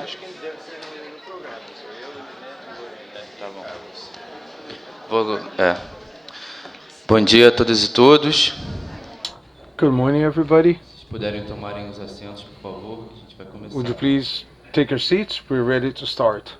Acho que ele deve ser no programa, sou eu, né? Tá bom. Bom dia a todas e todos. Good morning, everybody. Se puderem tomarem os assentos, por favor, a gente vai começar. Would you please take your seats? We're ready to start.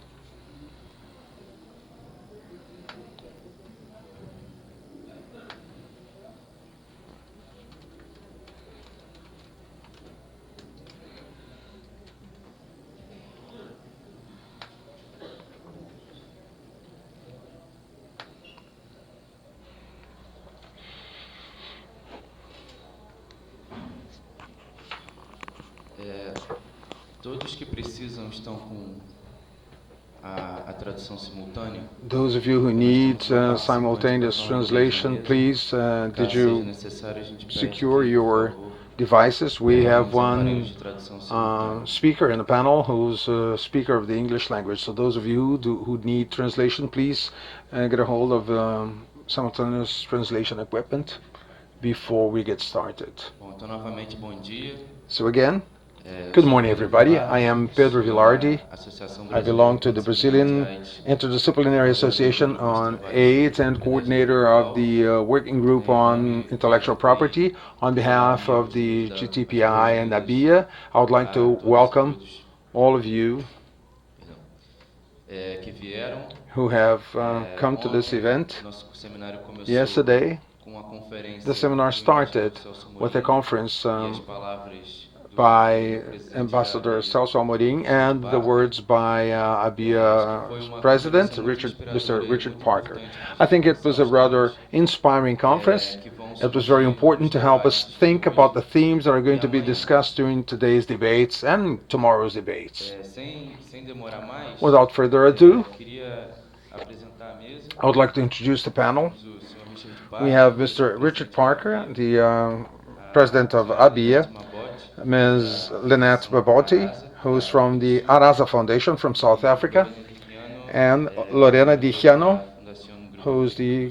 Todos que precisam estão com a tradução simultânea. Those of you who need simultaneous translation, please, did you secure your devices? We have one speaker in the panel who's a speaker of the English language. So those of you who need translation, please get a hold of simultaneous translation equipment before we get started. Bom, então novamente bom dia. So again, good morning, everybody. I am Pedro Vilardi. I belong to the Brazilian Interdisciplinary Association on AIDS and coordinator of the Working Group on Intellectual Property. On behalf of the GTPI and ABIA, I would like to welcome all of you who have come to this event. Yesterday, the seminar started with a conference by Ambassador Celso Amorim and the words by ABIA President, Mr. Richard Parker. I think it was a rather inspiring conference. It was very important to help us think about the themes that are going to be discussed during today's debates and tomorrow's debates. Without further ado, I would like to introduce the panel. We have Mr. Richard Parker, the President of ABIA, Ms. Lynette Babotti, who's from the Arasa Foundation from South Africa, and Lorena Dichiano, who's the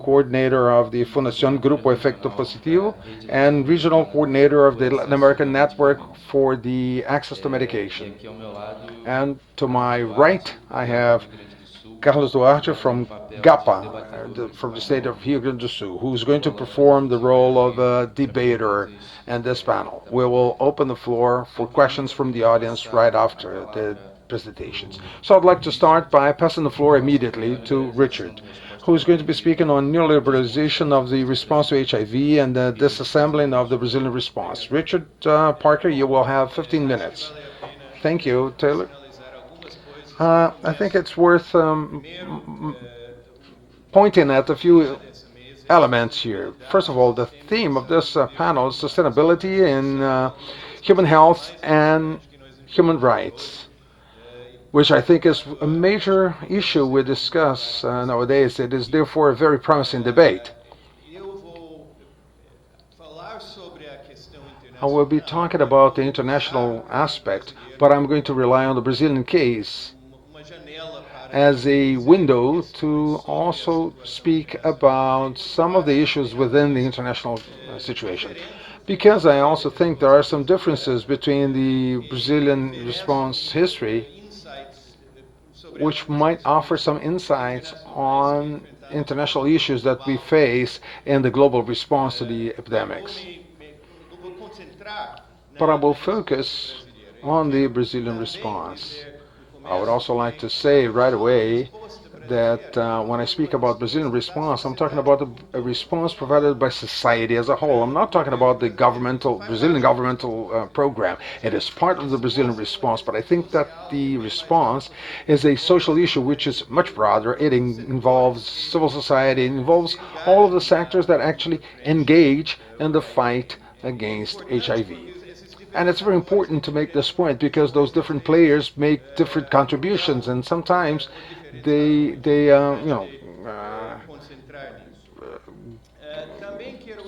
coordinator of the Fundación Grupo Efecto Positivo and regional coordinator of the Latin American Network for the Access to Medication. And to my right, I have Carlos Duarte from GAPA, from the state of Rio Grande do Sul, who's going to perform the role of a debater in this panel. We will open the floor for questions from the audience right after the presentations. So I'd like to start by passing the floor immediately to Richard, who is going to be speaking on neoliberalization of the response to HIV and the disassembling of the Brazilian response. Richard Parker, you will have 15 minutes. Thank you, Taylor. I think it's worth pointing at a few elements here. First of all, the theme of this panel is sustainability in human health and human rights, which I think is a major issue we discuss nowadays. It is therefore a very promising debate. I will be talking about the international aspect, but I'm going to rely on the Brazilian case as a window to also speak about some of the issues within the international situation. Because I also think there are some differences between the Brazilian response history, which might offer some insights on international issues that we face in the global response to the epidemics. But I will focus on the Brazilian response. I would also like to say right away that when I speak about Brazilian response, I'm talking about a response provided by society as a whole. I'm not talking about the Brazilian governmental program. It is part of the Brazilian response, but I think that the response is a social issue which is much broader. It involves civil society, it involves all of the sectors that actually engage in the fight against HIV. And it's very important to make this point because those different players make different contributions, and sometimes they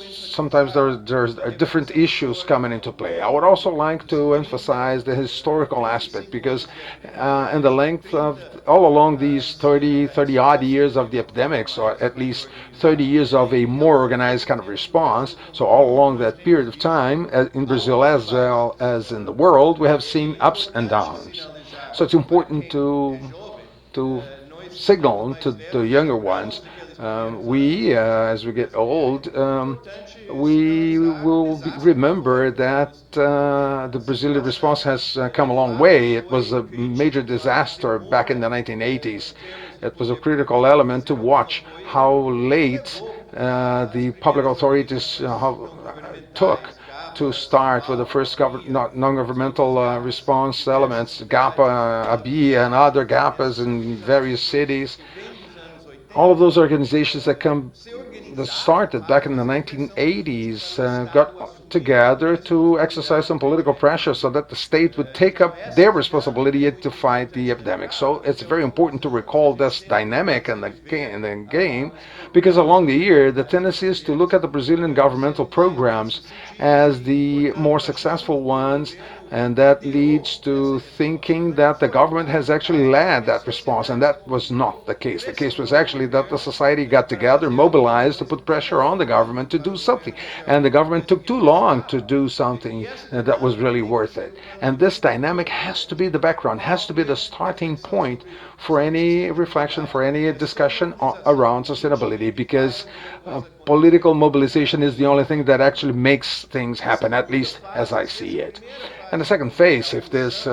sometimes there's different issues coming into play. I would also like to emphasize the historical aspect because in the length of all along these 30 odd years of the epidemics, or at least 30 years of a more organized kind of response, so all along that period of time, in Brazil as well as in the world, we have seen ups and downs. So it's important to signal to the younger ones. As we get old, we will remember that the Brazilian response has come a long way. It was a major disaster back in the 1980s. It was a critical element to watch how late the public authorities took to start with the first non-governmental response elements, GAPA, ABIA, and other GAPAs in various cities. All of those organizations that started back in the 1980s got together to exercise some political pressure so that the state would take up their responsibility to fight the epidemic. So it's very important to recall this dynamic in the game, because along the year the tendency is to look at the Brazilian governmental programs as the more successful ones, and that leads to thinking that the government has actually led that response, and that was not the case. The case was actually that the society got together, mobilized to put pressure on the government to do something, and the government took too long to do something that was really worth it. And this dynamic has to be the background, has to be the starting point for any reflection, for any discussion around sustainability, because political mobilization is the only thing that actually makes things happen, at least as I see it. And the second phase, if this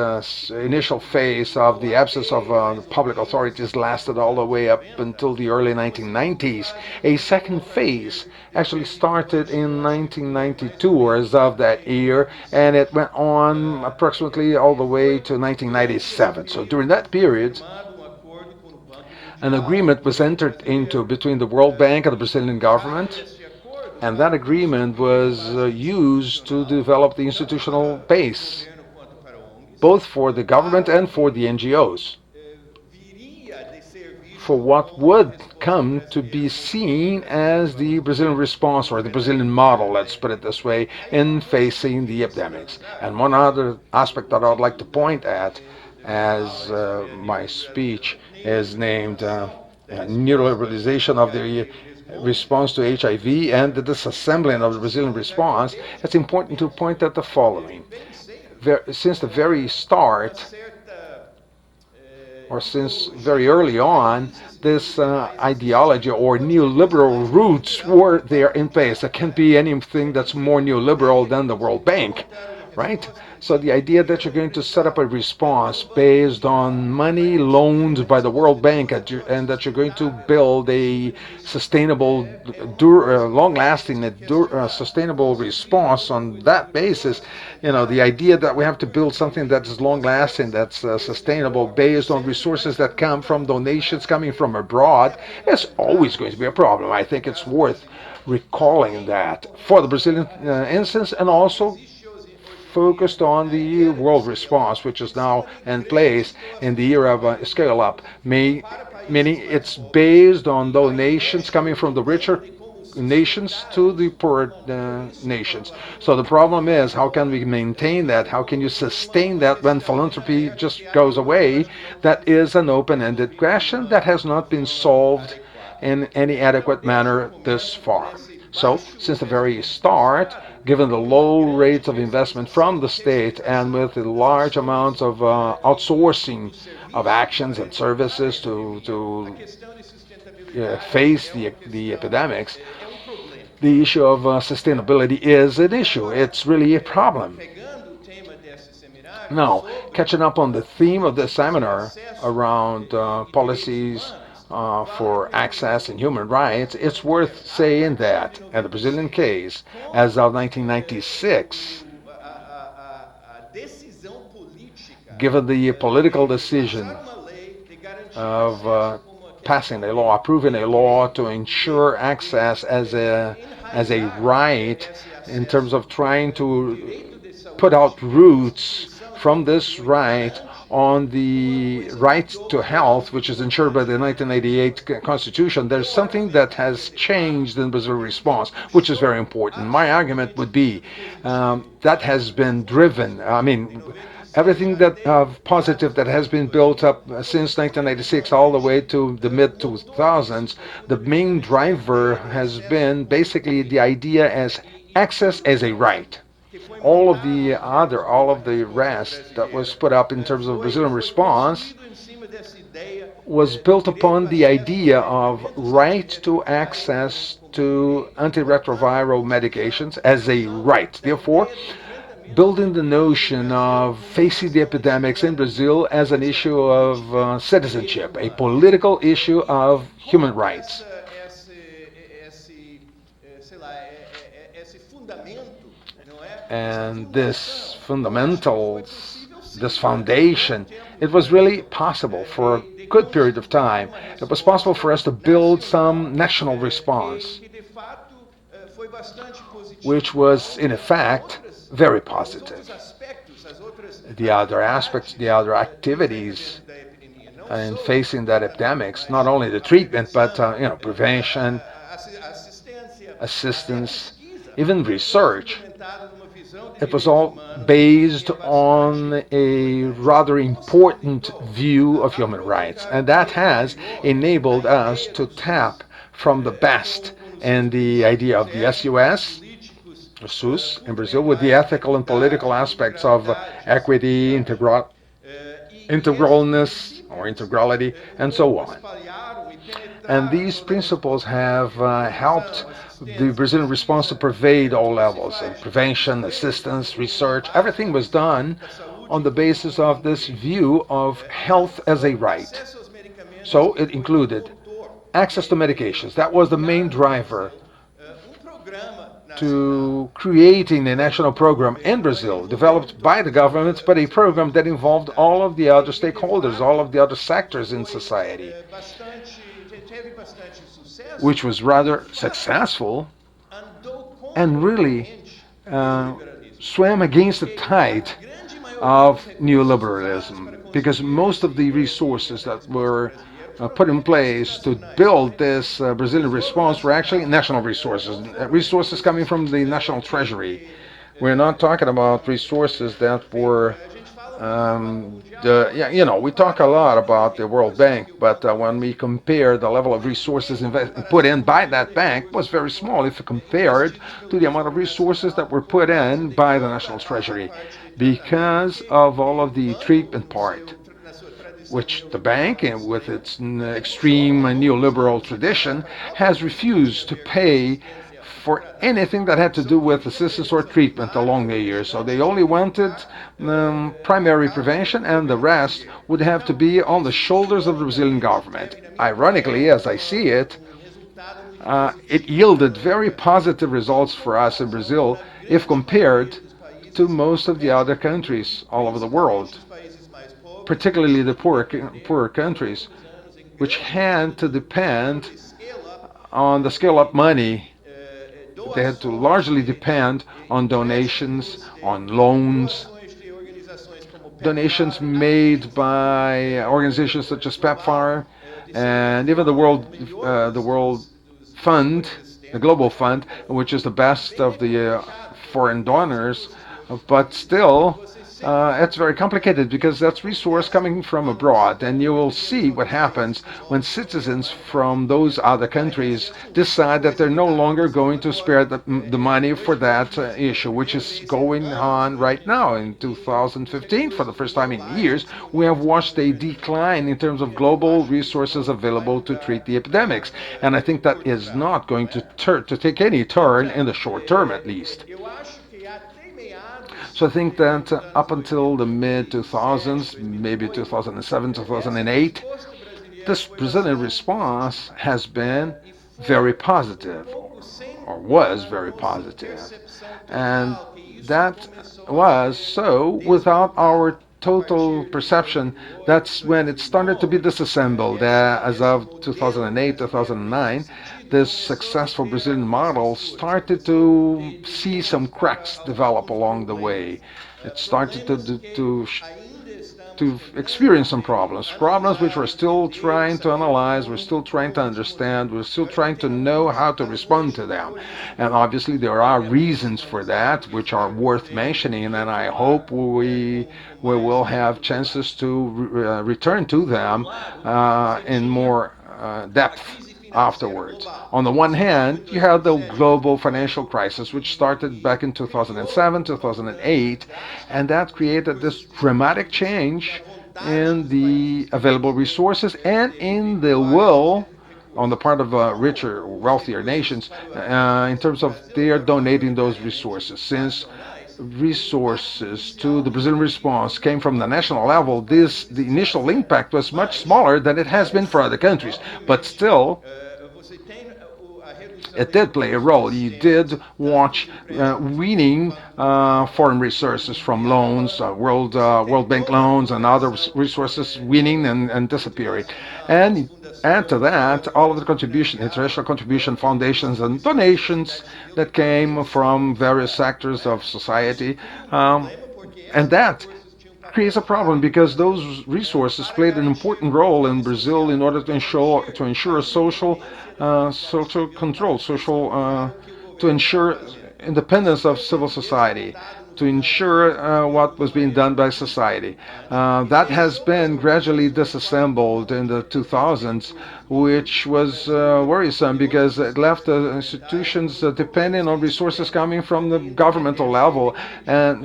initial phase of the absence of public authorities lasted all the way up until the early 1990s, a second phase actually started in 1992 or as of that year, and it went on approximately all the way to 1997. So during that period, an agreement was entered into between the World Bank and the Brazilian government, and that agreement was used to develop the institutional base, both for the government and for the NGOs, for what would come to be seen as the Brazilian response, or the Brazilian model, let's put it this way, in facing the epidemics. And one other aspect that I'd like to point at, as my speech is named neoliberalization of the response to HIV and the disassembling of the Brazilian response, it's important to point out the following. Since the very start, or since very early on, this ideology or neoliberal roots were there in place. There can't be anything that's more neoliberal than the World Bank, right? So the idea that you're going to set up a response based on money loaned by the World Bank, and that you're going to build a sustainable, long-lasting, sustainable response on that basis, the idea that we have to build something that is long-lasting, that's sustainable, based on resources that come from donations coming from abroad, is always going to be a problem. I think it's worth recalling that for the Brazilian instance, and also focused on the world response, which is now in place in the era of scale up, meaning it's based on donations coming from the richer nations to the poor nations. So the problem is, how can we maintain that? How can you sustain that when philanthropy just goes away? That is an open-ended question that has not been solved in any adequate manner this far. So, since the very start, given the low rates of investment from the state and with the large amounts of outsourcing of actions and services to face the epidemics, the issue of sustainability is an issue. It's really a problem. Now, catching up on the theme of this seminar around policies for access and human rights, it's worth saying that, in the Brazilian case, as of 1996, given the political decision of passing a law, approving a law to ensure access as a right, in terms of trying to put out roots from this right on the right to health, which is ensured by the 1988 Constitution, there's something that has changed in Brazil's response, which is very important. My argument would be that has been driven. I mean, everything that positive that has been built up since 1996 all the way to the mid 2000s, the main driver has been basically the idea as access as a right. All of the rest that was put up in terms of Brazilian response was built upon the idea of right to access to antiretroviral medications as a right. Therefore, building the notion of facing the epidemics in Brazil as an issue of citizenship, a political issue of human rights. And this fundamentals, this foundation, it was really possible for a good period of time. It was possible for us to build some national response, which was in effect very positive. The other aspects, the other activities in facing that epidemics, not only the treatment, but prevention, assistance, even research. It was all based on a rather important view of human rights, and that has enabled us to tap from the best and the idea of the SUS, SUS in Brazil, with the ethical and political aspects of equity, integralness or integrality, and so on. And these principles have helped the Brazilian response to pervade all levels prevention, assistance, research. Everything was done on the basis of this view of health as a right. So it included access to medications. That was the main driver to creating a national program in Brazil, developed by the government, but a program that involved all of the other stakeholders, all of the other sectors in society, which was rather successful and really uh, swam against the tide of neoliberalism because most of the resources that were put in place to build this Brazilian response were actually national resources, resources coming from the national treasury. We're not talking about resources that were we talk a lot about the World Bank, but when we compare the level of resources put in by that bank was very small if compared to the amount of resources that were put in by the National Treasury because of all of the treatment part, which the bank, with its extreme neoliberal tradition, has refused to pay for anything that had to do with assistance or treatment along the years. So they only wanted primary prevention, and the rest would have to be on the shoulders of the Brazilian government. Ironically, as I see it, it yielded very positive results for us in Brazil if compared to most of the other countries all over the world, particularly the poorer countries, which had to depend on the scale up money. They had to largely depend on donations, on loans, donations made by organizations such as PEPFAR and even the World Fund, the Global Fund, which is the best of the foreign donors. But still, it's very complicated because that's resource coming from abroad, and you will see what happens when citizens from those other countries decide that they're no longer going to spare the money for that issue, which is going on right now in 2015. For the first time in years, we have watched a decline in terms of global resources available to treat the epidemics, and I think that is not going to take any turn in the short term, at least. So I think that up until the mid 2000s, maybe 2007, 2008, this Brazilian response has been very positive, or was very positive. And that was so without our total perception. That's when it started to be disassembled. As of 2008, 2009, this successful Brazilian model started to see some cracks develop along the way. It started to to experience some problems, problems which we're still trying to analyze, we're still trying to understand, we're still trying to know how to respond to them. And obviously, there are reasons for that which are worth mentioning, and I hope we will have chances to return to them in more depth afterwards. On the one hand, you had the global financial crisis, which started back in 2007, 2008, and that created this dramatic change in the available resources and in the will on the part of richer, wealthier nations in terms of they are donating those resources. Since resources to the Brazilian response came from the national level, the initial impact was much smaller than it has been for other countries. But still, it did play a role. You did watch weaning foreign resources from loans, World Bank loans, and other resources weaning and disappearing. And add to that all of the contribution, international contribution, foundations, and donations that came from various sectors of society. Um, and that creates a problem because those resources played an important role in Brazil in order to ensure social control, social to ensure independence of civil society, to ensure what was being done by society. That has been gradually disassembled in the 2000s, which was worrisome because it left the institutions depending on resources coming from the governmental level and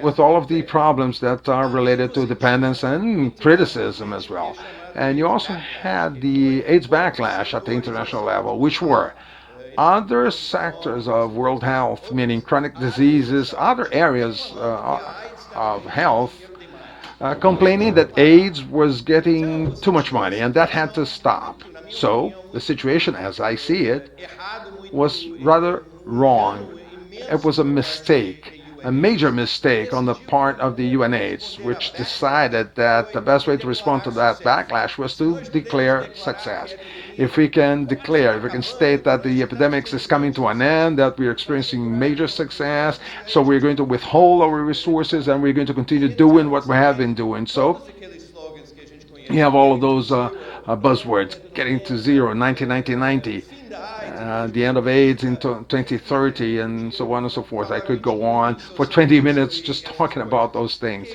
with all of the problems that are related to dependence and criticism as well. And you also had the AIDS backlash at the international level, which were other sectors of world health, meaning chronic diseases, other areas of health, complaining that AIDS was getting too much money and that had to stop. So the situation, as I see it, was rather wrong. It was a mistake, a major mistake on the part of the UNAIDS, which decided that the best way to respond to that backlash was to declare success. If we can declare, if we can state that the epidemic is coming to an end, that we're experiencing major success, so we're going to withhold our resources and we're going to continue doing what we have been doing. So you have all of those buzzwords getting to zero, 1990, the end of AIDS in 2030, and so on and so forth. I could go on for 20 minutes just talking about those things,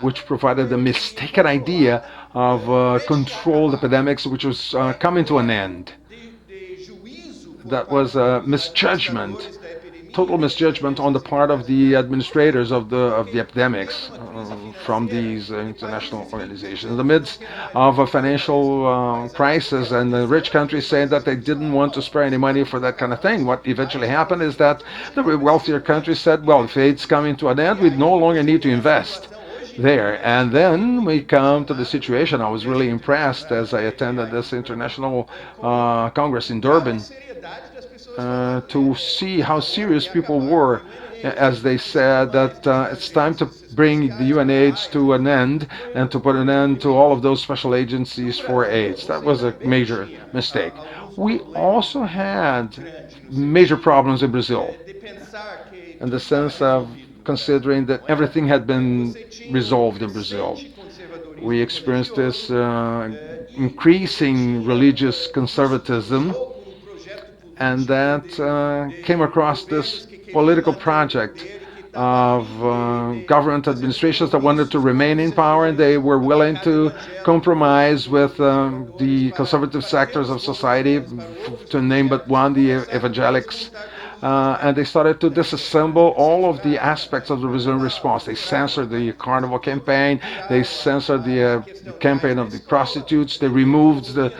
which provided a mistaken idea of controlled epidemics, which was coming to an end. That was a misjudgment, total misjudgment on the part of the administrators of the epidemics from these international organizations. In the midst of a financial crisis, and the rich countries saying that they didn't want to spare any money for that kind of thing, what eventually happened is that the wealthier countries said, "Well, if it's coming to an end, we no longer need to invest." There. And then we come to the situation. I was really impressed as I attended this international congress in Durban to see how serious people were as they said that it's time to bring the UNAIDS to an end and to put an end to all of those special agencies for AIDS. That was a major mistake. We also had major problems in Brazil in the sense of considering that everything had been resolved in Brazil. We experienced this increasing religious conservatism, and that came across this political project of government administrations that wanted to remain in power, and they were willing to compromise with the conservative sectors of society, to name but one, the evangelics. And they started to disassemble all of the aspects of the Brazilian response. They censored the Carnival campaign. They censored the campaign of the prostitutes. They removed the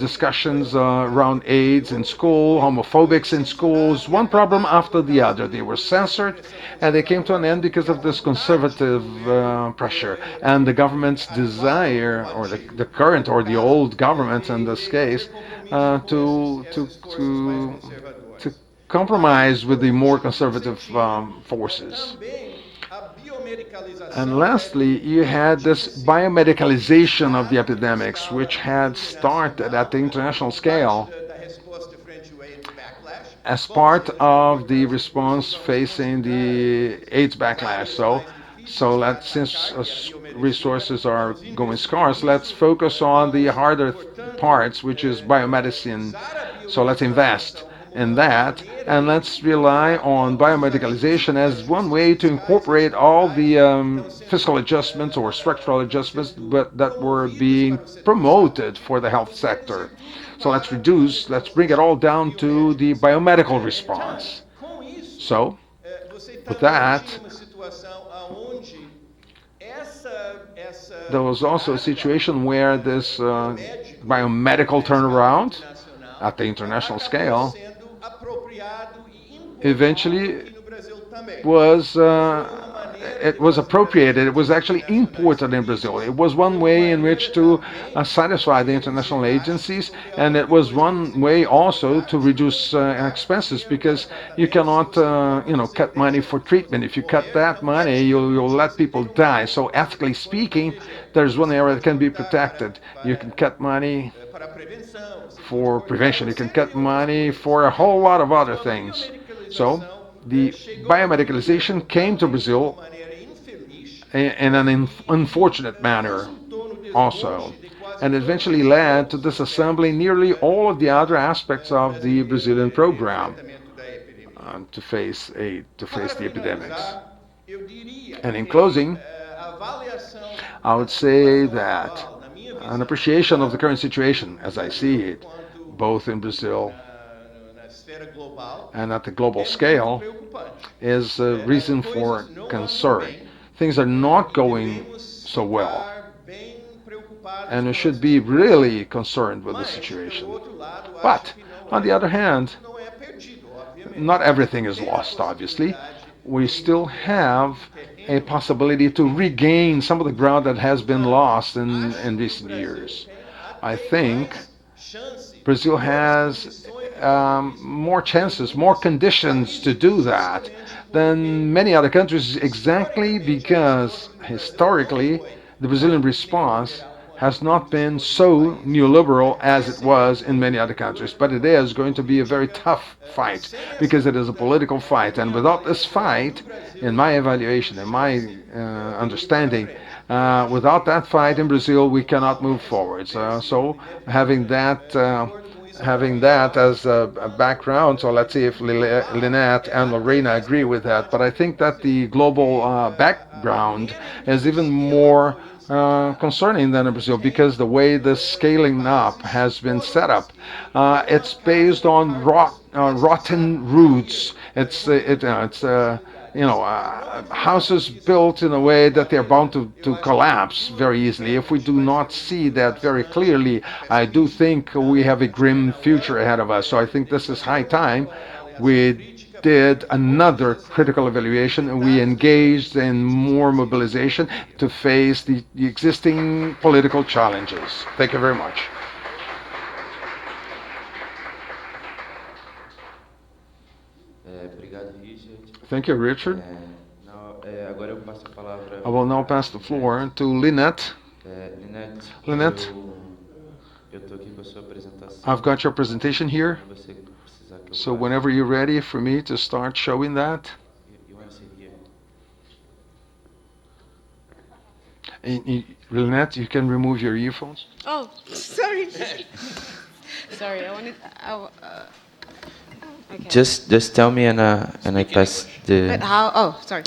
discussions around AIDS in school, homophobics in schools, one problem after the other. They were censored, and they came to an end because of this conservative pressure and the government's desire, or the current or the old government in this case, to compromise with the more conservative forces. And lastly, you had this biomedicalization of the epidemics, which had started at the international scale as part of the response facing the AIDS backlash. So So since resources are going scarce, let's focus on the harder parts, which is biomedicine. So let's invest in that, and let's rely on biomedicalization as one way to incorporate all the fiscal adjustments or structural adjustments but that were being promoted for the health sector. So let's bring it all down to the biomedical response. So with that, there was also a situation where this biomedical turnaround at the international scale eventually was it was appropriated. It was actually imported in Brazil. It was one way in which to satisfy the international agencies, and it was one way also to reduce expenses because you cannot, cut money for treatment. If you cut that money, you'll let people die. So ethically speaking, there's one area that can be protected. You can cut money for prevention. You can cut money for a whole lot of other things. So the biomedicalization came to Brazil in an unfortunate manner also, and eventually led to disassembling nearly all of the other aspects of the Brazilian program to face the epidemics. And in closing, I would say that an appreciation of the current situation, as I see it, both in Brazil and at the global scale, is a reason for concern. Things are not going so well, and we should be really concerned with the situation. But on the other hand, not everything is lost, obviously. We still have a possibility to regain some of the ground that has been lost in recent years. I think Brazil has more chances, more conditions to do that than many other countries, exactly because historically the Brazilian response has not been so neoliberal as it was in many other countries. But it is going to be a very tough fight because it is a political fight. And without this fight, in my evaluation, in my understanding, without that fight in Brazil, we cannot move forward. So having that as a background, so let's see if Lynette and Lorena agree with that. But I think that the global background is even more concerning than in Brazil because the way the scaling up has been set up, it's based on rotten roots. Houses built in a way that they're bound to collapse very easily. If we do not see that very clearly, I do think we have a grim future ahead of us. So I think this is high time we did another critical evaluation and we engaged in more mobilization to face the existing political challenges. Thank you very much. Thank you, Richard. I will now pass the floor to Lynette. Lynette, I've got your presentation here. So whenever you're ready for me to start showing that. Lynette, you can remove your earphones. Oh, sorry. Sorry, okay. Just tell me and I pass the. But how? Oh, sorry.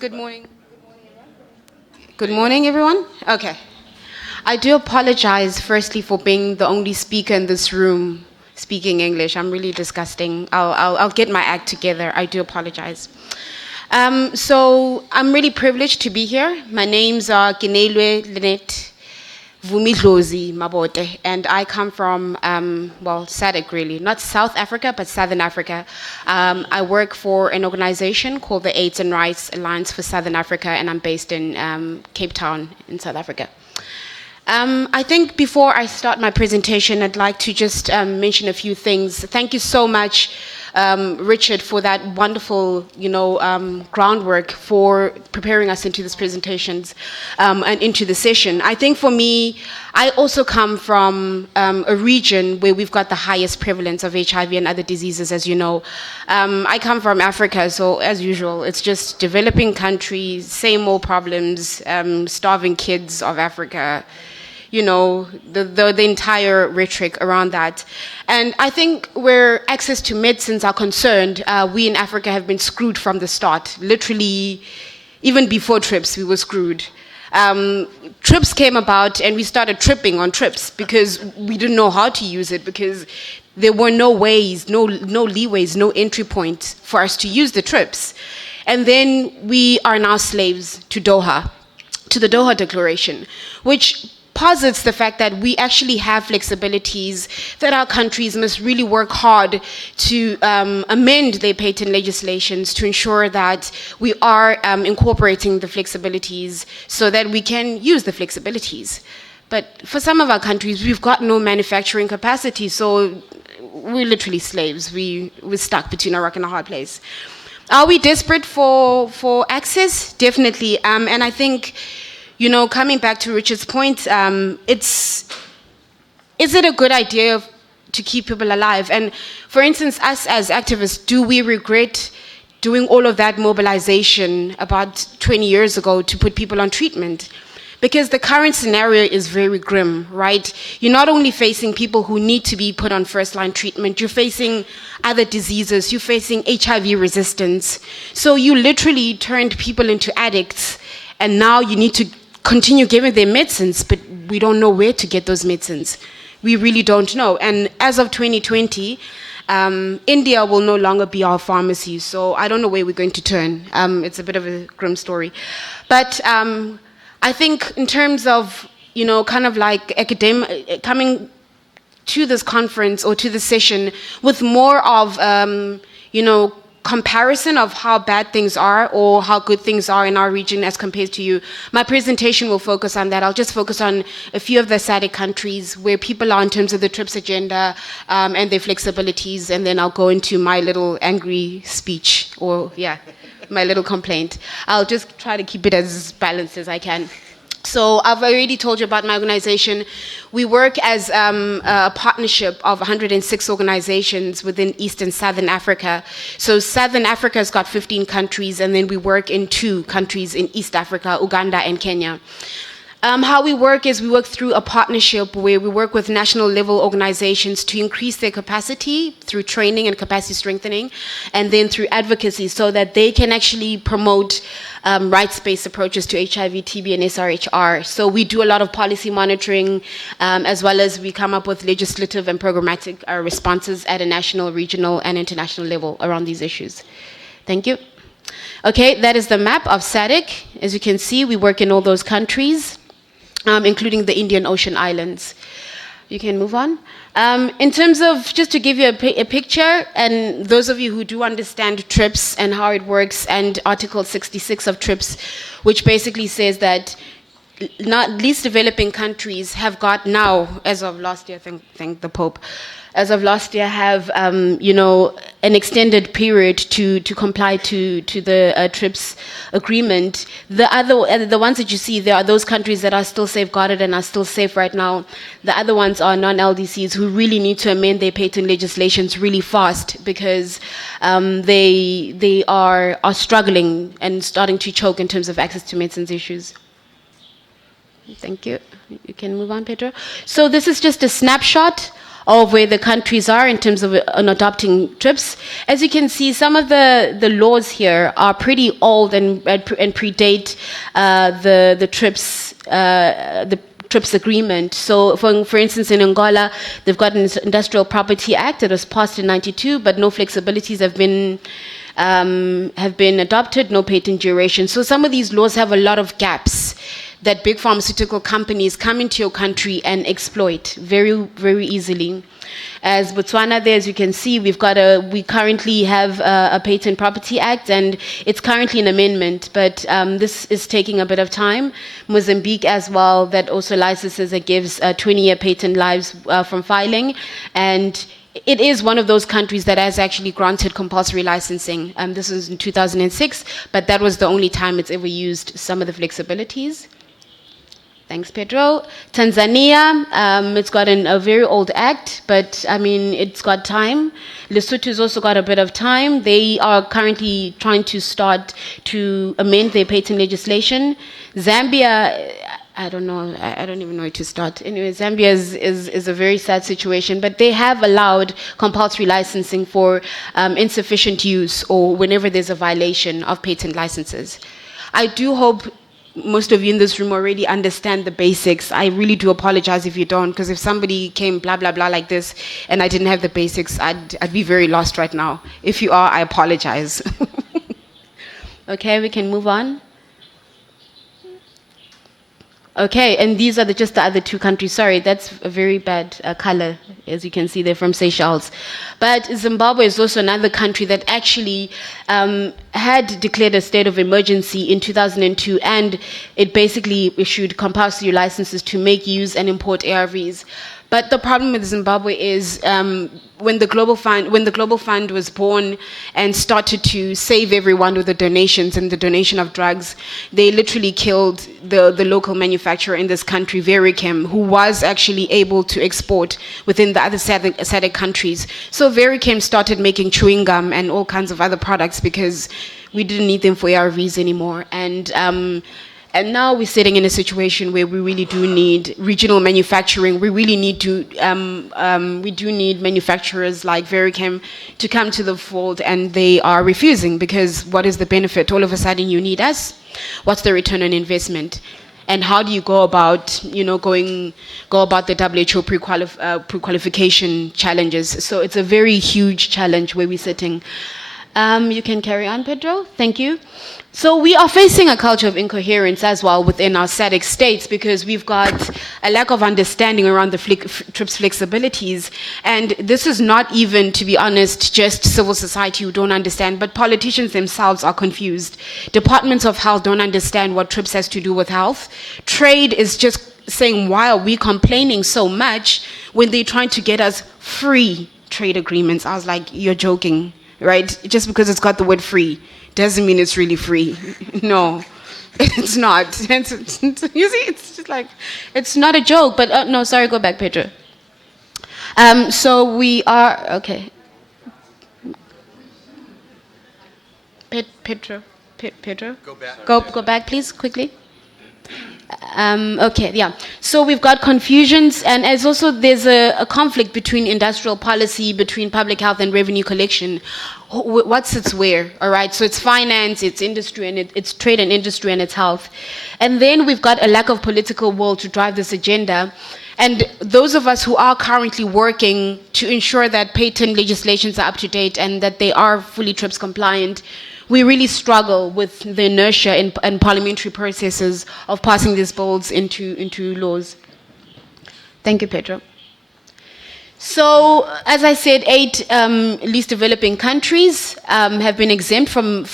Good morning. Good morning, everyone. Okay. I do apologize, firstly, for being the only speaker in this room speaking English. I'm really disgusting. I'll get my act together. I do apologize. So I'm really privileged to be here. My name's Kinelwe Lynette Vumidlozi Mabote, and I come from, SADC really, not South Africa, but Southern Africa. I work for an organization called the AIDS and Rights Alliance for Southern Africa, and I'm based in Cape Town in South Africa. I think before I start my presentation, I'd like to just mention a few things. Thank you so much Richard for that wonderful, groundwork for preparing us into these presentations and into the session. I think for me, I also come from a region where we've got the highest prevalence of HIV and other diseases, as you know. I come from Africa, so as usual, it's just developing countries, same old problems, starving kids of Africa, the entire rhetoric around that. And I think where access to medicines are concerned, we in Africa have been screwed from the start. Literally, even before TRIPS, we were screwed. TRIPS came about and we started tripping on TRIPS because we didn't know how to use it, because there were no ways, no leeways, no entry point for us to use the TRIPS. And then we are now slaves to Doha, to the Doha Declaration, which posits the fact that we actually have flexibilities, that our countries must really work hard to amend their patent legislations to ensure that we are incorporating the flexibilities so that we can use the flexibilities. But for some of our countries, we've got no manufacturing capacity, so we're literally slaves. We're stuck between a rock and a hard place. Are we desperate for access? Definitely. And I think, coming back to Richard's point, is it a good idea to keep people alive? And for instance, us as activists, do we regret doing all of that mobilization about 20 years ago to put people on treatment? Because the current scenario is very grim, right? You're not only facing people who need to be put on first-line treatment, you're facing other diseases, you're facing HIV resistance. So you literally turned people into addicts, and now you need to continue giving them medicines, but we don't know where to get those medicines. We really don't know. And as of 2020, India will no longer be our pharmacy, so I don't know where we're going to turn. It's a bit of a grim story. But I think in terms of, kind of like coming to this conference or to the session with more of, comparison of how bad things are or how good things are in our region as compared to you. My presentation will focus on that. I'll just focus on a few of the SADC countries where people are in terms of the TRIPS agenda and their flexibilities, and then I'll go into my little angry speech, or my little complaint. I'll just try to keep it as balanced as I can. So I've already told you about my organization. We work as a partnership of 106 organizations within East and Southern Africa. So Southern Africa has got 15 countries, and then we work in 2 countries in East Africa, Uganda and Kenya. How we work is we work through a partnership where we work with national level organizations to increase their capacity through training and capacity strengthening, and then through advocacy so that they can actually promote rights-based approaches to HIV, TB, and SRHR. So we do a lot of policy monitoring, as well as we come up with legislative and programmatic responses at a national, regional, and international level around these issues. Thank you. Okay, that is the map of SADC. As you can see, we work in all those countries, including the Indian Ocean Islands. You can move on. In terms of, just to give you a picture, and those of you who do understand TRIPS and how it works, and Article 66 of TRIPS, which basically says that not least developing countries have got now, as of last year, thank the Pope, as of last year have, an extended period to comply to the TRIPS agreement. The ones that you see, there are those countries that are still safeguarded and are still safe right now. The other ones are non-LDCs who really need to amend their patent legislations really fast because they are struggling and starting to choke in terms of access to medicines issues. Thank you. You can move on, Pedro. So this is just a snapshot of where the countries are in terms of adopting TRIPS. As you can see, some of the laws here are pretty old and predate the TRIPS agreement. So, for instance, in Angola, they've got an Industrial Property Act that was passed in '92, but no flexibilities have been adopted, no patent duration. So some of these laws have a lot of gaps that big pharmaceutical companies come into your country and exploit very, very easily. As Botswana, there, as you can see, we currently have a Patent Property Act, and it's currently an amendment, but this is taking a bit of time. Mozambique as well, that also licenses, that gives 20-year patent lives from filing, and it is one of those countries that has actually granted compulsory licensing. This was in 2006, but that was the only time it's ever used some of the flexibilities. Thanks, Pedro. Tanzania, it's got a very old act, but I mean, it's got time. Lesotho's also got a bit of time. They are currently trying to start to amend their patent legislation. Zambia, I don't know, I don't even know where to start. Anyway, Zambia is a very sad situation, but they have allowed compulsory licensing for insufficient use or whenever there's a violation of patent licenses. I do hope most of you in this room already understand the basics. I really do apologize if you don't, because if somebody came blah, blah, blah like this and I didn't have the basics, I'd be very lost right now. If you are, I apologize. Okay, we can move on. Okay, and these are just the other two countries. Sorry, that's a very bad color, as you can see, they're from Seychelles. But Zimbabwe is also another country that actually had declared a state of emergency in 2002, and it basically issued compulsory licenses to make, use, and import ARVs. But the problem with Zimbabwe is when the Global Fund was born and started to save everyone with the donations and the donation of drugs, they literally killed the local manufacturer in this country, Verichem, who was actually able to export within the other SADC countries. So Verichem started making chewing gum and all kinds of other products because we didn't need them for ARVs anymore. And now we're sitting in a situation where we really do need regional manufacturing. We really need to, we do need manufacturers like Verichem to come to the fold, and they are refusing because what is the benefit? All of a sudden you need us. What's the return on investment? And how do you go about, go about the WHO pre-qualification challenges? So it's a very huge challenge where we're sitting. You can carry on, Pedro. Thank you. So we are facing a culture of incoherence as well within our SADC states because we've got a lack of understanding around the TRIPS flexibilities. And this is not even, to be honest, just civil society who don't understand, but politicians themselves are confused. Departments of health don't understand what TRIPS has to do with health. Trade is just saying, why are we complaining so much when they're trying to get us free trade agreements? I was like, you're joking, right? Just because it's got the word free doesn't mean it's really free. No, it's not. You see, it's just like, it's not a joke, but no, sorry, go back, Pedro. So we are, okay. Pedro? Go back. Go back, please, quickly. Okay, yeah. So we've got confusions, and as also there's a conflict between industrial policy, between public health and revenue collection. What sits where? All right. So it's finance, it's industry, and it's trade and industry, and it's health. And then we've got a lack of political will to drive this agenda. And those of us who are currently working to ensure that patent legislations are up to date and that they are fully TRIPS compliant, we really struggle with the inertia and parliamentary processes of passing these bills into laws. Thank you, Pedro. So, as I said, 8 least developing countries have been exempt from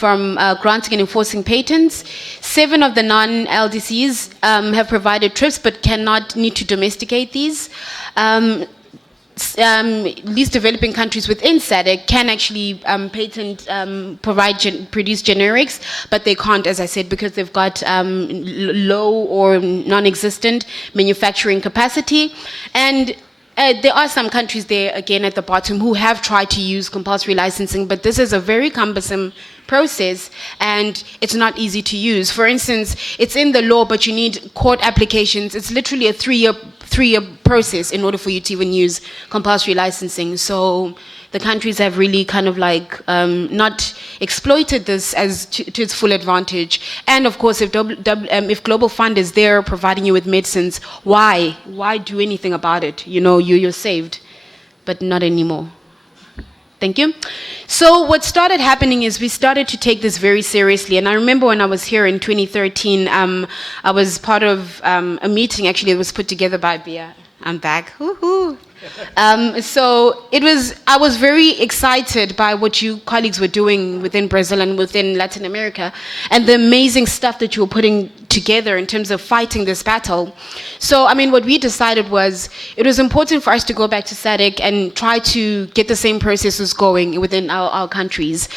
granting and enforcing patents. 7 of the non-LDCs have provided TRIPS but need to domesticate these. Least developing countries within SADC can actually produce generics, but they can't, as I said, because they've got low or non-existent manufacturing capacity. And there are some countries there, again, at the bottom, who have tried to use compulsory licensing, but this is a very cumbersome process, and it's not easy to use. For instance, it's in the law, but you need court applications. It's literally a three-year process in order for you to even use compulsory licensing. So the countries have really kind of like not exploited this as to its full advantage. And of course, if Global Fund is there providing you with medicines, why do anything about it? You're saved, but not anymore. Thank you. So what started happening is we started to take this very seriously. And I remember when I was here in 2013, I was part of a meeting, actually, that was put together by ABIA. I'm back. Woohoo. So I was very excited by what you colleagues were doing within Brazil and within Latin America, and the amazing stuff that you were putting together in terms of fighting this battle. So, I mean, what we decided was it was important for us to go back to SADC and try to get the same processes going within our countries.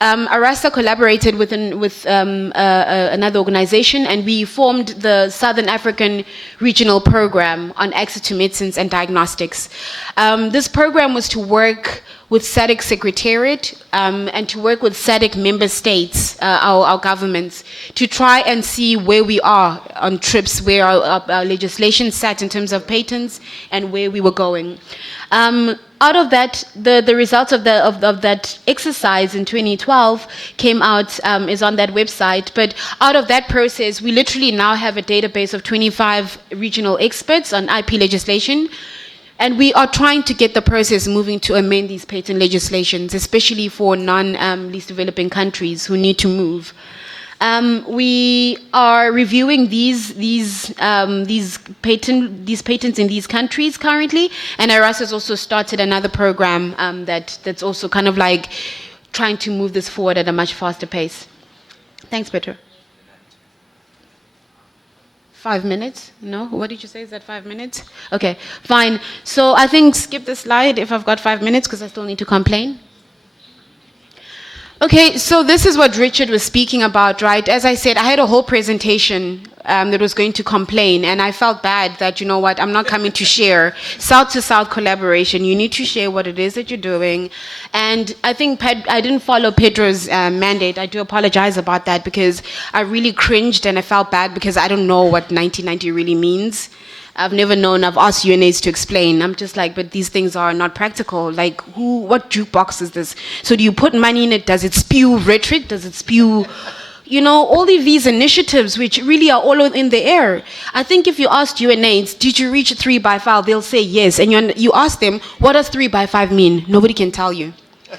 ARASA collaborated with another organization, and we formed the Southern African Regional Program on Access to Medicines and Diagnostics. This program was to work with SADC Secretariat and to work with SADC member states, our governments, to try and see where we are on trips, where our legislation sat in terms of patents, and where we were going. Out of that, the results of that exercise in 2012 came out, is on that website. But out of that process, we literally now have a database of 25 regional experts on IP legislation. And we are trying to get the process moving to amend these patent legislations, especially for non-least developing countries who need to move. We are reviewing these patents in these countries currently, and ARAS has also started another program that's also kind of like trying to move this forward at a much faster pace. Thanks, Peter. 5 minutes? No? What did you say? Is that 5 minutes? Okay, fine. So I think skip the slide if I've got 5 minutes because I still need to complain. Okay, so this is what Richard was speaking about, right? As I said, I had a whole presentation that was going to complain, and I felt bad that, you know what, I'm not coming to share. South-to-South collaboration, you need to share what it is that you're doing. And I think I didn't follow Pedro's mandate. I do apologize about that because I really cringed and I felt bad because I don't know what 1990 really means. I've never known, I've asked UNAIDS to explain. I'm just like, but these things are not practical. Like, what jukebox is this? So do you put money in it? Does it spew rhetoric? Does it spew, you know, all of these initiatives which really are all in the air? I think if you asked UNAIDS, did you reach 3 by 5? They'll say yes. And you ask them, what does 3 by 5 mean? Nobody can tell you.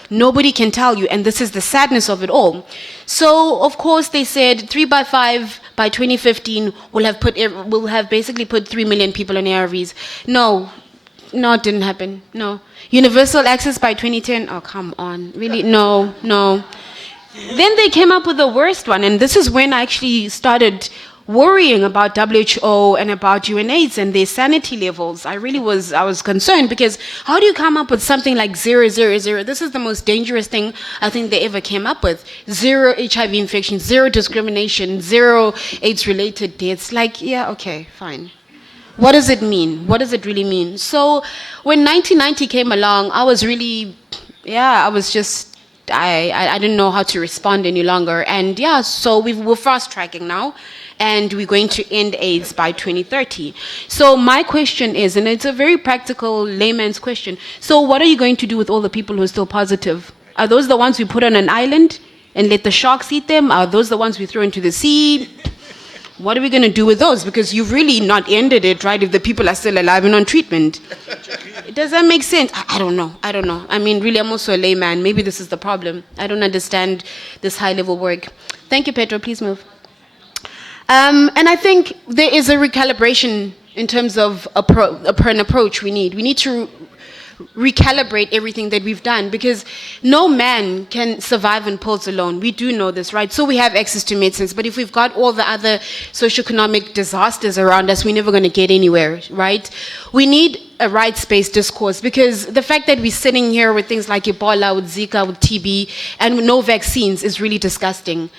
Nobody can tell you, and this is the sadness of it all. So, of course, they said 3 by 5 by 2015 will have basically put 3 million people on ARVs. No, it didn't happen. No. Universal access by 2010. Oh, come on, really? No. Then they came up with the worst one, and this is when I actually started worrying about WHO and about UNAIDS and their sanity levels. I was concerned because how do you come up with something like 000? This is the most dangerous thing I think they ever came up with. 0 HIV infections, 0 discrimination, 0 AIDS-related deaths. Like, yeah, okay, fine. What does it mean? What does it really mean? So when 1990 came along, I was really, I didn't know how to respond any longer. And yeah, so we're fast tracking now. And we're going to end AIDS by 2030. So my question is, and it's a very practical layman's question, so what are you going to do with all the people who are still positive? Are those the ones we put on an island and let the sharks eat them? Are those the ones we throw into the sea? What are we going to do with those? Because you've really not ended it, right, if the people are still alive and on treatment. Does that make sense? I don't know. I mean, really, I'm also a layman. Maybe this is the problem. I don't understand this high-level work. Thank you, Pedro. Please move. And I think there is a recalibration in terms of an approach we need. We need to recalibrate everything that we've done because no man can survive on pills alone. We do know this, right? So we have access to medicines, but if we've got all the other socioeconomic disasters around us, we're never going to get anywhere, right? We need a rights-based discourse because the fact that we're sitting here with things like Ebola, with Zika, with TB, and with no vaccines is really disgusting.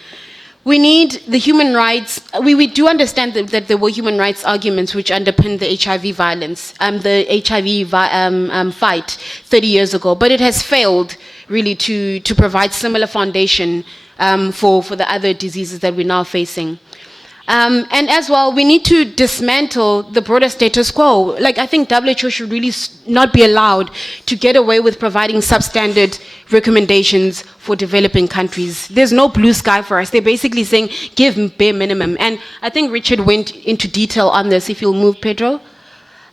We need the human rights. We do understand that there were human rights arguments which underpinned the HIV violence, the HIV fight 30 years ago, but it has failed really to provide similar foundation for the other diseases that we're now facing. And as well, we need to dismantle the broader status quo. Like, I think WHO should really not be allowed to get away with providing substandard recommendations for developing countries. There's no blue sky for us. They're basically saying, give bare minimum. And I think Richard went into detail on this. If you'll move, Pedro.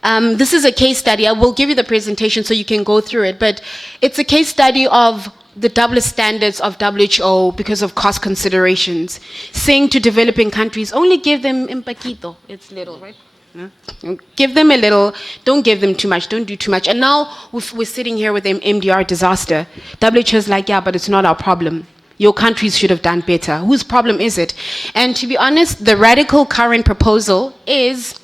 This is a case study. I will give you the presentation so you can go through it. But it's a case study of the double standards of WHO because of cost considerations, saying to developing countries, only give them un poquito, it's little, right? Yeah. Give them a little, don't give them too much, don't do too much. And now we're sitting here with an MDR disaster. WHO is like, yeah, but it's not our problem. your countries should have done better. Whose problem is it? And to be honest, the radical current proposal is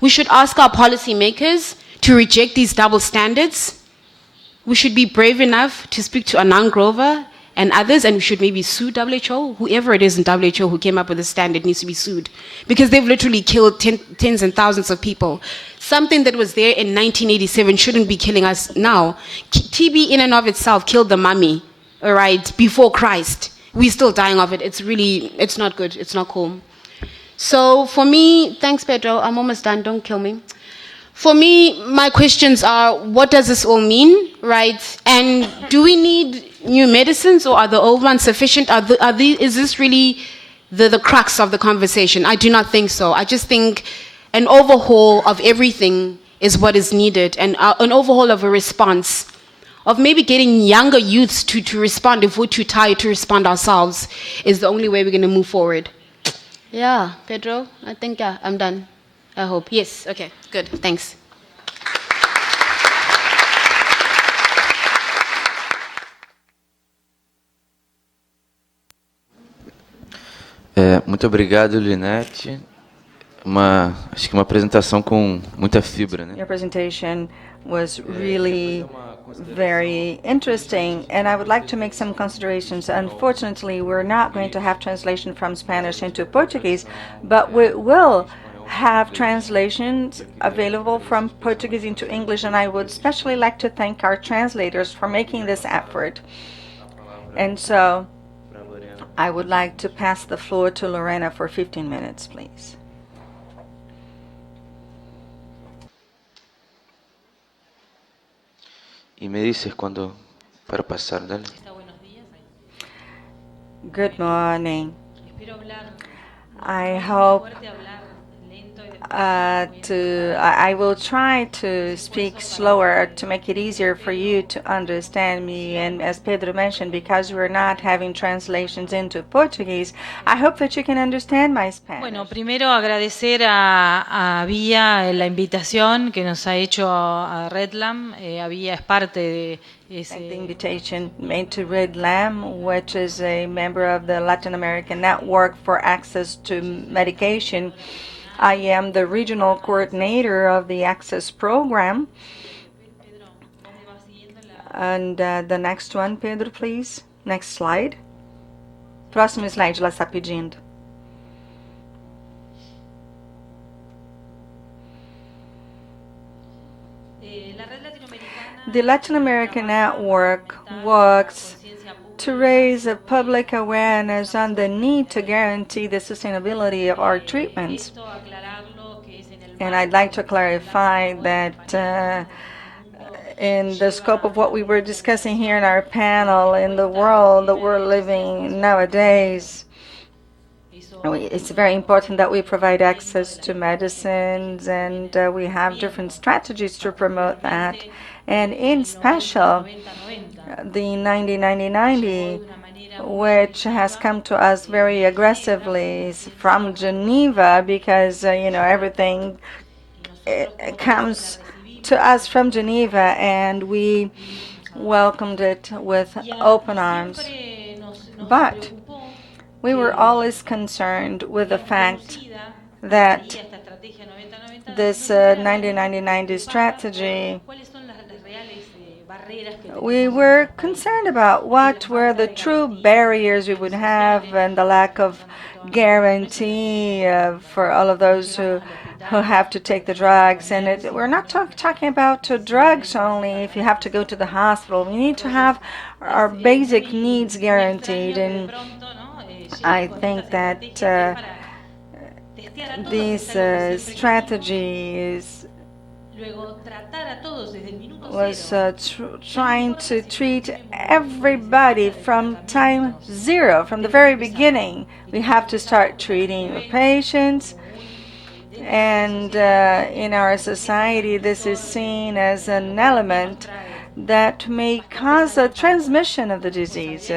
we should ask our policymakers to reject these double standards. We should be brave enough to speak to Anand Grover and others, and we should maybe sue WHO. Whoever it is in WHO who came up with the standard needs to be sued, because they've literally killed tens and thousands of people. Something that was there in 1987 shouldn't be killing us now. TB in and of itself killed the mummy, all right, before Christ. We're still dying of it. It's not good. It's not cool. So for me, thanks, Pedro. I'm almost done. Don't kill me. For me, my questions are, what does this all mean, right? And do we need new medicines, or are the old ones sufficient? Is this really the crux of the conversation? I do not think so. I just think an overhaul of everything is what is needed, and an overhaul of a response, of maybe getting younger youths to respond if we're too tired to respond ourselves, is the only way we're going to move forward. Yeah, Pedro, I think, yeah, I'm done. I hope. Yes, okay, good, thanks. Muito obrigado, Linete. Acho que uma apresentação com muita fibra, né? Your presentation was really very interesting, and I would like to make some considerations. Unfortunately, we're not going to have translation from Spanish into Portuguese, but we will have translations available from Portuguese into English, and I would especially like to thank our translators for making this effort. And so I would like to pass the floor to Lorena for 15 minutes, please. E me dices cuando para pasar, dale. Good morning. I hope I will try to speak slower to make it easier for you to understand me. And as Pedro mentioned, because we're not having translations into Portuguese, I hope that you can understand my Spanish. Bueno, primero agradecer a ABIA la invitación que nos ha hecho a Redlam. ABIA es parte de ese... The invitation made to Redlam, which is a member of the Latin American Network for Access to Medication. I am the regional coordinator of the Access program. And the next one, Pedro, please. Next slide. Próximo slide, ela está pedindo. The Latin American Network works to raise a public awareness on the need to guarantee the sustainability of our treatments. And I'd like to clarify that in the scope of what we were discussing here in our panel, in the world that we're living nowadays, it's very important that we provide access to medicines, and we have different strategies to promote that. And in special, the 90-90-90, which has come to us very aggressively from Geneva, because everything comes to us from Geneva, and we welcomed it with open arms. But we were always concerned with the fact that this 90-90-90 strategy, we were concerned about what were the true barriers we would have, and the lack of guarantee for all of those who have to take the drugs. And we're not talking about drugs only. If you have to go to the hospital, we need to have our basic needs guaranteed. And I think that this strategy was trying to treat everybody from time zero, from the very beginning. We have to start treating the patients, and in our society this is seen as an element that may cause a transmission of the disease.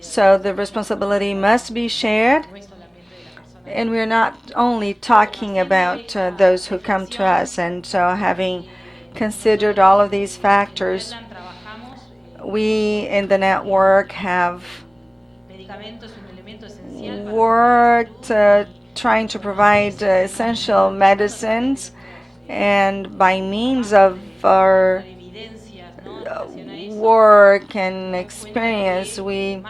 So the responsibility must be shared. And we're not only talking about those who come to us. And so, having considered all of these factors, we in the network have worked trying to provide essential medicines, and by means of our work and experience, we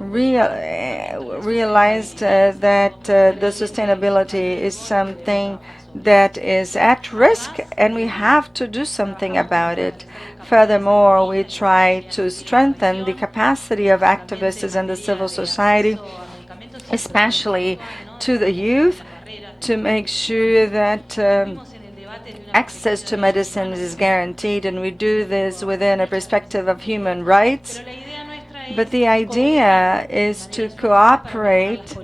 realized that the sustainability is something that is at risk, and we have to do something about it. Furthermore, we try to strengthen the capacity of activists and the civil society, especially to the youth, to make sure that access to medicines is guaranteed, and we do this within a perspective of human rights. But the idea is to cooperate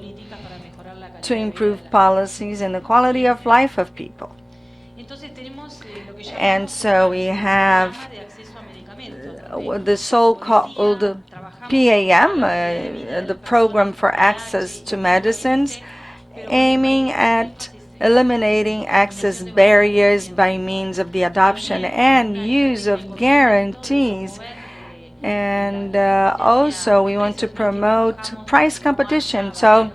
to improve policies and the quality of life of people. And so we have the so-called PAM, the Program for Access to Medicines, aiming at eliminating access barriers by means of the adoption and use of guarantees. And also we want to promote price competition. So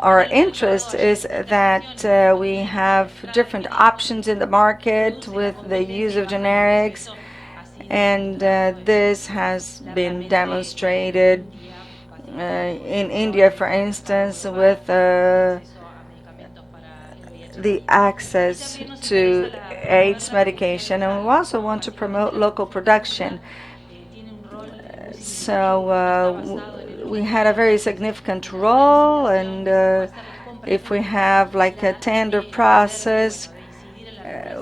our interest is that we have different options in the market with the use of generics, and this has been demonstrated in India, for instance, with the access to AIDS medication. And we also want to promote local production. So we had a very significant role, and if we have like a tender process,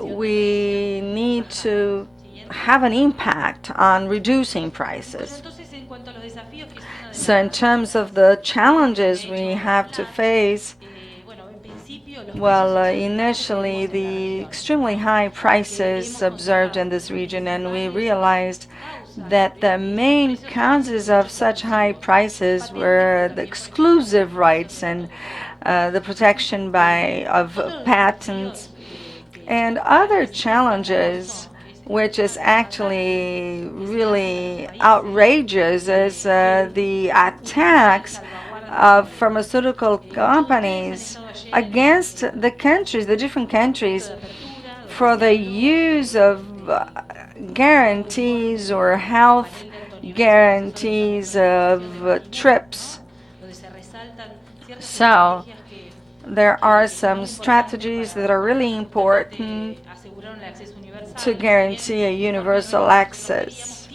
we need to have an impact on reducing prices. So in terms of the challenges we have to face, well, initially the extremely high prices observed in this region, and we realized that the main causes of such high prices were the exclusive rights and the protection of patents and other challenges, which is actually really outrageous, is the attacks of pharmaceutical companies against the different countries, for the use of guarantees or health guarantees of trips. So there are some strategies that are really important to guarantee a universal access.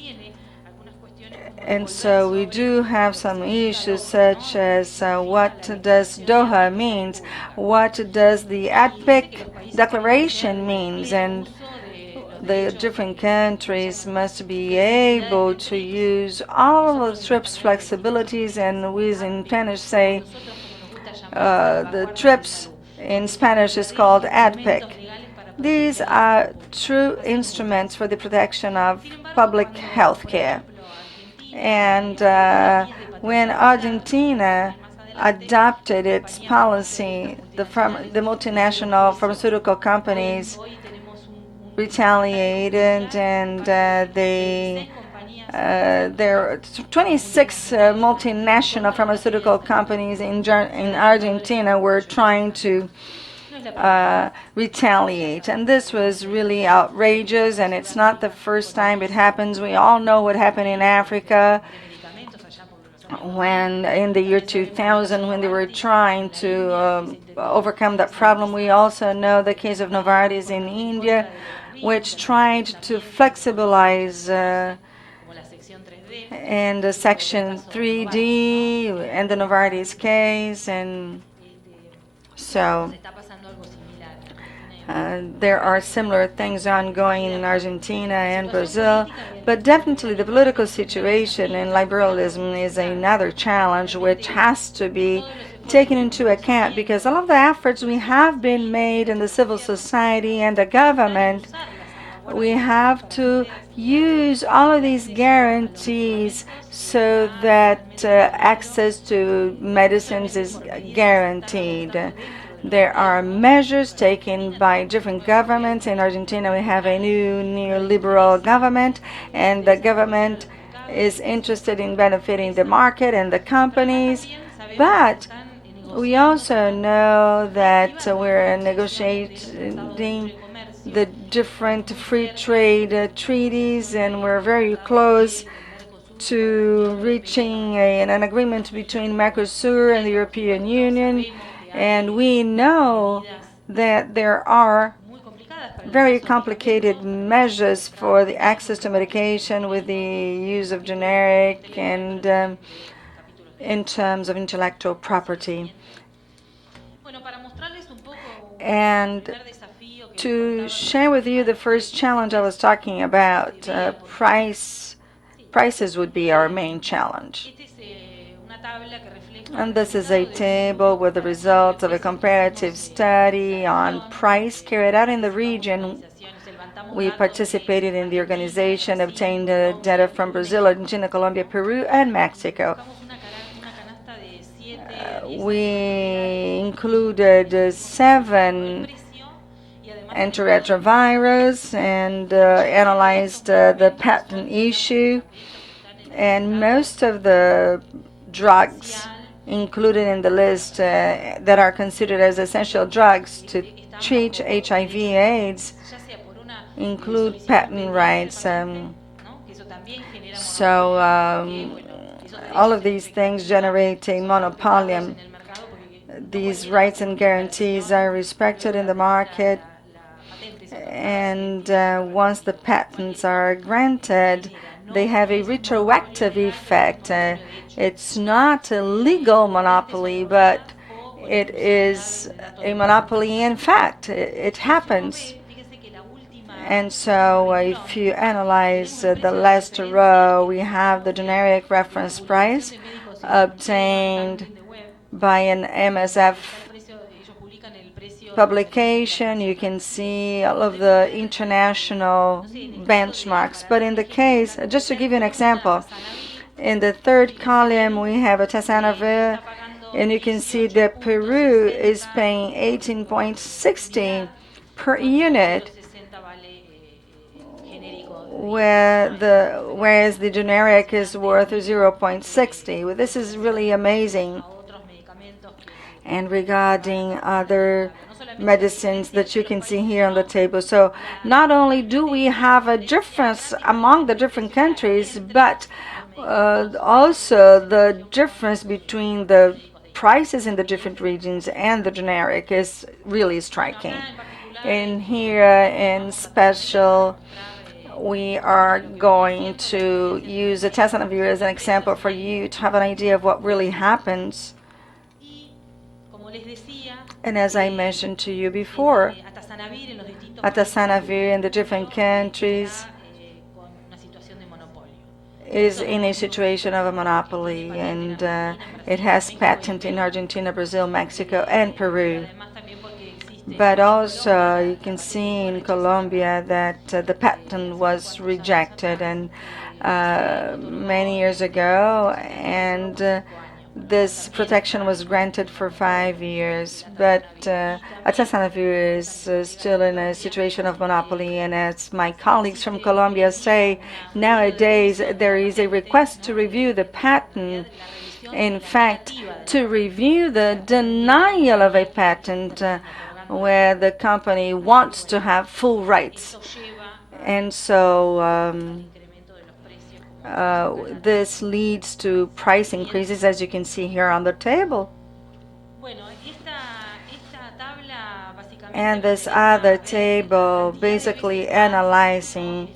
And so we do have some issues such as what does Doha means, what does the ABIA declaration means, and the different countries must be able to use all of the TRIPS flexibilities, and we in Spanish say the TRIPS in Spanish is called ABIA. These are true instruments for the protection of public health care. And when Argentina adopted its policy, the multinational pharmaceutical companies retaliated, and there are 26 multinational pharmaceutical companies in Argentina were trying to retaliate, and this was really outrageous, and it's not the first time it happens. We all know what happened in Africa when in the year 2000, when they were trying to overcome that problem. We also know the case of Novartis in India, which tried to flexibilize and the Section 3D and the Novartis case, and so there are similar things ongoing in Argentina and Brazil, but definitely the political situation and liberalism is another challenge which has to be taken into account, because all of the efforts we have been made in the civil society and the government, we have to use all of these guarantees so that access to medicines is guaranteed. There are measures taken by different governments. In Argentina, we have a new neoliberal government, and the government is interested in benefiting the market and the companies, but we also know that we're negotiating the different free trade treaties, and we're very close to reaching an agreement between Mercosur and the European Union. And we know that there are very complicated measures for the access to medication with the use of generic and in terms of intellectual property. And to share with you the first challenge I was talking about, prices would be our main challenge. And this is a table with the results of a comparative study on price carried out in the region. We participated in the organization, obtained data from Brazil, Argentina, Colombia, Peru, and Mexico. We included 7 antiretrovirus and analyzed the patent issue, and most of the drugs included in the list that are considered as essential drugs to treat HIV/AIDS include patent rights. All of these things generate a monopoly. These rights and guarantees are respected in the market, and once the patents are granted, they have a retroactive effect. It's not a legal monopoly, but it is a monopoly in fact. It happens. And so if you analyze the last row, we have the generic reference price obtained by an MSF publication. You can see all of the international benchmarks. But in the case, just to give you an example, in the third column we have a Tassanavir, and you can see that Peru is paying 18.60 per unit, whereas the generic is worth 0.60. Well, this is really amazing. And regarding other medicines that you can see here on the table, so not only do we have a difference among the different countries, but also the difference between the prices in the different regions and the generic is really striking. And here in special, we are going to use a Tassanavir as an example for you to have an idea of what really happens. And as I mentioned to you before, Tassanavir in the different countries is in a situation of a monopoly, and it has patent in Argentina, Brazil, Mexico, and Peru. But also you can see in Colombia that the patent was rejected and many years ago, and this protection was granted for 5 years. But Tassanavir is still in a situation of monopoly, and as my colleagues from Colombia say, nowadays there is a request to review the patent. In fact, to review the denial of a patent where the company wants to have full rights. And so this leads to price increases, as you can see here on the table. And this other table basically analyzes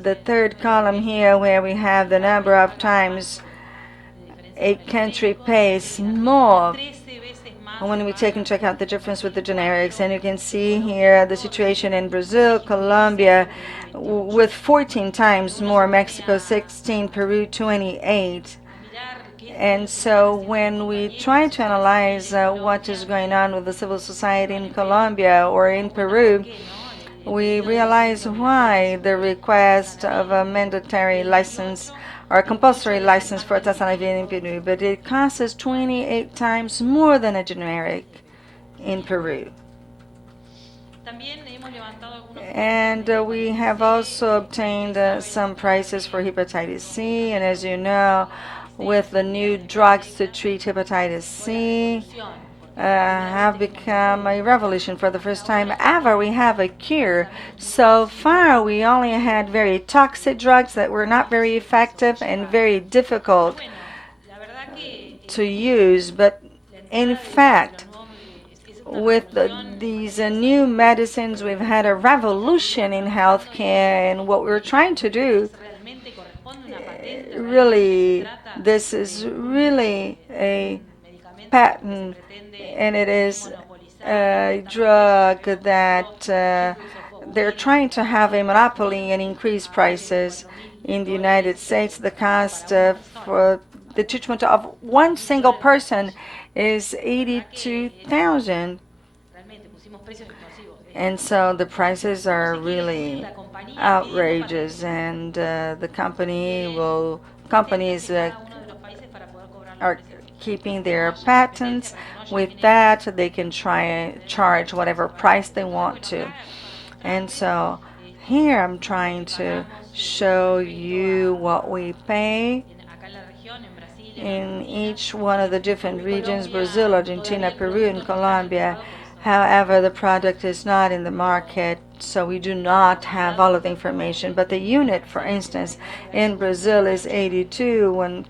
the third column here, where we have the number of times a country pays more when we take into account the difference with the generics. And you can see here the situation in Brazil, Colombia with 14 times more, Mexico 16, Peru 28. And so when we try to analyze what is going on with the civil society in Colombia or in Peru, we realize why the request of a mandatory license or a compulsory license for Tassanavir in Peru, but it costs us 28 times more than a generic in Peru. And we have also obtained some prices for hepatitis C. And as you know, with the new drugs to treat hepatitis C, have become a revolution. For the first time ever, we have a cure. So far, we only had very toxic drugs that were not very effective and very difficult to use. But in fact, with these new medicines, we've had a revolution in healthcare, and what we're trying to do, really, this is really a patent, and it is a drug that they're trying to have a monopoly and increase prices. In the United States, the cost for the treatment of one single person is 82,000. And so the prices are really outrageous, and the companies are keeping their patents. With that, they can try and charge whatever price they want to. And so here I'm trying to show you what we pay in each one of the different regions: Brazil, Argentina, Peru, and Colombia. However, the product is not in the market, so we do not have all of the information. But the unit, for instance, in Brazil is 82 when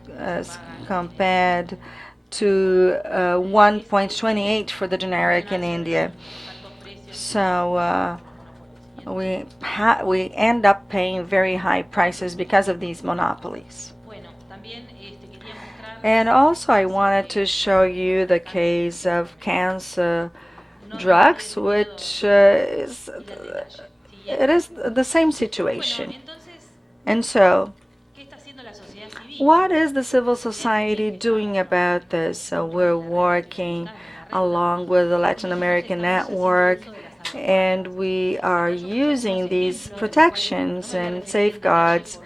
compared to 1.28 for the generic in India. So we end up paying very high prices because of these monopolies. And also, I wanted to show you the case of cancer drugs, which is the same situation. And so, what is the civil society doing about this? So we're working along with the Latin American network, and we are using these protections and safeguards.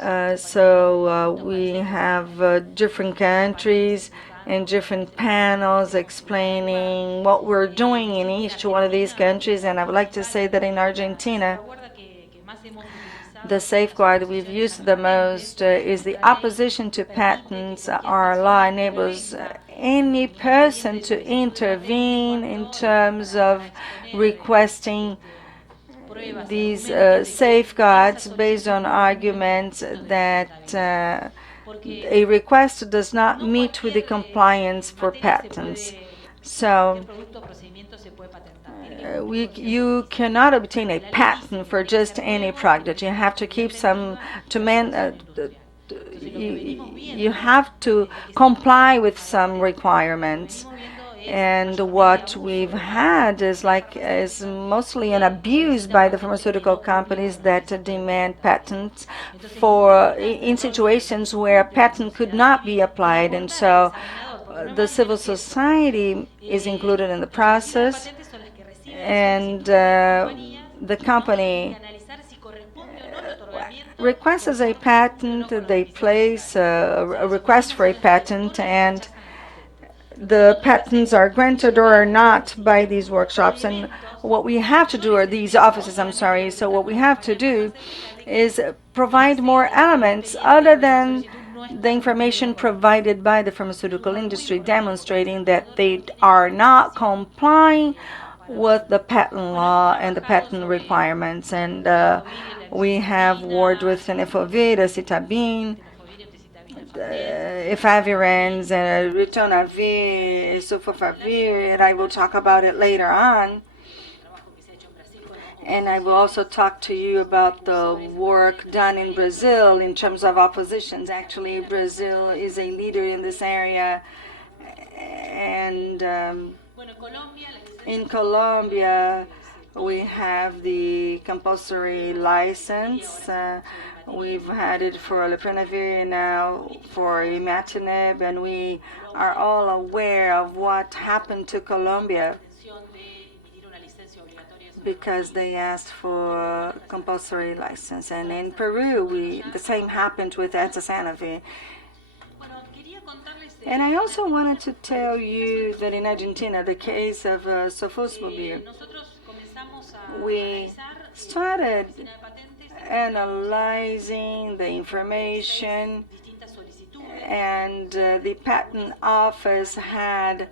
We have different countries and different panels explaining what we're doing in each one of these countries. And I would like to say that in Argentina, the safeguard we've used the most is the opposition to patents. Our law enables any person to intervene in terms of requesting these safeguards based on arguments that a request does not meet with the compliance for patents. So you cannot obtain a patent for just any product. You have to keep some you have to comply with some requirements. And what we've had is mostly an abuse by the pharmaceutical companies that demand patents in situations where a patent could not be applied. And so the civil society is included in the process, and the company requests a patent. They place a request for a patent, and the patents are granted or are not by these workshops. And what we have to do, or these offices, I'm sorry, so what we have to do is provide more elements other than the information provided by the pharmaceutical industry, demonstrating that they are not complying with the patent law and the patent requirements. And we have worked with tenofovir, citabine, efavirenz, ritonavir, sulfofavir, and I will talk about it later on. And I will also talk to you about the work done in Brazil in terms of oppositions. Actually, Brazil is a leader in this area. And in Colombia, we have the compulsory license. We've had it for lopinavir, now for imatinib, and we are all aware of what happened to Colombia because they asked for compulsory license. And in Peru, the same happened with azacitidine. And I also wanted to tell you that in Argentina, the case of Sofosbuvir, we started analyzing the information, and the patent office had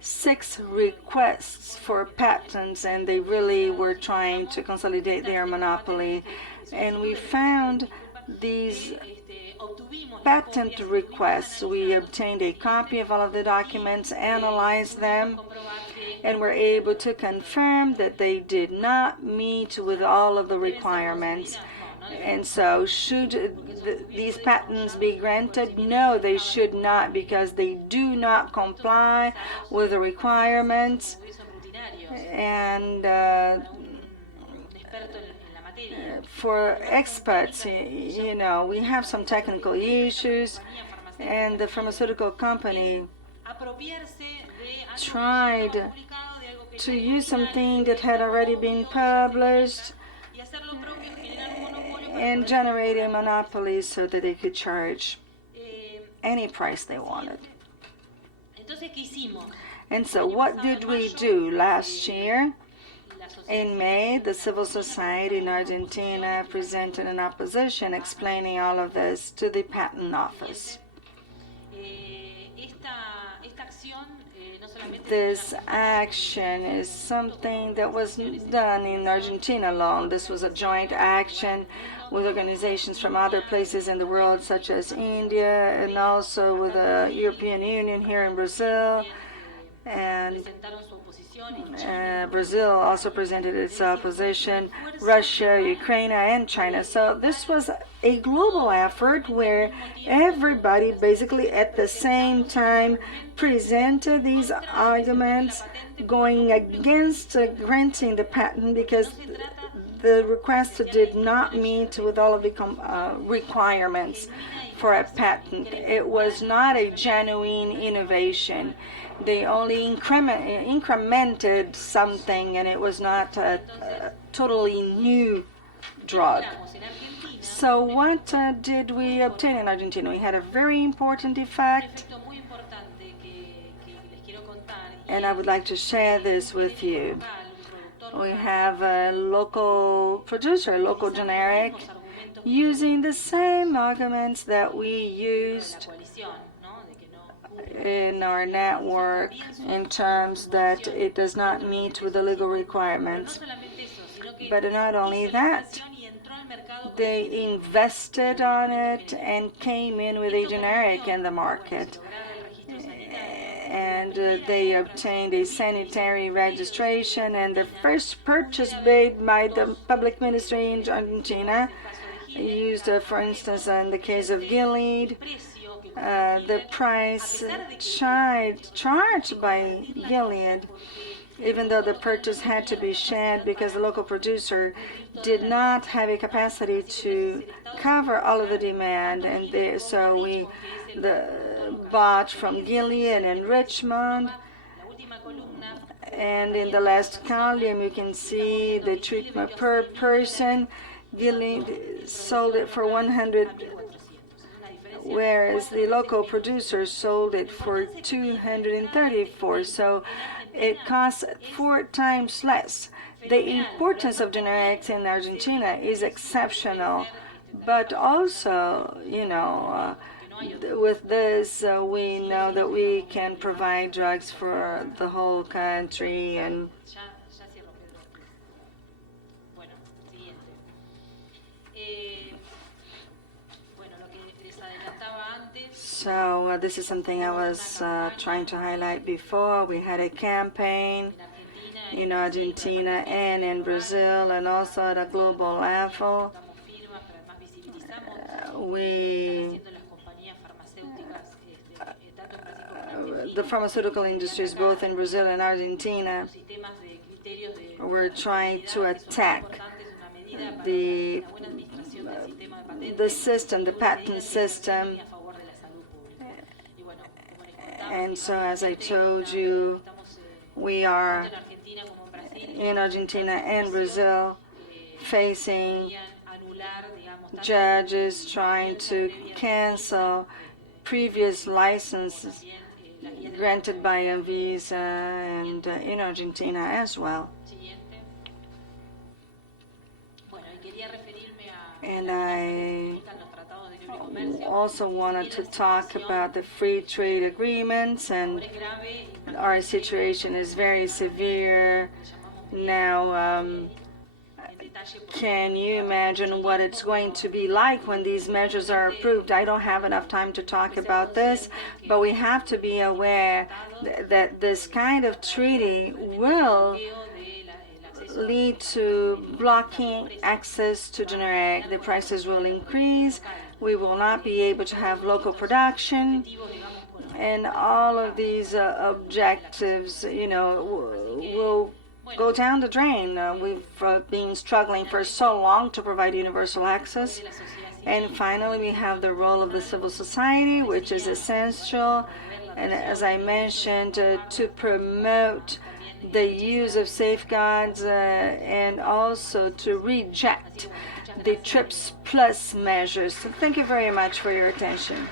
6 requests for patents, and they really were trying to consolidate their monopoly. And we found these patent requests. We obtained a copy of all of the documents, analyzed them, and were able to confirm that they did not meet with all of the requirements. And so should these patents be granted? No, they should not, because they do not comply with the requirements. And for experts, we have some technical issues, and the pharmaceutical company tried to use something that had already been published and generate a monopoly so that they could charge any price they wanted. And so what did we do last year? In May, the civil society in Argentina presented an opposition explaining all of this to the patent office. This action is something that was done in Argentina alone. This was a joint action with organizations from other places in the world, such as India, and also with the European Union here in Brazil. And Brazil also presented its opposition, Russia, Ukraine, and China. So this was a global effort where everybody basically at the same time presented these arguments going against granting the patent, because the request did not meet with all of the requirements for a patent. It was not a genuine innovation. They only incremented something, and it was not a totally new drug. So what did we obtain in Argentina? We had a very important effect, and I would like to share this with you. We have a local producer, a local generic, using the same arguments that we used in our network in terms that it does not meet with the legal requirements. But not only that, they invested on it and came in with a generic in the market. And they obtained a sanitary registration, and the first purchase made by the public ministry in Argentina used, for instance, in the case of Gilead, the price charged by Gilead, even though the purchase had to be shared because the local producer did not have a capacity to cover all of the demand, and so we bought from Gilead and Richmond. And in the last column, you can see the treatment per person. Gilead sold it for 100, whereas the local producer sold it for 234. So it costs 4 times less. The importance of generics in Argentina is exceptional, but also, with this, we know that we can provide drugs for the whole country. And so this is something I was trying to highlight before. We had a campaign in Argentina and in Brazil, and also at a global level. The pharmaceutical industries, both in Brazil and Argentina, were trying to attack the system, the patent system. And so, as I told you, we are in Argentina and Brazil facing judges trying to cancel previous licenses granted by Anvisa and in Argentina as well. And I also wanted to talk about the free trade agreements, and our situation is very severe now. Can you imagine what it's going to be like when these measures are approved? I don't have enough time to talk about this, but we have to be aware that this kind of treaty will lead to blocking access to generic. The prices will increase. We will not be able to have local production. And all of these objectives, will go down the drain. We've been struggling for so long to provide universal access. And finally, we have the role of the civil society, which is essential. And as I mentioned, to promote the use of safeguards and also to reject the TRIPS Plus measures. So thank you very much for your attention.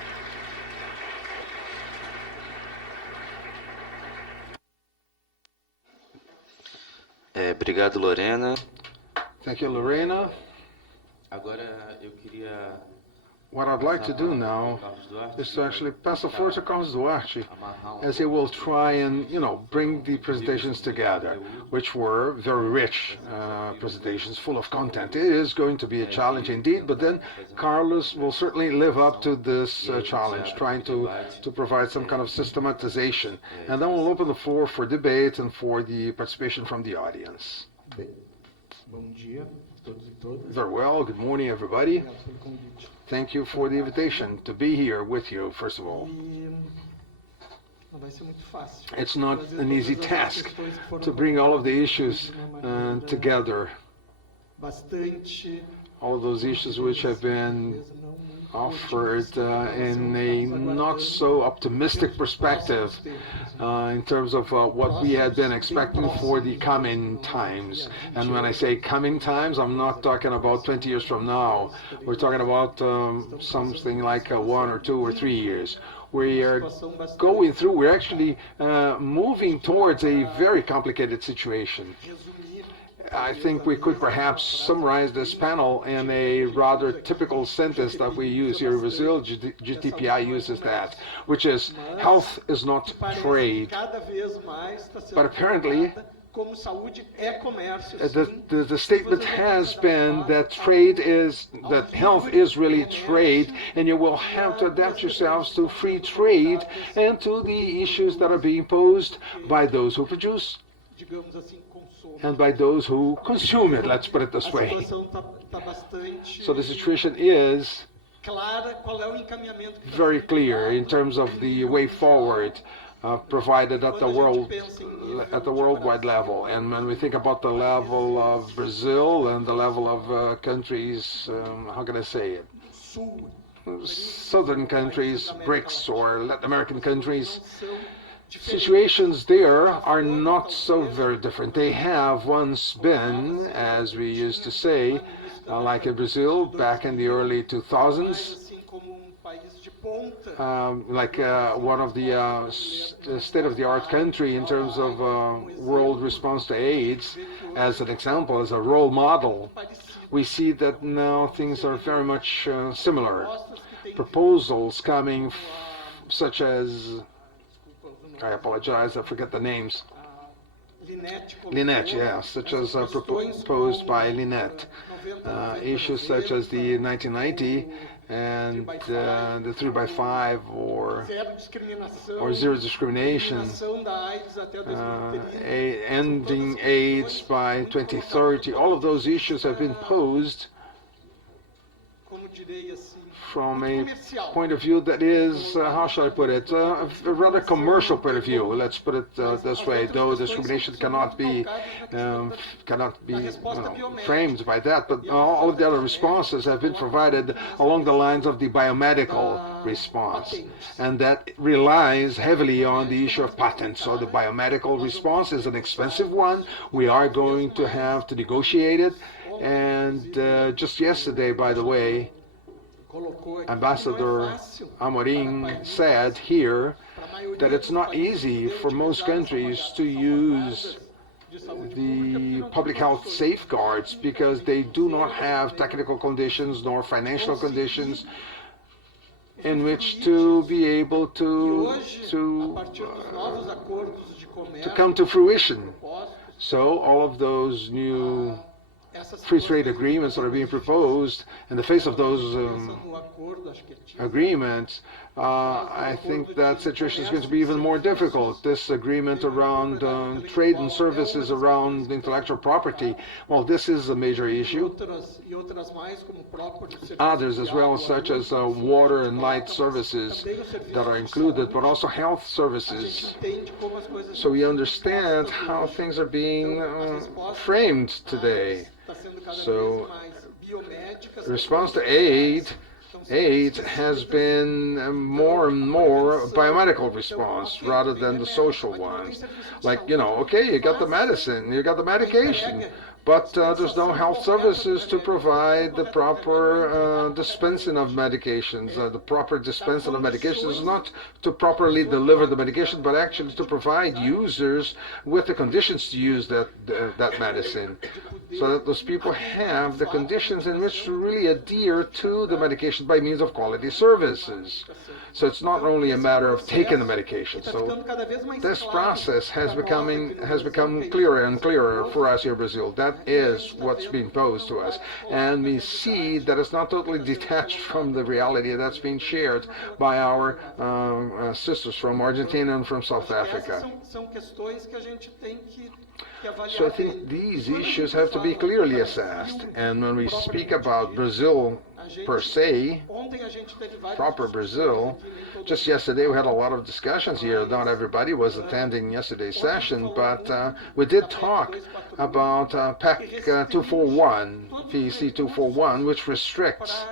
Obrigado, Lorena. Thank you, Lorena. Agora eu queria What I'd like to do now is to actually pass the floor to Carlos Duarte, as he will try and, bring the presentations together, which were very rich presentations, full of content. It is going to be a challenge indeed, but then Carlos will certainly live up to this challenge, trying to provide some kind of systematization. And then we'll open the floor for debate and for the participation from the audience. Very well. Good morning, everybody. Thank you for the invitation to be here with you, first of all. It's not an easy task to bring all of the issues together. All of those issues which have been offered in a not so optimistic perspective in terms of what we had been expecting for the coming times. And when I say coming times, I'm not talking about 20 years from now. We're talking about something like 1 or 2 or 3 years. We are going through, we're actually moving towards a very complicated situation. I think we could perhaps summarize this panel in a rather typical sentence that we use here in Brazil. GTPI uses that, which is, health is not trade. But apparently, the statement has been that health is really trade, and you will have to adapt yourselves to free trade and to the issues that are being posed by those who produce and by those who consume it, let's put it this way. So the situation is very clear in terms of the way forward provided at the worldwide level. And when we think about the level of Brazil and the level of countries, how can I say it? Southern countries, BRICS, or Latin American countries, situations there are not so very different. They have once been, as we used to say, like in Brazil back in the early 2000s, like one of the state-of-the-art country in terms of world response to AIDS, as an example, as a role model. We see that now things are very much similar. Proposals coming such as, I apologize, I forget the names. Lynette, yeah, such as proposed by Lynette. Issues such as the 1990 and the 3x5 or zero discrimination, ending AIDS by 2030. All of those issues have been posed from a point of view that is, how shall I put it, a rather commercial point of view. Let's put it this way. Though discrimination cannot be framed by that, but all of the other responses have been provided along the lines of the biomedical response, and that relies heavily on the issue of patents. So the biomedical response is an expensive one. We are going to have to negotiate it, and just yesterday, by the way, Ambassador Amorim said here that it's not easy for most countries to use the public health safeguards because they do not have technical conditions nor financial conditions in which to be able to come to fruition. So all of those new free trade agreements that are being proposed, in the face of those agreements, I think that situation is going to be even more difficult. This agreement around trade and services around intellectual property, well, this is a major issue. Others as well, such as water and light services that are included, but also health services. So we understand how things are being framed today. So response to AIDS has been more and more a biomedical response rather than the social ones. Like, okay, you got the medicine, you got the medication, but there's no health services to provide the proper dispensing of medications. The proper dispensing of medications is not to properly deliver the medication, but actually to provide users with the conditions to use that medicine, so that those people have the conditions in which to really adhere to the medication by means of quality services. So it's not only a matter of taking the medication. So this process has become clearer and clearer for us here in Brazil. That is what's being posed to us. And we see that it's not totally detached from the reality that's being shared by our sisters from Argentina and from South Africa. So I think these issues have to be clearly assessed. And when we speak about Brazil per se, proper Brazil, just yesterday we had a lot of discussions here. Not everybody was attending yesterday's session, but we did talk about PEC 241, PEC 241, which restricts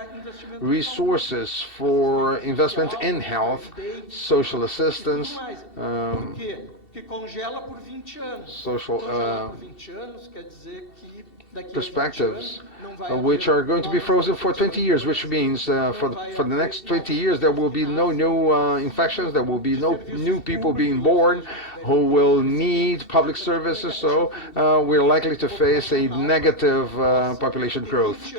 resources for investment in health, social assistance, social perspectives, which are going to be frozen for 20 years, which means for the next 20 years there will be no new infections, there will be no new people being born who will need public services, so we're likely to face a negative population growth,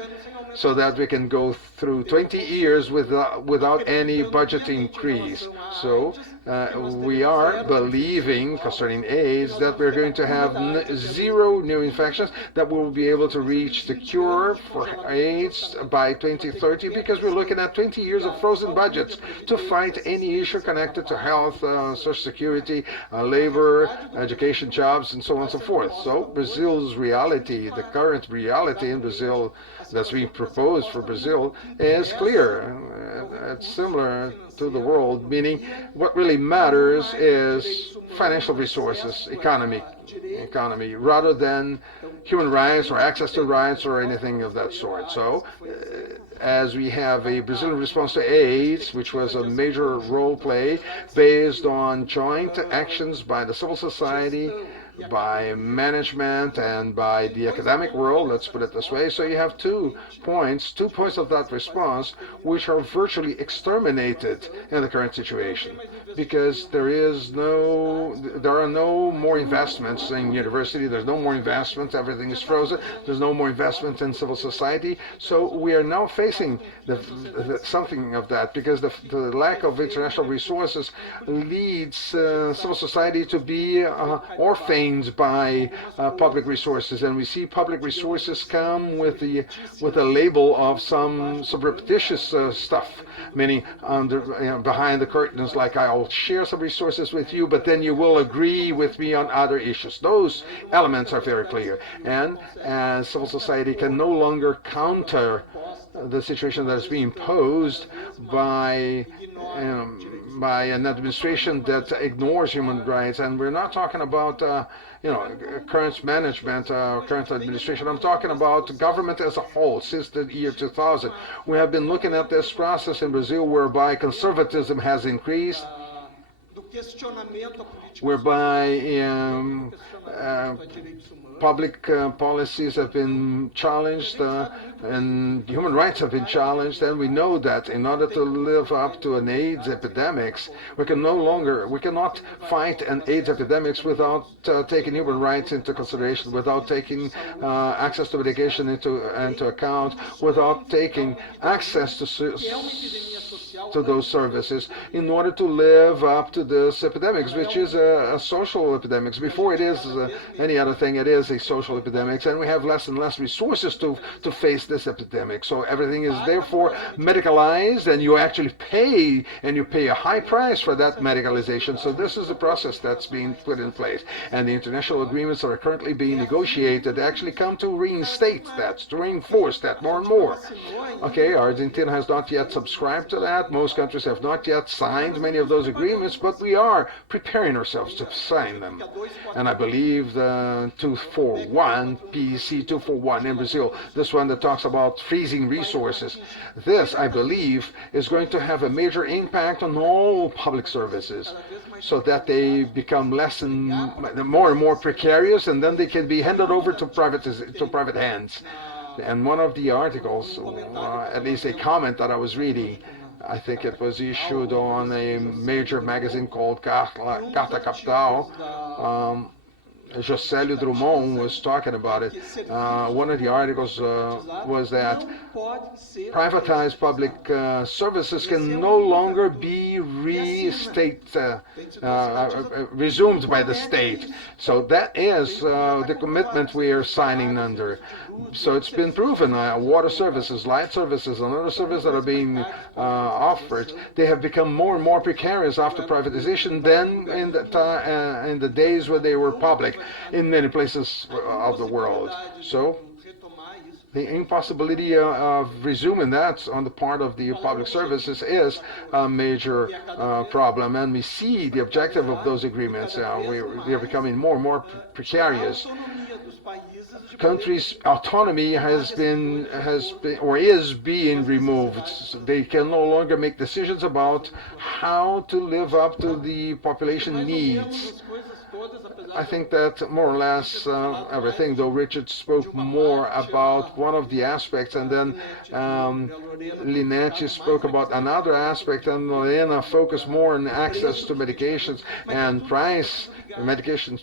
so that we can go through 20 years without any budget increase. So we are believing concerning AIDS that we're going to have zero new infections, that we'll be able to reach the cure for AIDS by 2030, because we're looking at 20 years of frozen budgets to fight any issue connected to health, social security, labor, education, jobs, and so on and so forth. So Brazil's reality, the current reality in Brazil that's being proposed for Brazil is clear. It's similar to the world, meaning what really matters is financial resources, economy, rather than human rights or access to rights or anything of that sort. So as we have a Brazilian response to AIDS, which was a major role play based on joint actions by the civil society, by management, and by the academic world, let's put it this way. So you have 2 points of that response which are virtually exterminated in the current situation, because there are no more investments in university, there's no more investments, everything is frozen, there's no more investment in civil society. So we are now facing something of that, because the lack of international resources leads civil society to be orphaned by public resources, and we see public resources come with a label of some repetitious stuff, meaning behind the curtains, like I'll share some resources with you, but then you will agree with me on other issues. Those elements are very clear, and as civil society can no longer counter the situation that is being posed by an administration that ignores human rights. And we're not talking about current management, current administration. I'm talking about government as a whole. Since the year 2000, we have been looking at this process in Brazil whereby conservatism has increased, whereby public policies have been challenged and human rights have been challenged, and we know that in order to live up to an AIDS epidemics, we cannot fight an AIDS epidemics without taking human rights into consideration, without taking access to medication into account, without taking access to those services in order to live up to this epidemics, which is a social epidemics. Before it is any other thing, it is a social epidemics, and we have less and less resources to face this epidemic. So everything is therefore medicalized, and you actually pay, and you pay a high price for that medicalization. So this is the process that's being put in place, and the international agreements that are currently being negotiated actually come to reinstate that, to reinforce that more and more. Okay, Argentina has not yet subscribed to that. Most countries have not yet signed many of those agreements, but we are preparing ourselves to sign them. And I believe the 241, PEC 241 in Brazil, this one that talks about freezing resources, this, I believe, is going to have a major impact on all public services, so that they become less and more precarious, and then they can be handed over to private hands. And one of the articles, at least a comment that I was reading, I think it was issued on a major magazine called Carta Capital. Josélio Drummond was talking about it. One of the articles was that privatized public services can no longer be resumed by the state. So that is the commitment we are signing under. So it's been proven, water services, light services, and other services that are being offered, they have become more and more precarious after privatization than in the days when they were public in many places of the world. So the impossibility of resuming that on the part of the public services is a major problem, and we see the objective of those agreements. We are becoming more and more precarious. Countries' autonomy has been or is being removed. So they can no longer make decisions about how to live up to the population needs. I think that more or less everything, though Richard spoke more about one of the aspects, and then Linetti spoke about another aspect, and Lorena focused more on access to medications and price of medication,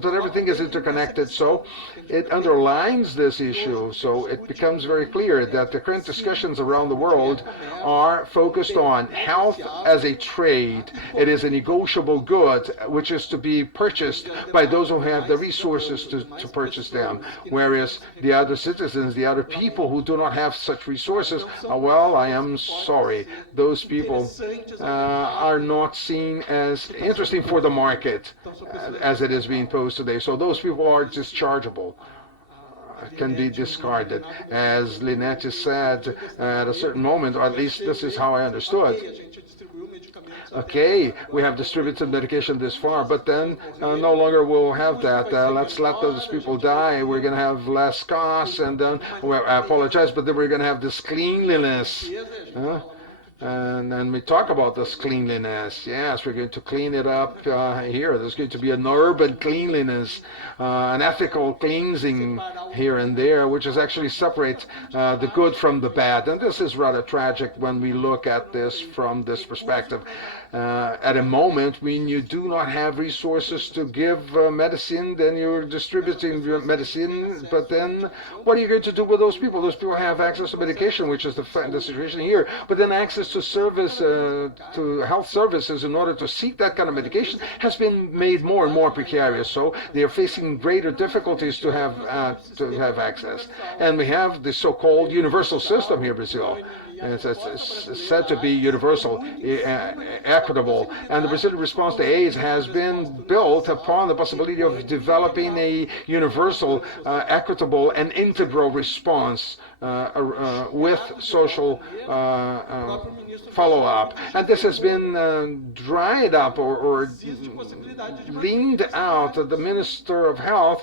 but everything is interconnected. So it underlines this issue. So it becomes very clear that the current discussions around the world are focused on health as a trade. It is a negotiable good, which is to be purchased by those who have the resources to purchase them, whereas the other citizens, the other people who do not have such resources, well, I am sorry, those people are not seen as interesting for the market as it is being posed today. So those people are dischargeable, can be discarded. As Linetti said at a certain moment, or at least this is how I understood. Okay, we have distributed medication this far, but then no longer will have that. Let's let those people die. We're going to have less costs, and then, well, I apologize, but then we're going to have this cleanliness. And then we talk about this cleanliness. Yes, we're going to clean it up here. There's going to be an urban cleanliness, an ethical cleansing here and there, which is actually separate the good from the bad. And this is rather tragic when we look at this from this perspective. At a moment when you do not have resources to give medicine, then you're distributing medicine, but then what are you going to do with those people? Those people have access to medication, which is the situation here, but then access to service, to health services in order to seek that kind of medication has been made more and more precarious. So they are facing greater difficulties to have access. And we have the so-called universal system here in Brazil. It's said to be universal, equitable, and the Brazilian response to AIDS has been built upon the possibility of developing a universal, equitable, and integral response with social follow-up. And this has been dried up or leaned out. The Minister of Health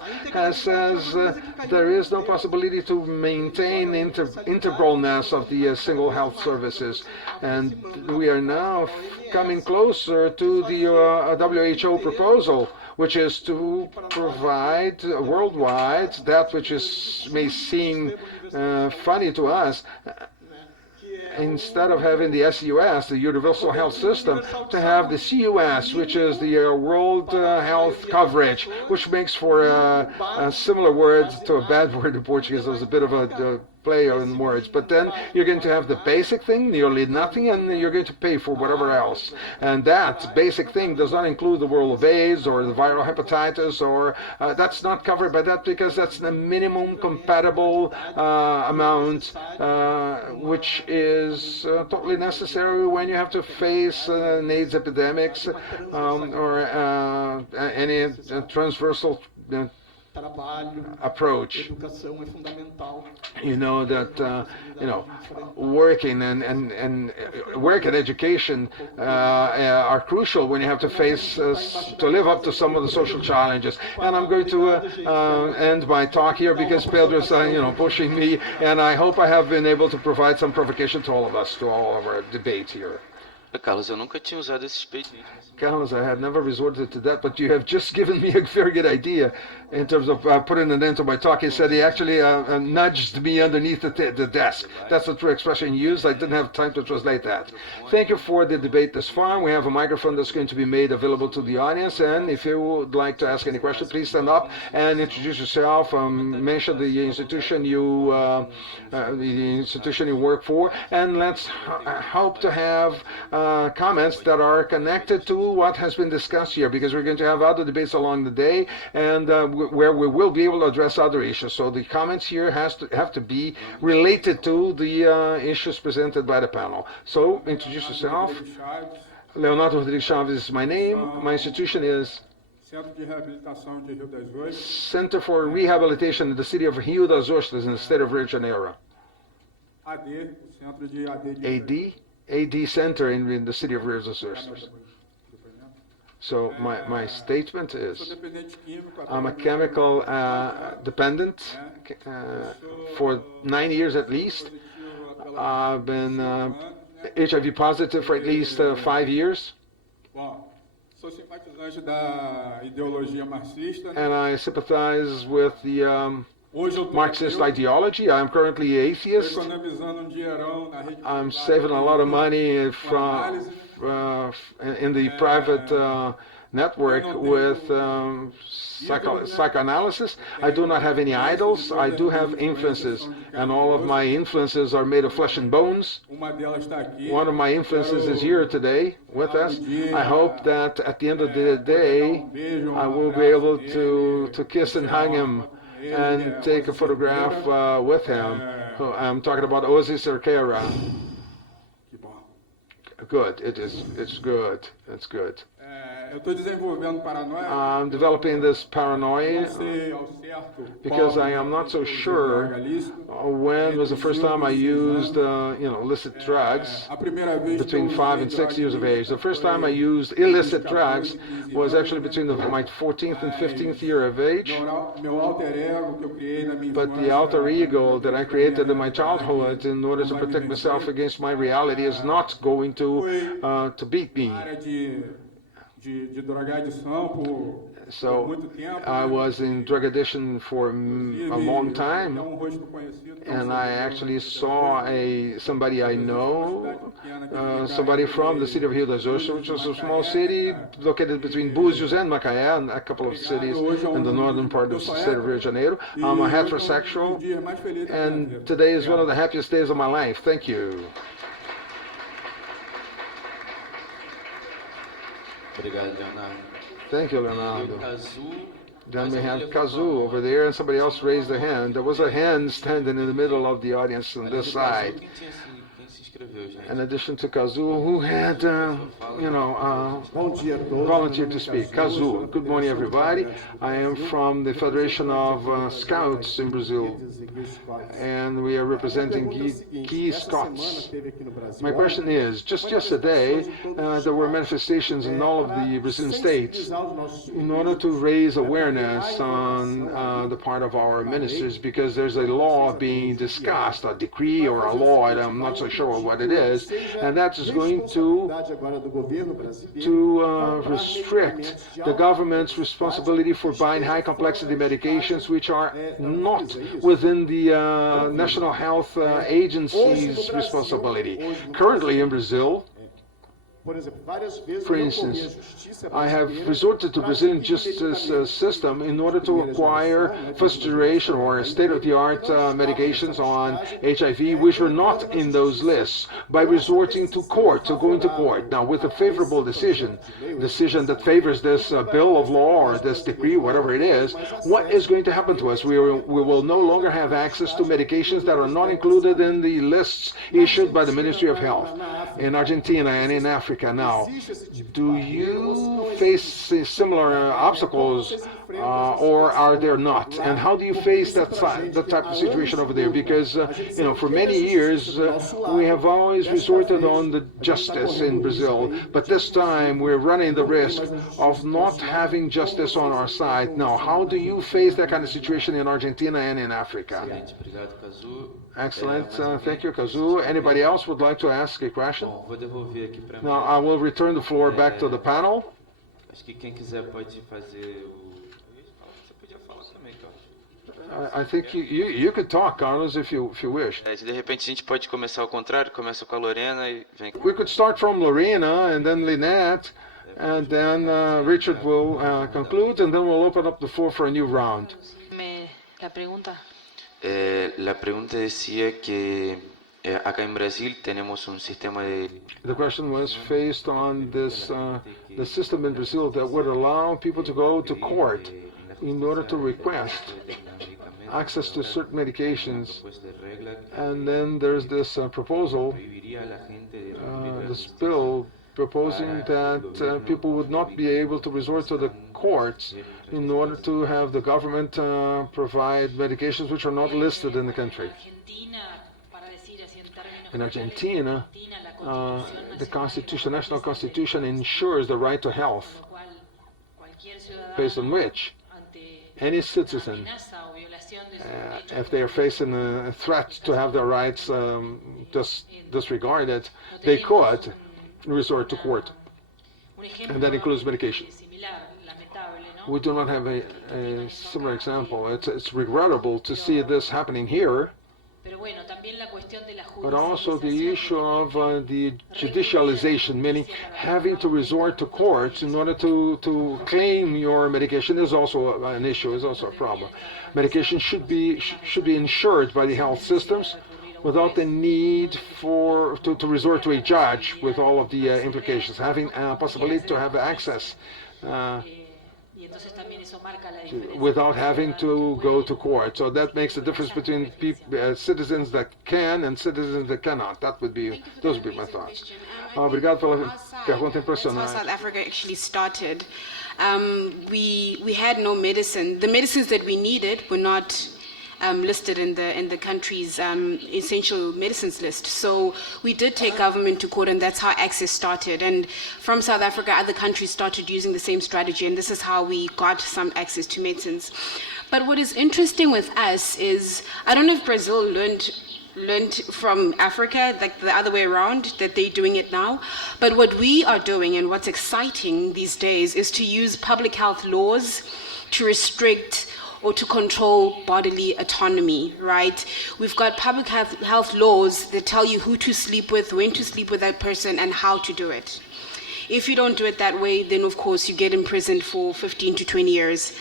says there is no possibility to maintain integralness of the single health services. And we are now coming closer to the WHO proposal, which is to provide worldwide that which may seem funny to us. Instead of having the SUS, the Universal Health System, to have the CUS, which is the World Health Coverage, which makes for similar words to a bad word in Portuguese. There's a bit of a play on words, but then you're going to have the basic thing, nearly nothing, and you're going to pay for whatever else. And that basic thing does not include the world of AIDS or the viral hepatitis, or that's not covered by that, because that's the minimum compatible amount, which is totally necessary when you have to face AIDS epidemics or any transversal approach. You know that working and work and education are crucial when you have to face to live up to some of the social challenges. And I'm going to end my talk here because Pedro's pushing me, and I hope I have been able to provide some provocation to all of us, to all of our debate here. Carlos, eu nunca tinha usado esse speech. Carlos, I had never resorted to that, but you have just given me a very good idea in terms of putting an end to my talk. He said he actually nudged me underneath the desk. That's the true expression he used. I didn't have time to translate that. Thank you for the debate thus far. We have a microphone that's going to be made available to the audience, and if you would like to ask any question, please stand up and introduce yourself, mention the institution you work for, and let's hope to have comments that are connected to what has been discussed here, because we're going to have other debates along the day, and where we will be able to address other issues. So the comments here have to be related to the issues presented by the panel. So introduce yourself. Leonardo Rodrigues Chaves is my name. My institution is Center for Rehabilitation in the city of Rio das Ostras in the state of Rio de Janeiro. AD Center in the city of Rio das Ostras. So my statement is, I'm a chemical dependent for 9 years at least. I've been HIV positive for at least 5 years. And I sympathize with the Marxist ideology. I'm currently atheist. I'm saving a lot of money from in the private network with psychoanalysis. I do not have any idols. I do have influences, and all of my influences are made of flesh and bones. One of my influences is here today with us. I hope that at the end of the day, I will be able to kiss and hug him and take a photograph with him. I'm talking about Ozzy Cerqueira. Good. It's good. It's good. I'm developing this paranoia because I am not so sure when was the first time I used illicit drugs between 5 and 6 years of age. The first time I used illicit drugs was actually between my 14th and 15th year of age. But the alter ego that I created in my childhood in order to protect myself against my reality is not going to beat me. So I was in drug addiction for a long time, and I actually saw somebody I know, somebody from the city of Rio das Ostras, which was a small city located between Búzios and Macaé, and a couple of cities in the northern part of the state of Rio de Janeiro. I'm a heterosexual, and today is one of the happiest days of my life. Thank you. Thank you, Leonardo. Then we have Kazu over there, and somebody else raised their hand. There was a hand standing in the middle of the audience on this side. in addition to Kazu, who had, volunteered to speak. Kazu, good morning, everybody. I am from the Federation of Scouts in Brazil, and we are representing Key Scots. My question is, just yesterday, there were manifestations in all of the Brazilian states in order to raise awareness on the part of our ministers, because there's a law being discussed, a decree or a law, I'm not so sure what it is, and that is going to restrict the government's responsibility for buying high complexity medications which are not within the National Health Agency's responsibility. Currently in Brazil, for instance, I have resorted to Brazilian justice system in order to acquire first generation or state-of-the-art medications on HIV, which were not in those lists, by resorting to court, to going to court. Now, with a favorable decision that favors this bill of law or this decree, whatever it is, what is going to happen to us? We will no longer have access to medications that are not included in the lists issued by the Ministry of Health in Argentina and in Africa. Now, do you face similar obstacles, or are there not? And how do you face that type of situation over there? Because for many years we have always resorted on the justice in Brazil, but this time we're running the risk of not having justice on our side. Now, how do you face that kind of situation in Argentina and in Africa? Excellent. Thank you, Kazu. Anybody else would like to ask a question? Now, I will return the floor back to the panel. I think you could talk, Carlos, if you wish. De repente a gente pode começar ao contrário, começa com a Lorena e vem. We could start from Lorena and then Lynette, and then Richard will conclude, and then we'll open up the floor for a new round. La pregunta. La pregunta decía que acá en Brasil tenemos un sistema de... The question was based on this the system in Brazil that would allow people to go to court in order to request access to certain medications. And then there's this proposal, this bill proposing that people would not be able to resort to the courts in order to have the government provide medications which are not listed in the country. In Argentina, the national constitution ensures the right to health, based on which any citizen, if they are facing a threat to have their rights disregarded, they could resort to court, and that includes medication. We do not have a similar example. It's regrettable to see this happening here, but also the issue of the judicialization, meaning having to resort to courts in order to claim your medication, is also an issue, is also a problem. Medication should be insured by the health systems without the need to resort to a judge with all of the implications, having a possibility to have access without having to go to court. So that makes the difference between citizens that can and citizens that cannot. Those would be my thoughts. Obrigado pela pergunta impressionante. South Africa actually started. We had no medicine. The medicines that we needed were not listed in the country's essential medicines list. So we did take government to court, and that's how access started. And from South Africa, other countries started using the same strategy, and this is how we got some access to medicines. But what is interesting with us is, I don't know if Brazil learned from Africa, like the other way around, that they're doing it now. But what we are doing, and what's exciting these days, is to use public health laws to restrict or to control bodily autonomy, right? We've got public health laws that tell you who to sleep with, when to sleep with that person, and how to do it. If you don't do it that way, then of course you get imprisoned for 15 to 20 years.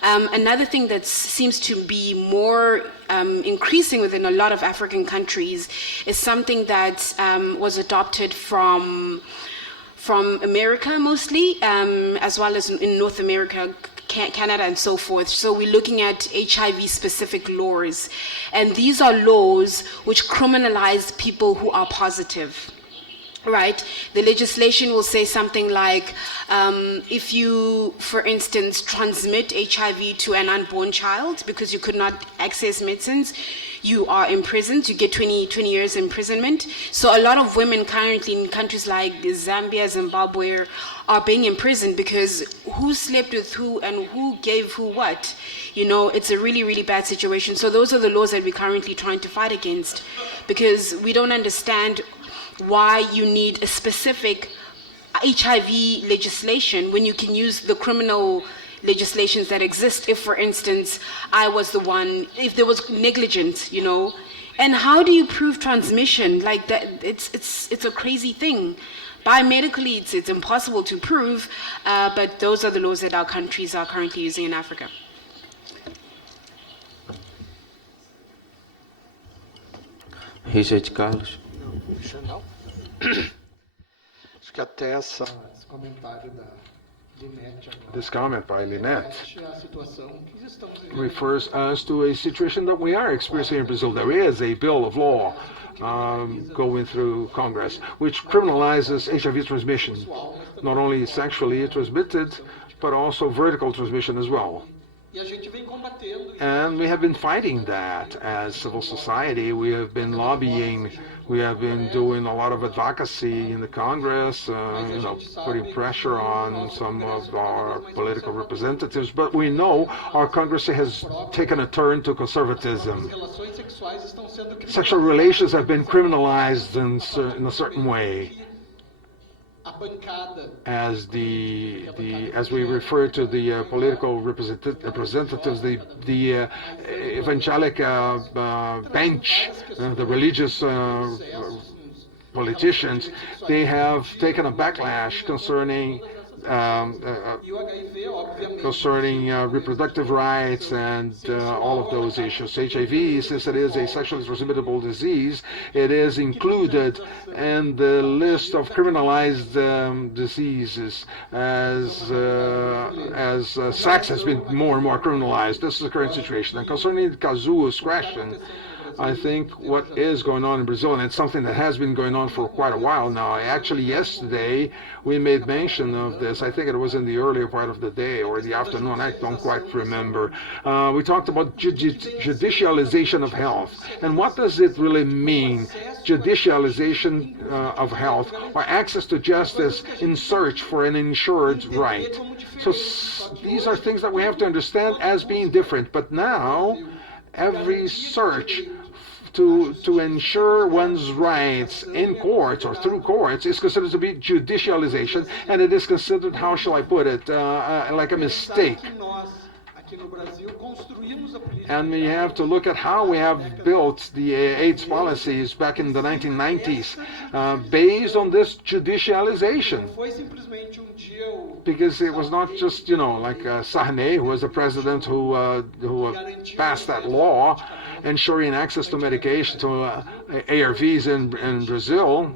Another thing that seems to be more increasing within a lot of African countries is something that was adopted from America mostly, as well as in North America, Canada and so forth. So we're looking at HIV-specific laws. And these are laws which criminalize people who are positive. Right? The legislation will say something like, if you, for instance, transmit HIV to an unborn child because you could not access medicines, you are imprisoned, you get 20 years imprisonment. So a lot of women currently in countries like Zambia, Zimbabwe, are being imprisoned because who slept with who and who gave who what? You know, it's a really, really bad situation. So those are the laws that we're currently trying to fight against, because we don't understand why you need a specific HIV legislation when you can use the criminal legislations that exist. If, for instance, I was the one, if there was negligence, you know, and how do you prove transmission like that? It's a crazy thing. Biomedically, it's impossible to prove, but those are the laws that our countries are currently using in Africa. Richard Carlos. Puxa, não. Acho que até esse comentário do NET agora. This comment by Lynette A situação que estamos vivendo. refers us to a situation that we are experiencing in Brazil. There is a bill of law going through Congress which criminalizes HIV transmission, not only sexually transmitted, but also vertical transmission as well. E a gente vem combatendo. And we have been fighting that as civil society. We have been lobbying. We have been doing a lot of advocacy in the Congress, putting pressure on some of our political representatives. But we know our Congress has taken a turn to conservatism. Relações sexuais estão sendo Sexual relations have been criminalized in a certain way. a bancada. As we refer to the political representatives, the evangelical bench, the religious politicians, they have taken a backlash concerning reproductive rights and all of those issues. HIV, since it is a sexually transmittable disease, it is included in the list of criminalized diseases as sex has been more and more criminalized. This is the current situation. And concerning Kazuo's question, I think what is going on in Brazil, and it's something that has been going on for quite a while now. Actually, yesterday we made mention of this. I think it was in the earlier part of the day or the afternoon. I don't quite remember. We talked about judicialization of health. And what does it really mean? Judicialization of health, or access to justice in search for an ensured right. So these are things that we have to understand as being different. But now, every search to ensure one's rights in courts or through courts is considered to be judicialization, and it is considered, how shall I put it, like a mistake. And we have to look at how we have built the AIDS policies back in the 1990s based on this judicialization. Because it was not just, like Sarney, who was the president who passed that law, ensuring access to medication, to ARVs in Brazil,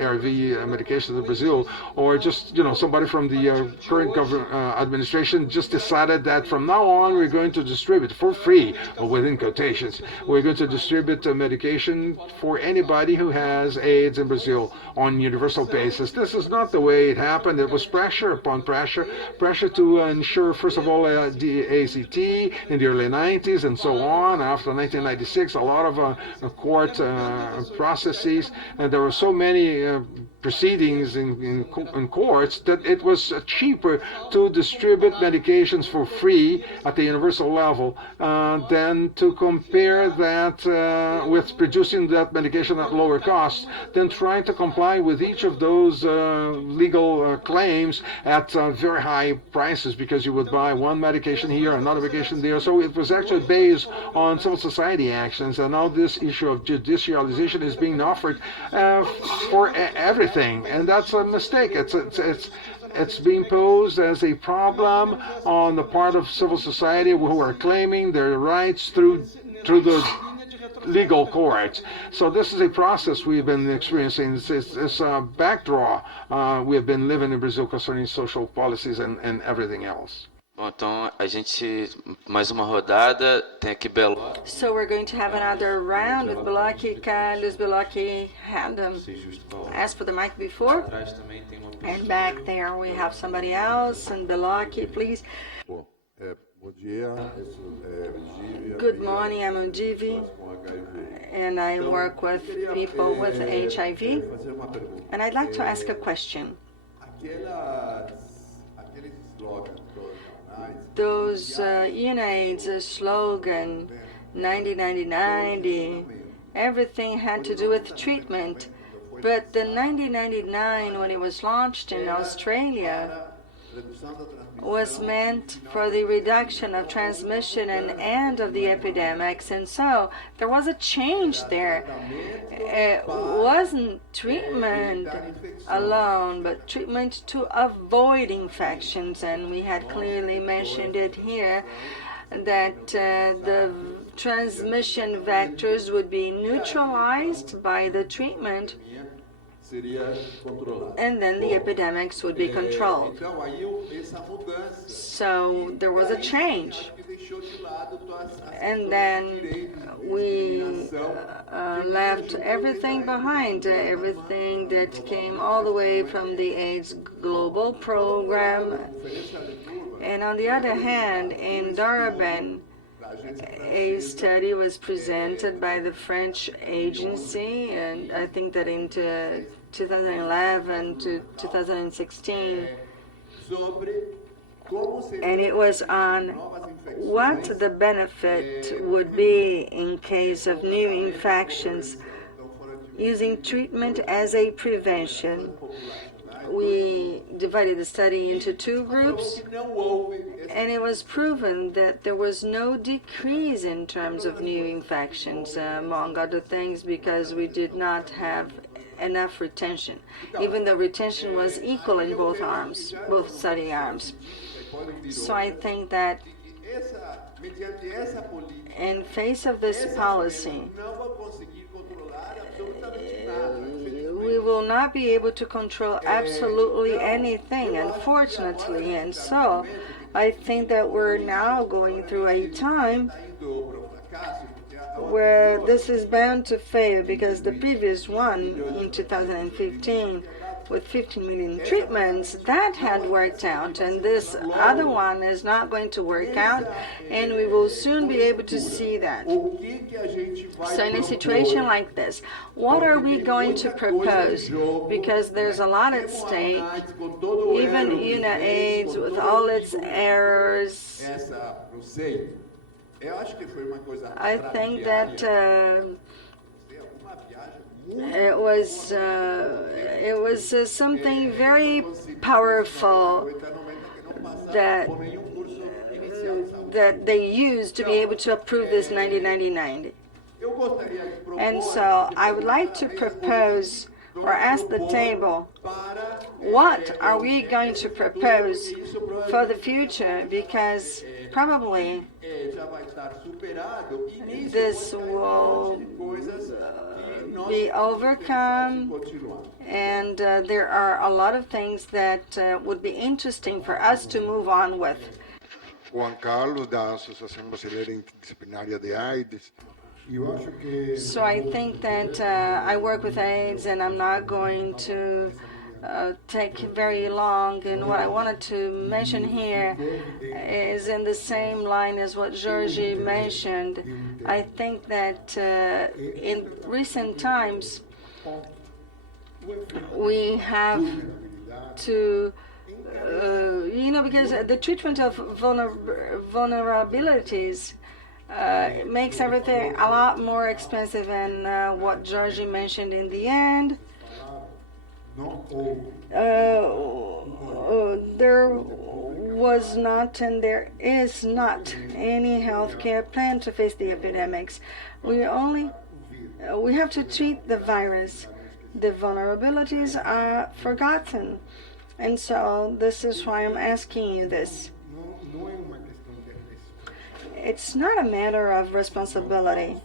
ARV medications in Brazil, or just, somebody from the current government administration just decided that from now on we're going to distribute for free, or within quotations, we're going to distribute medication for anybody who has AIDS in Brazil on universal basis. This is not the way it happened. It was pressure upon pressure to ensure, first of all, the ACT in the early 90s and so on. After 1996, a lot of court processes, and there were so many proceedings in courts that it was cheaper to distribute medications for free at the universal level than to compare that with producing that medication at lower cost, than trying to comply with each of those legal claims at very high prices, because you would buy one medication here, another medication there. So it was actually based on civil society actions, and now this issue of judicialization is being offered for everything, and that's a mistake. It's being posed as a problem on the part of civil society who are claiming their rights through the legal court. So this is a process we've been experiencing. It's a backdraw we have been living in Brazil concerning social policies and everything else. Bom, então a gente mais uma rodada, tem aqui Belo. So we're going to have another round with Belocchi. Carlos Belocchi had asked for the mic before. Atrás também tem uma pessoa. And back there we have somebody else. And Belocchi, please. Bom dia, Good morning, I'm Ogivi, and I work with people with HIV. And I'd like to ask a question. Those UNAIDS slogan, 90-90-90, everything had to do with treatment. But the 90-99, when it was launched in Australia, was meant for the reduction of transmission and end of the epidemics. And so there was a change there. It wasn't treatment alone, but treatment to avoid infections. And we had clearly mentioned it here that the transmission vectors would be neutralized by the treatment, and then the epidemics would be controlled. So there was a change. And then we left everything behind, everything that came all the way from the AIDS Global Program. And on the other hand, in Durban, a study was presented by the French agency, and I think that in 2011 to 2016, and it was on what the benefit would be in case of new infections using treatment as a prevention. We divided the study into two groups, and it was proven that there was no decrease in terms of new infections, among other things, because we did not have enough retention, even though retention was equal in both arms, both study arms. So I think that in face of this policy, we will not be able to control absolutely anything, unfortunately. And so I think that we're now going through a time where this is bound to fail, because the previous one in 2015 with 15 million treatments, that had worked out, and this other one is not going to work out, and we will soon be able to see that. So in a situation like this, what are we going to propose? Because there's a lot at stake. Even UNAIDS, with all its errors, I think that it was something very powerful that they used to be able to approve this 90-90-90. And so I would like to propose or ask the table, what are we going to propose for the future? Because probably this will be overcome, and there are a lot of things that would be interesting for us to move on with. Juan Carlos, da Associação Brasileira Interdisciplinária de AIDS. So I think that I work with AIDS, and I'm not going to take very long. And what I wanted to mention here is in the same line as what Georgie mentioned. I think that in recent times we have to, because the treatment of vulnerabilities makes everything a lot more expensive, and what Georgie mentioned in the end, there was not and there is not any healthcare plan to face the epidemics. We have to treat the virus. The vulnerabilities are forgotten. And so this is why I'm asking you this. It's not a matter of responsibility.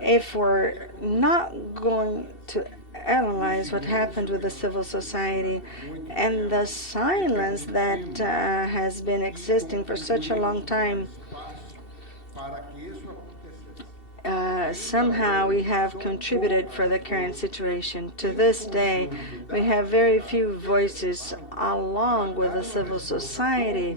If we're not going to analyze what happened with the civil society and the silence that has been existing for such a long time. Somehow we have contributed for the current situation. To this day, we have very few voices along with the civil society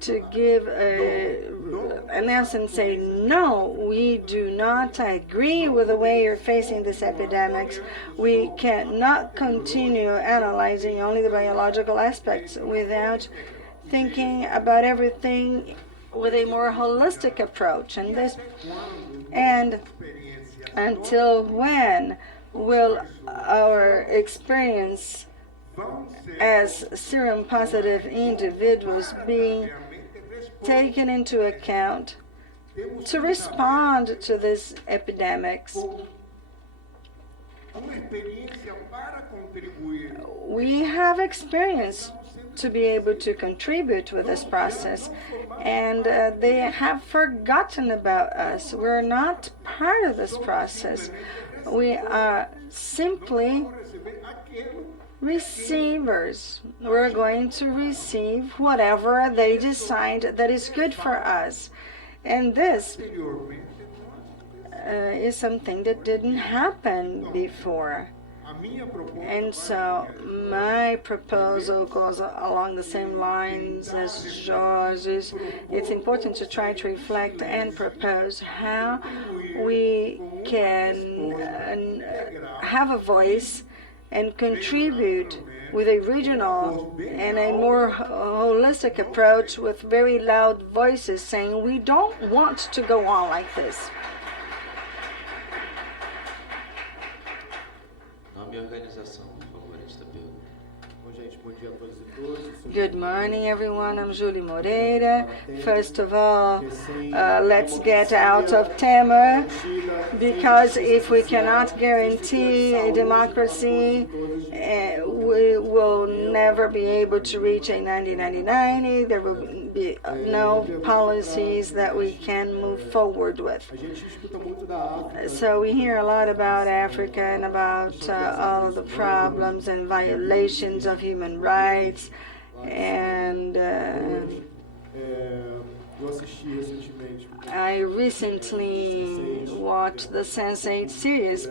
to give an answer and say, no, we do not agree with the way you're facing this epidemics. We cannot continue analyzing only the biological aspects without thinking about everything with a more holistic approach. And until when will our experience as serum-positive individuals being taken into account to respond to these epidemics? We have experience to be able to contribute with this process, and they have forgotten about us. We're not part of this process. We are simply receivers. We're going to receive whatever they decide that is good for us. And this is something that didn't happen before. And so my proposal goes along the same lines as George's. It's important to try to reflect and propose how we can have a voice and contribute with a regional and a more holistic approach with very loud voices saying we don't want to go on like this. Good morning, everyone. I'm Julie Moreira. First of all, let's get out of Temer, because if we cannot guarantee a democracy, we will never be able to reach a 90-90-90. There will be no policies that we can move forward with. So we hear a lot about Africa and about all of the problems and violations of human rights. And I recently watched the Sense8 series,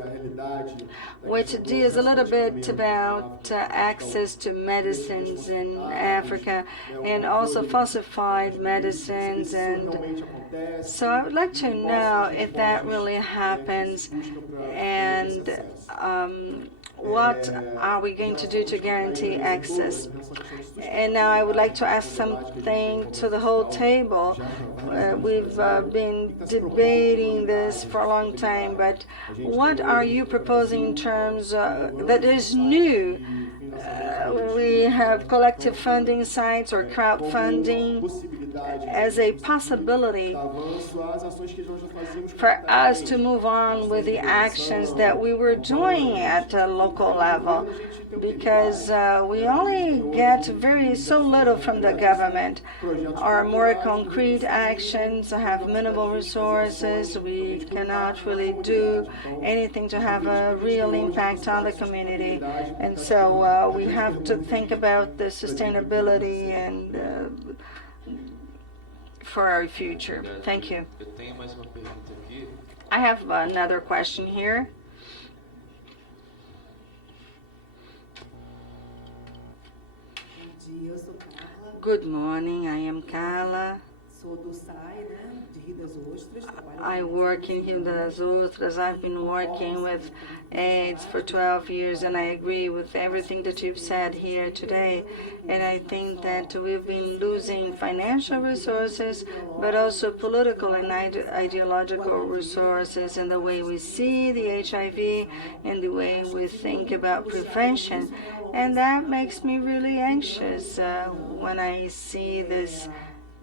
which deals a little bit about access to medicines in Africa and also falsified medicines. And so I would like to know if that really happens, and what are we going to do to guarantee access? And now I would like to ask something to the whole table. We've been debating this for a long time, but what are you proposing in terms that is new? We have collective funding sites or crowdfunding as a possibility for us to move on with the actions that we were doing at a local level, because we only get so little from the government. Our more concrete actions have minimal resources. We cannot really do anything to have a real impact on the community. And so we have to think about the sustainability and for our future. Thank you. I have another question here. Good morning, I am Carla. I work in Rio das Ostras. I've been working with AIDS for 12 years, and I agree with everything that you've said here today. And I think that we've been losing financial resources, but also political and ideological resources in the way we see the HIV and the way we think about prevention. And that makes me really anxious when I see this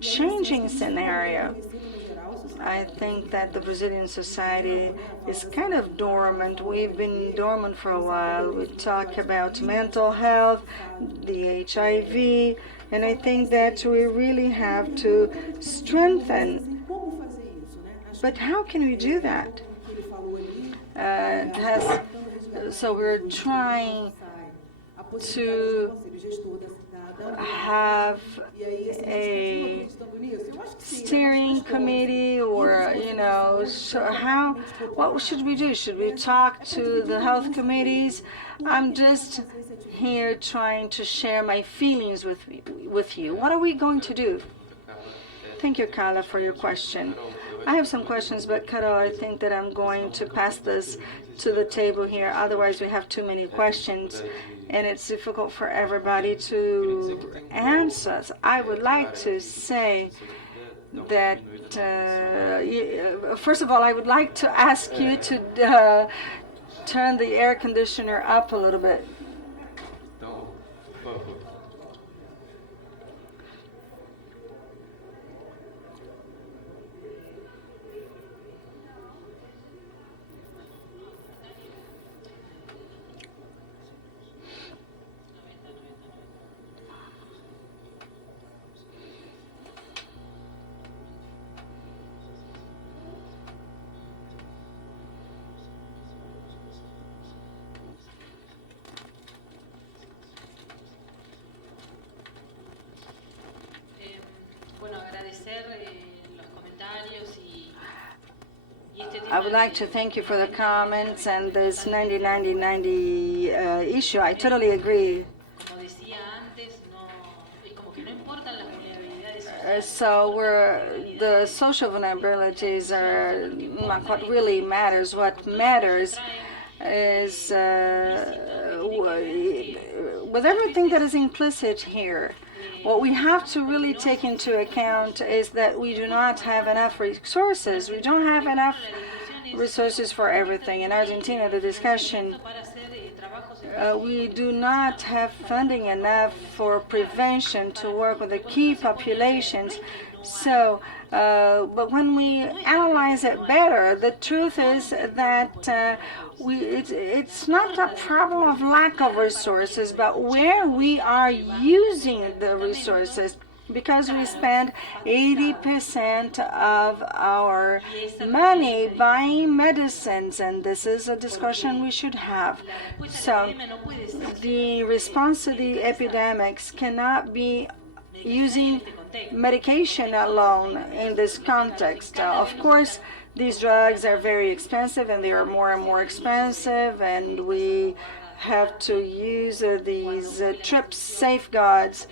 changing scenario. I think that the Brazilian society is kind of dormant. We've been dormant for a while. We talk about mental health, the HIV, and I think that we really have to strengthen. But how can we do that? It has So we're trying to have a steering committee, or so what should we do? Should we talk to the health committees? I'm just here trying to share my feelings with you. What are we going to do? Thank you, Carla, for your question. I have some questions, but Carol, I think that I'm going to pass this to the table here. Otherwise, we have too many questions, and it's difficult for everybody to answer. I would like to say that, first of all, I would like to ask you to turn the air conditioner up a little bit. I would like to thank you for the comments and this 90-90-90 issue. I totally agree. So the social vulnerabilities are not what really matters. What matters is with everything that is implicit here. What we have to really take into account is that we do not have enough resources. We don't have enough resources for everything. In Argentina, the discussion, we do not have funding enough for prevention to work with the key populations. So, but when we analyze it better, the truth is that it's not a problem of lack of resources, but where we are using the resources. Because we spend 80% of our money buying medicines, and this is a discussion we should have. So the response to the epidemics cannot be using medication alone in this context. Of course, these drugs are very expensive, and they are more and more expensive, and we have to use these TRIPS safeguards.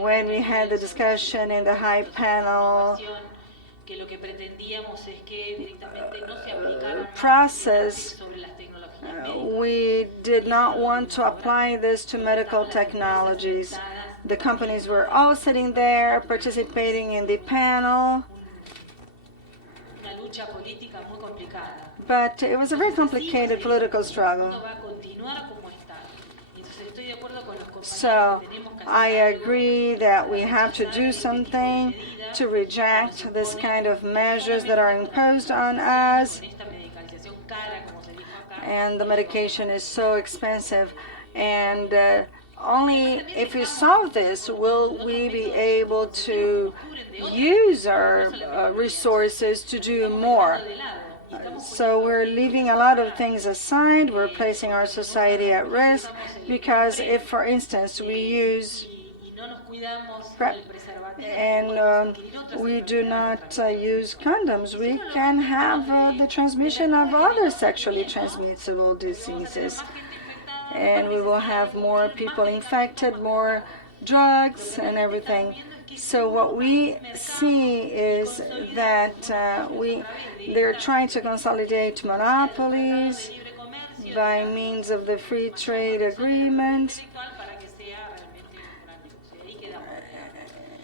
When we had the discussion in the high panel process, we did not want to apply this to medical technologies. The companies were all sitting there participating in the panel, but it was a very complicated political struggle. So I agree that we have to do something to reject this kind of measures that are imposed on us. And the medication is so expensive. And only if we solve this will we be able to use our resources to do more. So we're leaving a lot of things aside. We're placing our society at risk because if, for instance, we use PrEP and we do not use condoms, we can have the transmission of other sexually transmissible diseases. And we will have more people infected, more drugs and everything. So what we see is that they're trying to consolidate monopolies by means of the free trade agreement.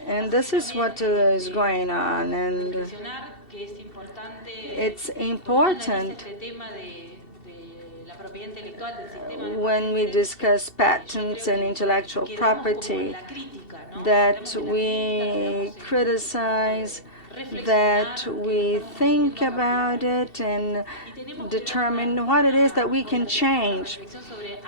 And this is what is going on. And it's important when we discuss patents and intellectual property that we criticize, that we think about it and determine what it is that we can change.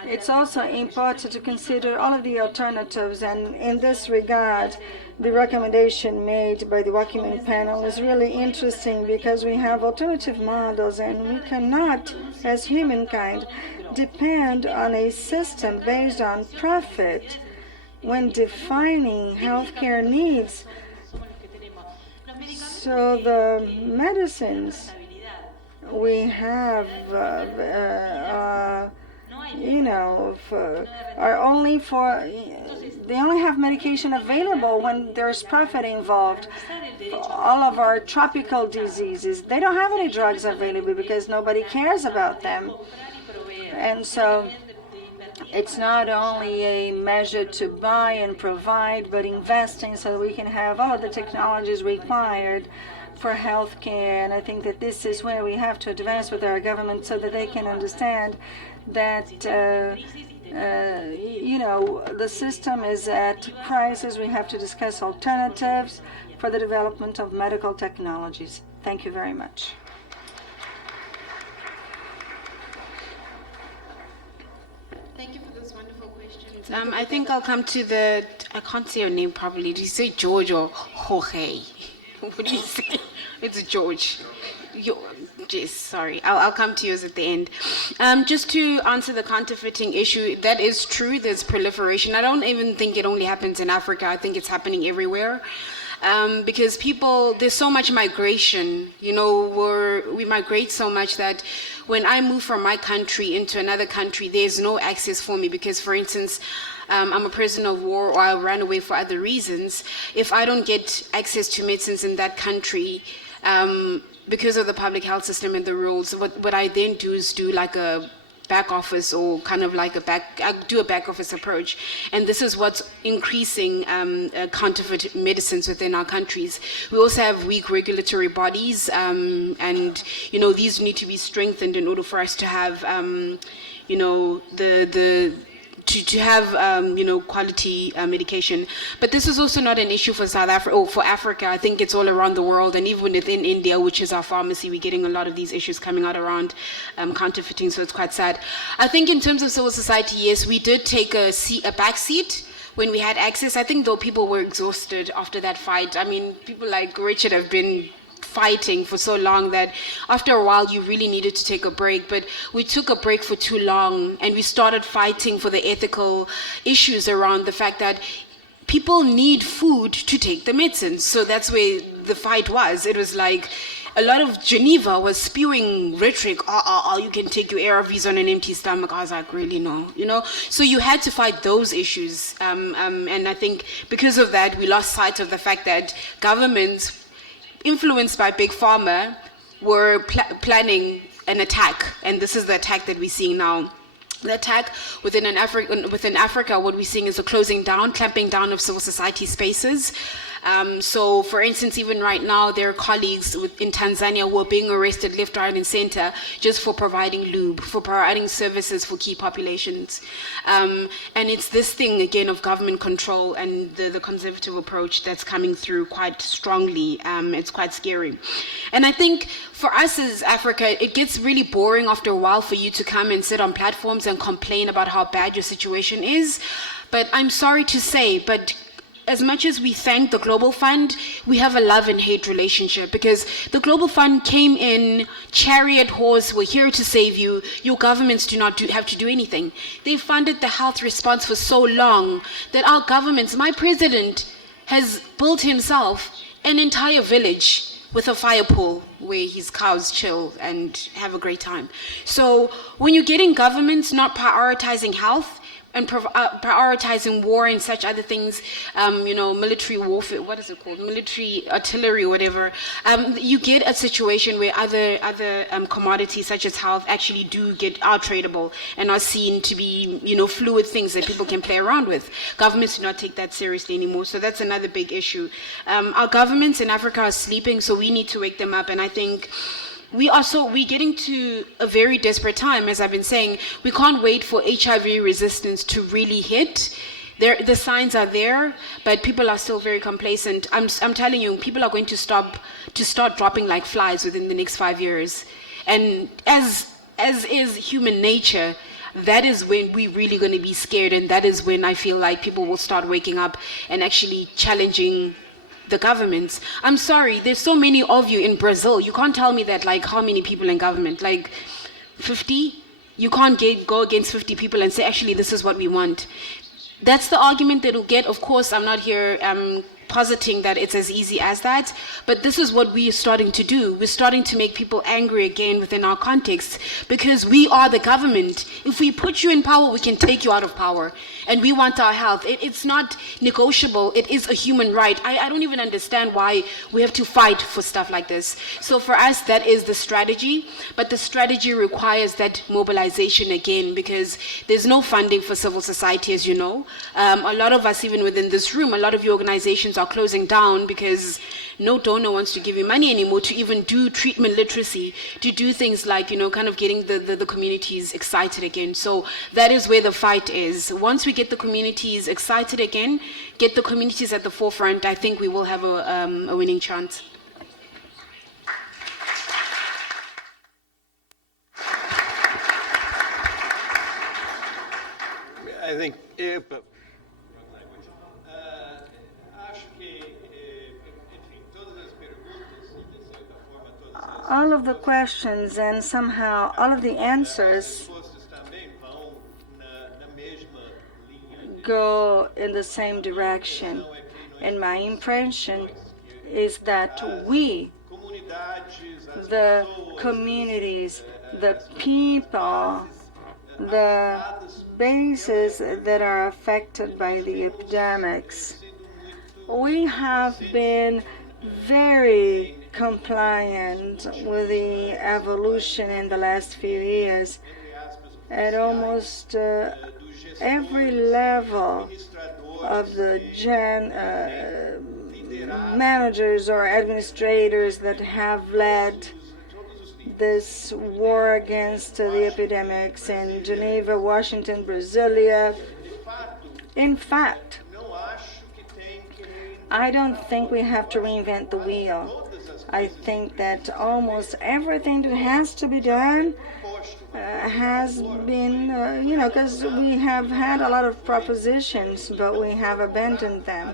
It's also important to consider all of the alternatives, and in this regard, the recommendation made by the Wackerman panel is really interesting because we have alternative models and we cannot, as humankind, depend on a system based on profit when defining healthcare needs. So the medicines we have, are only for, they only have medication available when there's profit involved. All of our tropical diseases, they don't have any drugs available because nobody cares about them. And so it's not only a measure to buy and provide, but investing so we can have all of the technologies required for healthcare. And I think that this is where we have to advance with our government so that they can understand that the system is at crisis. We have to discuss alternatives for the development of medical technologies. Thank you very much. Thank you for those wonderful questions. I think I'll come to I can't say your name properly. Do you say George or Jorge? What do you say? It's George. Yes, sorry. I'll come to yours at the end. Just to answer the counterfeiting issue, that is true. There's proliferation. I don't even think it only happens in Africa. I think it's happening everywhere. Because there's so much migration, we migrate so much that when I move from my country into another country, there's no access for me because, for instance, I'm a prisoner of war or I ran away for other reasons. If I don't get access to medicines in that country, because of the public health system and the rules, what I then do is do like a back office or kind of like I do a back office approach. And this is what's increasing counterfeit medicines within our countries. We also have weak regulatory bodies and, these need to be strengthened in order for us to have, to have quality medication. But this is also not an issue for South Africa or for Africa. I think it's all around the world, and even within India, which is our pharmacy, we're getting a lot of these issues coming out around counterfeiting, so it's quite sad. I think in terms of civil society, yes, we did take a back seat when we had access. I think though people were exhausted after that fight. I mean, people like Richard have been fighting for so long that after a while you really needed to take a break, but we took a break for too long and we started fighting for the ethical issues around the fact that people need food to take the medicines. So that's where the fight was. It was like a lot of Geneva was spewing rhetoric, you can take your ARVs on an empty stomach. I was like, really, no, So you had to fight those issues. And I think because of that, we lost sight of the fact that governments influenced by Big Pharma were planning an attack, and this is the attack that we're seeing now. The attack within Africa, what we're seeing is a clamping down of civil society spaces. So, for instance, even right now, there are colleagues in Tanzania who are being arrested left, right, and center just for providing lube, for providing services for key populations. And it's this thing, again, of government control and the conservative approach that's coming through quite strongly. It's quite scary. And I think for us as Africa, it gets really boring after a while for you to come and sit on platforms and complain about how bad your situation is. But I'm sorry to say, but as much as we thank the Global Fund, we have a love and hate relationship, because the Global Fund came in, chariot horse, we're here to save you. Your governments do not have to do anything. They funded the health response for so long that our governments, my president has built himself an entire village with a fire pool where his cows chill and have a great time. So when you're getting governments not prioritizing health, and prioritizing war and such other things, military warfare, what is it called? Military artillery or whatever, you get a situation where other commodities such as health actually do are tradable and are seen to be, fluid things that people can play around with. Governments do not take that seriously anymore, so that's another big issue. Our governments in Africa are sleeping, so we need to wake them up, and I think we're getting to a very desperate time. As I've been saying, we can't wait for HIV resistance to really hit. The signs are there, but people are still very complacent. I'm telling you, people are going to start dropping like flies within the next 5 years. And as is human nature, that is when we're really going to be scared, and that is when I feel like people will start waking up and actually challenging the governments. I'm sorry, there's so many of you in Brazil. You can't tell me that, like, how many people in government? Like 50? You can't go against 50 people and say, actually, this is what we want. That's the argument that we'll get. Of course, I'm not here positing that it's as easy as that, but this is what we are starting to do. We're starting to make people angry again within our context because we are the government. If we put you in power, we can take you out of power. And we want our health. It's not negotiable. It is a human right. I don't even understand why we have to fight for stuff like this. So for us, that is the strategy. But the strategy requires that mobilization again, because there's no funding for civil society, as you know. A lot of us, even within this room, a lot of your organizations are closing down because no donor wants to give you money anymore to even do treatment literacy, to do things like, kind of getting the communities excited again. So that is where the fight is. Once we get the communities excited again, get the communities at the forefront, I think we will have a winning chance. I think, All of the questions and somehow all of the answers go in the same direction. And my impression is that we, the communities, the people, the bases that are affected by the epidemics, we have been very compliant with the evolution in the last few years at almost every level of the managers or administrators that have led this war against the epidemics in Geneva, Washington, Brasilia. In fact, I don't think we have to reinvent the wheel. I think that almost everything that has to be done has been, because we have had a lot of propositions, but we have abandoned them,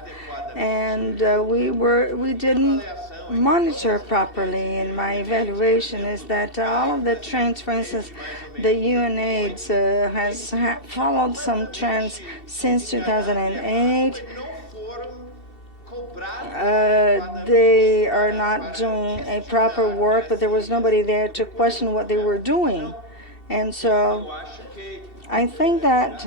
and we didn't monitor properly. And my evaluation is that all of the trends, for instance, the UNAIDS has followed some trends since 2008. They are not doing a proper work, but there was nobody there to question what they were doing. And so I think that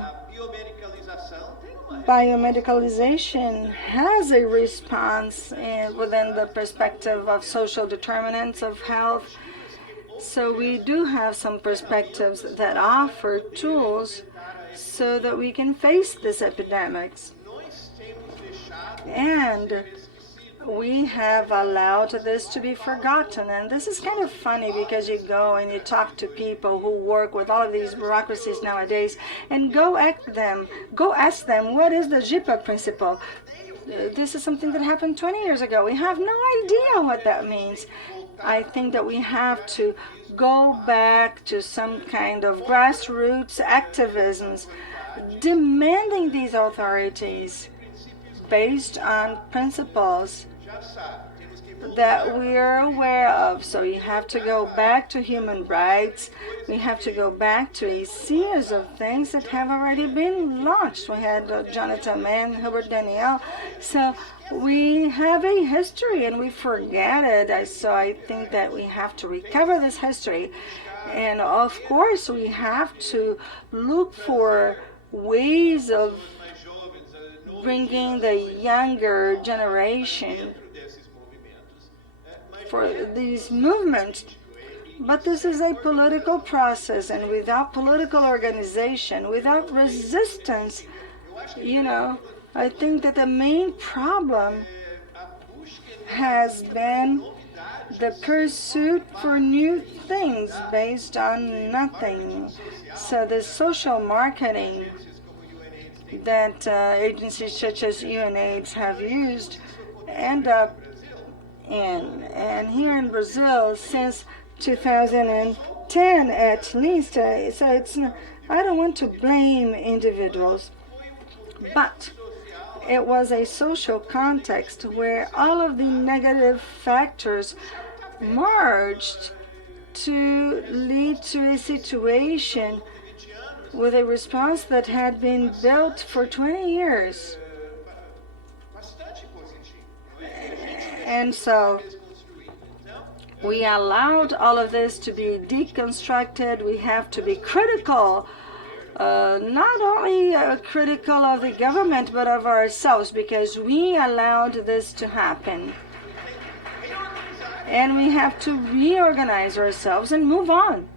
biomedicalization has a response within the perspective of social determinants of health. So we do have some perspectives that offer tools so that we can face these epidemics. And we have allowed this to be forgotten. And this is kind of funny because you go and you talk to people who work with all of these bureaucracies nowadays and go ask them, what is the GTPI principle? This is something that happened 20 years ago. We have no idea what that means. I think that we have to go back to some kind of grassroots activisms demanding these authorities based on principles that we are aware of. So you have to go back to human rights. We have to go back to a series of things that have already been launched. We had Jonathan Mann, Hubert Daniel. So we have a history and we forget it. So I think that we have to recover this history. And of course, we have to look for ways of bringing the younger generation for these movements. But this is a political process, and without political organization, without resistance, I think that the main problem has been the pursuit for new things based on nothing. So the social marketing that agencies such as UNAIDS have used end up in. And here in Brazil, since 2010 at least, so it's not, I don't want to blame individuals, but it was a social context where all of the negative factors merged to lead to a situation with a response that had been built for 20 years. And so we allowed all of this to be deconstructed. We have to be critical, not only critical of the government, but of ourselves, because we allowed this to happen. And we have to reorganize ourselves and move on.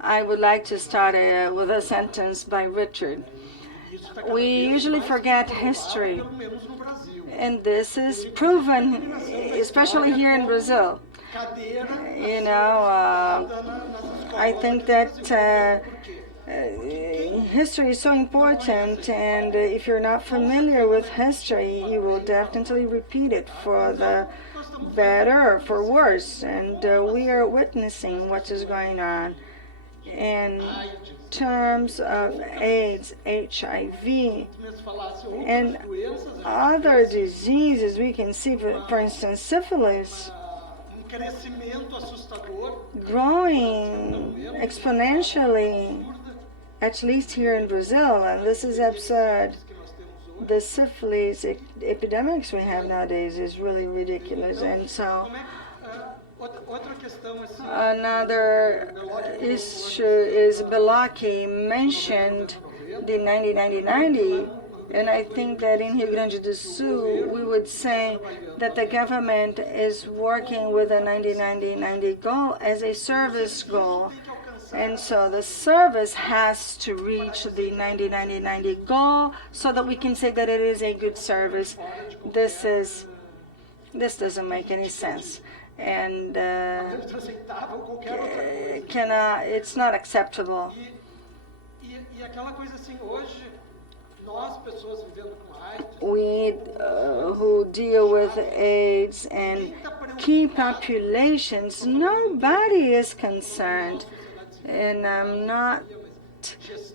I would like to start with a sentence by Richard. We usually forget history, and this is proven, especially here in Brazil. You know, I think that history is so important, and if you're not familiar with history, you will definitely repeat it for the better or for worse. And we are witnessing what is going on in terms of AIDS, HIV, and other diseases. We can see, for instance, syphilis growing exponentially, at least here in Brazil, and this is absurd. The syphilis epidemics we have nowadays is really ridiculous. And so another issue is Belaki mentioned the 90-90-90, and I think that in Rio Grande do Sul we would say that the government is working with a 90-90-90 goal as a service goal. And so the service has to reach the 90-90-90 goal so that we can say that it is a good service. This doesn't make any sense. And it's not acceptable. We who deal with AIDS and key populations, nobody is concerned. And I'm not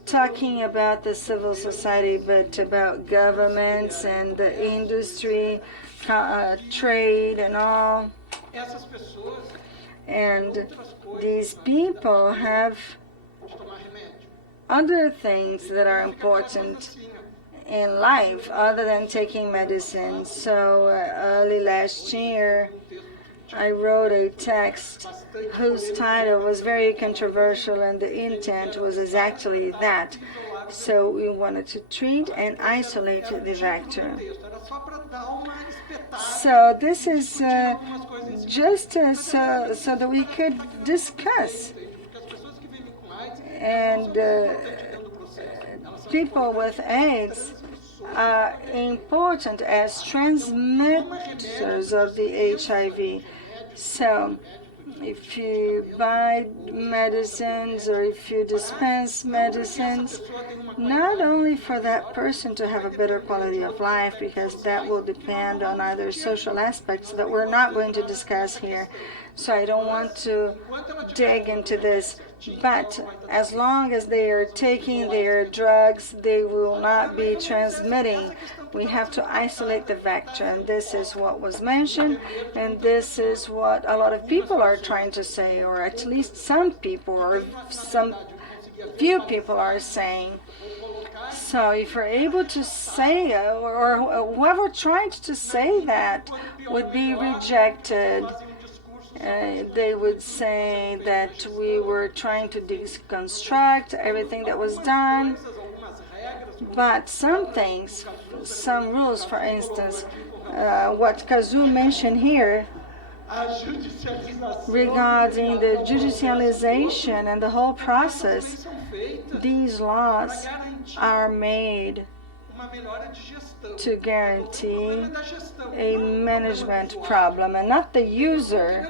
talking about the civil society, but about governments and the industry, trade and all. And these people have other things that are important in life other than taking medicine. So early last year, I wrote a text whose title was very controversial, and the intent was exactly that. So we wanted to treat and isolate the vector. So this is just so that we could discuss. And people with AIDS are important as transmitters of the HIV. So if you buy medicines or if you dispense medicines, not only for that person to have a better quality of life, because that will depend on other social aspects that we're not going to discuss here, so I don't want to dig into this, but as long as they are taking their drugs, they will not be transmitting. We have to isolate the vector, and this is what was mentioned, and this is what a lot of people are trying to say, or at least some people, or some few people are saying. So if you're able to say, or whoever tried to say that would be rejected. They would say that we were trying to deconstruct everything that was done. But some things, some rules, for instance, what Kazu mentioned here regarding the judicialization and the whole process, these laws are made to guarantee a management problem and not the user.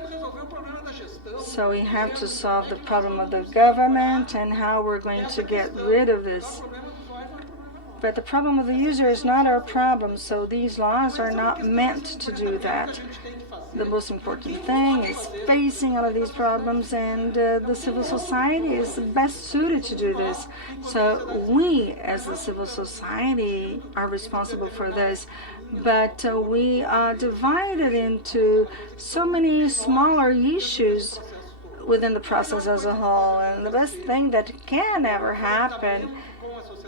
So we have to solve the problem of the government and how we're going to get rid of this. But the problem of the user is not our problem, so these laws are not meant to do that. The most important thing is facing all of these problems, and the civil society is best suited to do this. So we, as the civil society, are responsible for this. but we are divided into so many smaller issues within the process as a whole. And the best thing that can ever happen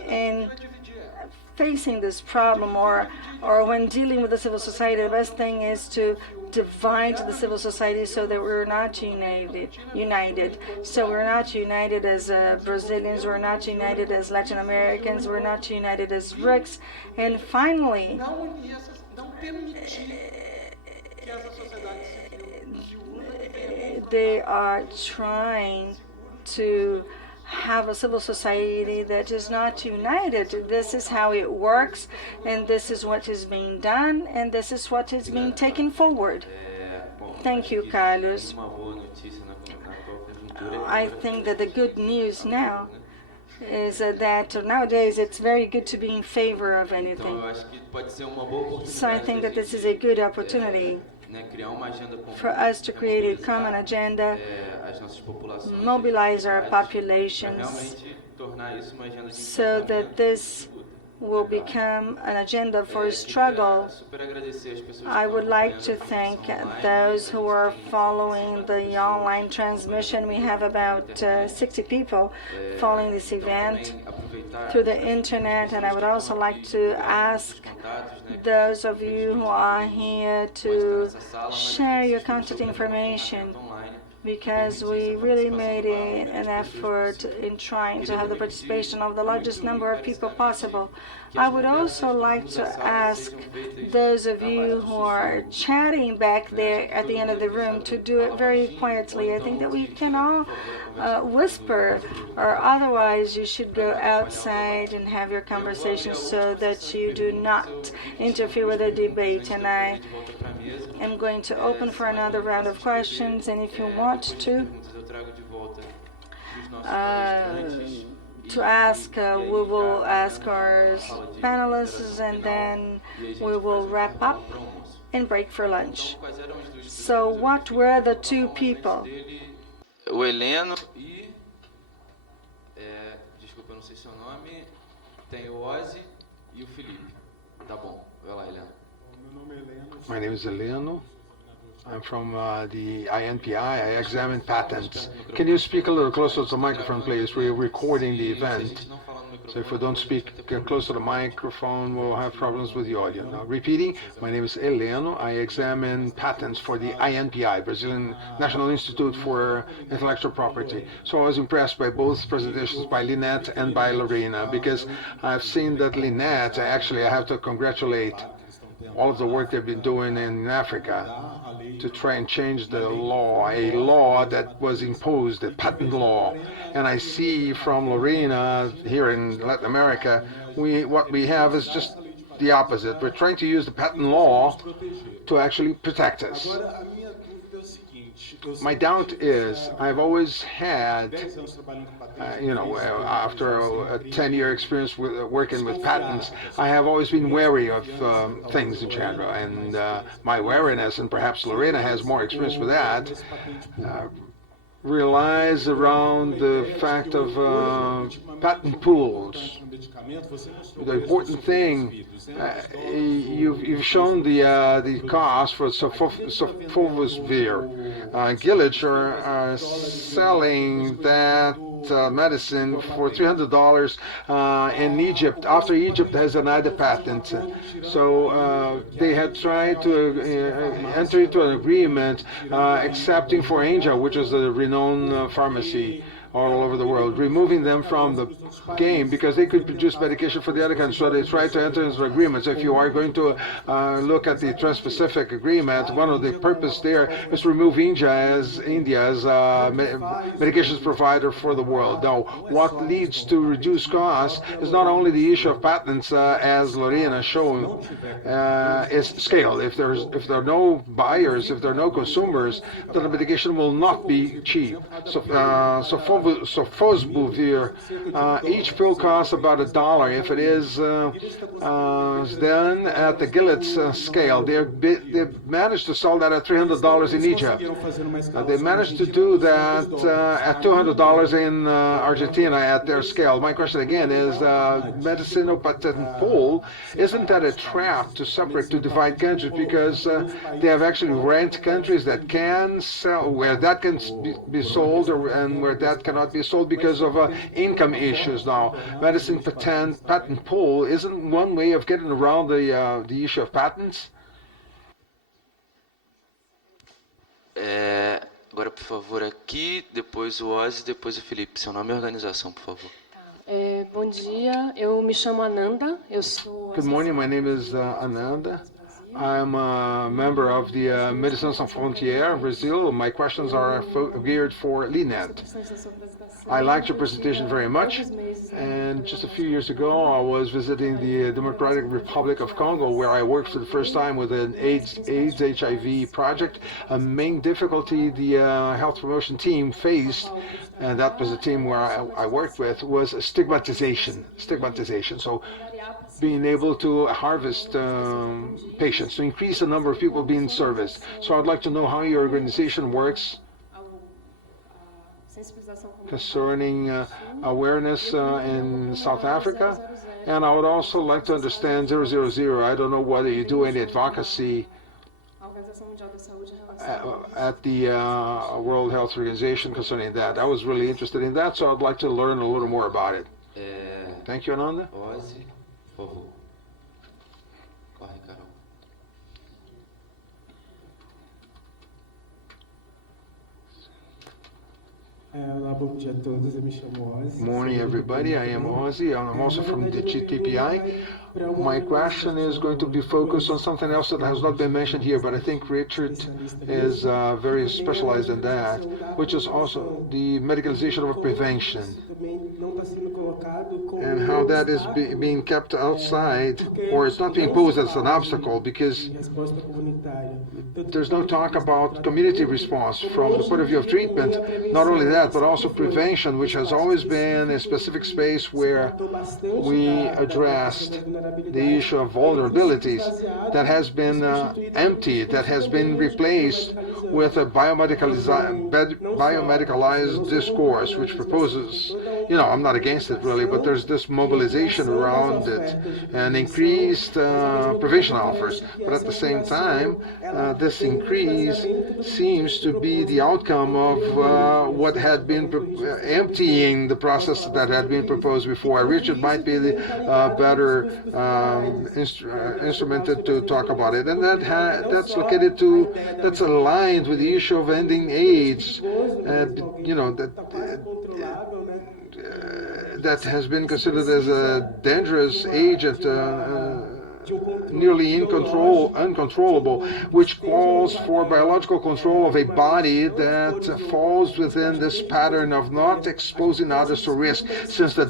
in facing this problem, or when dealing with the civil society, the best thing is to divide the civil society so that we're not united. So we're not united as Brazilians, we're not united as Latin Americans, we're not united as BRICS. And finally, they are trying to have a civil society that is not united. This is how it works, and this is what is being done, and this is what is being taken forward. Thank you, Carlos. I think that the good news now is that nowadays it's very good to be in favor of anything. So I think that this is a good opportunity for us to create a common agenda, mobilize our populations, so that this will become an agenda for struggle. I would like to thank those who are following the online transmission. We have about 60 people following this event through the internet, and I would also like to ask those of you who are here to share your contact information, because we really made an effort in trying to have the participation of the largest number of people possible. I would also like to ask those of you who are chatting back there at the end of the room to do it very quietly. I think that we can all whisper, or otherwise you should go outside and have your conversations so that you do not interfere with the debate. And I am going to open for another round of questions, and if you want to ask, we will ask our panelists, and then we will wrap up and break for lunch. So what were the two people? O Heleno e... desculpa, eu não sei seu nome. Tem o Ozzy e o Felipe. Tá bom, vai lá, Heleno. My name is Heleno. I'm from the INPI. I examine patents. Can you speak a little closer to the microphone, please? We're recording the event. So if we don't speak close to the microphone, we'll have problems with the audio. Now, repeating, my name is Heleno. I examine patents for the INPI, Brazilian National Institute for Intellectual Property. So I was impressed by both presentations, by Lynette and by Lorena, because I've seen that Lynette, I have to congratulate all of the work they've been doing in Africa to try and change the law, a law that was imposed, a patent law. And I see from Lorena here in Latin America, what we have is just the opposite. We're trying to use the patent law to actually protect us. My doubt is, I've always had, after a 10-year experience working with patents, I have always been wary of things in general. And my wariness, and perhaps Lorena has more experience with that, relies around the fact of patent pools. The important thing, you've shown the cost for sofosbuvir. Gilead are selling that medicine for $300 in Egypt, after Egypt has another patent. So they had tried to enter into an agreement excepting for Angel, which is a renowned pharmacy all over the world, removing them from the game because they could produce medication for the other countries. So they tried to enter into agreements. If you are going to look at the Trans-Pacific Agreement, one of the purpose there is to remove India as medications provider for the world. Now, what leads to reduced costs is not only the issue of patents, as Lorena showed, is scale. If there are no buyers, if there are no consumers, then the medication will not be cheap. So sofosbuvir. Each pill costs about $1. If it is done at the Gillet's scale, they've managed to sell that at $300 in Egypt. They managed to do that at $200 in Argentina at their scale. My question again is, medicinal patent pool, isn't that a trap to separate, to divide countries? Because they have actually ranked countries that can sell, where that can be sold, and where that cannot be sold because of income issues. Now, medicine patent pool isn't one way of getting around the issue of patents. Agora, por favor, aqui, depois o Ozzy, depois o Felipe. Seu nome e organização, por favor. Bom dia, eu me chamo Ananda, eu sou... Good morning, my name is Ananda. I'm a member of the Médecins Sans Frontières, Brazil. My questions are geared for Linet. I liked your presentation very much, and just a few years ago I was visiting the Democratic Republic of Congo, where I worked for the first time with an AIDS HIV project. A main difficulty the health promotion team faced, and that was the team where I worked with, was stigmatization. So being able to harvest patients, to increase the number of people being serviced. So I'd like to know how your organization works concerning awareness in South Africa. And I would also like to understand 000. I don't know whether you do any advocacy at the World Health Organization concerning that. I was really interested in that, so I'd like to learn a little more about it. Thank you, Ananda. Ozzy, por favor. Corre, Carol. Olá, bom dia a todos. Eu me chamo Ozzy. Good morning, everybody. I am Ozzy. I'm also from the GTPI. My question is going to be focused on something else that has not been mentioned here, but I think Richard is very specialized in that, which is also the medicalization of prevention, and how that is being kept outside, or it's not being posed as an obstacle, because there's no talk about community response from the point of view of treatment. Not only that, but also prevention, which has always been a specific space where we addressed the issue of vulnerabilities that has been emptied, that has been replaced with a biomedicalized discourse, which proposes, I'm not against it really, but there's this mobilization around it and increased prevention offers. But at the same time, this increase seems to be the outcome of what had been emptying the process that had been proposed before. Richard might be the better instrumented to talk about it, and that's located to, that's aligned with the issue of ending AIDS. That has been considered as a dangerous agent, nearly uncontrollable, which calls for biological control of a body that falls within this pattern of not exposing others to risk. Since the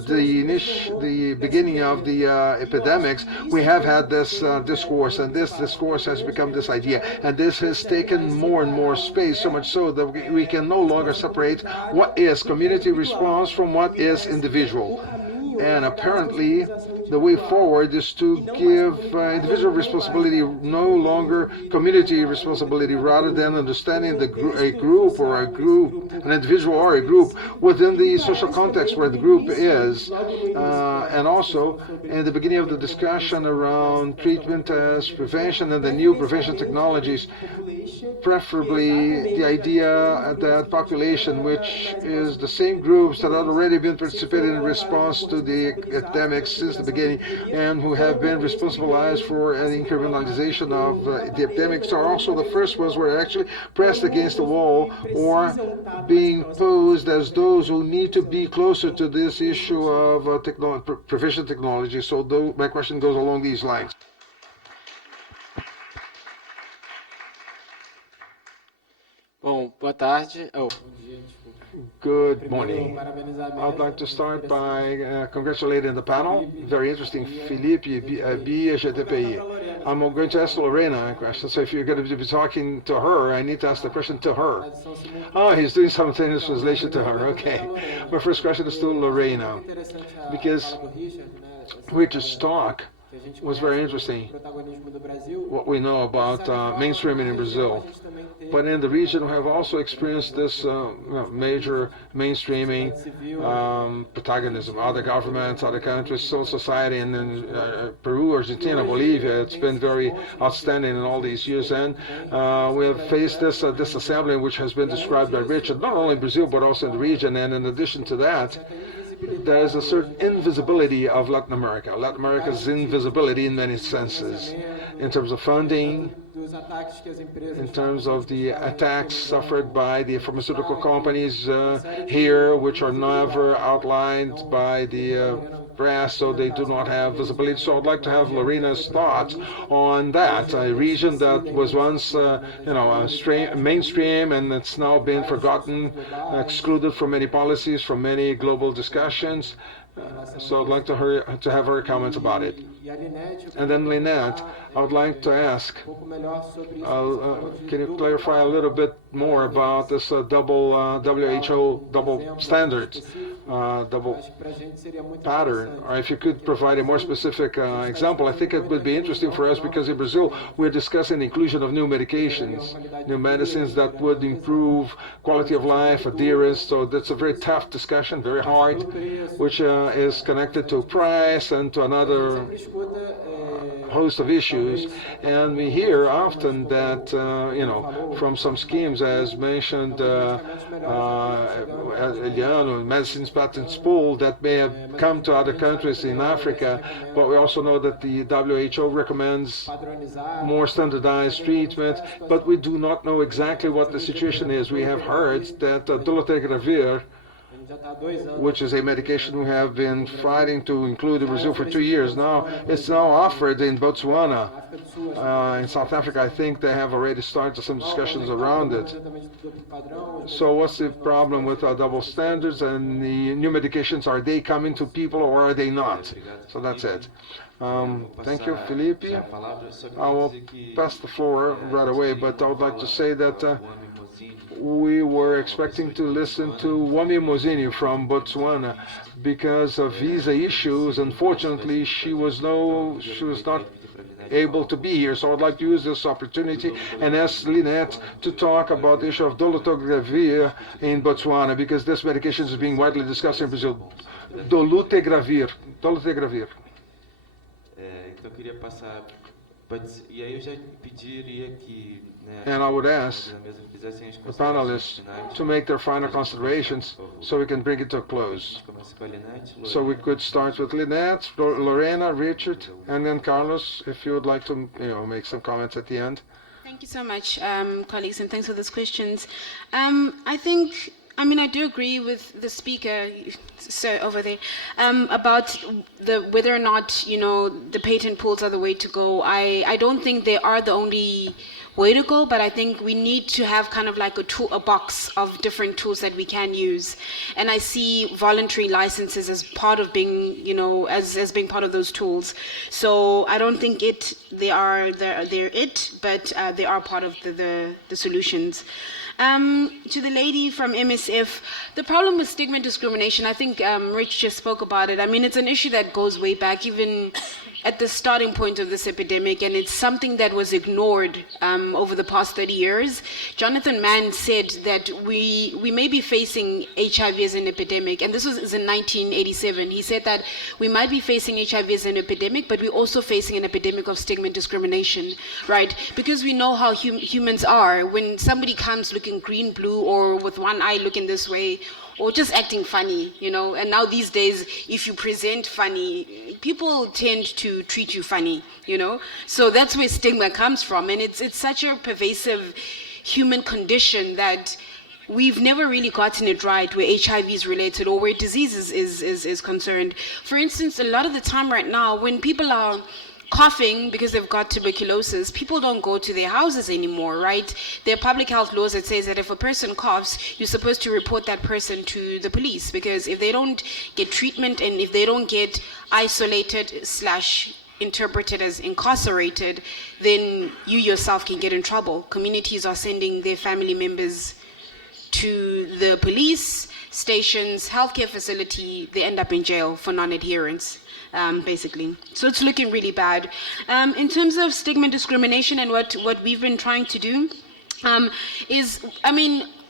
beginning of the epidemics, we have had this discourse, and this discourse has become this idea, and this has taken more and more space, so much so that we can no longer separate what is community response from what is individual. And apparently, the way forward is to give individual responsibility, no longer community responsibility, rather than understanding an individual or a group within the social context where the group is. And also, in the beginning of the discussion around treatment as prevention and the new prevention technologies, preferably the idea that population, which is the same groups that had already been participating in response to the epidemics since the beginning, and who have been responsibilized for the incrementalization of the epidemics, are also the first ones who are actually pressed against the wall or being posed as those who need to be closer to this issue of prevention technology. So my question goes along these lines. Bom, boa tarde. Good morning. I'd like to start by congratulating the panel. Very interesting. Felipe, ABIA, GTPI. I'm going to ask Lorena a question. So if you're going to be talking to her, I need to ask the question to her. Oh, he's doing simultaneous translation to her. Okay. My first question is to Lorena, because Richard's talk was very interesting. What we know about mainstreaming in Brazil. But in the region, we have also experienced this major mainstreaming protagonism. Other governments, other countries, civil society, and in Peru, Argentina, Bolivia, it's been very outstanding in all these years. And we have faced this disassembly, which has been described by Richard, not only in Brazil, but also in the region. And in addition to that, there is a certain invisibility of Latin America. Latin America's invisibility in many senses, in terms of funding, in terms of the attacks suffered by the pharmaceutical companies here, which are never outlined by the press, so they do not have visibility. So I'd like to have Lorena's thoughts on that. A region that was once, mainstream, and it's now been forgotten, excluded from many policies, from many global discussions. So I'd like to have her comment about it. And then Lynette, I would like to ask, can you clarify a little bit more about this double WHO double standards, double pattern, or if you could provide a more specific example. I think it would be interesting for us, because in Brazil we're discussing the inclusion of new medications, new medicines that would improve quality of life, adherence. So that's a very tough discussion, very hard, which is connected to price and to another host of issues. And we hear often that, from some schemes, as mentioned, Eliano, Medicines Patents Pool, that may have come to other countries in Africa, but we also know that the WHO recommends more standardized treatment, but we do not know exactly what the situation is. We have heard that dolutegravir, which is a medication we have been fighting to include in Brazil for 2 years now, it's now offered in Botswana. In South Africa, I think they have already started some discussions around it. So what's the problem with double standards and the new medications? Are they coming to people or are they not? So that's it. Thank you, Felipe. I will pass the floor right away, but I would like to say that we were expecting to listen to Wami Mozini from Botswana. Because of visa issues, unfortunately, she was not able to be here. So I'd like to use this opportunity and ask Lynette to talk about the issue of dolutegravir in Botswana, because this medication is being widely discussed in Brazil. Dolutegravir. And I would ask the panelists to make their final considerations so we can bring it to a close. So we could start with Lynette, Lorena, Richard, and then Carlos, if you would like to make some comments at the end. Thank you so much, colleagues, and thanks for those questions. I do agree with the speaker, sir, over there, about whether or not, the patent pools are the way to go. I don't think they are the only way to go, but I think we need to have kind of like a box of different tools that we can use. And I see voluntary licenses as part of being, as being part of those tools. So I don't think they're it, but they are part of the solutions. To the lady from MSF, the problem with stigma and discrimination, I think Rich just spoke about it. It's an issue that goes way back, even at the starting point of this epidemic, and it's something that was ignored over the past 30 years. Jonathan Mann said that we may be facing HIV as an epidemic, and this was in 1987. He said that we might be facing HIV as an epidemic, but we're also facing an epidemic of stigma and discrimination, right? Because we know how humans are. When somebody comes looking green, blue, or with one eye looking this way, or just acting funny, and now these days, if you present funny, people tend to treat you funny, so that's where stigma comes from. And it's such a pervasive human condition that we've never really gotten it right where HIV is related or where disease is concerned. For instance, a lot of the time right now, when people are coughing because they've got tuberculosis, people don't go to their houses anymore, right? There are public health laws that says that if a person coughs, you're supposed to report that person to the police, because if they don't get treatment and if they don't get isolated / interpreted as incarcerated, then you yourself can get in trouble. Communities are sending their family members to the police stations, healthcare facility, they end up in jail for non-adherence, basically. So it's looking really bad. In terms of stigma and discrimination and what we've been trying to do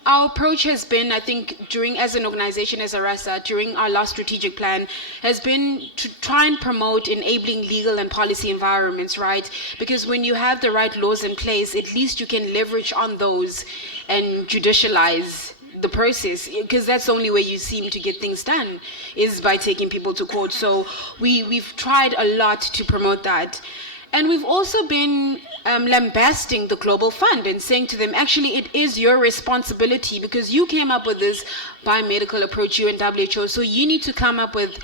our approach has been, I think, as an organization, as ARASA, during our last strategic plan, has been to try and promote enabling legal and policy environments, right? Because when you have the right laws in place, at least you can leverage on those and judicialize the process, because that's the only way you seem to get things done, is by taking people to court. So we've tried a lot to promote that. And we've also been lambasting the Global Fund and saying to them, actually, it is your responsibility because you came up with this biomedical approach, you and WHO, so you need to come up with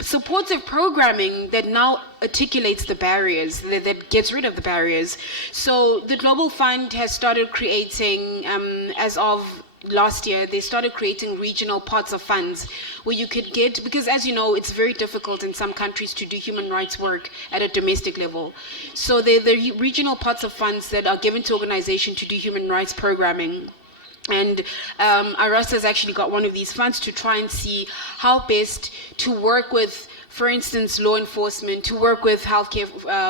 supportive programming that now articulates the barriers, that gets rid of the barriers. So the Global Fund has started creating, as of last year, they started creating regional pots of funds where you could get, because as you know, it's very difficult in some countries to do human rights work at a domestic level. So they're the regional pots of funds that are given to organizations to do human rights programming. And ARASA has actually got one of these funds to try and see how best to work with, for instance, law enforcement, to work with healthcare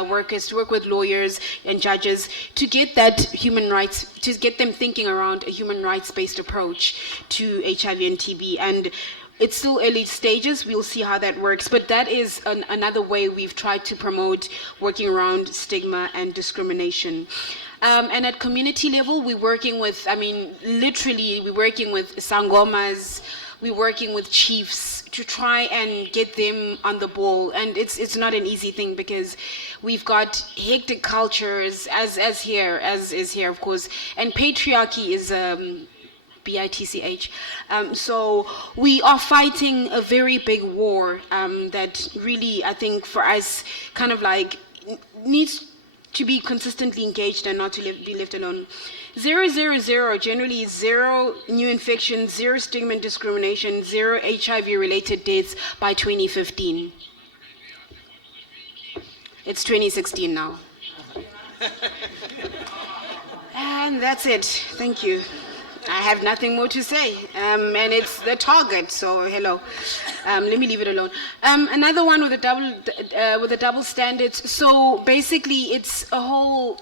workers, to work with lawyers and judges, to get that human rights, to get them thinking around a human rights-based approach to HIV and TB. And it's still early stages. We'll see how that works. But that is another way we've tried to promote working around stigma and discrimination. And at community level, we're working with, literally, we're working with sangomas, we're working with chiefs to try and get them on the ball. And it's not an easy thing because we've got hectic cultures, as is here, of course. And patriarchy is BITCH. So we are fighting a very big war that really, I think, for us, kind of like needs to be consistently engaged and not to be left alone. 000 generally is 0 new infections, 0 stigma and discrimination, 0 HIV-related deaths by 2015. It's 2016 now. And that's it. Thank you. I have nothing more to say, and it's the target. So hello, let me leave it alone. Another one with the double standards. So basically, it's a whole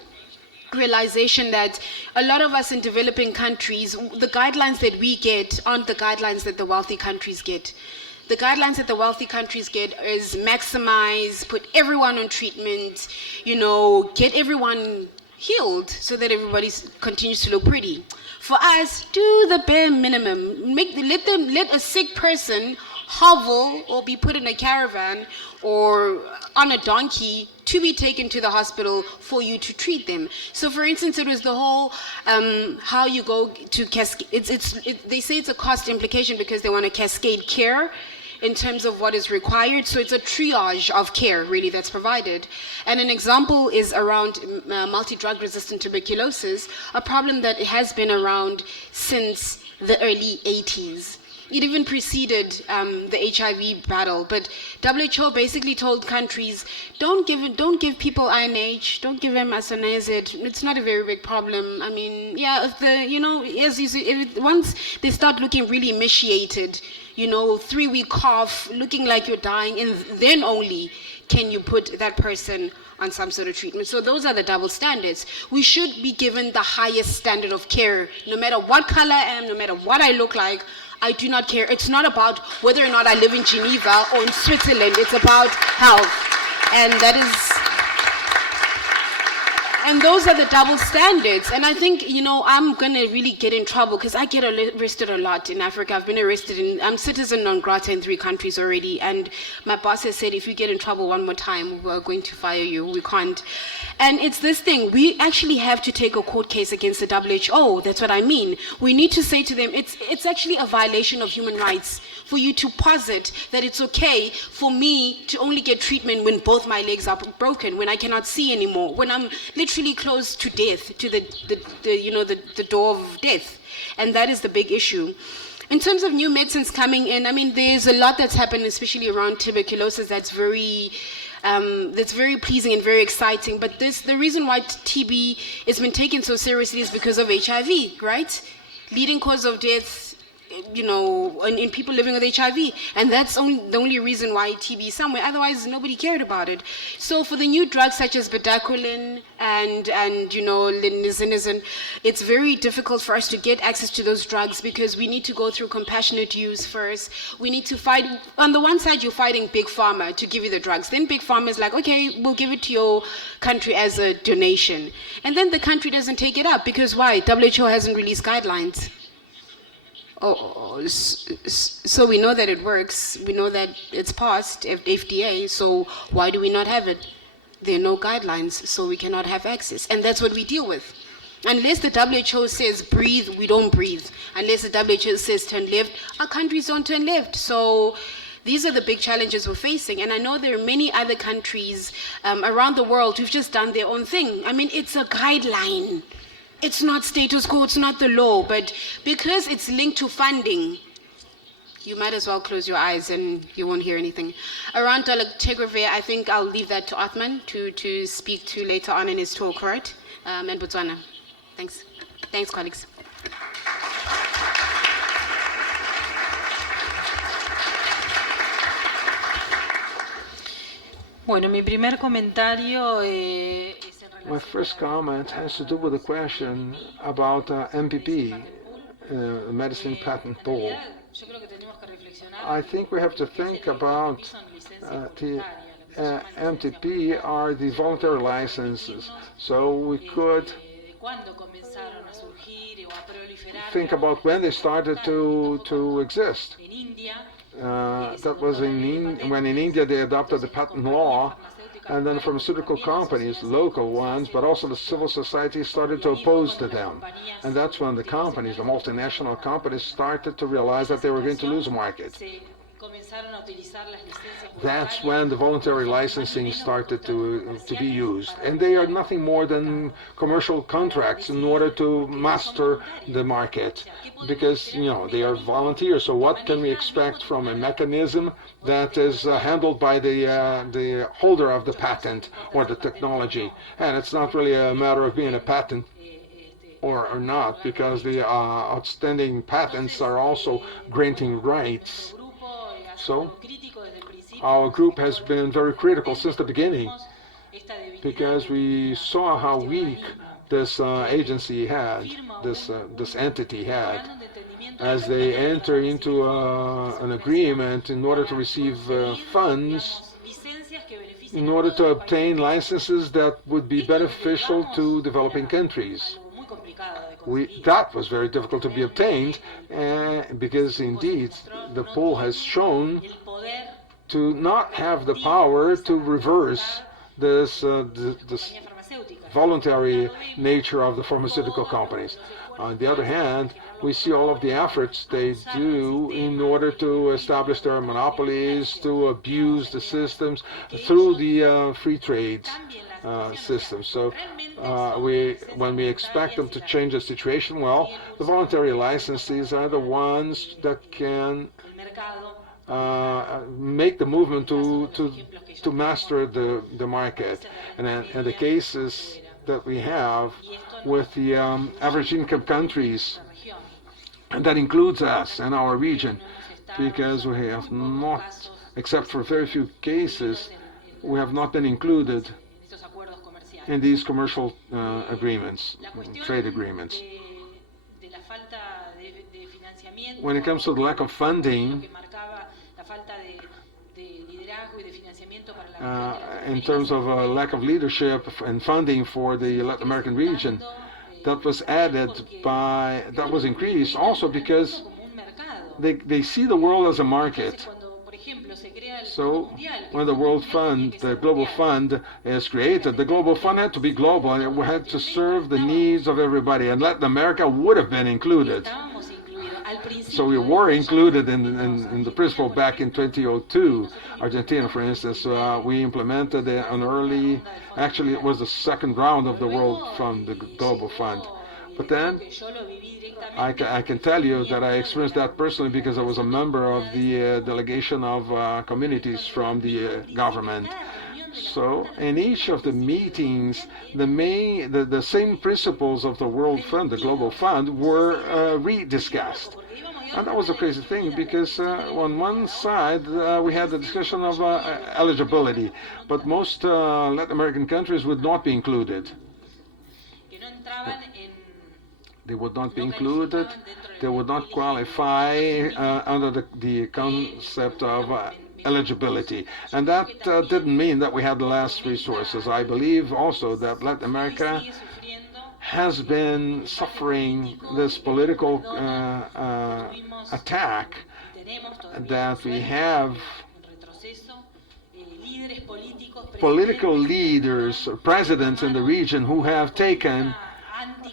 realization that a lot of us in developing countries, the guidelines that we get aren't the guidelines that the wealthy countries get. The guidelines that the wealthy countries get is maximize, put everyone on treatment, get everyone healed so that everybody continues to look pretty. For us, do the bare minimum. Let a sick person hovel or be put in a caravan or on a donkey to be taken to the hospital for you to treat them. So, for instance, it was the whole how you go to cascade. They say it's a cost implication because they want to cascade care in terms of what is required. So it's a triage of care, really, that's provided. And an example is around multi-drug resistant tuberculosis, a problem that has been around since the early 80s. It even preceded the HIV battle, but WHO basically told countries, don't give people INH, don't give them isoniazid. It's not a very big problem. Once they start looking really emaciated, 3-week cough, looking like you're dying, and then only can you put that person on some sort of treatment. So those are the double standards. We should be given the highest standard of care, no matter what color I am, no matter what I look like. I do not care. It's not about whether or not I live in Geneva or in Switzerland. It's about health. And those are the double standards. And I think, I'm going to really get in trouble because I get arrested a lot in Africa. I've been arrested I'm citizen non grata in 3 countries already. And my boss has said, if you get in trouble one more time, we're going to fire you. We can't. And it's this thing. We actually have to take a court case against the WHO. That's what I mean. We need to say to them, it's actually a violation of human rights for you to posit that it's okay for me to only get treatment when both my legs are broken, when I cannot see anymore, when I'm literally close to death, to the door of death. And that is the big issue. In terms of new medicines coming in, there's a lot that's happened, especially around tuberculosis, that's very That's very pleasing and very exciting. But the reason why TB has been taken so seriously is because of HIV, right? Leading cause of death, in people living with HIV, and that's the only reason why TB is somewhere. Otherwise, nobody cared about it. So for the new drugs such as bedaquiline and linezolid, it's very difficult for us to get access to those drugs because we need to go through compassionate use first. We need to fight. On the one side, you're fighting big pharma to give you the drugs. Then big pharma is like, okay, we'll give it to your country as a donation, and then the country doesn't take it up because why? WHO hasn't released guidelines. So we know that it works. We know that it's passed FDA. So why do we not have it? There are no guidelines, so we cannot have access, and that's what we deal with. Unless the WHO says breathe, we don't breathe. Unless the WHO says turn left, our countries don't turn left. So these are the big challenges we're facing, and I know there are many other countries around the world who've just done their own thing. I mean, it's a guideline. It's not status quo, it's not the law, but because it's linked to funding, you might as well close your eyes and you won't hear anything. Around dolutegravir, I think I'll leave that to Othman to speak to later on in his talk, right? And Botswana. Thanks. Thanks, colleagues. Bueno, mi primer comentario My first comment has to do with the question about MPP, Medicine Patent Pool. I think we have to think about the MTP are the voluntary licenses, so we could think about when they started to exist. That was when in India they adopted the patent law, and then pharmaceutical companies, local ones, but also the civil society started to oppose to them. And that's when the companies, the multinational companies, started to realize that they were going to lose a market. That's when the voluntary licensing started to be used. And they are nothing more than commercial contracts in order to master the market, because they are volunteers. So what can we expect from a mechanism that is handled by the holder of the patent or the technology? And it's not really a matter of being a patent or not, because the outstanding patents are also granting rights. So our group has been very critical since the beginning, because we saw how weak this agency had, this entity had, as they enter into an agreement in order to receive funds, in order to obtain licenses that would be beneficial to developing countries. That was very difficult to be obtained, because indeed the pool has shown to not have the power to reverse this voluntary nature of the pharmaceutical companies. On the other hand, we see all of the efforts they do in order to establish their monopolies, to abuse the systems through the free trade system. So when we expect them to change the situation, well, the voluntary licenses are the ones that can make the movement to master the market. And the cases that we have with the average income countries, and that includes us and our region, because we have not, except for very few cases, we have not been included in these commercial agreements, trade agreements. When it comes to the lack of funding, in terms of lack of leadership and funding for the Latin American region, that was increased also because they see the world as a market. So when the World Fund, the Global Fund is created, the Global Fund had to be global, and it had to serve the needs of everybody, and Latin America would have been included. So we were included in the principle back in 2002. Argentina, for instance, we implemented an early, actually it was the second round of the World Fund, the Global Fund. But then I can tell you that I experienced that personally, because I was a member of the delegation of communities from the government. So in each of the meetings, the same principles of the World Fund, the Global Fund, were rediscussed. And that was a crazy thing because on one side we had the discussion of eligibility, but most Latin American countries would not be included. They would not be included. They would not qualify under the concept of eligibility. And that didn't mean that we had the last resources. I believe also that Latin America has been suffering this political attack, that we have political leaders, presidents in the region who have taken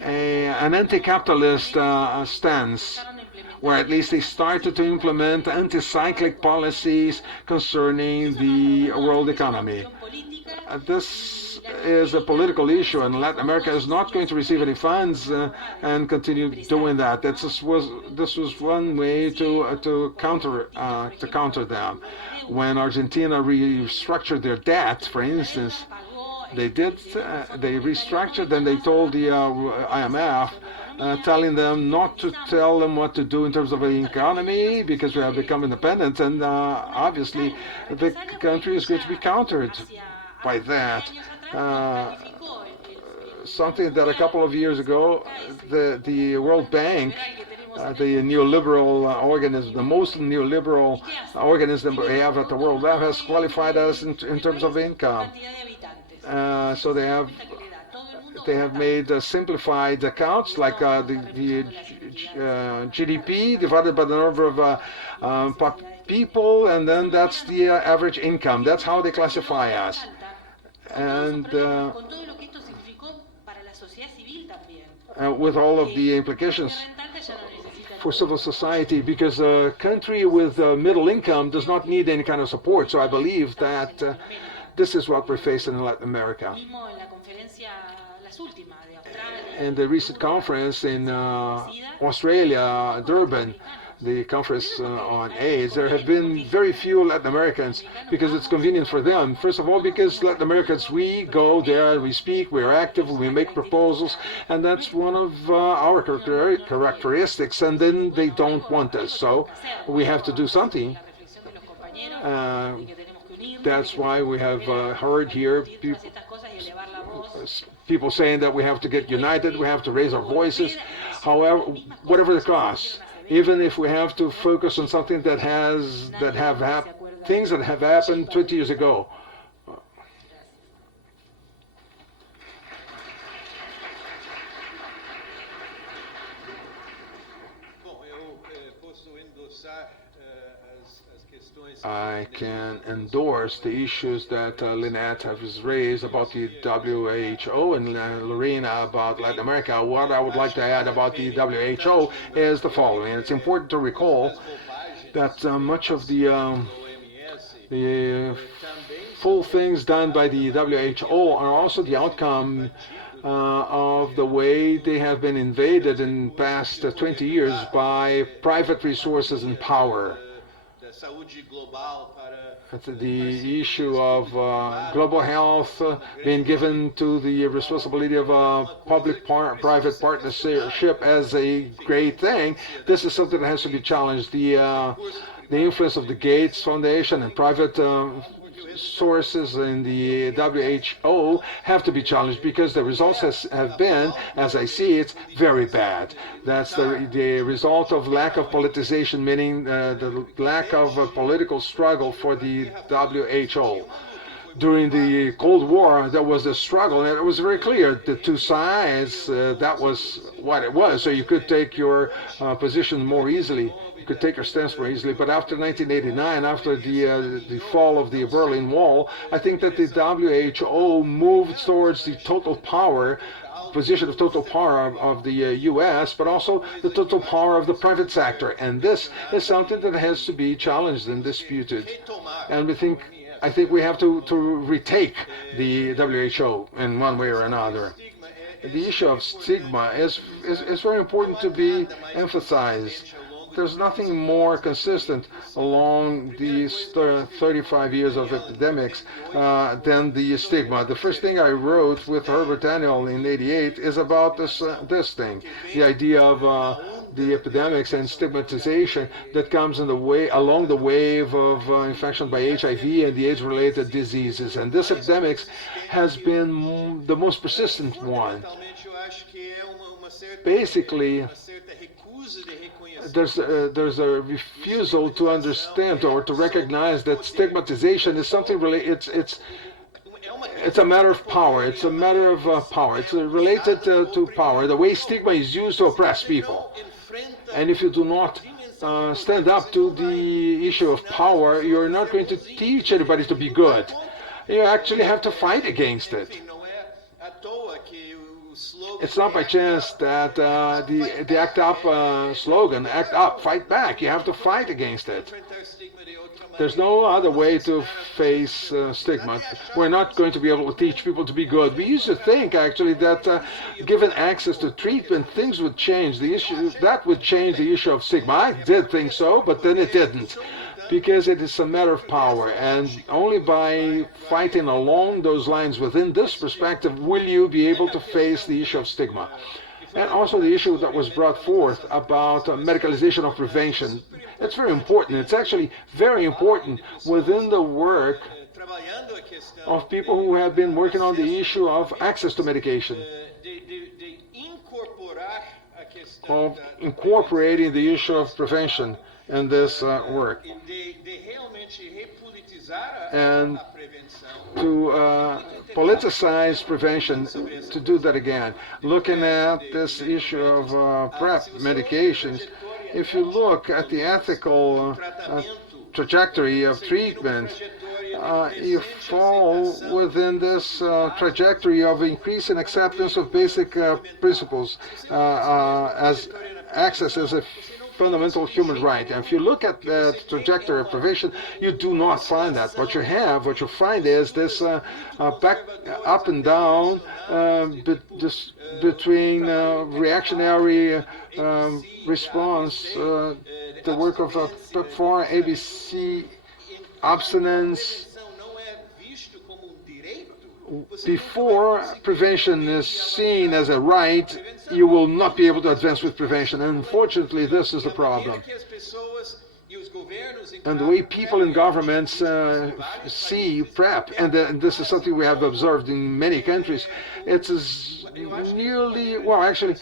an anti-capitalist stance, or at least they started to implement anti-cyclic policies concerning the world economy. This is a political issue, and Latin America is not going to receive any funds and continue doing that. This was one way to counter them. When Argentina restructured their debt, for instance, they restructured, and they told the IMF, telling them not to tell them what to do in terms of the economy because we have become independent, and obviously the country is going to be countered by that. Something that a couple of years ago, the World Bank, the neoliberal organism, the most neoliberal organism we have at the World Bank, has qualified us in terms of income. So they have made simplified accounts, like the GDP divided by the number of people, and then that's the average income. That's how they classify us. And with all of the implications for civil society, because a country with middle income does not need any kind of support. So I believe that this is what we're facing in Latin America. In the recent conference in Australia, Durban, the conference on AIDS, there have been very few Latin Americans because it's convenient for them. First of all, because Latin Americans, we go there, we speak, we are active, we make proposals, and that's one of our characteristics, and then they don't want us. So we have to do something. That's why we have heard here people saying that we have to get united, we have to raise our voices, however, whatever the cost. Even if we have to focus on something things that have happened 20 years ago. I can endorse the issues that Lynette has raised about the WHO and Lorena about Latin America. What I would like to add about the WHO is the following. It's important to recall that much of the full things done by the WHO are also the outcome of the way they have been invaded in the past 20 years by private resources and power. The issue of global health being given to the responsibility of public-private partnership as a great thing. This is something that has to be challenged. The influence of the Gates Foundation and private sources in the WHO have to be challenged because the results have been, as I see it, very bad. That's the result of lack of politicization, meaning the lack of a political struggle for the WHO. During the Cold War, there was a struggle, and it was very clear. The two sides, that was what it was. So you could take your position more easily. You could take your stance more easily. But after 1989, after the fall of the Berlin Wall, I think that the WHO moved towards the total power, position of total power of the U.S., but also the total power of the private sector. And this is something that has to be challenged and disputed. And I think we have to retake the WHO in one way or another. The issue of stigma is very important to be emphasized. there's nothing more consistent along these 35 years of epidemics than the stigma. The first thing I wrote with Herbert Daniel in '88 is about this thing, the idea of the epidemics and stigmatization that comes in the way along the wave of infection by HIV and the AIDS-related diseases. And this epidemics has been the most persistent one. Basically, there's a refusal to understand or to recognize that stigmatization is something really it's a matter of power. It's a matter of power. It's related to power. The way stigma is used to oppress people. And if you do not stand up to the issue of power, you're not going to teach anybody to be good. You actually have to fight against it. It's not by chance that the ACT UP slogan, ACT UP, fight back. You have to fight against it. There's no other way to face stigma. We're not going to be able to teach people to be good. We used to think, actually, that given access to treatment, things would change. That would change the issue of stigma. I did think so, but then it didn't. Because it is a matter of power, and only by fighting along those lines within this perspective will you be able to face the issue of stigma. And also the issue that was brought forth about medicalization of prevention. It's very important. It's actually very important within the work of people who have been working on the issue of access to medication, of incorporating the issue of prevention in this work, and to politicize prevention, to do that again. Looking at this issue of PrEP medications, if you look at the ethical trajectory of treatment, you fall within this trajectory of increasing acceptance of basic principles as access as a fundamental human right. And if you look at the trajectory of prevention, you do not find that. What you find is this back up and down between reactionary response, the work of PEP4, ABC, abstinence. Before prevention is seen as a right, you will not be able to advance with prevention. And unfortunately, this is the problem. And the way people in governments see PrEP, and this is something we have observed in many countries, it's nearly, well, actually,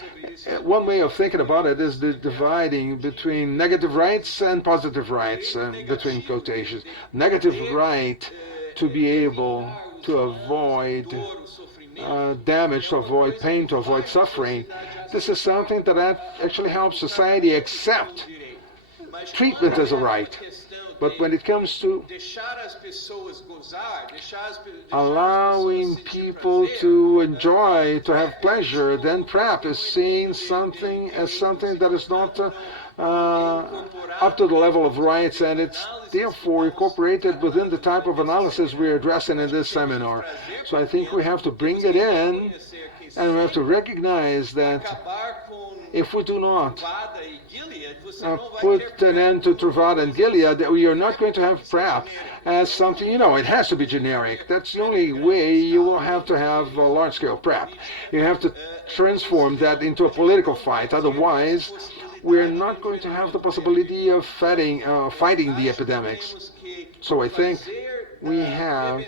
one way of thinking about it is the dividing between negative rights and positive rights, between quotations. Negative right to be able to avoid damage, to avoid pain, to avoid suffering. This is something that actually helps society accept treatment as a right. But when it comes to allowing people to enjoy, to have pleasure, then PrEP is seen something that is not up to the level of rights, and it's therefore incorporated within the type of analysis we're addressing in this seminar. So I think we have to bring it in, and we have to recognize that if we do not put an end to Truvada and Gilead, that we are not going to have PrEP as something, it has to be generic. That's the only way. You will have to have a large-scale PrEP. You have to transform that into a political fight. Otherwise, we're not going to have the possibility of fighting the epidemics. So I think we have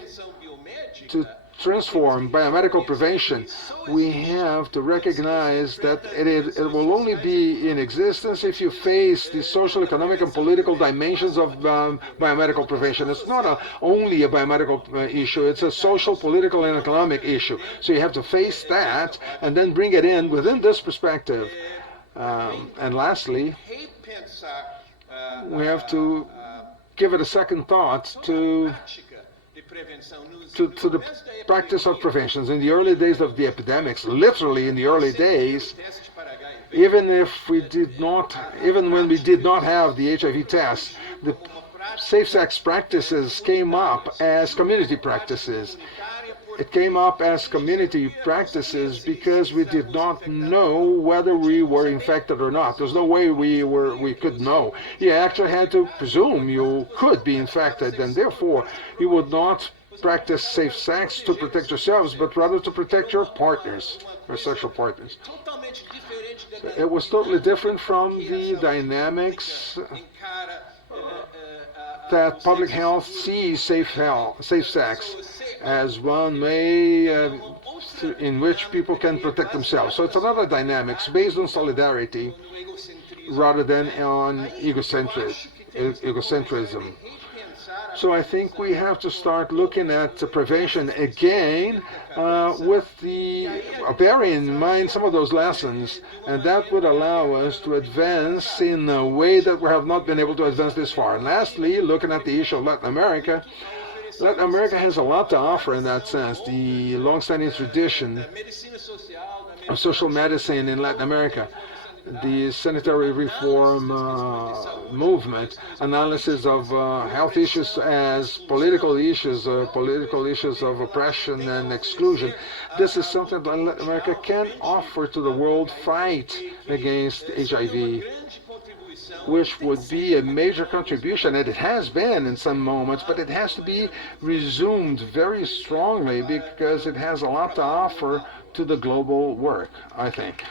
to transform biomedical prevention. We have to recognize that it will only be in existence if you face the social, economic, and political dimensions of biomedical prevention. It's not only a biomedical issue, it's a social, political, and economic issue. So you have to face that and then bring it in within this perspective. And lastly, we have to give it a second thought to the practice of preventions. In the early days of the epidemics, literally in the early days, even when we did not have the HIV test, the safe sex practices came up as community practices. it came up as community practices because we did not know whether we were infected or not. There's no way we could know. You actually had to presume you could be infected, and therefore you would not practice safe sex to protect yourselves, but rather to protect your partners, your sexual partners. It was totally different from the dynamics that public health sees safe sex as one way in which people can protect themselves. So it's another dynamics based on solidarity rather than on egocentrism. So I think we have to start looking at prevention again with bearing in mind some of those lessons, and that would allow us to advance in a way that we have not been able to advance this far. And lastly, looking at the issue of Latin America has a lot to offer in that sense. The long-standing tradition of social medicine in Latin America, the sanitary reform movement, analysis of health issues as political issues of oppression and exclusion. This is something that Latin America can offer to the world fight against HIV, which would be a major contribution, and it has been in some moments, but it has to be resumed very strongly because it has a lot to offer to the global work, I think.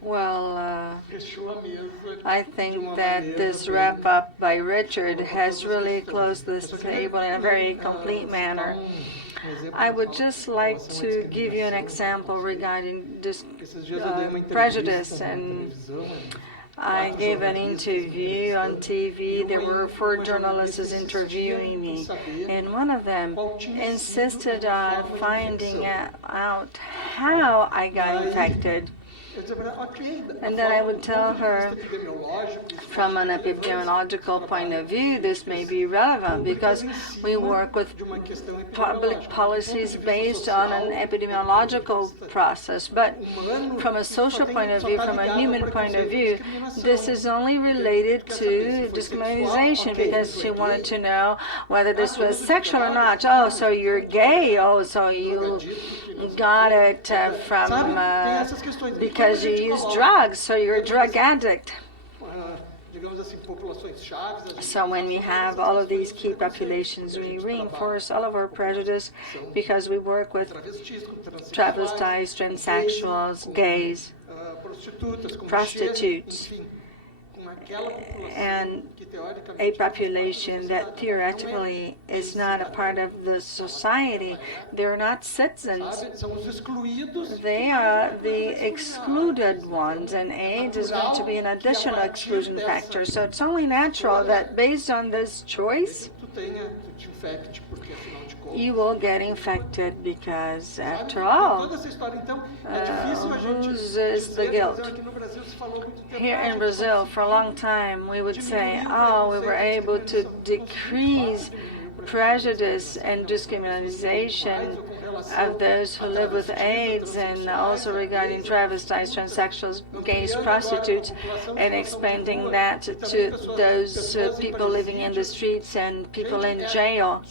Well, I think that this wrap-up by Richard has really closed this table in a very complete manner. I would just like to give you an example regarding this prejudice, and I gave an interview on TV. There were 4 journalists interviewing me, and one of them insisted on finding out how I got infected. And then I would tell her, from an epidemiological point of view, this may be relevant because we work with public policies based on an epidemiological process. But from a social point of view, from a human point of view, this is only related to discrimination, because she wanted to know whether this was sexual or not. Oh, so you're gay. Oh, so you got it from because you use drugs, so you're a drug addict. So when we have all of these key populations, we reinforce all of our prejudice because we work with travestis, transsexuals, gays, prostitutes, and a population that theoretically is not a part of the society. They're not citizens. They are the excluded ones, and AIDS is going to be an additional exclusion factor. So it's only natural that based on this choice, you will get infected because, after all, whose is the guilt? Here in Brazil, for a long time, we would say, oh, we were able to decrease prejudice and discrimination of those who live with AIDS, and also regarding travestis, transsexuals, gays, prostitutes, and expanding that to those people living in the streets and people in jail.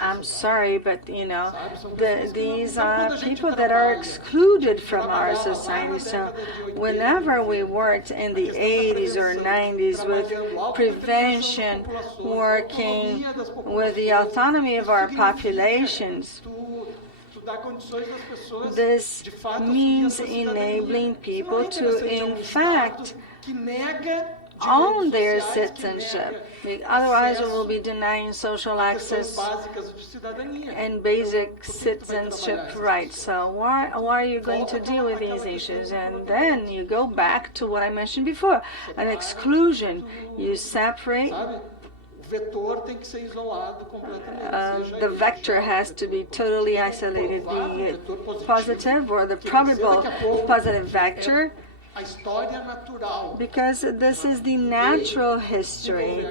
I'm sorry, but these are people that are excluded from our society. So whenever we worked in the 80s or 90s with prevention, working with the autonomy of our populations, this means enabling people to, in fact, own their citizenship. Otherwise, we will be denying social access and basic citizenship rights. So why are you going to deal with these issues? And then you go back to what I mentioned before, an exclusion. You separate. The vector has to be totally isolated, be it positive or the probable positive vector, because this is the natural history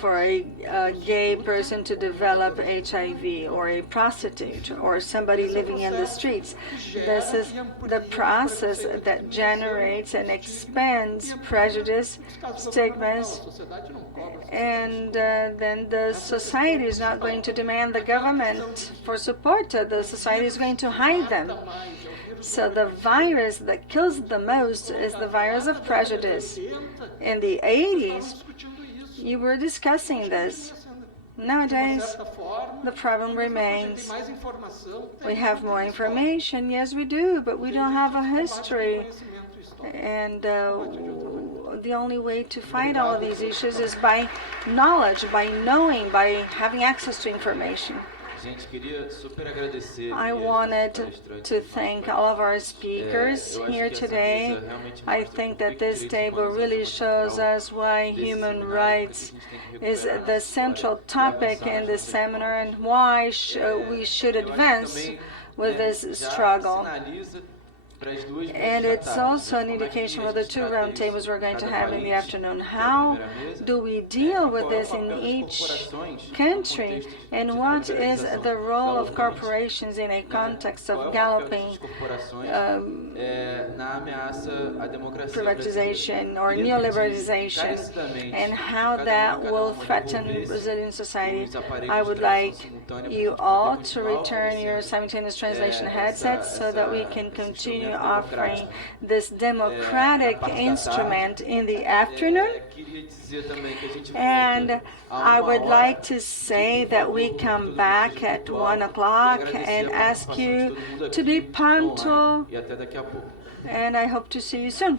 for a gay person to develop HIV, or a prostitute, or somebody living in the streets. This is the process that generates and expands prejudice, stigmas, and then the society is not going to demand the government for support. The society is going to hide them. So the virus that kills the most is the virus of prejudice. In the 80s, you were discussing this. Nowadays, the problem remains. We have more information, yes we do, but we don't have a history. And the only way to fight all of these issues is by knowledge, by knowing, by having access to information. I wanted to thank all of our speakers here today. I think that this table really shows us why human rights is the central topic in this seminar, and why we should advance with this struggle. And it's also an indication of the two roundtables we're going to have in the afternoon. How do we deal with this in each country? And what is the role of corporations in a context of galloping privatization or neoliberalization, and how that will threaten Brazilian society? I would like you all to return your simultaneous translation headsets so that we can continue offering this democratic instrument in the afternoon. And I would like to say that we come back at 1 o'clock and ask you to be punctual, and I hope to see you soon.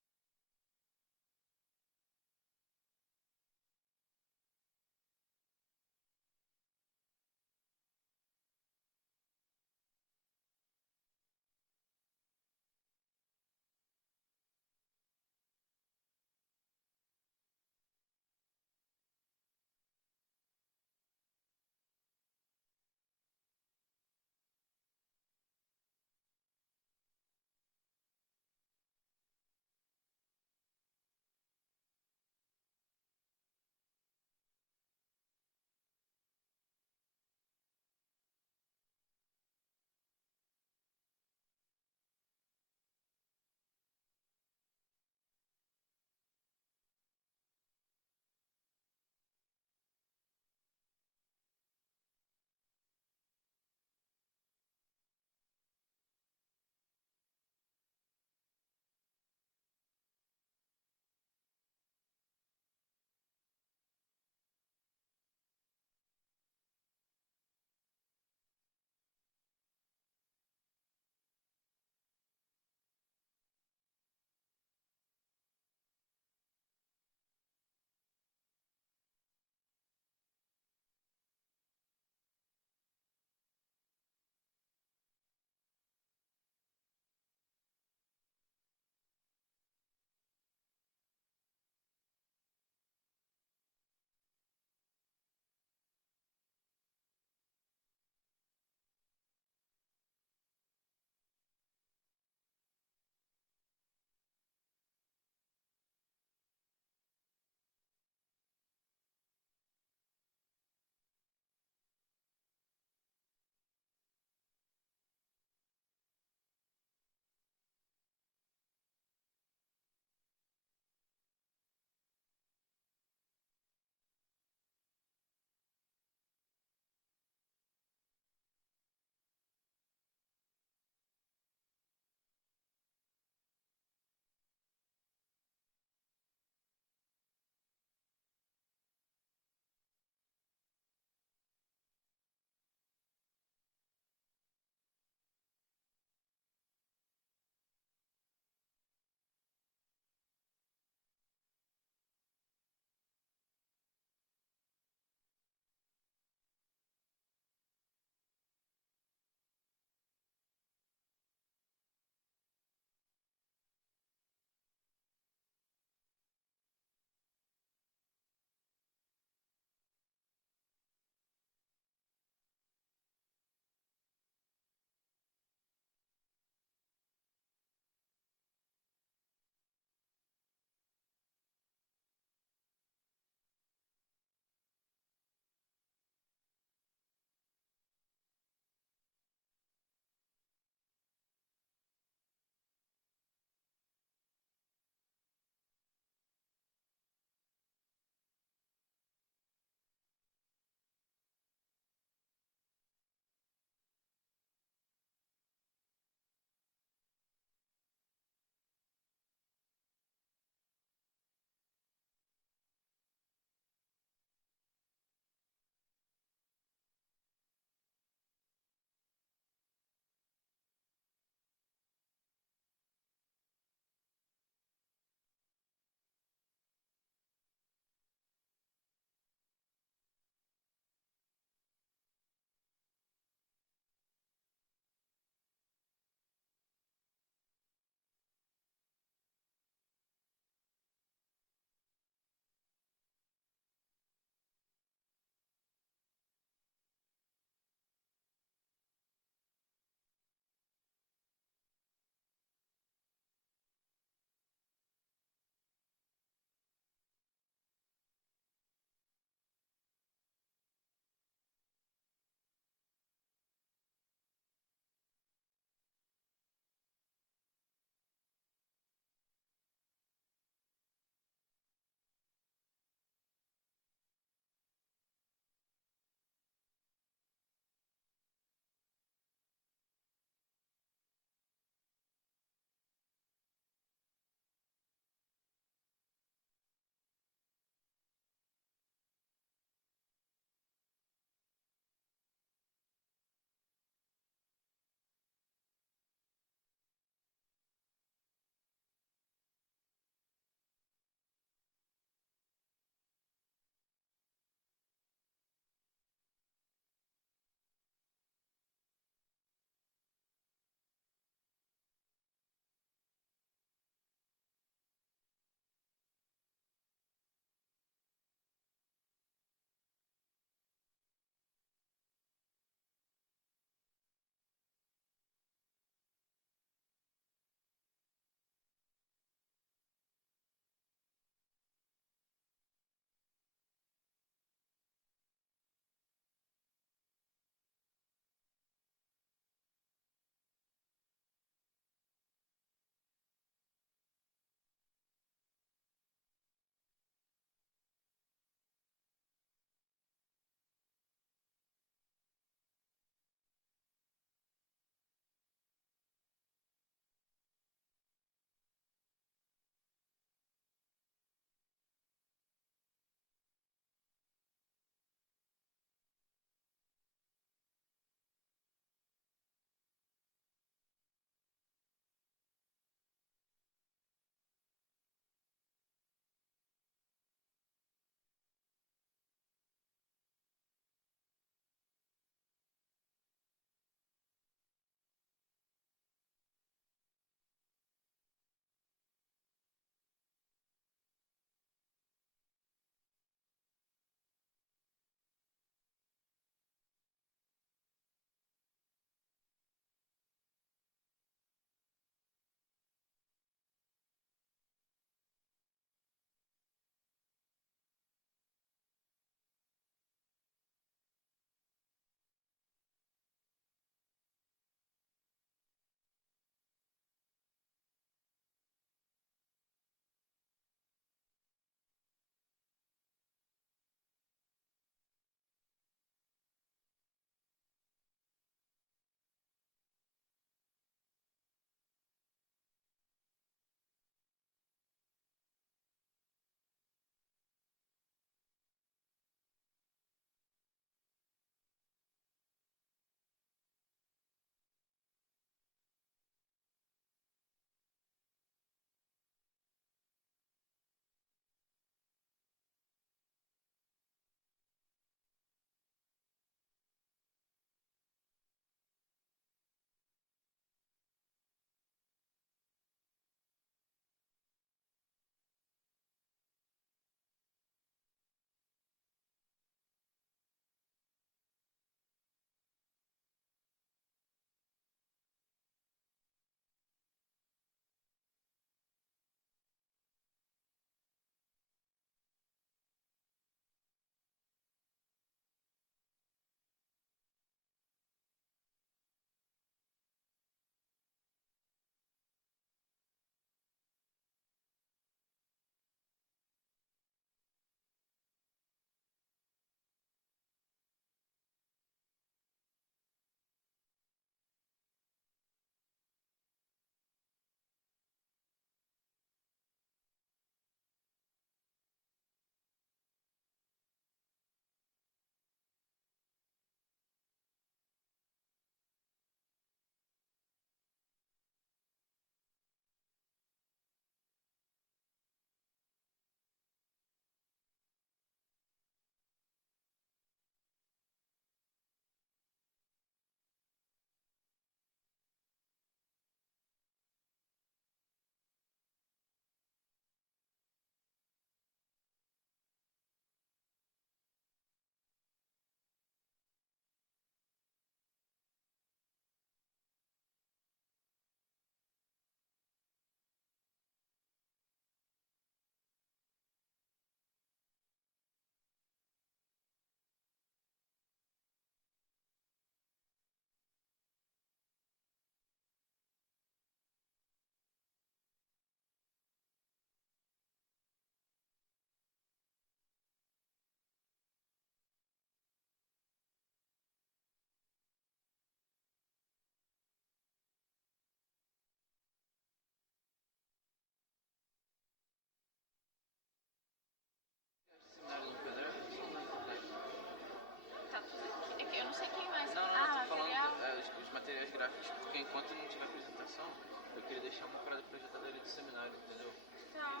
gráficos, porque enquanto não tiver apresentação, eu queria deixar uma para projetadoria do seminário, entendeu? Tá.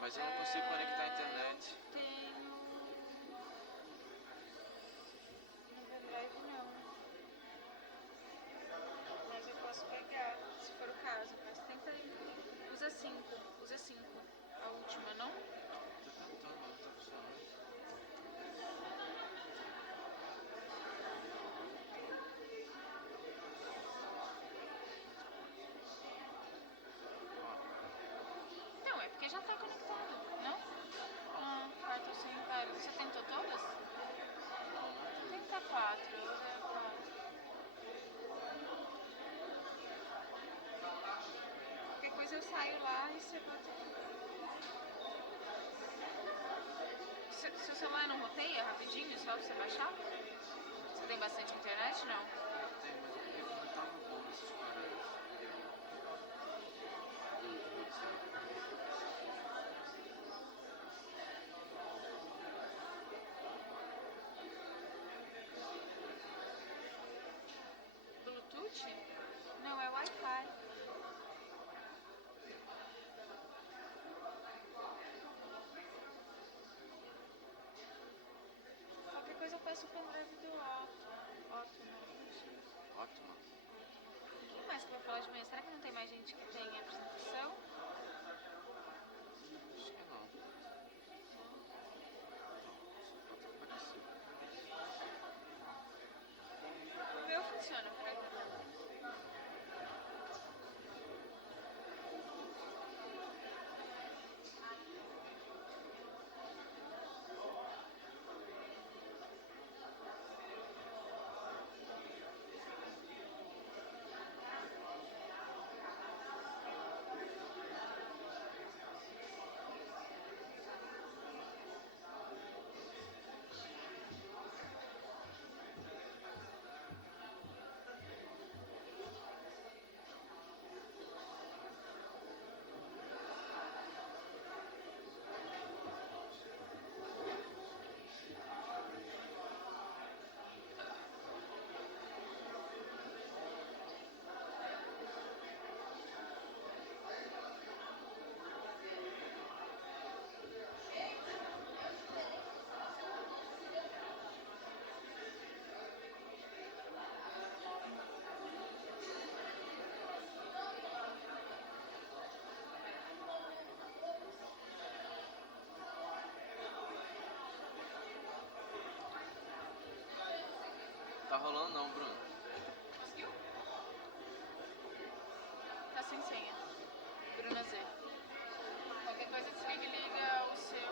Mas eu não consigo conectar a internet. Tenho. No pendrive não. Mas eu posso pegar, se for o caso. Mas tenta aí. Usa 5. Usa 5. A última, não? Tô tentando, não tá funcionando. Não, é porque já tá conectado, não? Ah, 4 sanitário. Você tentou todas? Tenta 4. Usa 4. Qualquer coisa eu saio lá e você bota. Seu celular não roteia rapidinho, só pra você baixar? Você tem bastante internet, não? Tem, mas eu queria comentar uma boa nessas paradas. Bluetooth? Não, é Wi-Fi. Qualquer coisa eu peço o pendrive do Otto, não? Ótimo. Quem mais que vai falar de manhã? Será que não tem mais gente que tem apresentação? Acho que não. Apareceu. O meu funciona, peraí. Tá rolando não, Bruno. Conseguiu? Tá sem senha. Bruna Z. Qualquer coisa desliga e liga o seu.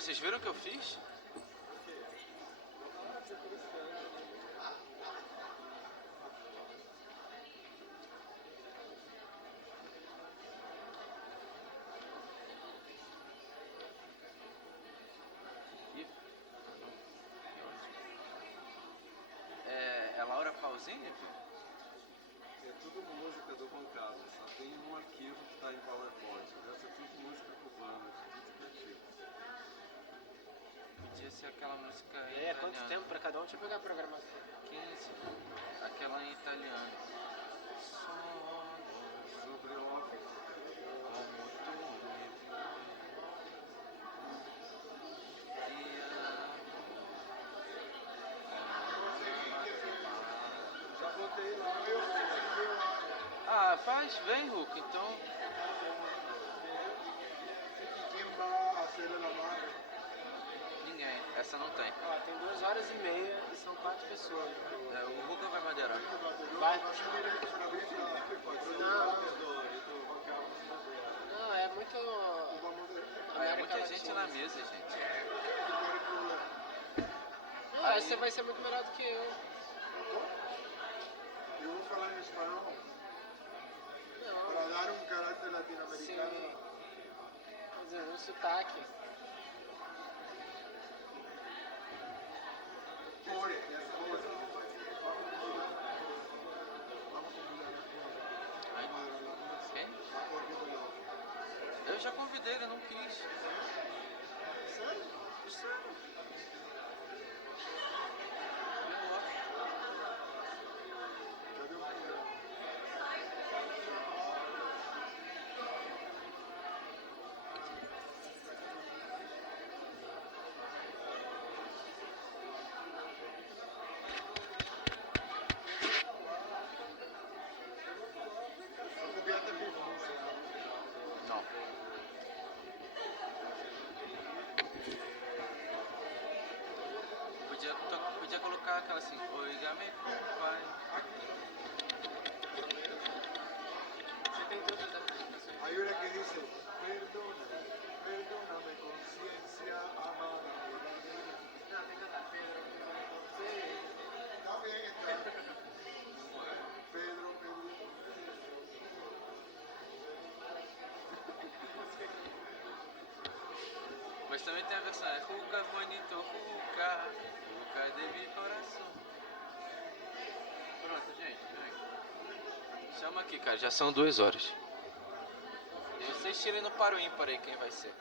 vocês viram o que eu fiz? É Laura Pausini? É tudo música do Juan Carlos, só tem um arquivo que está em PowerPoint. O resto é tudo música cubana, tudo criativo. Podia ser aquela música em É, italiano. quanto tempo pra cada um? Deixa eu pegar a programação. 15. Aquela em italiano. Sobre office. Como tu me Já botei lá. Ah, faz, vem, Hulk, então. Quem vai acelerar a marca? Ninguém, essa não tem. Ó, tem 2 horas e meia e são 4 pessoas. É, o Hulk vai madeirar. Vai. Não, não, é muito. É muita gente na mesa, gente. Não, aí você vai ser muito melhor do que eu. Eu vou falar em espanhol Não. para dar um caráter latino-americano. Sim. Quer dizer, um sotaque. Quem? Eu já convidei, ele não quis. Sério? Sério? Não. Podia colocar aquela assim, oiga-me, pai. Você tem todas as aplicações. Hay una que dice, perdóname conciencia amada. Não, tem que cantar. Pedro. Está bien, está. Pedro, Mas também tem a versão, é Ruka bonito, Ruka, Ruka de mi coração. Pronto, gente, vem. Chama aqui, cara, já são 2 horas. E vocês tirem no paro ímpar aí quem vai ser.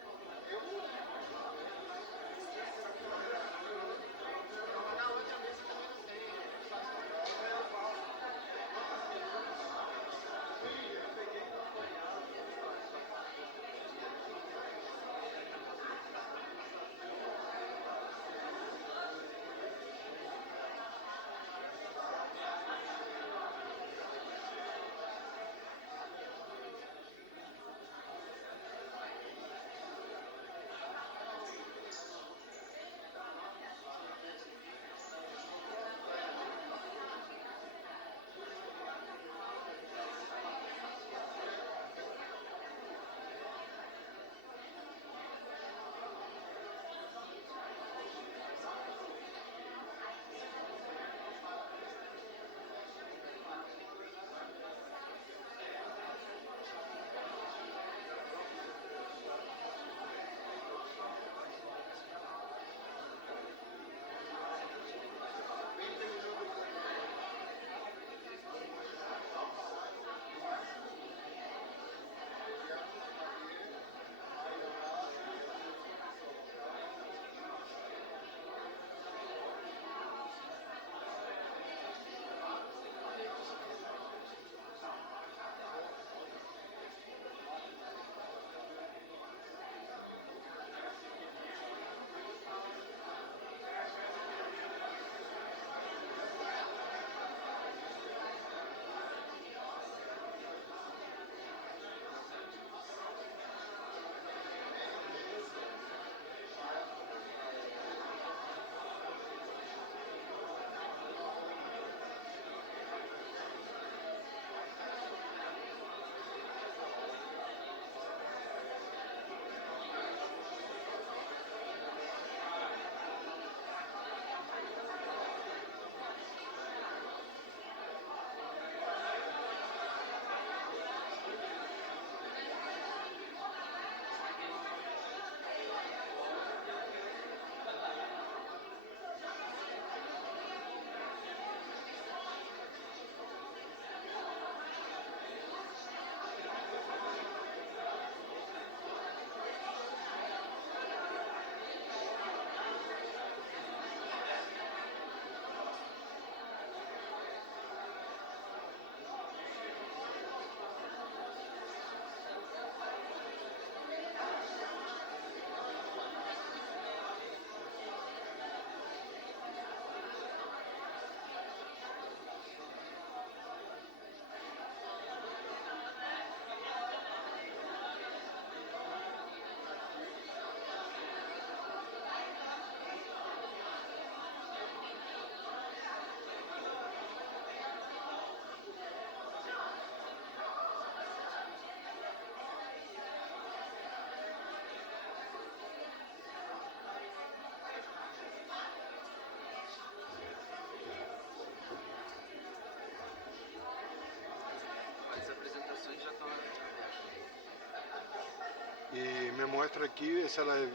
me muestra aquí, esa es la de...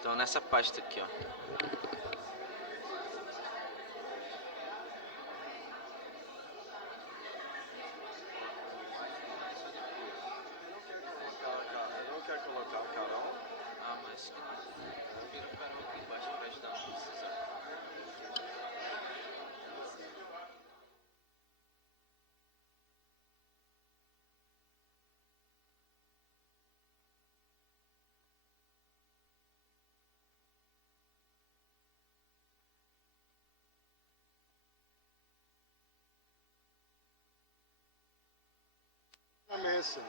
Então nessa pasta aqui, ó. Não quer colocar a Carol? Ah, mas que não. Vira o Carol aqui embaixo pra ajudar, não precisa. Na mesa.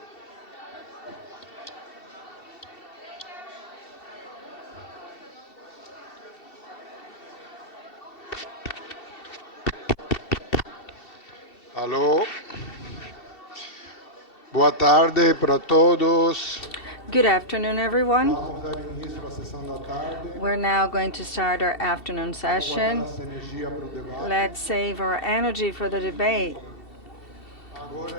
Alô? Boa tarde para todos. Good afternoon, everyone. Vamos dar início à sessão da tarde. We're now going to start our afternoon session. Nossa energia para o debate. Let's save our energy for the debate. Agora,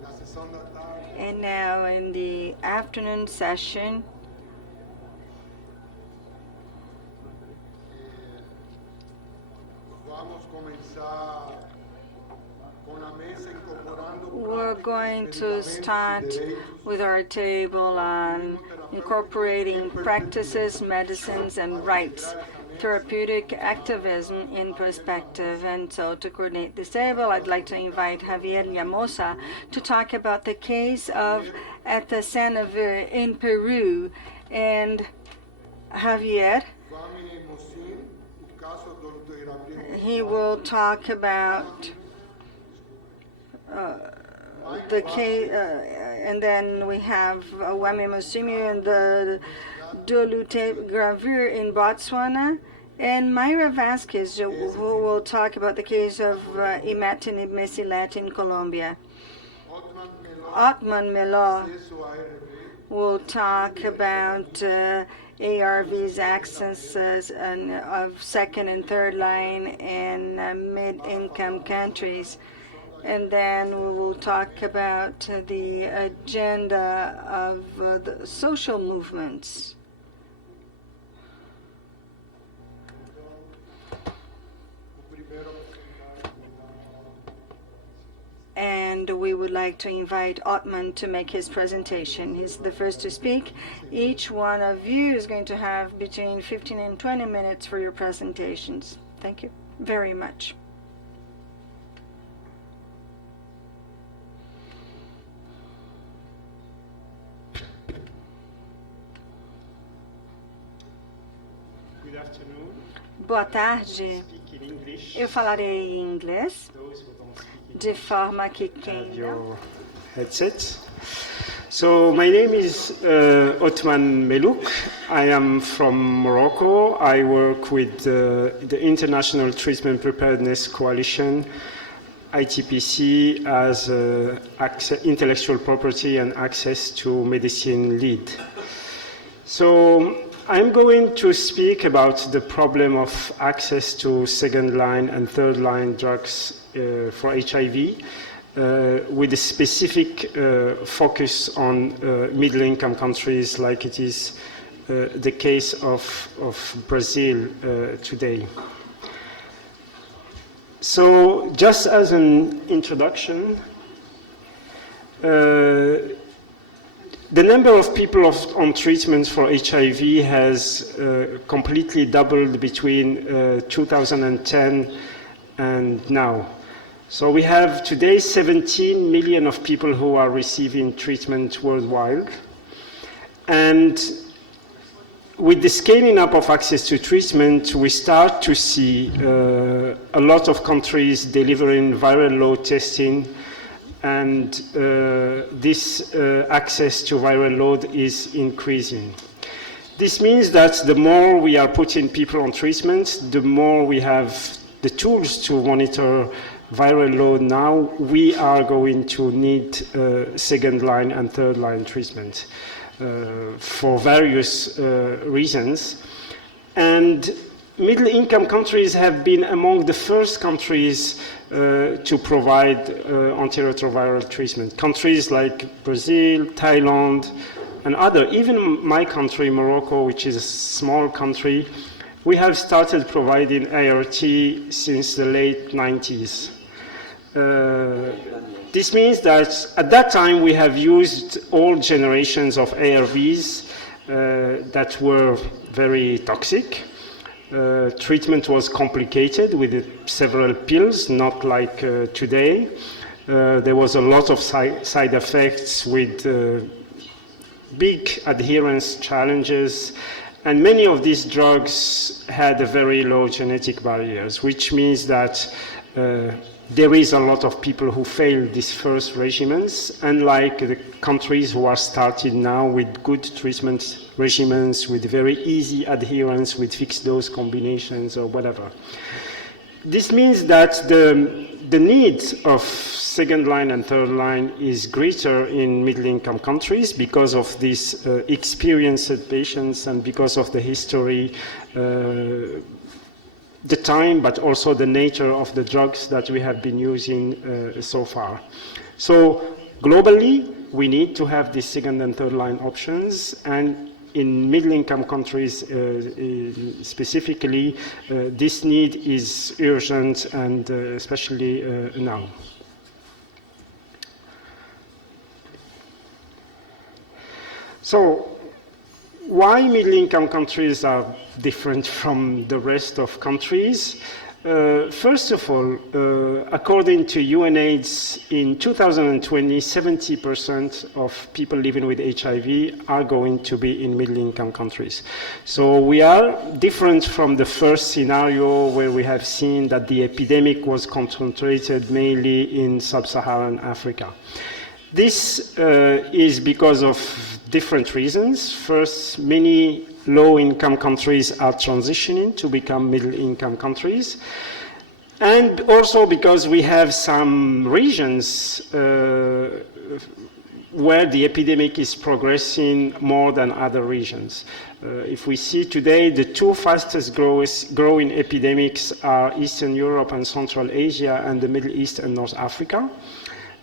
na sessão da tarde, And now in the afternoon session, vamos começar com a mesa incorporando we're going to start with our table on incorporating practices, medicines, and rights, therapeutic activism in perspective. And so to coordinate this table, I'd like to invite Javier Llamosa to talk about the case of at the Sanofi in Peru. And Javier, he will talk about the case, and then we have Wami Musimi and the Dolute Gravure in Botswana, and Mayra Vasquez, who will talk about the case of imatinib mesilat in Colombia. Otman Melo will talk about ARV's access of second and third line in mid-income countries. And then we will talk about the agenda of the social movements. And we would like to invite Otman to make his presentation. He's the first to speak. Each one of you is going to have between 15 and 20 minutes for your presentations. Thank you very much. Good afternoon. Boa tarde. Eu falarei em inglês, de forma que quem não... Headsets. So my name is Otman Melouk. I am from Morocco. I work with the International Treatment Preparedness Coalition, ITPC, as intellectual property and access to medicine lead. So I'm going to speak about the problem of access to second line and third line drugs for HIV, with a specific focus on middle income countries like it is the case of Brazil today. So just as an introduction, the number of people on treatment for HIV has completely doubled between 2010 and now. So we have today 17 million of people who are receiving treatment worldwide. And with the scaling up of access to treatment, we start to see a lot of countries delivering viral load testing, and this access to viral load is increasing. This means that the more we are putting people on treatment, the more we have the tools to monitor viral load now, we are going to need second line and third line treatment for various reasons. And middle-income countries have been among the first countries to provide antiretroviral treatment. Countries like Brazil, Thailand, and other, even my country, Morocco, which is a small country, we have started providing ART since the late 90s. This means that at that time we have used all generations of ARVs that were very toxic. Treatment was complicated with several pills, not like today. There was a lot of side effects with big adherence challenges, and many of these drugs had a very low genetic barriers, which means that there is a lot of people who fail these first regimens, unlike the countries who are started now with good treatment regimens, with very easy adherence, with fixed dose combinations or whatever. This means that the need of second line and third line is greater in middle-income countries because of these experienced patients and because of the history, the time, but also the nature of the drugs that we have been using so far. So globally, we need to have these second and third line options, and in middle-income countries specifically, this need is urgent, and especially now. So, why middle-income countries are different from the rest of countries? First of all, according to UNAIDS, in 2020, 70% of people living with HIV are going to be in middle-income countries. So we are different from the first scenario where we have seen that the epidemic was concentrated mainly in sub-Saharan Africa. This is because of different reasons. First, many low-income countries are transitioning to become middle-income countries. And also because we have some regions where the epidemic is progressing more than other regions. If we see today, the two fastest growing epidemics are Eastern Europe and Central Asia, and the Middle East and North Africa.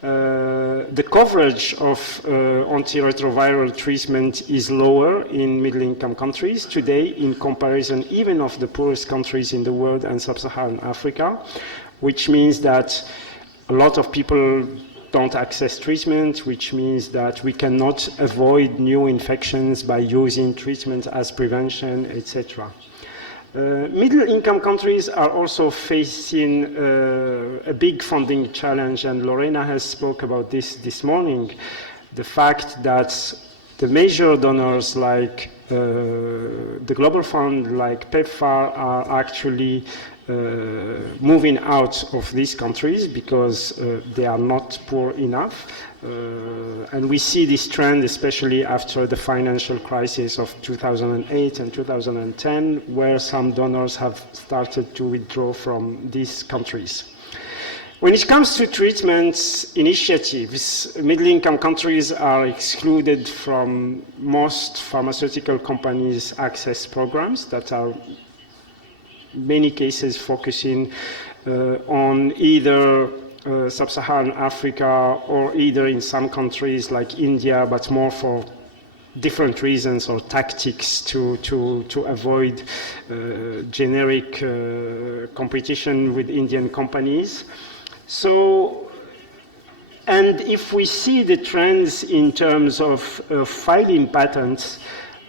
The coverage of antiretroviral treatment is lower in middle-income countries today in comparison even of the poorest countries in the world and sub-Saharan Africa, which means that a lot of people don't access treatment, which means that we cannot avoid new infections by using treatment as prevention, etc. Middle-income countries are also facing a big funding challenge, and Lorena has spoke about this morning. The fact that the major donors like the Global Fund, like PEPFAR, are actually moving out of these countries because they are not poor enough. And we see this trend especially after the financial crisis of 2008 and 2010, where some donors have started to withdraw from these countries. When it comes to treatment initiatives, middle-income countries are excluded from most pharmaceutical companies' access programs that are in many cases focusing on either sub-Saharan Africa or either in some countries like India, but more for different reasons or tactics to avoid generic competition with Indian companies. So, and if we see the trends in terms of filing patents,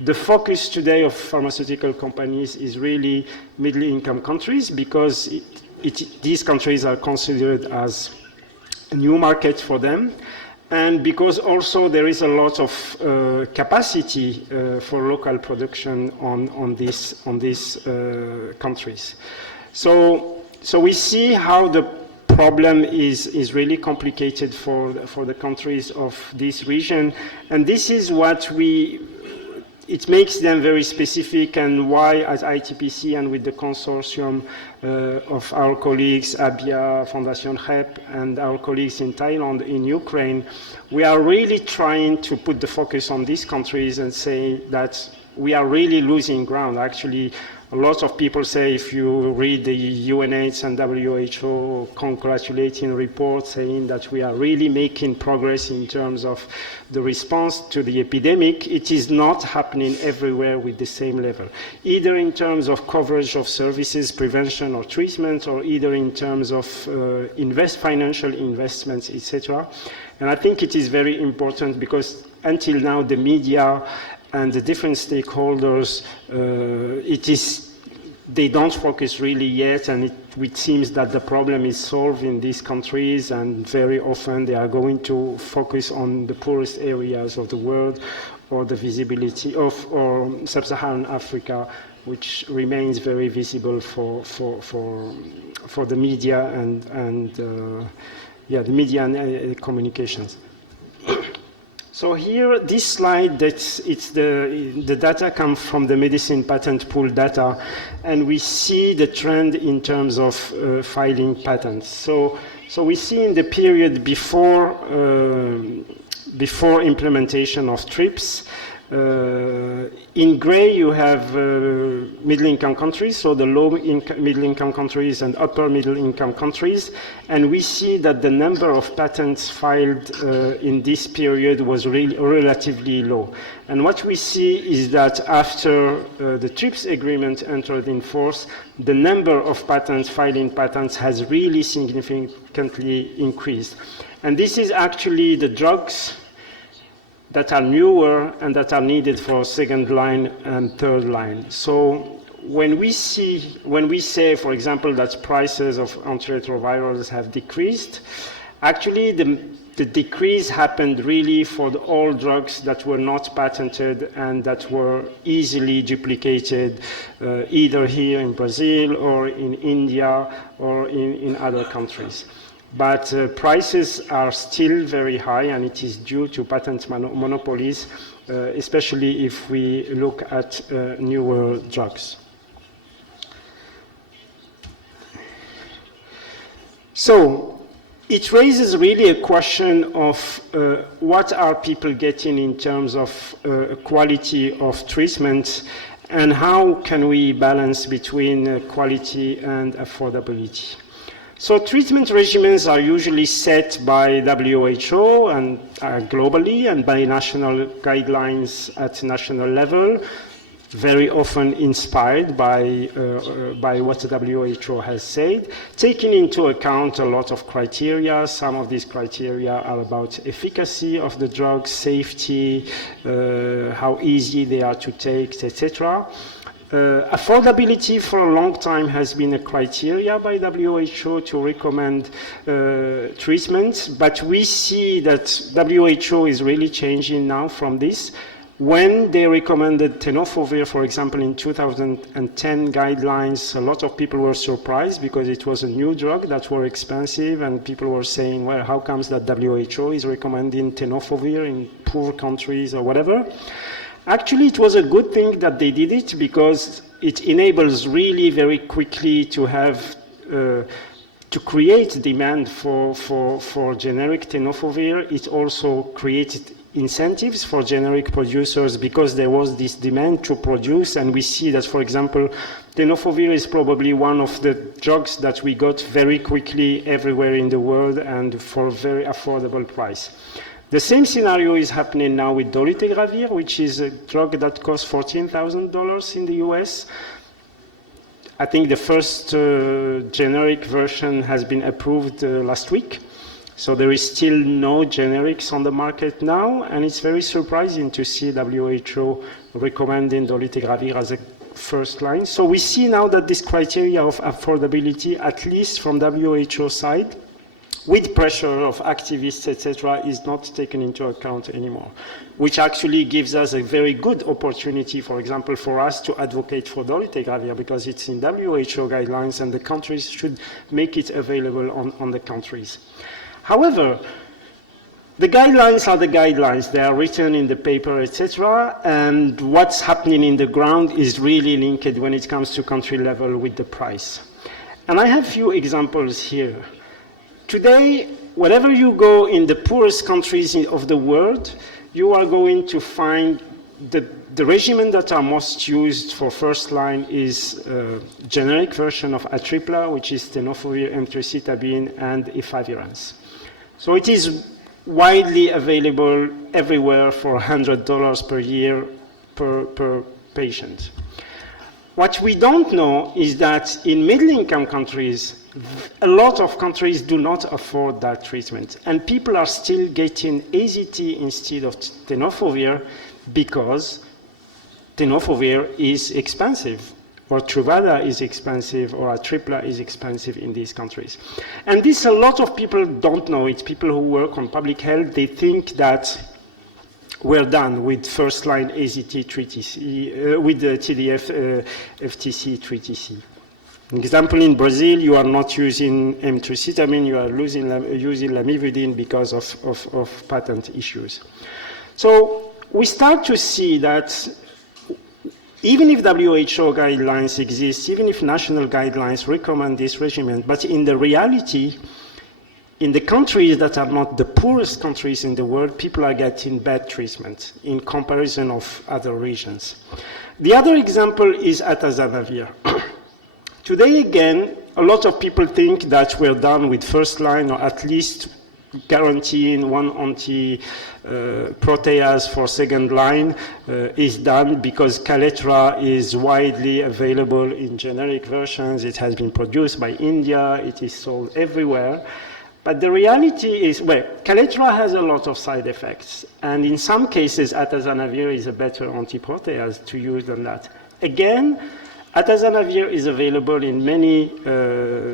the focus today of pharmaceutical companies is really middle-income countries because these countries are considered as a new market for them, and because also there is a lot of capacity for local production on these countries. So we see how the problem is really complicated for the countries of this region, and this is what it makes them very specific, and why at ITPC and with the consortium of our colleagues, ABIA, Fondation HEP, and our colleagues in Thailand, in Ukraine, we are really trying to put the focus on these countries and say that we are really losing ground. Actually, A lot of people say, if you read the UNAIDS and WHO congratulating reports saying that we are really making progress in terms of the response to the epidemic, it is not happening everywhere with the same level, either in terms of coverage of services, prevention or treatment, or either in terms of financial investments, etc. And I think it is very important because until now the media and the different stakeholders, they don't focus really yet, and it seems that the problem is solved in these countries, and very often they are going to focus on the poorest areas of the world or the visibility of or sub-Saharan Africa, which remains very visible for the media and the media and communications. So here, this slide, the data comes from the medicine patent pool data, and we see the trend in terms of filing patents. So we see in the period before implementation of TRIPS, in gray you have middle-income countries, so the middle-income countries and upper middle-income countries, and we see that the number of patents filed in this period was really relatively low. And what we see is that after the TRIPS agreement entered in force, the number of filing patents has really significantly increased. And this is actually the drugs that are newer and that are needed for second line and third line. So when we say, for example, that prices of antiretrovirals have decreased, actually the decrease happened really for all drugs that were not patented and that were easily duplicated, either here in Brazil or in India or in other countries. But prices are still very high, and it is due to patent monopolies, especially if we look at newer drugs. So it raises really a question of what are people getting in terms of quality of treatment, and how can we balance between quality and affordability. So treatment regimens are usually set by WHO and globally, and by national guidelines at national level, very often inspired by what the WHO has said, taking into account a lot of criteria. Some of these criteria are about efficacy of the drugs, safety, how easy they are to take, etc. Affordability for a long time has been a criteria by WHO to recommend treatments, but we see that WHO is really changing now from this. When they recommended tenofovir, for example, in 2010 guidelines, a lot of people were surprised because it was a new drug that were expensive, and people were saying, well, how comes that WHO is recommending tenofovir in poor countries or whatever? Actually, it was a good thing that they did it, because it enables really very quickly to have to create demand for generic tenofovir. It also created incentives for generic producers because there was this demand to produce, and we see that, for example, tenofovir is probably one of the drugs that we got very quickly everywhere in the world and for a very affordable price. The same scenario is happening now with dolutegravir, which is a drug that costs $14,000 in the US. I think the first generic version has been approved last week. So there is still no generics on the market now, and it's very surprising to see WHO recommending dolutegravir as a first line. So we see now that this criteria of affordability, at least from WHO side, with pressure of activists, etc., is not taken into account anymore, which actually gives us a very good opportunity, for example, for us to advocate for dolutegravir, because it's in WHO guidelines and the countries should make it available on the countries. However, the guidelines are the guidelines. They are written in the paper, etc., and what's happening in the ground is really linked when it comes to country level with the price. And I have a few examples here. Today, wherever you go in the poorest countries of the world, you are going to find the The regimen that are most used for first line is generic version of Atripla, which is tenofovir, emtricitabine, and efavirenz. So it is widely available everywhere for $100 per year per patient. What we don't know is that in middle-income countries, a lot of countries do not afford that treatment, and people are still getting AZT instead of tenofovir because tenofovir is expensive, or Truvada is expensive, or Atripla is expensive in these countries. And this, a lot of people don't know it. People who work on public health, they think that we're done with first-line AZT 3TC, with the TDF FTC 3TC. Example, in Brazil, you are not using emtricitabine, you are using lamivudine because of patent issues. So we start to see that even if WHO guidelines exist, even if national guidelines recommend this regimen, but in the reality, in the countries that are not the poorest countries in the world, people are getting bad treatment in comparison of other regions. The other example is atazanavir. Today, again, a lot of people think that we're done with first line, or at least guaranteeing one anti-protease for second line is done because Kaletra is widely available in generic versions. It has been produced by India. It is sold everywhere. But the reality is, well, Kaletra has a lot of side effects. And in some cases, atazanavir is a better antiprotease to use than that. Again, atazanavir is available in many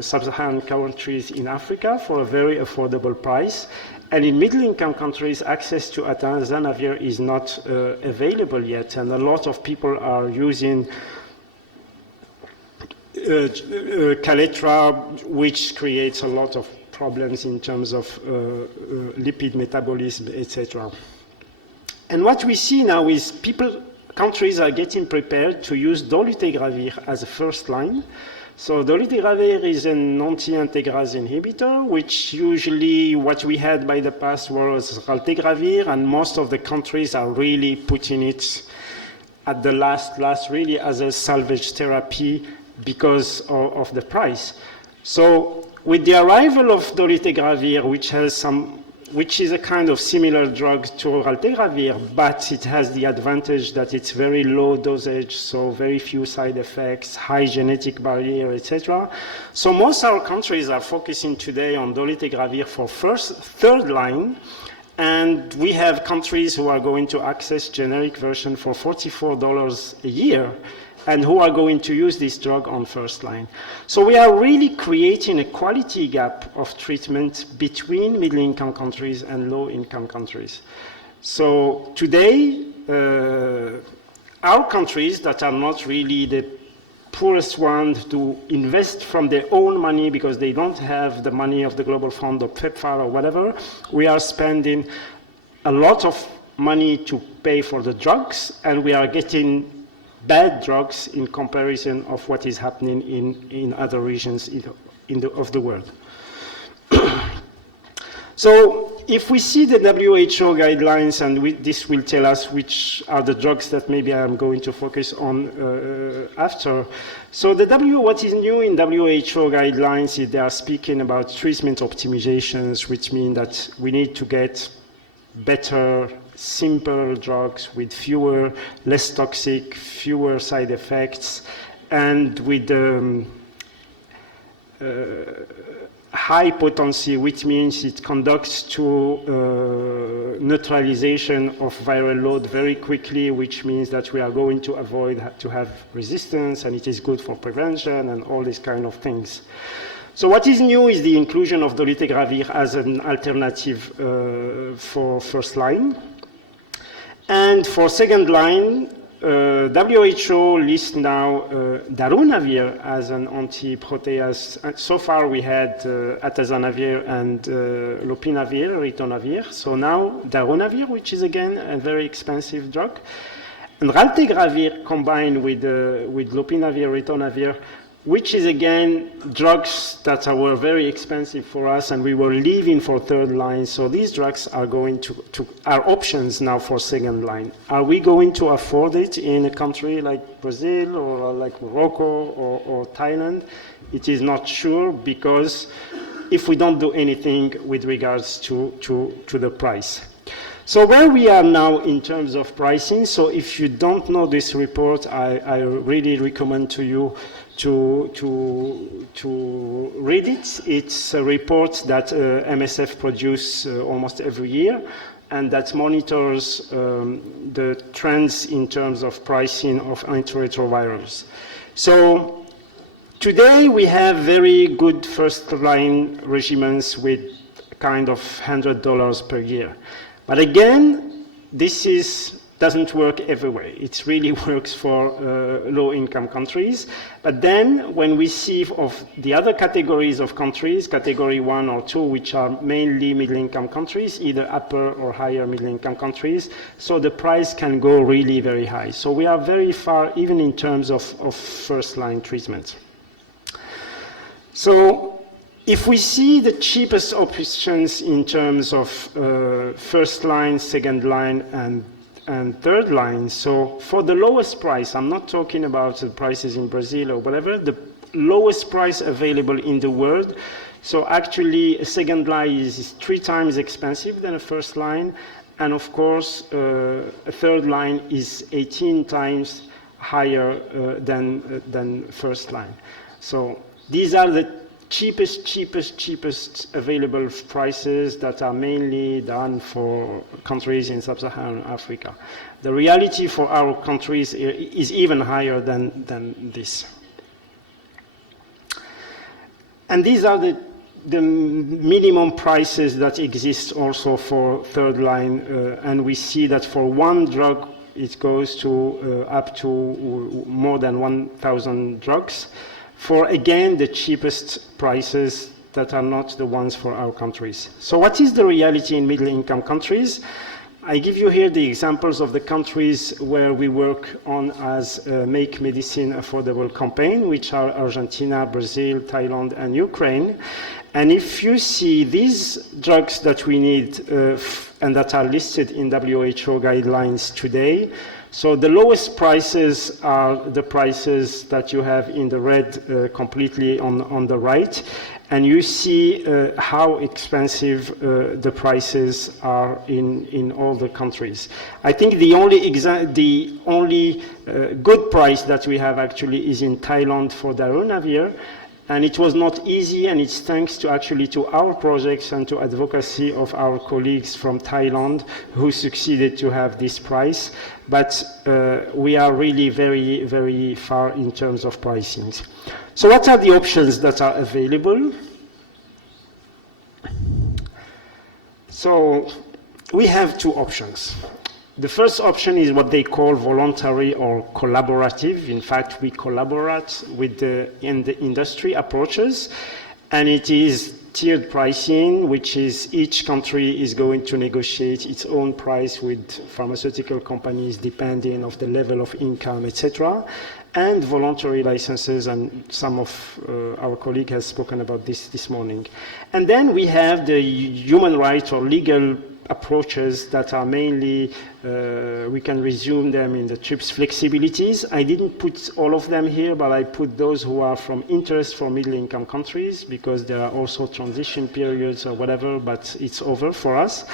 sub-Saharan countries in Africa for a very affordable price. And in middle-income countries, access to atazanavir is not available yet. And a lot of people are using Kaletra, which creates a lot of problems in terms of lipid metabolism, etc. And what we see now is countries are getting prepared to use dolutegravir as a first line. So dolutegravir is an anti-integrase inhibitor, which usually what we had by the past was raltegravir, and most of the countries are really putting it at the last really as a salvage therapy because of the price. So with the arrival of dolutegravir, which is a kind of similar drug to raltegravir, but it has the advantage that it's very low dosage, so very few side effects, high genetic barrier, etc. So most of our countries are focusing today on dolutegravir for third line, and we have countries who are going to access generic version for $44 a year, and who are going to use this drug on first line. So we are really creating a quality gap of treatment between middle-income countries and low-income countries. So today, our countries that are not really the poorest ones to invest from their own money because they don't have the money of the Global Fund or PEPFAR or whatever, we are spending a lot of money to pay for the drugs, and we are getting bad drugs in comparison of what is happening in other regions of the world. So if we see the WHO guidelines, and this will tell us which are the drugs that maybe I'm going to focus on after. So what is new in WHO guidelines is they are speaking about treatment optimizations, which mean that we need to get better, simple drugs with less toxic, fewer side effects, and with high potency, which means it conducts to neutralization of viral load very quickly, which means that we are going to avoid to have resistance, and it is good for prevention and all these kind of things. So what is new is the inclusion of dolutegravir as an alternative for first line. And for second line, WHO lists now darunavir as an anti-protease. So far we had atazanavir and lopinavir, ritonavir. So now darunavir, which is again a very expensive drug. And raltegravir combined with lopinavir, ritonavir which is again drugs that were very expensive for us and we were leaving for third line. So these drugs are going to are options now for second line. Are we going to afford it in a country like Brazil or like Morocco or Thailand? It is not sure, because if we don't do anything with regards to the price. So where we are now in terms of pricing, so if you don't know this report, I really recommend to you to read it. It's a report that MSF produces almost every year, and that monitors the trends in terms of pricing of antiretrovirals. So today we have very good first-line regimens with kind of $100 per year. But again, this doesn't work everywhere. It really works for low-income countries. But then when we see of the other categories of countries, category 1 or 2, which are mainly middle-income countries, either upper or higher middle-income countries, so the price can go really very high. So we are very far, even in terms of first-line treatment. So if we see the cheapest options in terms of first line, second line, and third line, so for the lowest price, I'm not talking about the prices in Brazil or whatever, the lowest price available in the world, so actually a second line is 3 times expensive than a first line, and of course a third line is 18 times higher than first line. So these are the cheapest available prices that are mainly done for countries in sub-Saharan Africa. The reality for our countries is even higher than this. And these are the minimum prices that exist also for third line, and we see that for one drug it goes to up to more than 1,000 drugs, for again the cheapest prices that are not the ones for our countries. So what is the reality in middle income countries? I give you here the examples of the countries where we work on as a Make Medicine Affordable campaign, which are Argentina, Brazil, Thailand, and Ukraine. And if you see these drugs that we need and that are listed in WHO guidelines today, so the lowest prices are the prices that you have in the red completely on the right, and you see how expensive the prices are in all the countries. I think the only good price that we have actually is in Thailand for darunavir, and it was not easy, and it's thanks to our projects and to advocacy of our colleagues from Thailand who succeeded to have this price. But we are really very, very far in terms of pricing. So what are the options that are available? So we have 2 options. The first option is what they call voluntary or collaborative. In fact, we collaborate with the industry approaches, and it is tiered pricing, which is each country is going to negotiate its own price with pharmaceutical companies depending on the level of income, etc. And voluntary licenses, and some of our colleague has spoken about this morning. And then we have the human rights or legal approaches that are mainly, we can resume them in the TRIPS flexibilities. I didn't put all of them here, but I put those who are from interest for middle-income countries, because there are also transition periods or whatever, but it's over for us.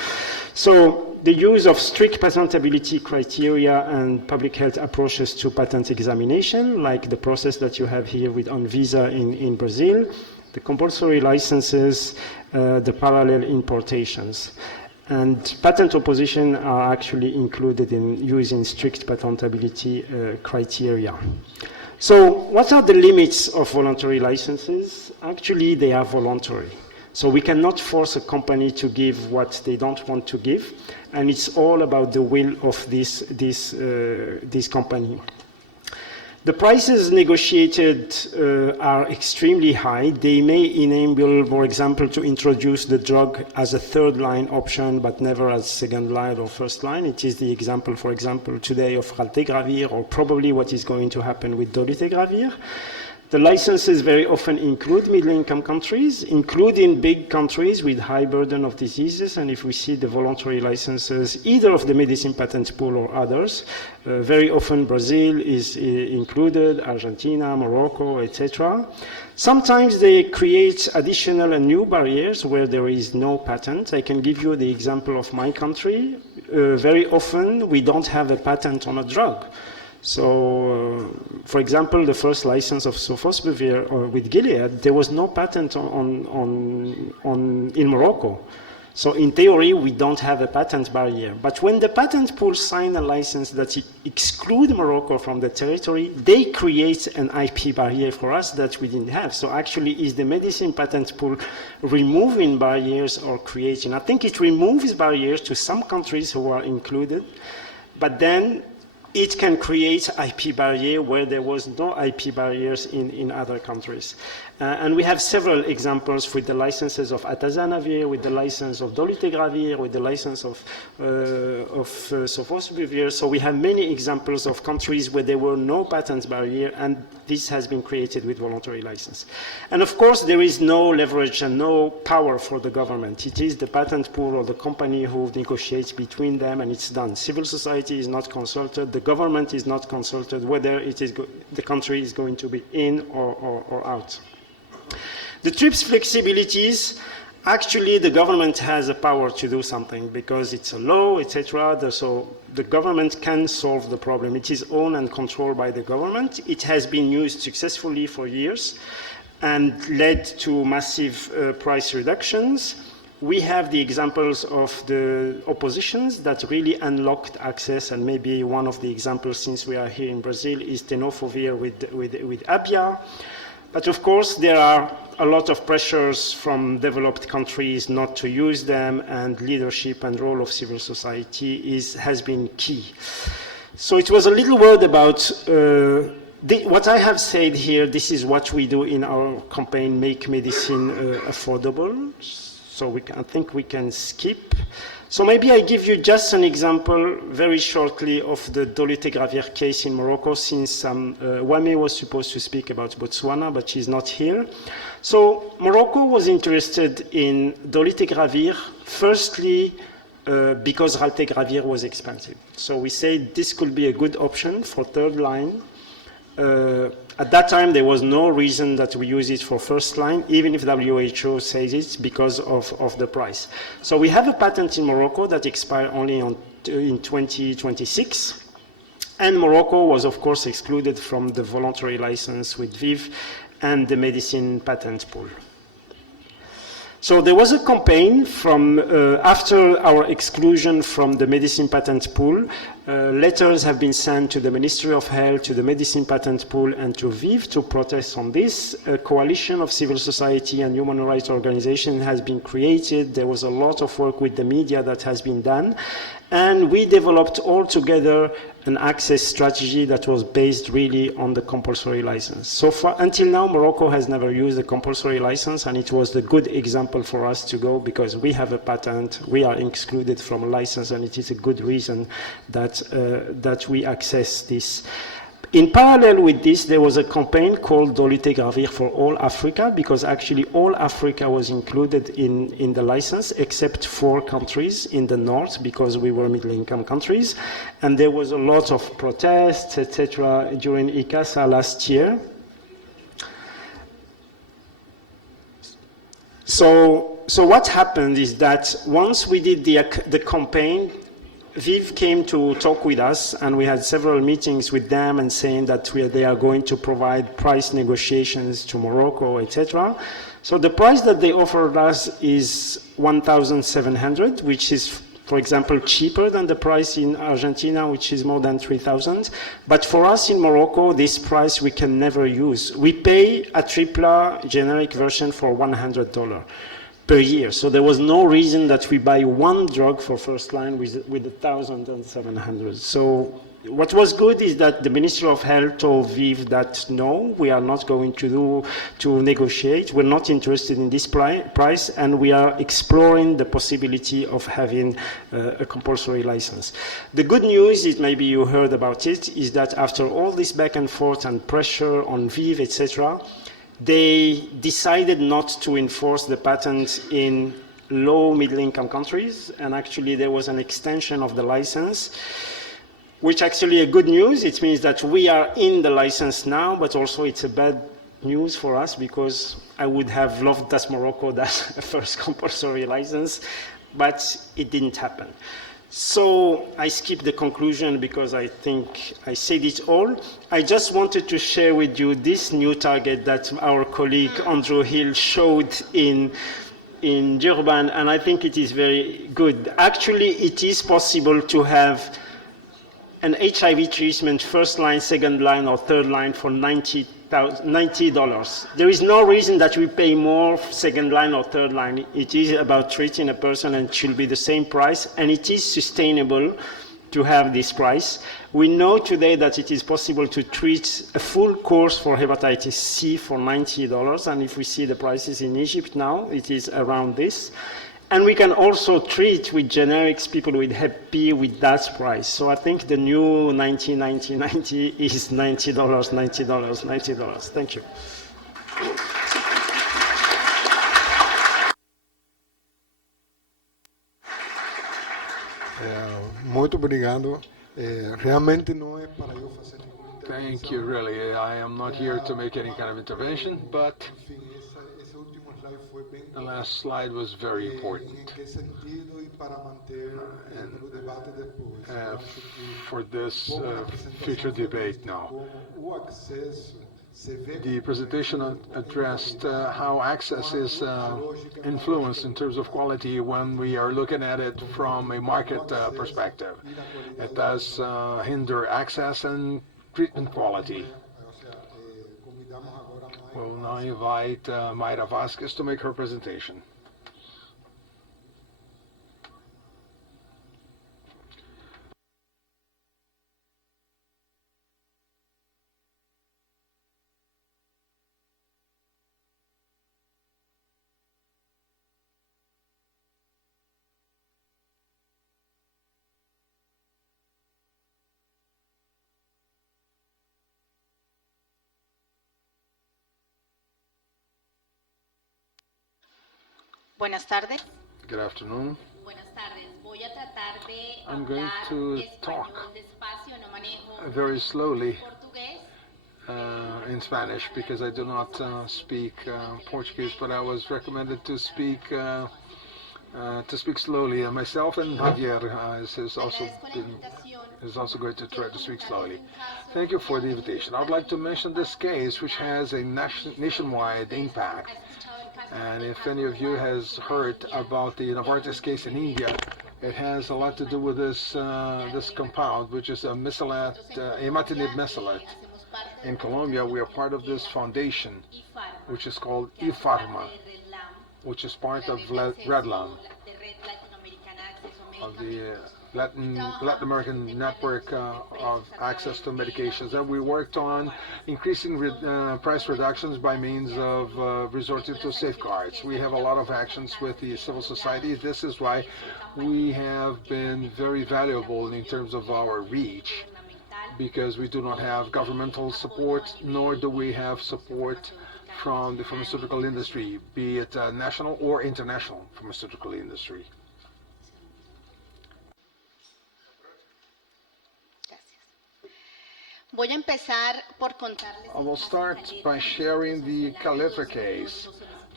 So the use of strict patentability criteria and public health approaches to patent examination, like the process that you have here with Anvisa in Brazil, the compulsory licenses, the parallel importations. And patent opposition are actually included in using strict patentability criteria. So what are the limits of voluntary licenses? Actually, they are voluntary. So we cannot force a company to give what they don't want to give, and it's all about the will of this company. The prices negotiated are extremely high. They may enable, for example, to introduce the drug as a third-line option, but never as second line or first line. It is the example, for example, today of raltegravir, or probably what is going to happen with dolutegravir. The licenses very often include middle-income countries, including big countries with high burden of diseases. And if we see the voluntary licenses, either of the medicine patent pool or others, very often Brazil is included, Argentina, Morocco, etc. Sometimes they create additional and new barriers where there is no patent. I can give you the example of my country. Very often we don't have a patent on a drug. So, for example, the first license of sofosbuvir with Gilead, there was no patent in Morocco. So in theory, we don't have a patent barrier. But when the patent pool sign a license that exclude Morocco from the territory, they create an IP barrier for us that we didn't have. So actually, is the medicine patent pool removing barriers or creating? I think it removes barriers to some countries who are included, but then it can create IP barrier where there was no IP barriers in other countries. And we have several examples with the licenses of atazanavir, with the license of dolutegravir, with the license of sofosbuvir. So we have many examples of countries where there were no patent barrier, and this has been created with voluntary license. And of course, there is no leverage and no power for the government. It is the patent pool or the company who negotiates between them, and it's done. Civil society is not consulted. The government is not consulted whether it is the country is going to be in or out. The TRIPS flexibilities, actually the government has a power to do something because it's a law, etc. So the government can solve the problem. It is owned and controlled by the government. It has been used successfully for years and led to massive price reductions. We have the examples of the oppositions that really unlocked access, and maybe one of the examples, since we are here in Brazil, is tenofovir with ABIA. But of course, there are a lot of pressures from developed countries not to use them, and leadership and role of civil society has been key. So it was a little word about what I have said here. This is what we do in our campaign, Make Medicine Affordable. So I think we can skip. So maybe I give you just an example very shortly of the dolutegravir case in Morocco, since Wame was supposed to speak about Botswana, but she's not here. So Morocco was interested in dolutegravir, firstly, because raltegravir was expensive. So we said this could be a good option for third line. At that time, there was no reason that we use it for first line, even if WHO says it, because of the price. So we have a patent in Morocco that expires only in 2026. And Morocco was, of course, excluded from the voluntary license with VIV and the medicine patent pool. So there was a campaign from after our exclusion from the medicine patent pool. Letters have been sent to the Ministry of Health, to the medicine patent pool, and to VIV to protest on this. A coalition of civil society and human rights organizations has been created. There was a lot of work with the media that has been done. And we developed all together an access strategy that was based really on the compulsory license. So far, until now, Morocco has never used a compulsory license, and it was the good example for us to go because we have a patent, we are excluded from a license, and it is a good reason that we access this. In parallel with this, there was a campaign called dolutegravir for all Africa, because actually all Africa was included in the license, except 4 countries in the north, because we were middle-income countries. And there was a lot of protests, etc., during ICASA last year. So what happened is that once we did the campaign, VIV came to talk with us, and we had several meetings with them and saying that they are going to provide price negotiations to Morocco, etc. So the price that they offered us is 1,700, which is, for example, cheaper than the price in Argentina, which is more than 3,000. But for us in Morocco, this price we can never use. We pay a tripla generic version for $100. per year. So there was no reason that we buy one drug for first line with 1,700. So what was good is that the Ministry of Health told VIV that no, we are not going to negotiate. We're not interested in this price, and we are exploring the possibility of having a compulsory license. The good news is, maybe you heard about it, is that after all this back and forth and pressure on VIV, etc., they decided not to enforce the patent in low middle-income countries, and actually there was an extension of the license, which actually a good news. It means that we are in the license now, but also it's a bad news for us because I would have loved that Morocco that a first compulsory license, but it didn't happen. So I skip the conclusion because I think I said it all. I just wanted to share with you this new target that our colleague Andrew Hill showed in Durban, and I think it is very good. Actually, it is possible to have an HIV treatment first line, second line, or third line for $90. There is no reason that we pay more second line or third line. It is about treating a person and it should be the same price, and it is sustainable to have this price. We know today that it is possible to treat a full course for hepatitis C for $90, and if we see the prices in Egypt now, it is around this. And we can also treat with generics people with Hep B with that price. So I think the new 90, 90, 90 is $90, $90, $90. Thank you. Muito obrigado. Realmente não é para eu fazer nenhuma Thank you, really. I am not here to make any kind of intervention, but Enfim, esse último slide foi bem the last slide was very em important que sentido e para manter no debate depois. Eu acho que for this pouco na apresentação future foi debate visto now. como o acesso se vê The como presentation addressed how access is influenced in terms of quality when we are looking at it from a market perspective. It does hinder access and treatment quality. convidamos agora mais We'll now invite Mayra Vasquez to make her presentation. Buenas tardes. Good afternoon. Buenas tardes. Voy a tratar de I'm going hablar to español talk despacio, no manejo very slowly portugués. in Spanish because I do not speak Portuguese, but I was recommended to speak slowly. Myself and Javier is also going to try to speak slowly. Thank you for the invitation. I would like to mention this case, which has a nationwide impact. And if any of you has heard about the Novartis case in India, it has a lot to do with this this compound, which is a imatinib mesylate. In Colombia, we are part of this foundation, which is called IFARMA, which is part of REDLAM, of the Latin American Network of Access to Medications. And we worked on increasing price reductions by means of resorting to safeguards. We have a lot of actions with the civil society. This is why we have been very valuable in terms of our reach, because we do not have governmental support, nor do we have support from the pharmaceutical industry, be it national or international pharmaceutical industry. Voy a empezar por contarles. I will start by sharing the Caletra case.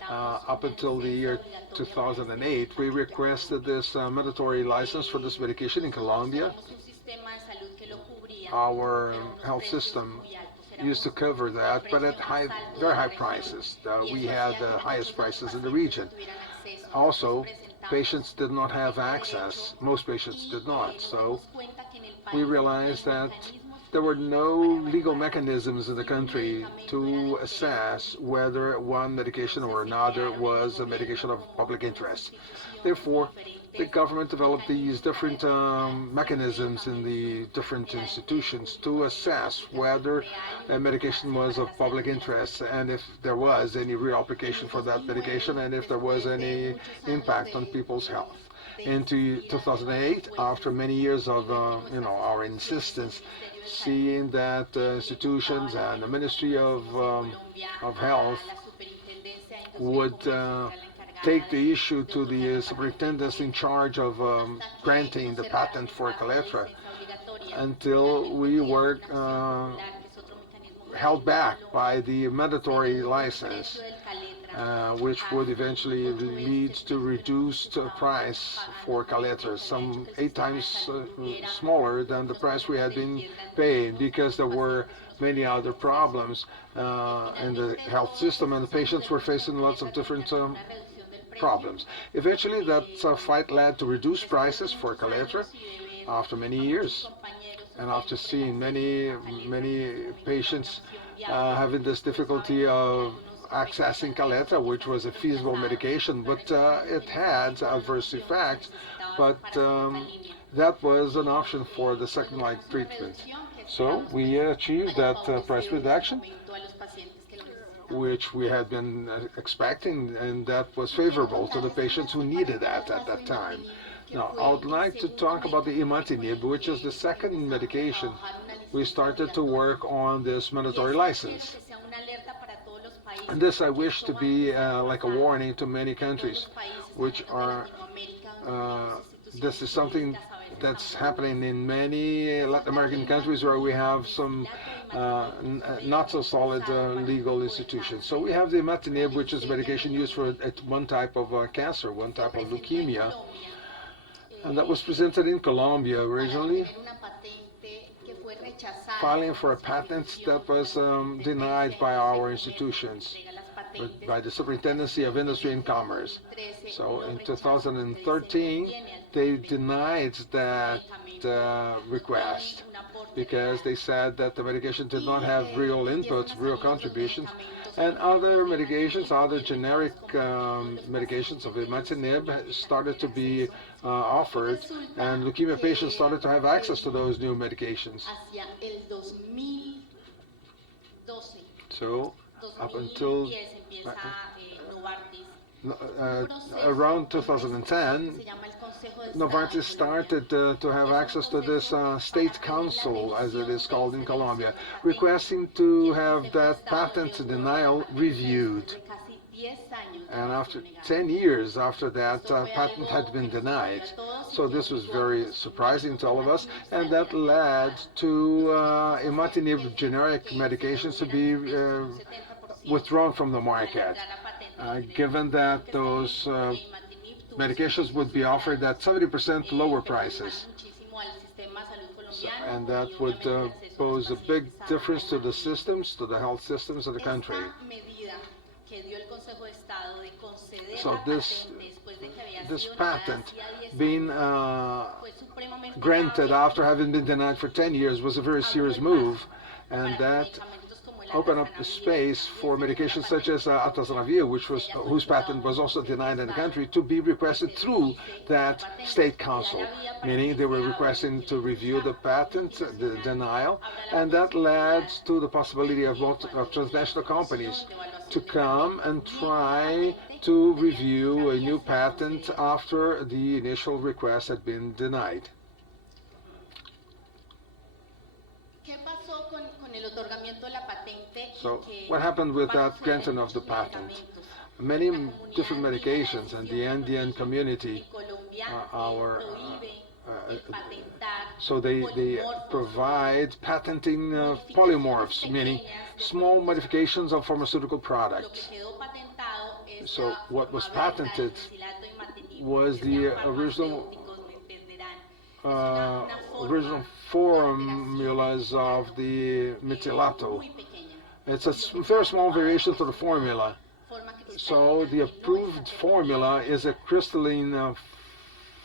Up until the year 2008, we requested this mandatory license for this medication in Colombia. Our health system used to cover that, but at very high prices. We had the highest prices in the region. Also, patients did not have access. Most patients did not. So we realized that there were no legal mechanisms in the country to assess whether one medication or another was a medication of public interest. Therefore, the government developed these different mechanisms in the different institutions to assess whether a medication was of public interest and if there was any real application for that medication and if there was any impact on people's health. In 2008, after many years of our insistence, seeing that institutions and the Ministry of Health would take the issue to the superintendents in charge of granting the patent for Caletra until we were held back by the mandatory license, which would eventually lead to reduced price for Caletra, some 8 times smaller than the price we had been paying, because there were many other problems in the health system, and the patients were facing lots of different problems. Eventually, that fight led to reduced prices for Caletra after many years, and after seeing many patients having this difficulty of accessing Caletra, which was a feasible medication, but it had adverse effects, but that was an option for the second-line treatment. So we achieved that price reduction, which we had been expecting, and that was favorable to the patients who needed that at that time. Now, I would like to talk about the imatinib, which is the second medication. We started to work on this mandatory license. And this I wish to be like a warning to many countries, which are, this is something that's happening in many Latin American countries where we have some not so solid legal institutions. So we have the imatinib, which is medication used for one type of cancer, one type of leukemia, and that was presented in Colombia originally, filing for a patent that was denied by our institutions, by the Superintendency of Industry and Commerce. So in 2013, they denied that request because they said that the medication did not have real inputs, real contributions, and other medications, other generic medications of imatinib started to be offered, and leukemia patients started to have access to those new medications. So up until around 2010, Novartis started to have access to this state council, as it is called in Colombia, requesting to have that patent denial reviewed. And after 10 years after that, patent had been denied. So this was very surprising to all of us, and that led to imatinib generic medications to be withdrawn from the market, given that those medications would be offered at 70% lower prices. So, and that would pose a big difference to the systems, to the health systems of the country. So this patent being granted after having been denied for 10 years was a very serious move, and that opened up the space for medications such as atazanavir, whose patent was also denied in the country, to be requested through that state council, meaning they were requesting to review the patent, the denial, and that led to the possibility of transnational companies to come and try to review a new patent after the initial request had been denied. So what happened with that granting of the patent? Many different medications, and the Andean community so they provide patenting polymorphs, meaning small modifications of pharmaceutical products. So what was patented was the original formulas of the methylato. It's a very small variation to the formula. So the approved formula is a crystalline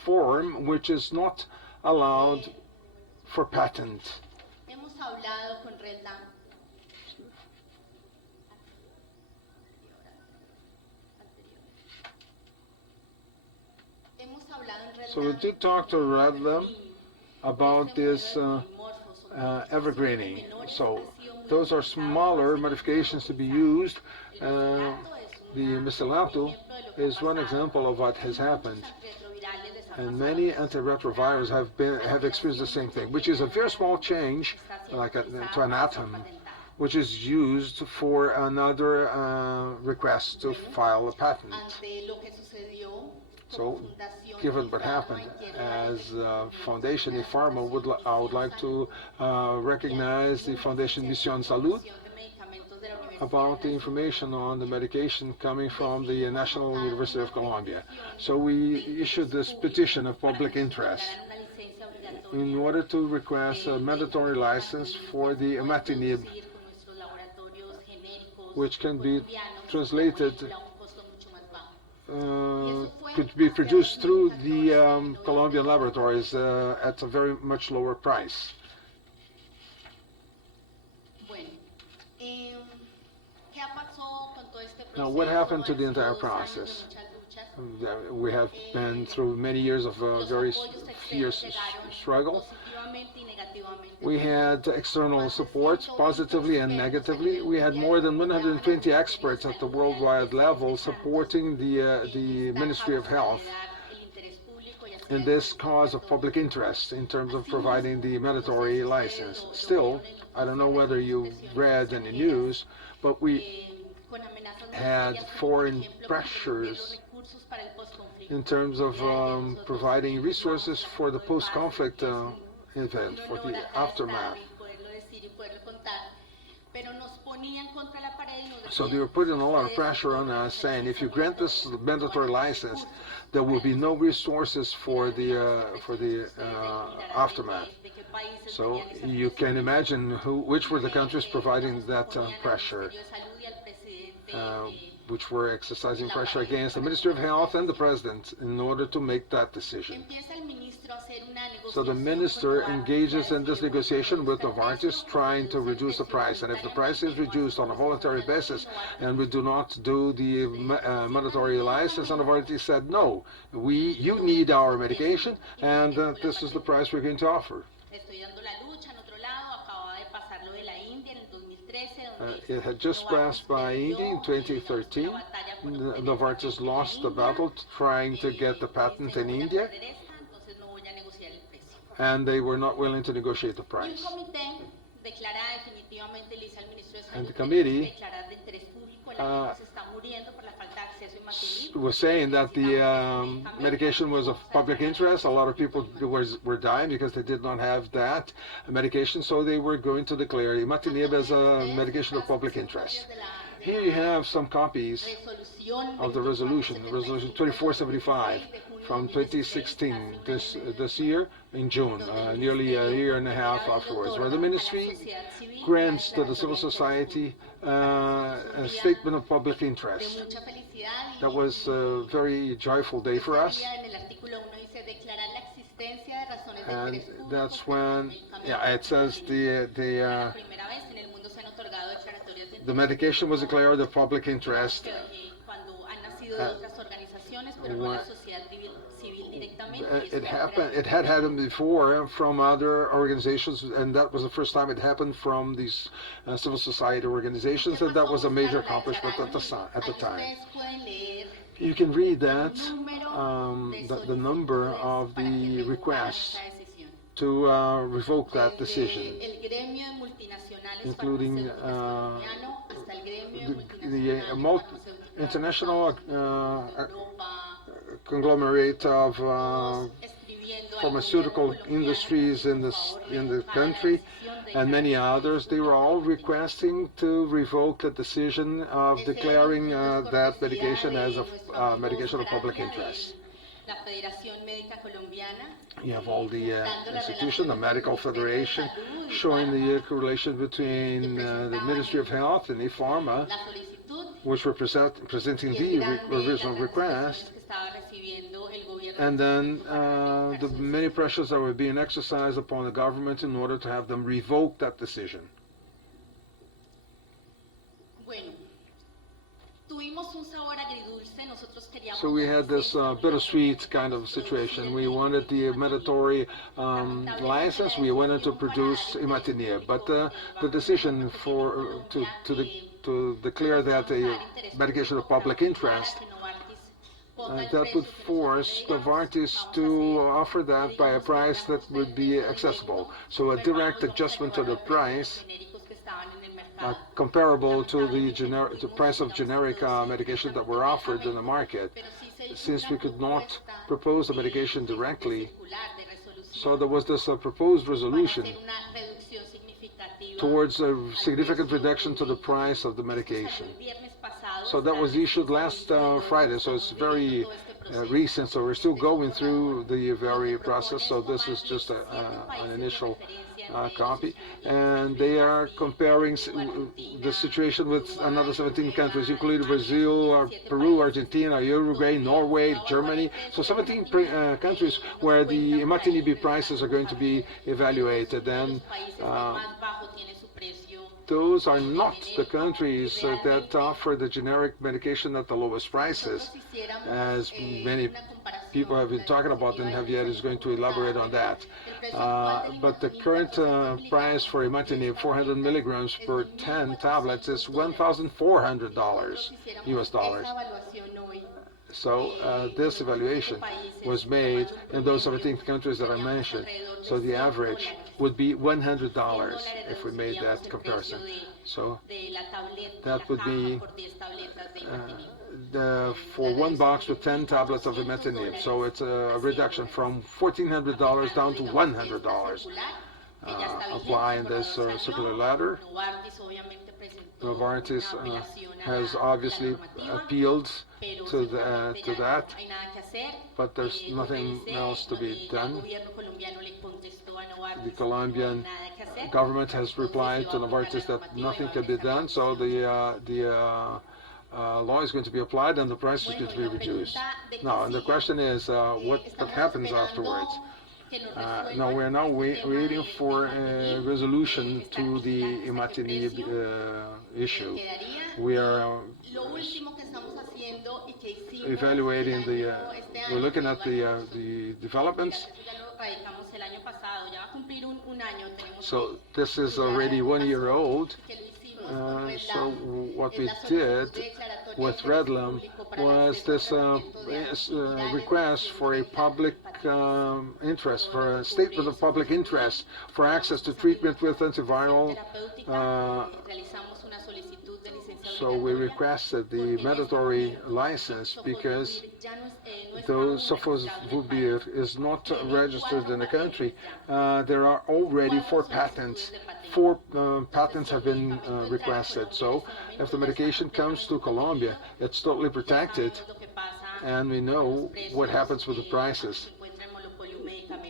form which is not allowed for patent. hablado con Redlam. So we did talk to Redlam about this evergreening. So those are smaller modifications to be used. The Miselato is one example of what has happened. And many antiretrovirals have experienced the same thing, which is a very small change, like to an atom, which is used for another request to file a patent. So, given what happened, as Foundation IFARMA, I would like to recognize the Foundation Mission Salud about the information on the medication coming from the National University of Colombia. So we issued this petition of public interest in order to request a mandatory license for the imatinib, which can be translated, could be produced through the Colombian laboratories at a very much lower price. Now, what happened to the entire process? We have been through many years of very fierce struggle. We had external support, positively and negatively. We had more than 120 experts at the worldwide level supporting the Ministry of Health in this cause of public interest in terms of providing the mandatory license. Still, I don't know whether you read any news, but we had foreign pressures in terms of providing resources for the post-conflict event, for the aftermath. So they were putting a lot of pressure on us, saying if you grant this mandatory license, there will be no resources for the aftermath. So you can imagine which were the countries providing that pressure, which were exercising pressure against the Ministry of Health and the President in order to make that decision. So the minister engages in this negotiation with Novartis, trying to reduce the price. And if the price is reduced on a voluntary basis and we do not do the mandatory license, Novartis said, no, you need our medication, and this is the price we're going to offer. It had just passed by India in 2013. Novartis lost the battle trying to get the patent in India, and they were not willing to negotiate the price. And the committee was saying that the medication was of public interest. A lot of people were dying because they did not have that medication, so they were going to declare imatinib as a medication of public interest. Here you have some copies of the resolution 2475 from 2016, this year in June, nearly a year and a half afterwards, where the ministry grants to the civil society a statement of public interest. That was a very joyful day for us. And that's when, it says the medication was declared of public interest. It had happened before from other organizations, and that was the first time it happened from these civil society organizations, and that was a major accomplishment at the time. You can read that, the number of the requests to revoke that decision, including the international conglomerate of pharmaceutical industries in the country, and many others. They were all requesting to revoke the decision of declaring that medication as a medication of public interest. You have all the institutions, the Medical Federation, showing the correlation between the Ministry of Health and IFARMA, which were presenting the original request, and then the many pressures that were being exercised upon the government in order to have them revoke that decision. So we had this bittersweet kind of situation. We wanted the mandatory license. We wanted to produce imatinib, but the decision to declare that a medication of public interest that would force Novartis to offer that by a price that would be accessible. So a direct adjustment to the price comparable to the price of generic medications that were offered in the market. Since we could not propose the medication directly, so there was this proposed resolution towards a significant reduction to the price of the medication. So that was issued last Friday, so it's very recent, so we're still going through the very process, so this is just an initial copy, and they are comparing the situation with another 17 countries, including Brazil, Peru, Argentina, Uruguay, Norway, Germany, so 17 countries where the imatinib prices are going to be evaluated, and those are not the countries that offer the generic medication at the lowest prices, as many people have been talking about, and Javier is going to elaborate on that. But the current price for imatinib, 400 milligrams per 10 tablets, is $1,400 US dollars. So this evaluation was made in those 17 countries that I mentioned. So the average would be $100 if we made that comparison. So that would be for one box with 10 tablets of imatinib. So it's a reduction from $1,400 down to $100. Apply in this circular letter. Novartis has obviously appealed to that, but there's nothing else to be done. The Colombian government has replied to Novartis that nothing can be done, so the law is going to be applied and the price is going to be reduced. Now, and the question is, what happens afterwards? Now, we're now waiting for a resolution to the imatinib issue. We are evaluating we're looking at the developments. So this is already 1 year old. So what we did with Redlam was this request for a public interest, for a statement of public interest for access to treatment with antiviral. So we requested the mandatory license because though sofosbuvir is not registered in the country, there are already 4 patents. 4 patents have been requested. So if the medication comes to Colombia, it's totally protected, and we know what happens with the prices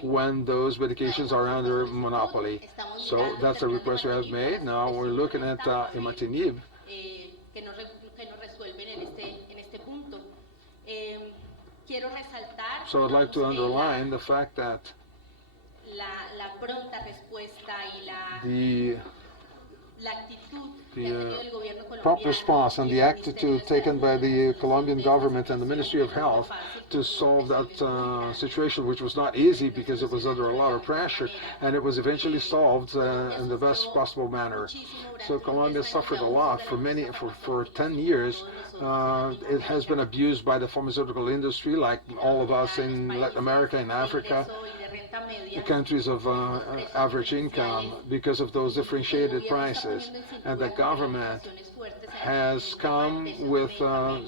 when those medications are under monopoly. So that's a request we have made. Now we're looking at imatinib. So I'd like to underline the fact that the prompt response and the attitude taken by the Colombian government and the Ministry of Health to solve that situation, which was not easy because it was under a lot of pressure, and it was eventually solved in the best possible manner. So Colombia suffered a lot for 10 years. It has been abused by the pharmaceutical industry, like all of us in Latin America and Africa, the countries of average income, because of those differentiated prices. And the government has come with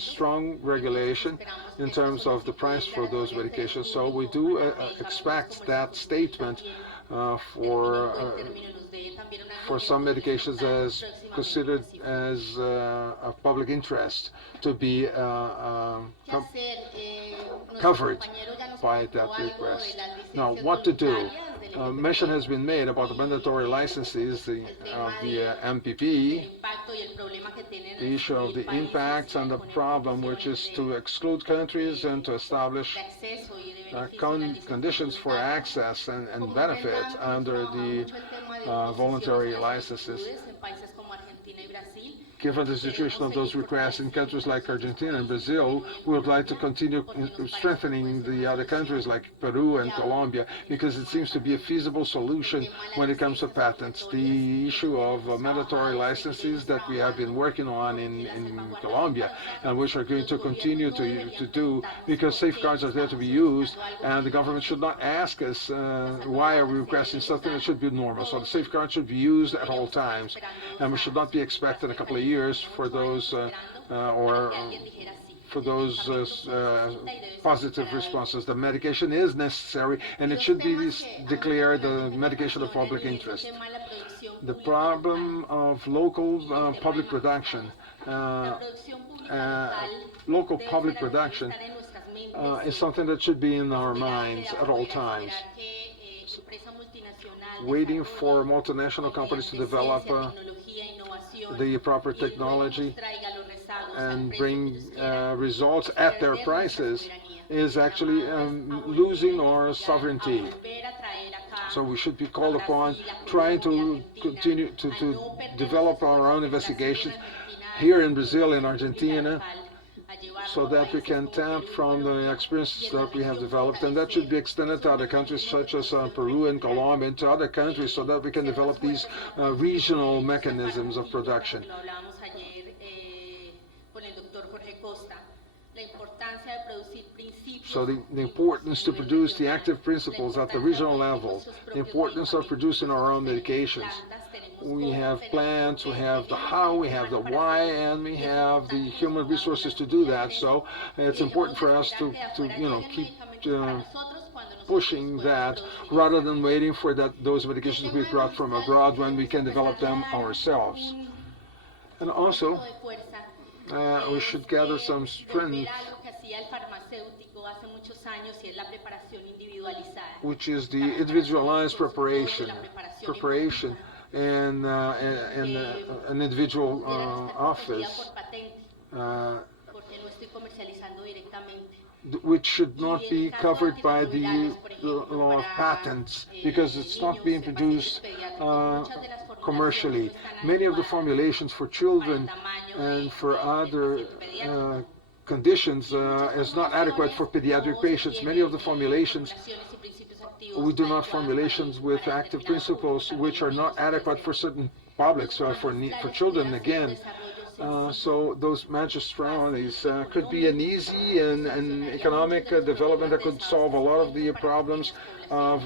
strong regulation in terms of the price for those medications. So we do expect that statement for some medications as considered as of public interest to be covered by that request. Now, what to do? Mention has been made about the mandatory licenses, the MPP, the issue of the impacts and the problem, which is to exclude countries and to establish conditions for access and benefits under the voluntary licenses. Given the situation of those requests in countries like Argentina and Brazil, we would like to continue strengthening the other countries like Peru and Colombia, because it seems to be a feasible solution when it comes to patents. The issue of mandatory licenses that we have been working on in Colombia, and which are going to continue to do, because safeguards are there to be used, and the government should not ask us why are we requesting something that should be normal. So the safeguards should be used at all times, and we should not be expecting a couple of years for those positive responses. The medication is necessary, and it should be declared a medication of public interest. The problem of local public production, is something that should be in our minds at all times. Waiting for multinational companies to develop the proper technology and bring results at their prices is actually losing our sovereignty. So we should be called upon trying to continue to develop our own investigations here in Brazil and Argentina, so that we can tap from the experiences that we have developed, and that should be extended to other countries such as Peru and Colombia, and to other countries, so that we can develop these regional mechanisms of production. So the importance to produce the active principles at the regional level, the importance of producing our own medications. We have plans, we have the how, we have the why, and we have the human resources to do that. So it's important for us to keep pushing that, rather than waiting for those medications to be brought from abroad, when we can develop them ourselves. And also, we should gather some strength, which is the individualized preparation in an individual office, which should not be covered by the law of patents, because it's not being produced commercially. Many of the formulations for children and for other conditions is not adequate for pediatric patients. Many of the formulations, we do not formulations with active principles which are not adequate for certain publics, or for children again. So those magistralities could be an easy and economic development that could solve a lot of the problems of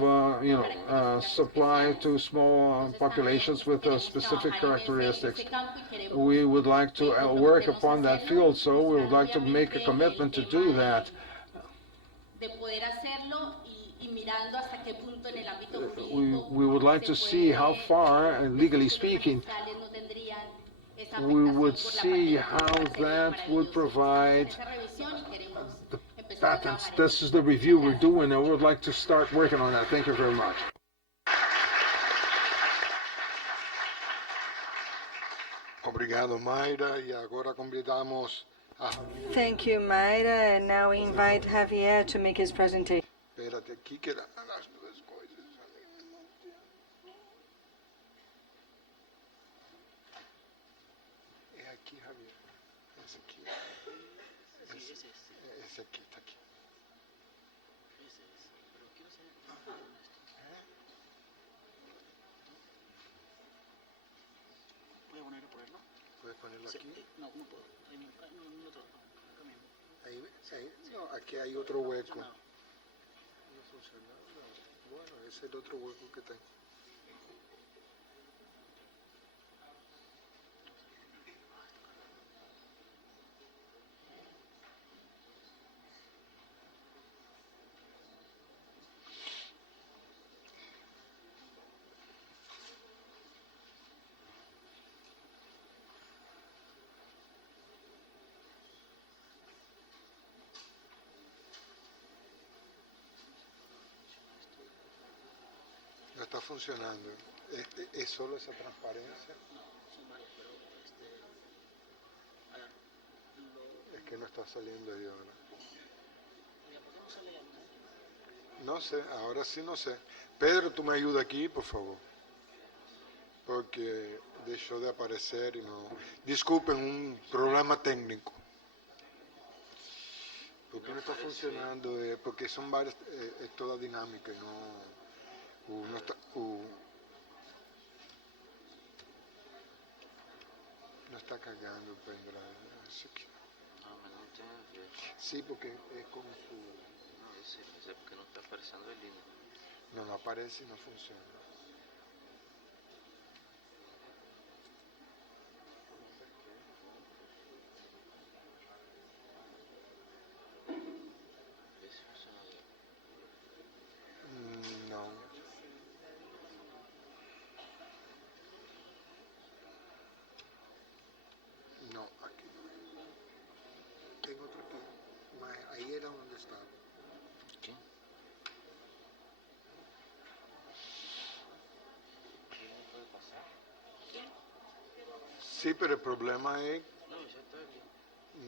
supply to small populations with specific characteristics. We would like to work upon that field, so we would like to make a commitment to do that. We would like to see how far, legally speaking, we would see how that would provide the patents. This is the review we're doing, and we would like to start working on that. Thank you very much. Obrigado, Mayra. E agora convidamos a... Thank you, Mayra, and now we invite Javier to make his presentation. Espérate aqui que as duas coisas. É aqui, Javier. Esse aqui. Esse aqui, tá aqui. ¿Puedes ponerlo aquí? No, no puedo. En otro, acá mismo. Ahí, no, aquí hay otro hueco. No funciona. No. Bueno, ese es el otro hueco que tengo. No está funcionando. ¿Es solo esa transparencia? No, son varios, pero es que no está saliendo ahí ahora. Oiga, ¿por qué no sale antes? No sé, ahora sí no sé. Pedro, tú me ayudas aquí, por favor. Porque dejó de aparecer y no... Disculpen, un problema técnico. Porque no está funcionando, porque son varias, es toda dinámica y no está, no está cargando el pendrive. Así que... No, mas não tem a ver. Sí, porque es con su... Não, eu sei, mas é porque não tá aparecendo ali, né? No, no aparece y no funciona. Vê se funciona ali. No. No, aquí. Tengo otro aquí. Ahí era donde estaba. Aqui? Ele não pode passar? Sí, pero el problema es... Não, já tá ali.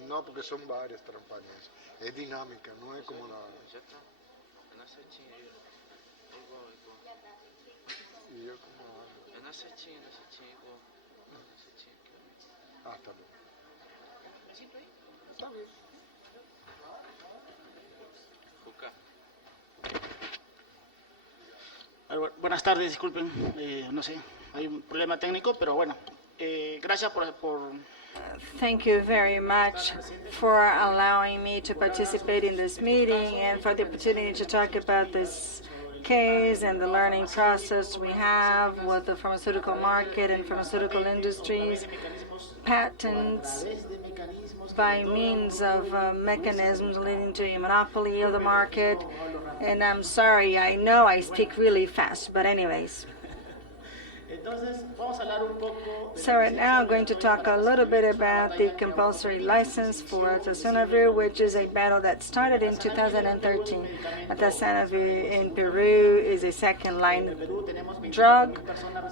No, porque son varias transparencias. Es dinámica, no es como la... Já tá. É na setinha aí, ó. É igual, é igual. Y yo como... É na setinha igual. Na setinha aqui, ó. Ah, está bien. Sinto aí. Está bien. Cuca. Buenas tardes, disculpen, no sé, hay un problema técnico, pero bueno, gracias por Thank you very much for allowing me to participate in this meeting and for the opportunity to talk about this case and the learning process we have with the pharmaceutical market and pharmaceutical industries, patents by means of mechanisms leading to a monopoly of the market. And I'm sorry, I know I speak really fast, but anyways. So right now I'm going to talk a little bit about the compulsory license for Tazonavir, which is a battle that started in 2013. Tazonavir in Peru is a second-line drug.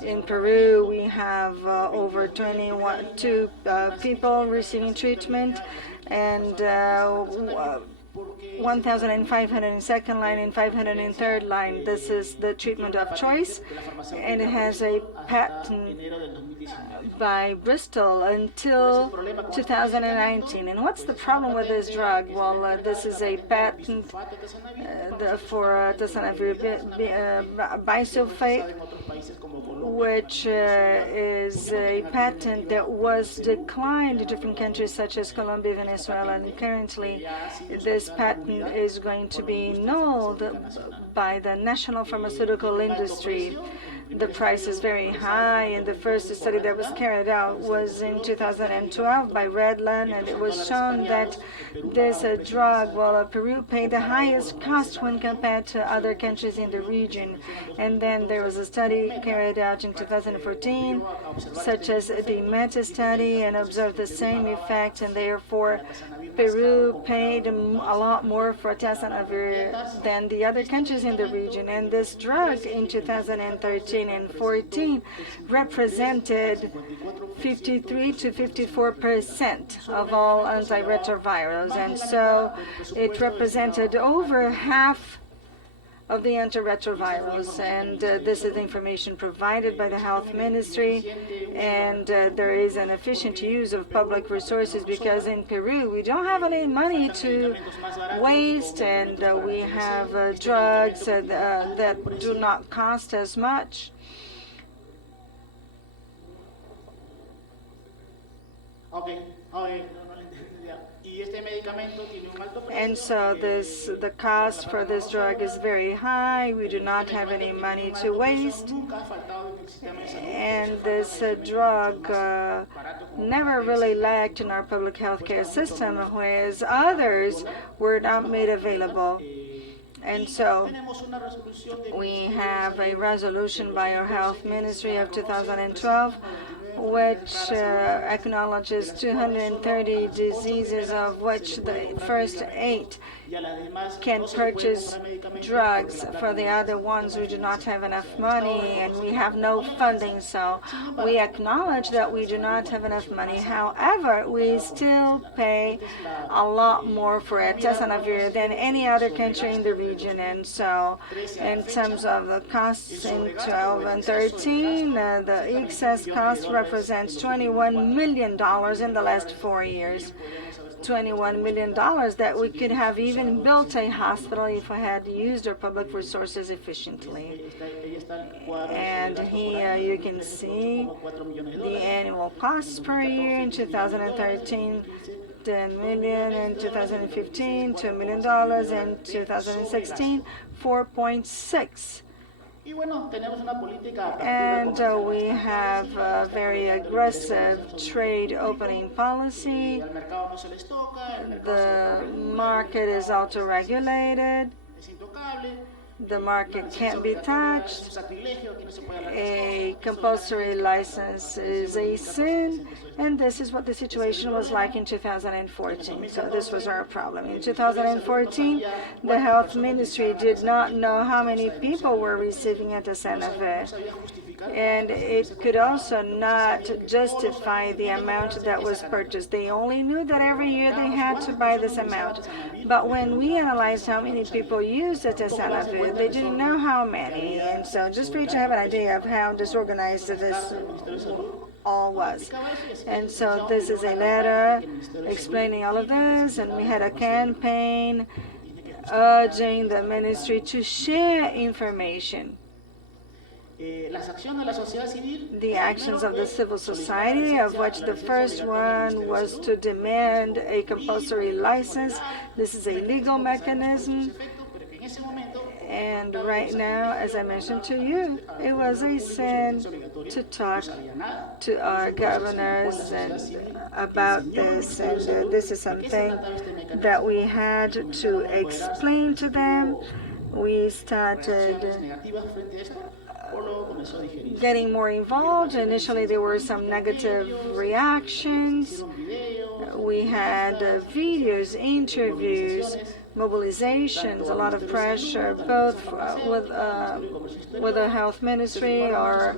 In Peru, we have over 22 people receiving treatment, and 1,500 in second line and 500 in third line. This is the treatment of choice, and it has a patent by Bristol until 2019. And what's the problem with this drug? Well, this is a patent for Tazonavir bisulfate, which is a patent that was declined in different countries such as Colombia, Venezuela, and currently this patent is going to be annulled by the national pharmaceutical industry. The price is very high, and the first study that was carried out was in 2012 by Redland, and it was shown that this drug, well, Peru paid the highest cost when compared to other countries in the region. And then there was a study carried out in 2014, such as the Meta study, and observed the same effect, and therefore Peru paid a lot more for Tazonavir than the other countries in the region. And this drug in 2013 and 14 represented 53 to 54% of all antiretrovirals, and so it represented over half of the antiretrovirals, and this is the information provided by the health ministry, and there is an efficient use of public resources because in Peru we don't have any money to waste, and we have drugs that do not cost as much. And so the cost for this drug is very high. We do not have any money to waste. And this drug never really lacked in our public healthcare system, whereas others were not made available. And so we have a resolution by our health ministry of 2012 which acknowledges 230 diseases, of which the first 8 can purchase drugs. For the other ones, we do not have enough money and we have no funding. So we acknowledge that we do not have enough money. However, we still pay a lot more for Tessanavir than any other country in the region. And so in terms of the costs in 12 and 13, the excess cost represents $21 million in the last 4 years. $21 million that we could have even built a hospital if we had used our public resources efficiently. And here you can see the annual costs per year in 2013, $10 million, in 2015, $2 million, in 2016, 4.6. And we have a very aggressive trade opening policy. The market is auto-regulated. The market can't be touched. A compulsory license is a sin, and this is what the situation was like in 2014. So this was our problem. In 2014, the health ministry did not know how many people were receiving Tessanavir, and it could also not justify the amount that was purchased. They only knew that every year they had to buy this amount. But when we analyzed how many people used the Tessanavir, they didn't know how many. And so just for you to have an idea of how disorganized this all was. And so this is a letter explaining all of this, and we had a campaign urging the ministry to share information. The actions of the civil society, of which the first one was to demand a compulsory license. This is a legal mechanism. And right now, as I mentioned to you, it was a sin to talk to our governors about this. And this is something that we had to explain to them. We started getting more involved. Initially, there were some negative reactions. We had videos, interviews, mobilizations, a lot of pressure, both with the health ministry or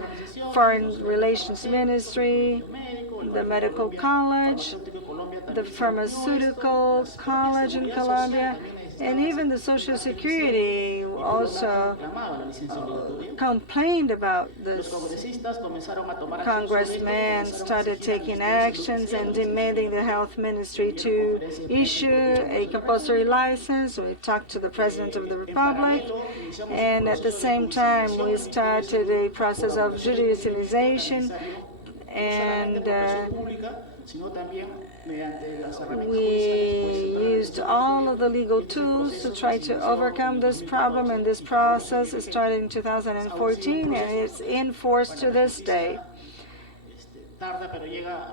foreign relations ministry, the medical college, the pharmaceutical college in Colombia, and even the Social Security also complained about this. Congressmen started taking actions and demanding the health ministry to issue a compulsory license. We talked to the President of the Republic, and at the same time we started a process of judicialization, and we used all of the legal tools to try to overcome this problem, and this process started in 2014 and it's in force to this day.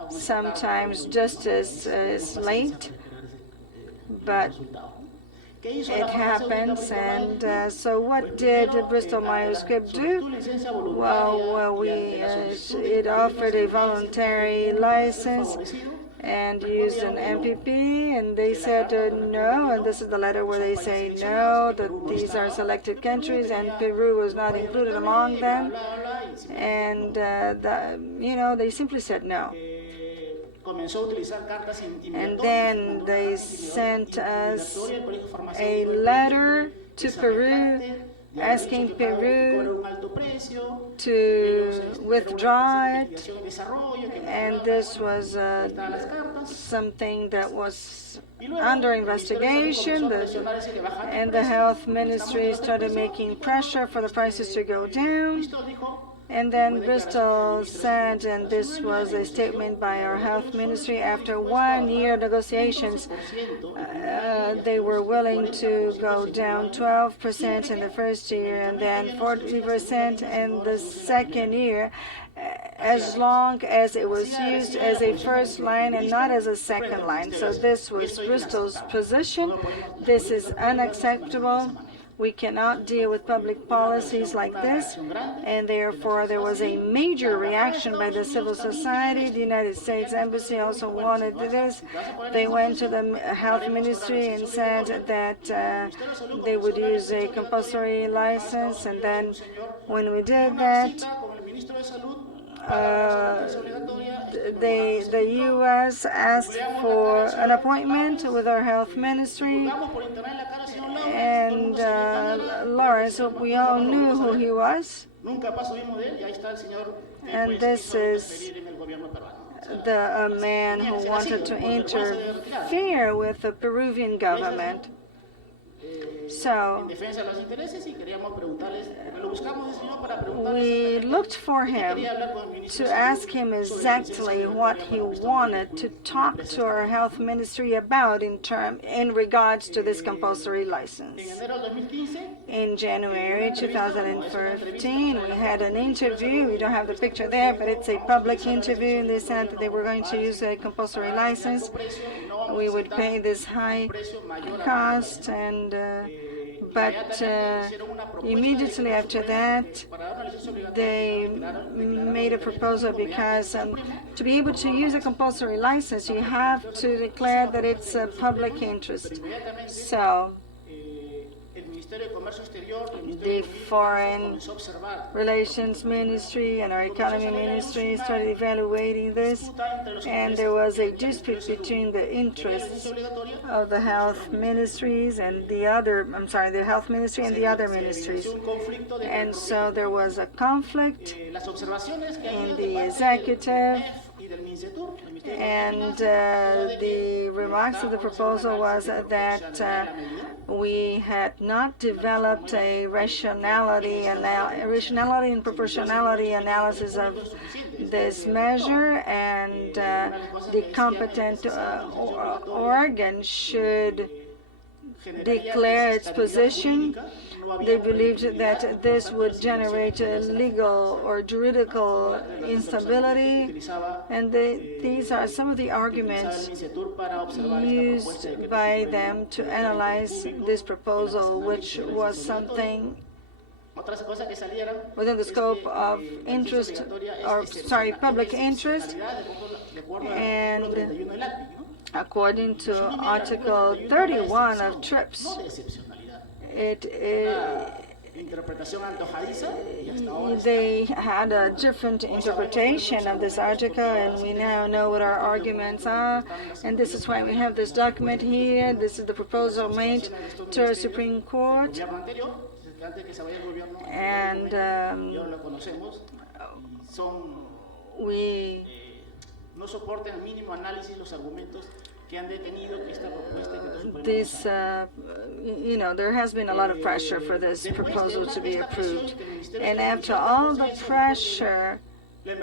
Sometimes justice is late, but it happens. And so what did Bristol Myers Squibb do? Well, it offered a voluntary license and used an MPP, and they said no, and this is the letter where they say no, that these are selected countries, and Peru was not included among them, and they simply said no. And then they sent us a letter to Peru asking Peru to withdraw it, and this was something that was under investigation, and the health ministry started making pressure for the prices to go down. And then Bristol said, and this was a statement by our health ministry, after 1 year negotiations, they were willing to go down 12% in the first year and then 40% in the second year, as long as it was used as a first line and not as a second line. So this was Bristol's position. This is unacceptable. We cannot deal with public policies like this, and therefore there was a major reaction by the civil society. The United States Embassy also wanted this. They went to the health ministry and said that they would use a compulsory license, and then when we did that, the U.S. asked for an appointment with our health ministry, and Lawrence, we all knew who he was, and this is the man who wanted to interfere with the Peruvian government. So we looked for him to ask him exactly what he wanted to talk to our health ministry about in regards to this compulsory license. In January 2015, we had an interview. We don't have the picture there, but it's a public interview, and they said that they were going to use a compulsory license. We would pay this high cost, and but immediately after that, they made a proposal because to be able to use a compulsory license, you have to declare that it's a public interest. So the Foreign Relations Ministry and our Economy Ministry started evaluating this, and there was a dispute between the interests of the health ministries and the health ministry and the other ministries. And so there was a conflict in the executive, and the remarks of the proposal was that we had not developed a rationality and proportionality analysis of this measure, and the competent organ should declare its position. They believed that this would generate a legal or juridical instability, and these are some of the arguments used by them to analyze this proposal, which was something within the scope of public interest, and according to Article 31 of TRIPS, they had a different interpretation of this article, and we now know what our arguments are, and this is why we have this document here. This is the proposal made to our Supreme Court, and we this, there has been a lot of pressure for this proposal to be approved. And after all the pressure, and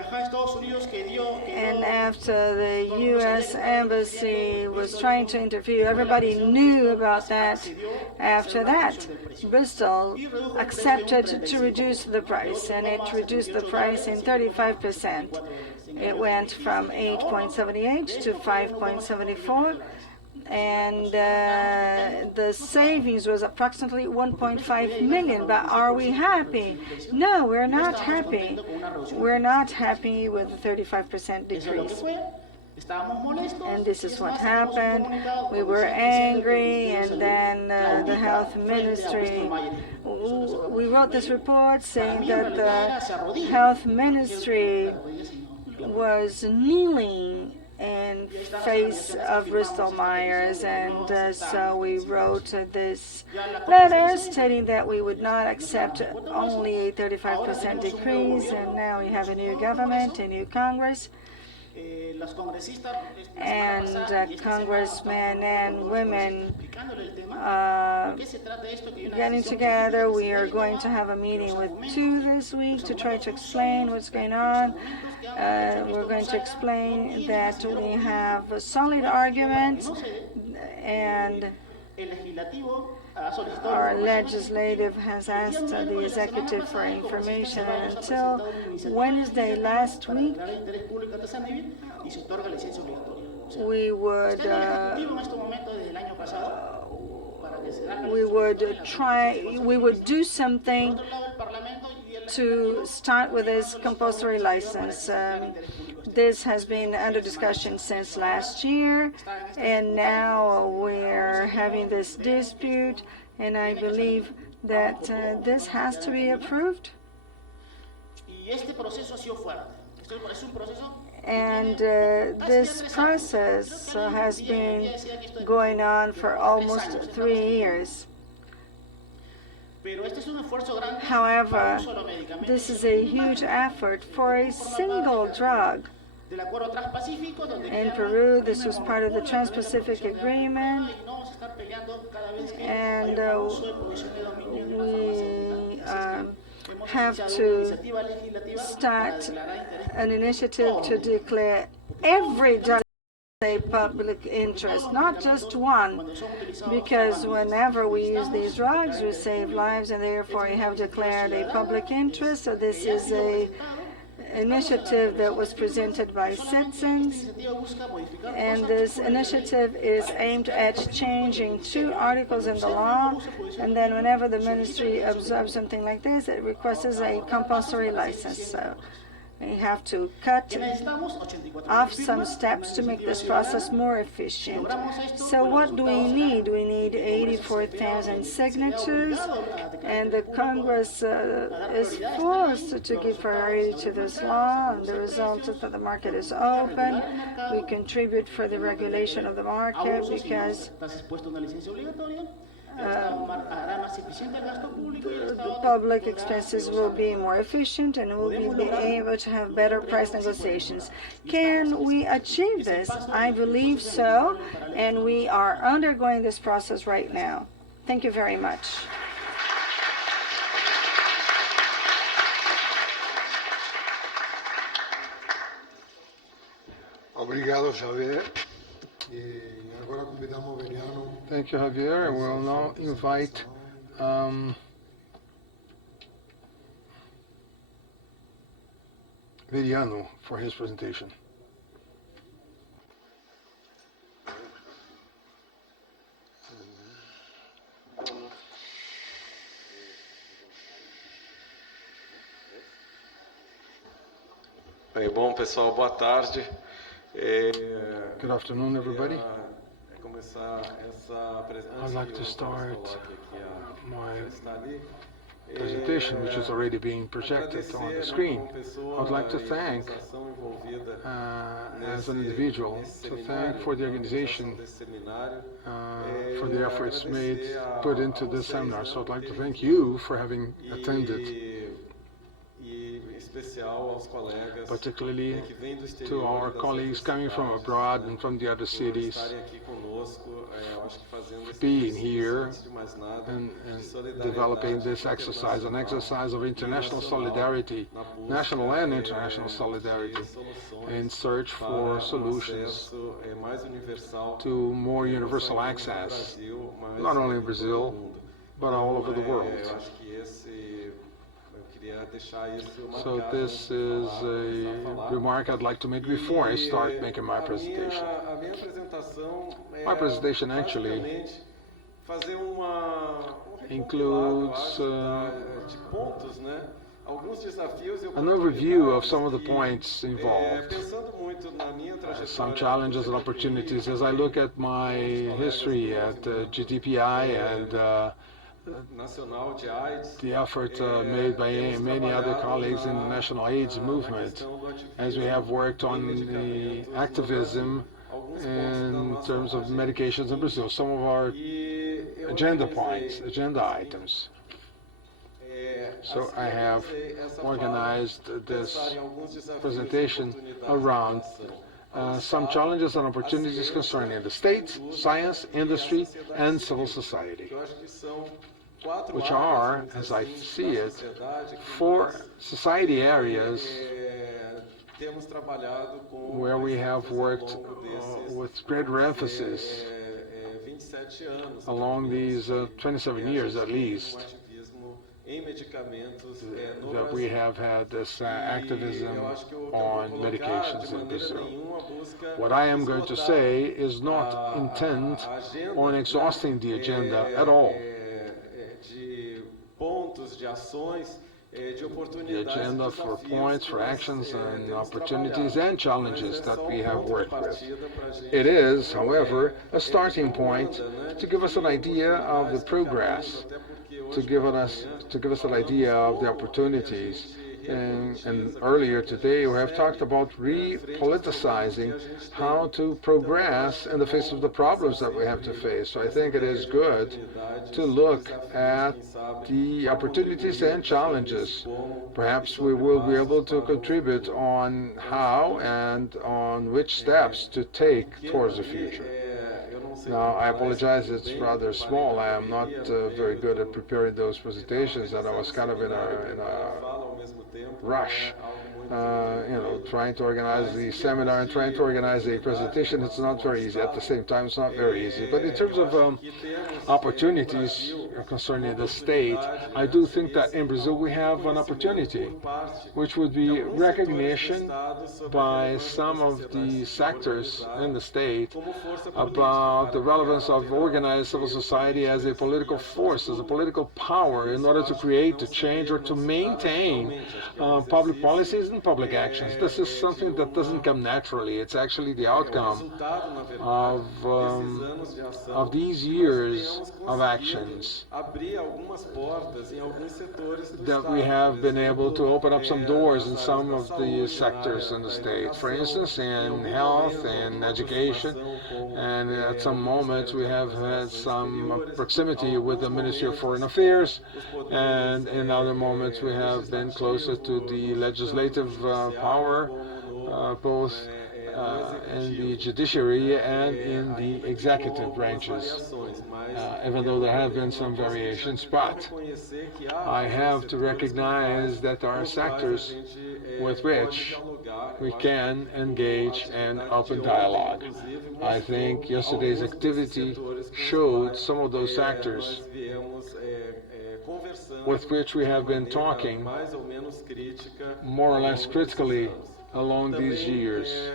after the U.S. Embassy was trying to interview, everybody knew about that. After that, Bristol accepted to reduce the price, and it reduced the price in 35%. It went from 8.78 to 5.74, and the savings was approximately 1.5 million. But are we happy? No, we're not happy. We're not happy with the 35% decrease. And this is what happened. We were angry, and then the health ministry, we wrote this report saying that the health ministry was kneeling in face of Bristol Myers, and so we wrote this letter stating that we would not accept only a 35% decrease, and now we have a new government, a new Congress, and congressmen and women getting together. We are going to have a meeting with two this week to try to explain what's going on. We're going to explain that we have solid arguments, and our legislative has asked the executive for information, and until Wednesday last week, we would do something to start with this compulsory license. This has been under discussion since last year, and now we're having this dispute, and I believe that this has to be approved. And this process has been going on for almost 3 years. However, this is a huge effort for a single drug. In Peru, this was part of the Trans-Pacific Agreement, and we have to start an initiative to declare every drug a public interest, not just one, because whenever we use these drugs, we save lives, and therefore we have declared a public interest. So this is a initiative that was presented by citizens, and this initiative is aimed at changing 2 articles in the law, and then whenever the ministry observes something like this, it requests a compulsory license. So we have to cut off some steps to make this process more efficient. So what do we need? We need 84,000 signatures, and the Congress is forced to give priority to this law, and the result is that the market is open. We contribute for the regulation of the market because the public expenses will be more efficient, and we'll be able to have better price negotiations. Can we achieve this? I believe so, and we are undergoing this process right now. Thank you very much. Obrigado, Xavier. Thank you, Javier. We'll now invite Veriano for his presentation. Bem, bom pessoal, boa tarde. Good afternoon, everybody. I'd like to start my presentation, which is already being projected on the screen. I would like to thank, as an individual, for the organization, for the efforts put into this seminar. So I'd like to thank you for having attended, particularly to our colleagues coming from abroad and from the other cities, being here and developing this exercise, an exercise of international solidarity, national and international solidarity, in search for solutions to more universal access, not only in Brazil, but all over the world. So this is a remark I'd like to make before I start making my presentation. My presentation actually includes an overview of some of the points involved, some challenges and opportunities. As I look at my history at GTPI and the effort made by many other colleagues in the national AIDS movement, as we have worked on the activism in terms of medications in Brazil, some of our agenda points, agenda items. So I have organized this presentation around some challenges and opportunities concerning the state, science, industry, and civil society, which are, as I see it, 4 society areas where we have worked with greater emphasis along these 27 years at least that we have had this activism on medications in Brazil. What I am going to say is not intent on exhausting the agenda at all. The agenda for points, for actions and opportunities and challenges that we have worked with. It is, however, a starting point to give us an idea of the progress, to give us an idea of the opportunities. And earlier today we have talked about repoliticizing how to progress in the face of the problems that we have to face. So I think it is good to look at the opportunities and challenges. Perhaps we will be able to contribute on how and on which steps to take towards the future. Now, I apologize, it's rather small. I am not very good at preparing those presentations, and I was kind of in a rush. Trying to organize the seminar and trying to organize a presentation, it's not very easy. At the same time, it's not very easy. But in terms of opportunities concerning the state, I do think that in Brazil we have an opportunity, which would be recognition by some of the sectors in the state about the relevance of organized civil society as a political force, as a political power in order to create, to change, or to maintain public policies and public actions. This is something that doesn't come naturally. It's actually the outcome of these years of actions that we have been able to open up some doors in some of the sectors in the state. For instance, in health and education, and at some moments we have had some proximity with the Ministry of Foreign Affairs, and in other moments we have been closer to the legislative power, both in the judiciary and in the executive branches, even though there have been some variations. But I have to recognize that there are sectors with which we can engage in open dialogue. I think yesterday's activity showed some of those sectors with which we have been talking more or less critically along these years.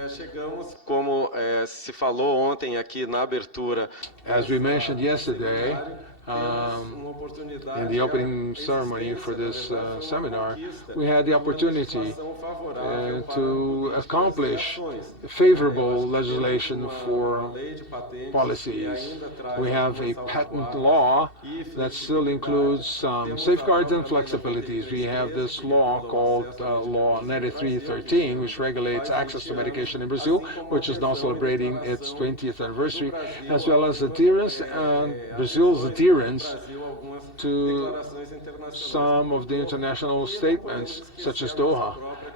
Como se falou ontem aqui na abertura, as we mentioned yesterday in the opening ceremony for this seminar, we had the opportunity to accomplish favorable legislation for policies. We have a patent law that still includes some safeguards and flexibilities. We have this law called Law 9313, which regulates access to medication in Brazil, which is now celebrating its 20th anniversary, as well as adherence and Brazil's adherence to some of the international statements, such as Doha.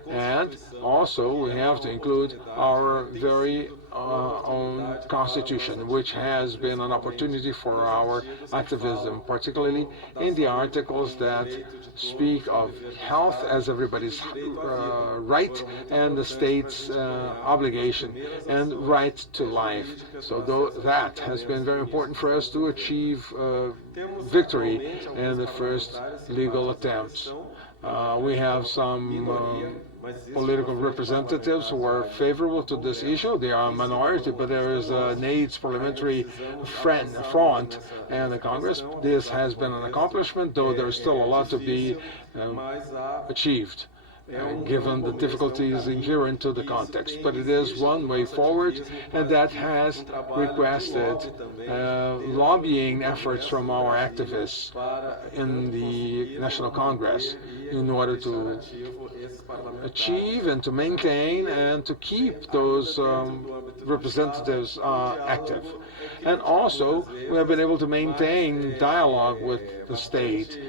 And also we have to include our very own constitution, which has been an opportunity for our activism, particularly in the articles that speak of health as everybody's right and the state's obligation and right to life. So that has been very important for us to achieve victory in the first legal attempts. We have some political representatives who are favorable to this issue. They are a minority, but there is an AIDS parliamentary front in the Congress. This has been an accomplishment, though there is still a lot to be achieved, given the difficulties inherent to the context. But it is one way forward, and that has requested lobbying efforts from our activists in the National Congress in order to achieve and to maintain and to keep those representatives active. And also, we have been able to maintain dialogue with the state,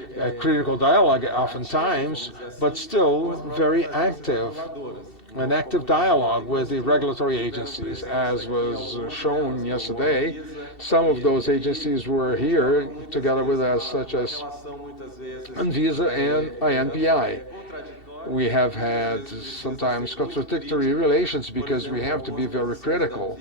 critical dialogue oftentimes, but still very active, an active dialogue with the regulatory agencies. As was shown yesterday, some of those agencies were here together with us, such as Anvisa and ABIA. We have had sometimes contradictory relations because we have to be very critical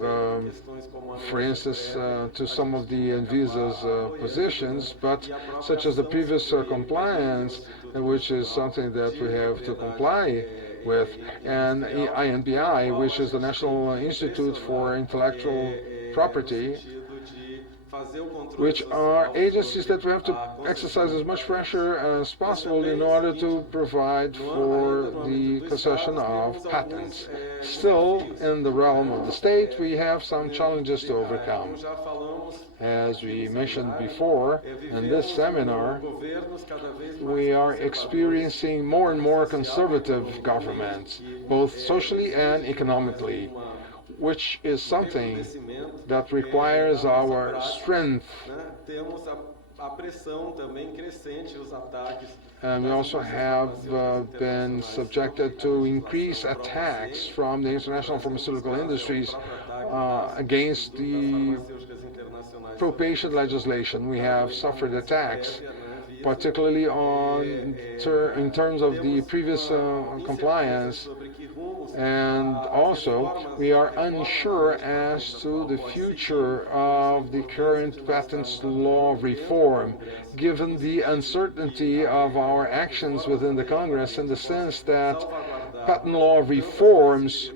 for instance, to some of the Anvisa's positions, but such as the previous compliance, which is something that we have to comply with, and INBI, which is the National Institute for Intellectual Property, which are agencies that we have to exercise as much pressure as possible in order to provide for the concession of patents. Still, in the realm of the state, we have some challenges to overcome. As we mentioned before in this seminar, we are experiencing more and more conservative governments, both socially and economically, which is something that requires our strength. And we also have been subjected to increased attacks from the international pharmaceutical industries against the pro-patient legislation. We have suffered attacks, particularly in terms of the previous compliance. And also, we are unsure as to the future of the current patents law reform, given the uncertainty of our actions within the Congress, in the sense that patent law reforms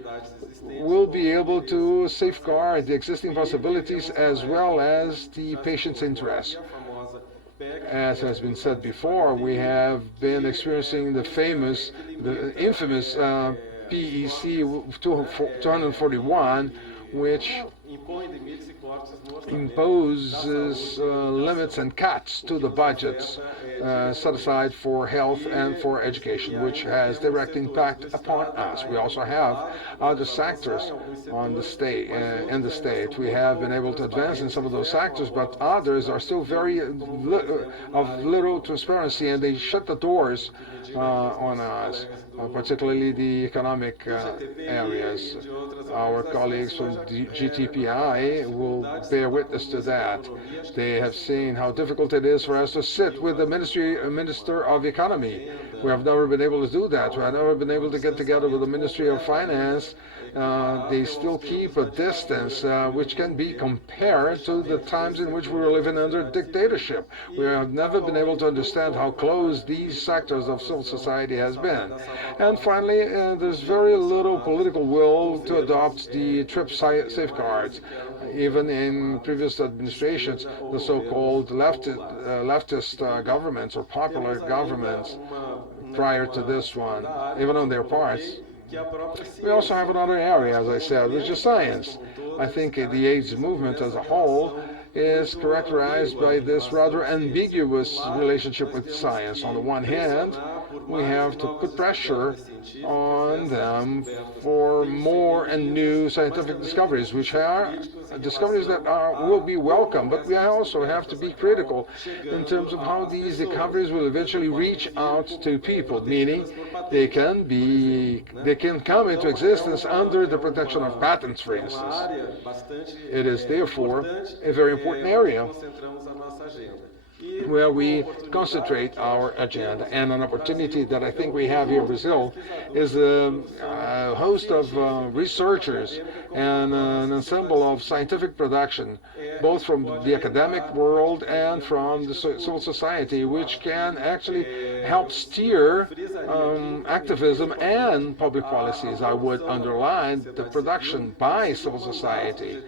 will be able to safeguard the existing possibilities as well as the patient's interests. As has been said before, we have been experiencing the infamous PEC 241, which imposes limits and cuts to the budgets set aside for health and for education, which has direct impact upon us. We also have other sectors in the state. We have been able to advance in some of those sectors, but others are still very of little transparency, and they shut the doors on us, particularly the economic areas. Our colleagues from the GTPI will bear witness to that. They have seen how difficult it is for us to sit with the Minister of Economy. We have never been able to do that. We have never been able to get together with the Ministry of Finance. They still keep a distance which can be compared to the times in which we were living under dictatorship. We have never been able to understand how close these sectors of civil society has been. And finally, there's very little political will to adopt the TRIPS safeguards. Even in previous administrations, the so-called leftist governments or popular governments prior to this one, even on their parts. We also have another area, as I said, which is science. I think the AIDS movement as a whole is characterized by this rather ambiguous relationship with science. On the one hand, we have to put pressure on them for more and new scientific discoveries, which are discoveries that will be welcome, but we also have to be critical in terms of how these discoveries will eventually reach out to people, meaning they can come into existence under the protection of patents, for instance. It is therefore a very important area where we concentrate our agenda. And an opportunity that I think we have here in Brazil is a host of researchers and an ensemble of scientific production, both from the academic world and from the civil society, which can actually help steer activism and public policies. I would underline the production by civil society,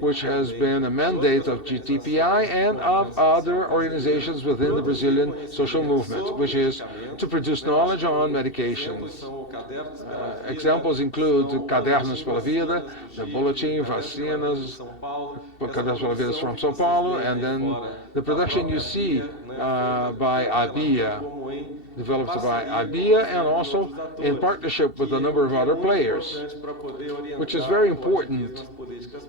which has been a mandate of GTPI and of other organizations within the Brazilian social movement, which is to produce knowledge on medications. Examples include Cadernos pela Vida, the Bulletin, Vacinas, Cadernos pela Vida from São Paulo, and then the production you see by ABIA, developed by ABIA and also in partnership with a number of other players, which is very important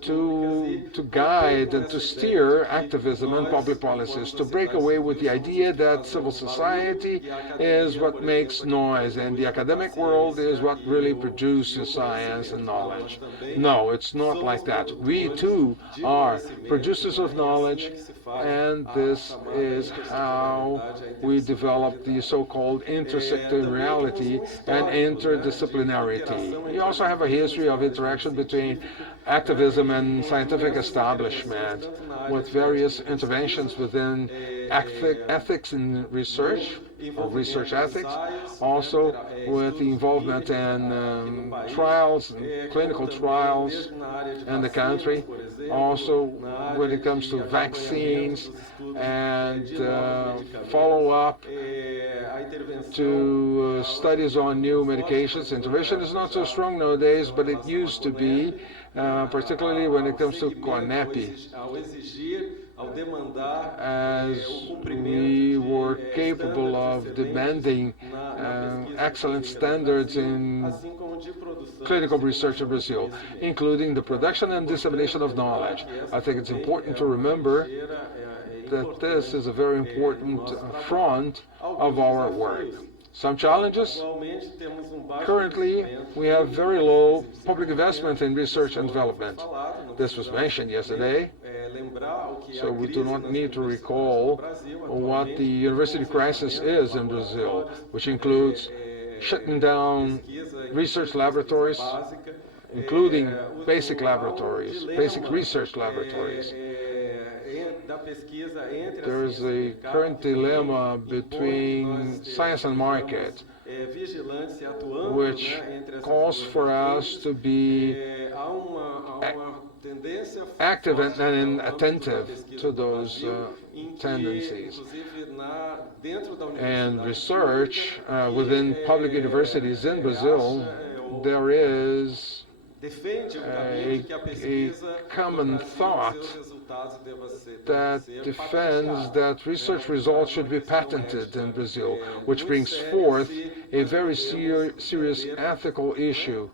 to guide and to steer activism and public policies, to break away with the idea that civil society is what makes noise and the academic world is what really produces science and knowledge. No, it's not like that. We too are producers of knowledge, and this is how we develop the so-called called intersectoriality and interdisciplinarity. You also have a history of interaction between activism and scientific establishment, with various interventions within ethics in research, or research ethics, also with the involvement in trials, clinical trials in the country, also when it comes to vaccines and follow-up to studies on new medications. Intervention is not so strong nowadays, but it used to be, particularly when it comes to CONEP, as we were capable of demanding excellent standards in clinical research in Brazil, including the production and dissemination of knowledge. I think it's important to remember that this is a very important front of our work. Some challenges. Currently, we have very low public investment in research and development. This was mentioned yesterday, so we do not need to recall what the university crisis is in Brazil, which includes shutting down research laboratories, including basic laboratories, basic research laboratories. There is a current dilemma between science and market, which calls for us to be active and attentive to those tendencies. And research within public universities in Brazil, there is a common thought that defends that research results should be patented in Brazil, which brings forth a very serious ethical issue.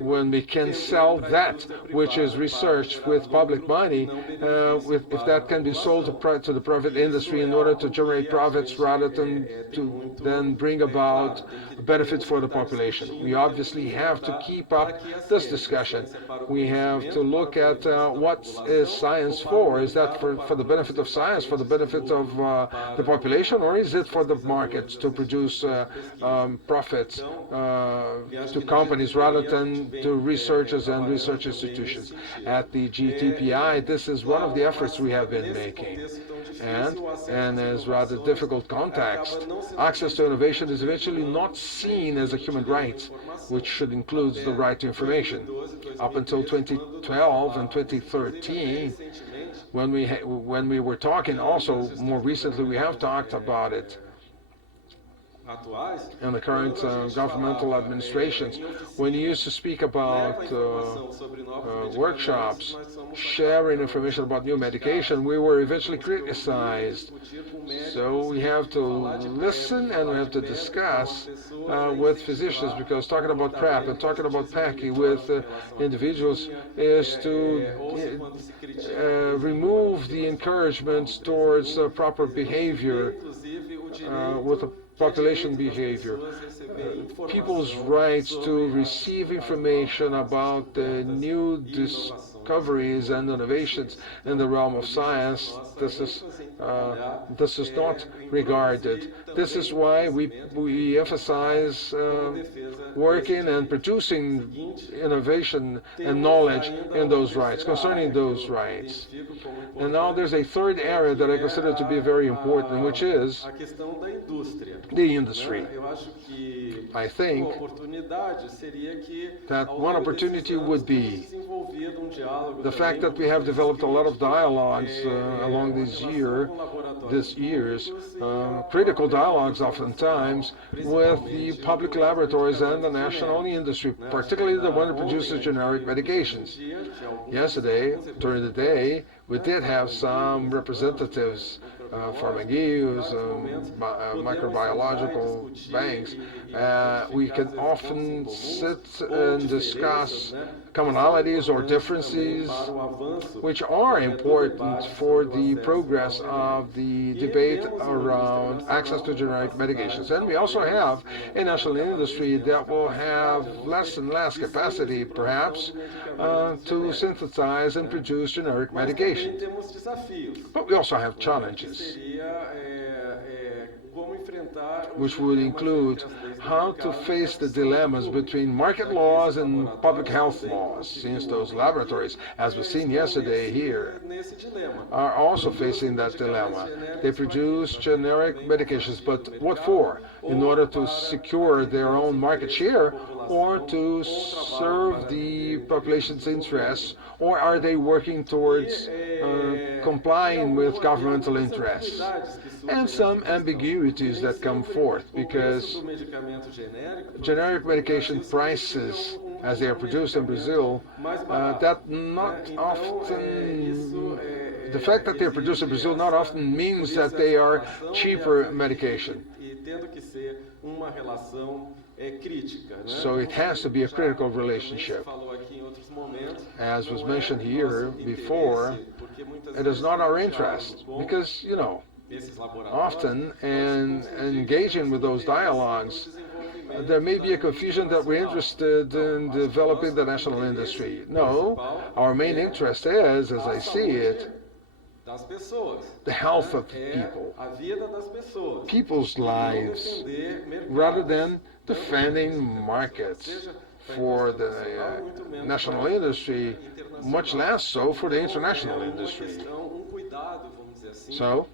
When we can sell that which is researched with public money, if that can be sold to the private industry in order to generate profits rather than to then bring about benefits for the population. We obviously have to keep up this discussion. We have to look at what is science for. Is that for the benefit of science, for the benefit of the population, or is it for the markets to produce profits to companies rather than to researchers and research institutions? At the GTPI, this is one of the efforts we have been making. And as rather difficult context, access to innovation is eventually not seen as a human right, which should include the right to information. Up until 2012 and 2013, when we were talking, also more recently we have talked about it, in the current governmental administrations, when you used to speak about workshops, sharing information about new medication, we were eventually criticized. So we have to listen and we have to discuss with physicians, because talking about PrEP and talking about PACI with individuals is to remove the encouragements towards proper behavior with a population behavior. People's rights to receive information about the new discoveries and innovations in the realm of science, this is not regarded. This is why we emphasize working and producing innovation and knowledge in those rights, concerning those rights. And now there's a third area that I consider to be very important, which is the industry. I think that one opportunity would be the fact that we have developed a lot of dialogues along these years, critical dialogues oftentimes with the public laboratories and the national industry, particularly the one that produces generic medications. Yesterday, during the day, we did have some representatives from McGill's, microbiological banks. We can often sit and discuss commonalities or differences which are important for the progress of the debate around access to generic medications. And we also have a national industry that will have less and less capacity, perhaps, to synthesize and produce generic medication. But we also have challenges. which would include how to face the dilemmas between market laws and public health laws, since those laboratories, as was seen yesterday here, are also facing that dilemma. They produce generic medications, but what for? In order to secure their own market share, or to serve the population's interests, or are they working towards complying with governmental interests? And some ambiguities that come forth, because generic medication prices, as they are produced in Brazil, that not often, the fact that they are produced in Brazil not often means that they are cheaper medication. So it has to be a critical relationship. As was mentioned here before, it is not our interest, because, often in engaging with those dialogues, there may be a confusion that we're interested in developing the national industry. No, our main interest is, as I see it, the health of people, people's lives, rather than defending markets for the national industry, much less so for the international industry. So,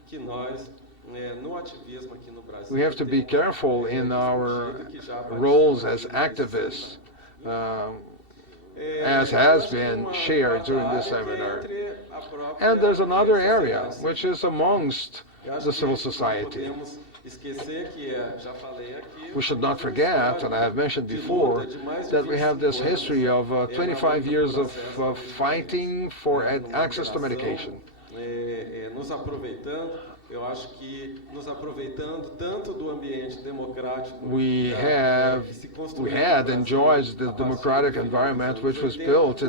we have to be careful in our roles as activists, as has been shared during this seminar. And there's another area, which is amongst the civil society. We should not forget, and I have mentioned before, that we have this history of 25 years of fighting for access to medication. We had enjoyed the democratic environment which was built as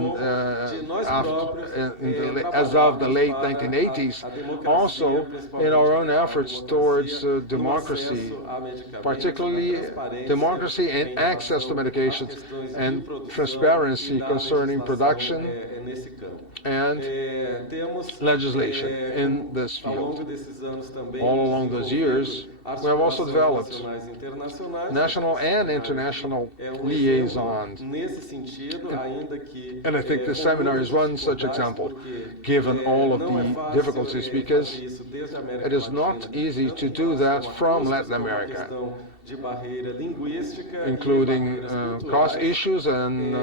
of the late 1980s, also in our own efforts towards democracy, particularly democracy and access to medications and transparency concerning production and legislation in this field. All along those years, we have also developed national and international liaisons. And I think this seminar is one such example, given all of the difficulties, because it is not easy to do that from Latin America, including cost issues and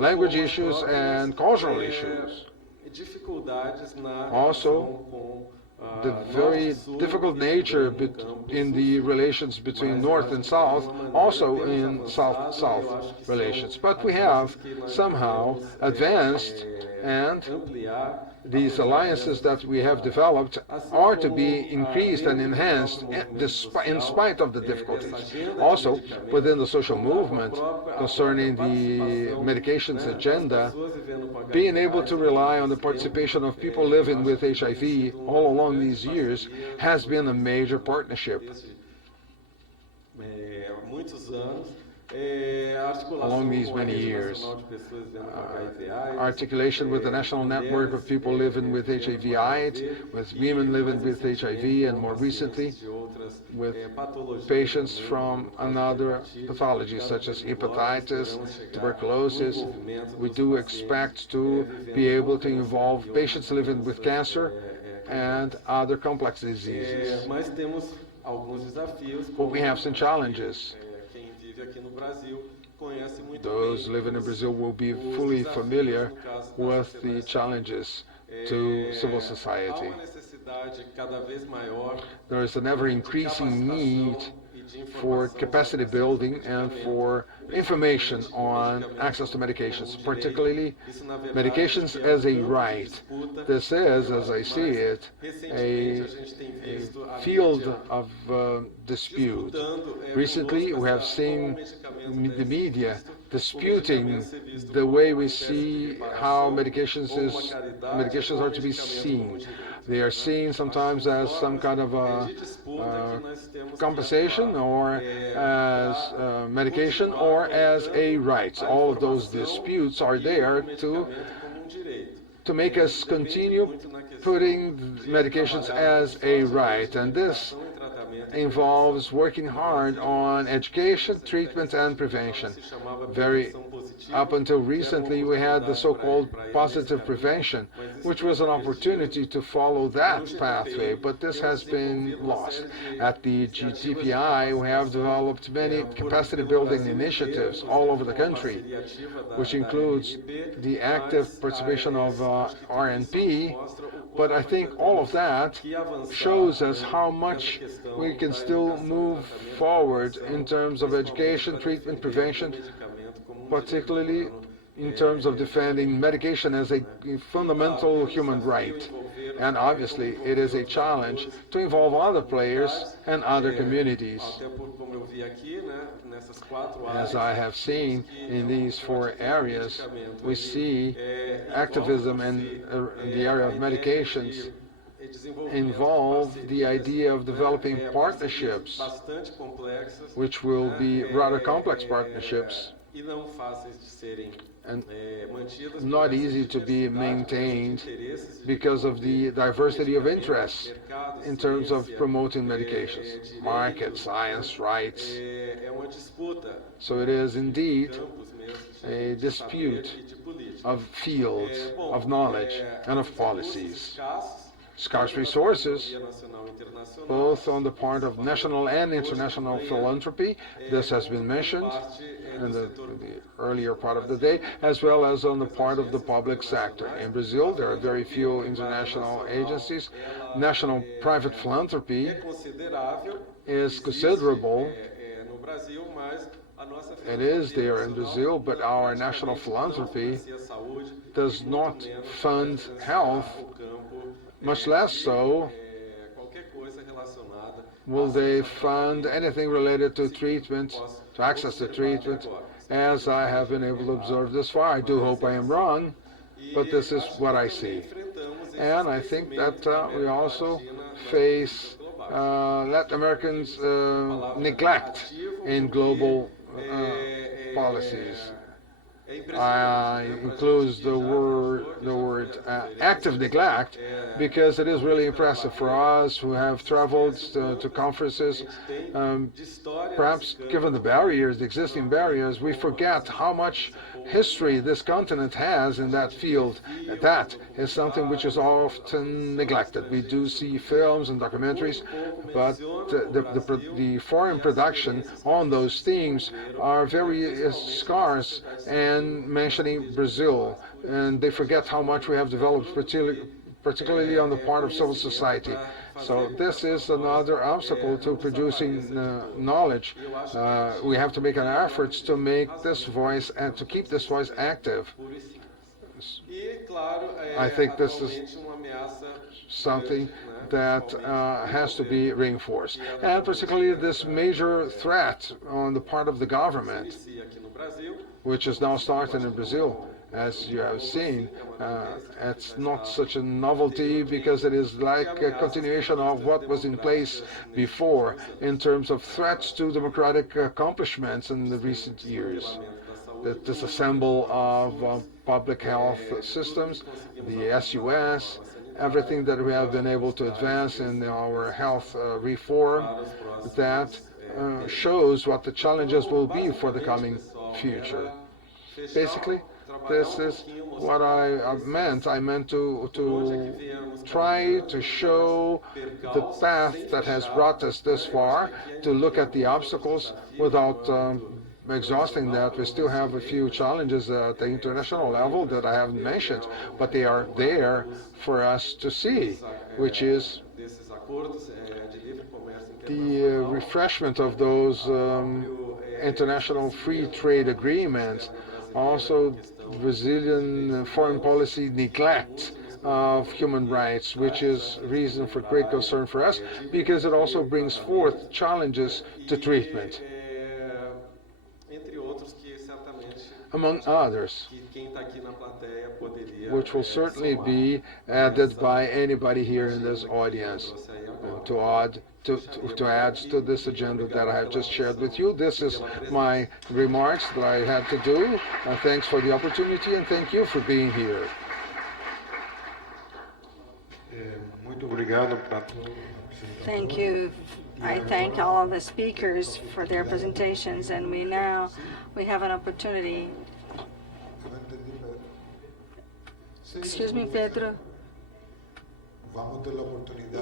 language issues and cultural issues. Also, the very difficult nature in the relations between North and South, also in South-South relations. But we have somehow advanced, and these alliances that we have developed are to be increased and enhanced in spite of the difficulties. Also, within the social movement concerning the medications agenda, being able to rely on the participation of people living with HIV all along these years has been a major partnership. Along these many years, articulation with the National Network of People Living with HIV/AIDS, with women living with HIV, and more recently, with patients from another pathologies such as hepatitis, tuberculosis. We do expect to be able to involve patients living with cancer and other complex diseases. But we have some challenges. Those living in Brazil will be fully familiar with the challenges to civil society. There is an ever-increasing need for capacity building and for information on access to medications, particularly medications as a right. This is, as I see it, a field of dispute. Recently, we have seen the media disputing the way we see how medications are to be seen. They are seen sometimes as some kind of compensation, or as medication, or as a right. All of those disputes are there to make us continue putting medications as a right. And this involves working hard on education, treatment, and prevention. Up until recently, we had the so-called positive prevention, which was an opportunity to follow that pathway, but this has been lost. At the GTPI, we have developed many capacity building initiatives all over the country, which includes the active participation of RNP, but I think all of that shows us how much we can still move forward in terms of education, treatment, prevention, particularly in terms of defending medication as a fundamental human right. And obviously, it is a challenge to involve other players and other communities. As I have seen in these 4 areas, we see activism in the area of medications involve the idea of developing partnerships, which will be rather complex partnerships and not easy to be maintained because of the diversity of interests in terms of promoting medications, market, science, rights. So it is indeed a dispute of fields, of knowledge, and of policies. Scarce resources, both on the part of national and international philanthropy, this has been mentioned in the earlier part of the day, as well as on the part of the public sector. In Brazil, there are very few international agencies. National private philanthropy is considerable. It is there in Brazil, but our national philanthropy does not fund health, much less so will they fund anything related to treatment, to access to treatment, as I have been able to observe this far. I do hope I am wrong, but this is what I see. And I think that we also face Latin Americans' neglect in global policies. I include the word active neglect because it is really impressive for us who have traveled to conferences. Perhaps given the existing barriers, we forget how much history this continent has in that field. That is something which is often neglected. We do see films and documentaries, but the foreign production on those themes are very scarce and mentioning Brazil, and they forget how much we have developed, particularly on the part of civil society. So this is another obstacle to producing knowledge. We have to make an effort to make this voice and to keep this voice active. I think this is something that has to be reinforced. And particularly this major threat on the part of the government, which is now starting in Brazil, as you have seen. It's not such a novelty because it is like a continuation of what was in place before in terms of threats to democratic accomplishments in the recent years. The disassemble of public health systems, the SUS, everything that we have been able to advance in our health reform, that shows what the challenges will be for the coming future. Basically, this is what I meant. I meant to try to show the path that has brought us this far, to look at the obstacles without exhausting that. We still have a few challenges at the international level that I haven't mentioned, but they are there for us to see, which is the refreshment of those international free trade agreements, also Brazilian foreign policy neglect of human rights, which is reason for great concern for us because it also brings forth challenges to treatment, among others, which will certainly be added by anybody here in this audience. And to add to this agenda that I have just shared with you, this is my remarks that I had to do. Thanks for the opportunity and thank you for being here. Thank you. I thank all of the speakers for their presentations, and we have an opportunity. Excuse me, Pedro.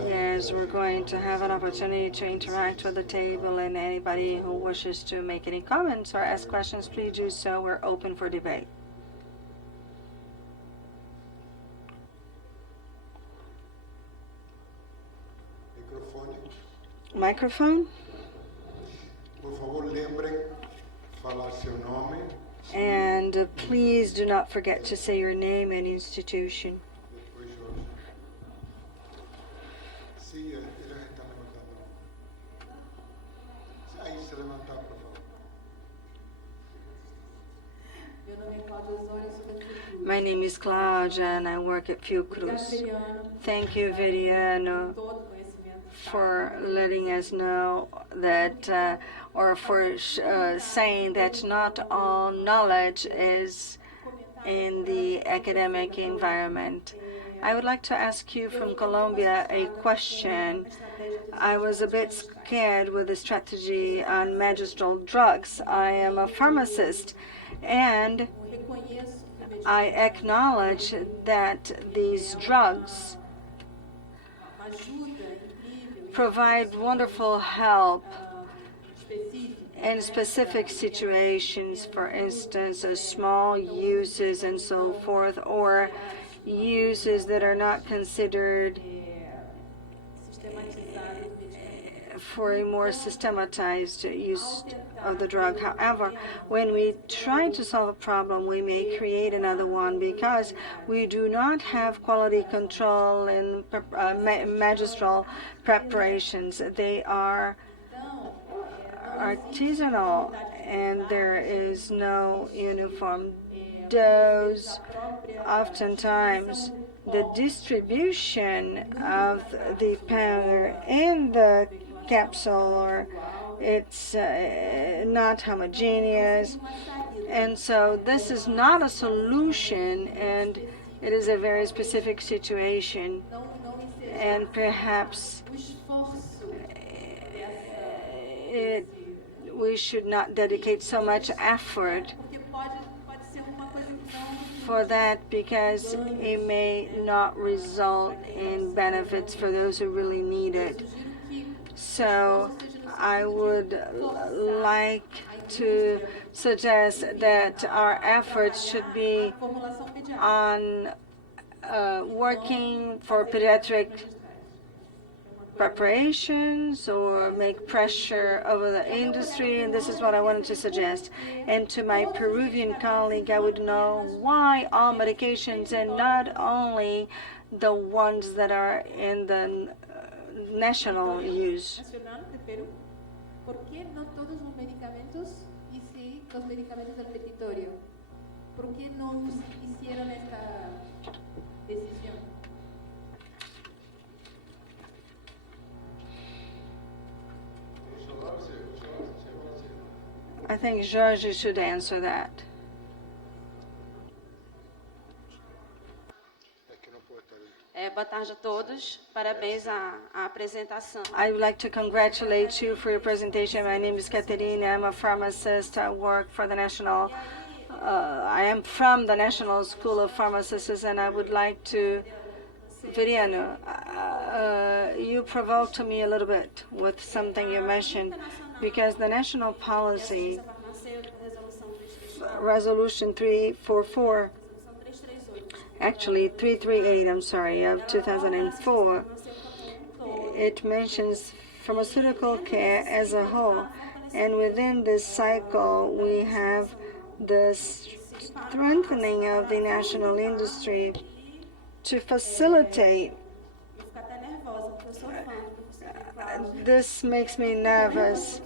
Yes, we're going to have an opportunity to interact with the table, and anybody who wishes to make any comments or ask questions, please do so. We're open for debate. Microphone. And please do not forget to say your name and institution. My name is Claudia and I work at Fiocruz. Thank you, Veriano, for letting us know that, or for saying that not all knowledge is in the academic environment. I would like to ask you from Colombia a question. I was a bit scared with the strategy on magistral drugs. I am a pharmacist, and I acknowledge that these drugs provide wonderful help in specific situations, for instance, small uses and so forth, or uses that are not considered for a more systematized use of the drug. However, when we try to solve a problem, we may create another one because we do not have quality control in magistral preparations. They are artisanal and there is no uniform dose. Oftentimes, the distribution of the powder in the capsule, or it's not homogeneous, and so this is not a solution, and it is a very specific situation, and perhaps we should not dedicate so much effort for that because it may not result in benefits for those who really need it. So I would like to suggest that our efforts should be on working for pediatric preparations or make pressure over the industry, and this is what I wanted to suggest. And to my Peruvian colleague, I would know why all medications and not only the ones that are in the national use. ¿Por qué no todos los medicamentos y sí los medicamentos del petitorio? ¿Por qué no hicieron esta decisión? I think Jorge should answer that. Boa tarde a todos. Parabéns à apresentação. I would like to congratulate you for your presentation. My name is Caterina. I'm a pharmacist. I work for the National, I am from the National School of Pharmacists, and I would like to, Veriano, you provoked me a little bit with something you mentioned, because the national policy, Resolution 344, actually 338, I'm sorry, of 2004, it mentions pharmaceutical care as a whole. And within this cycle, we have the strengthening of the national industry to facilitate. This makes me nervous.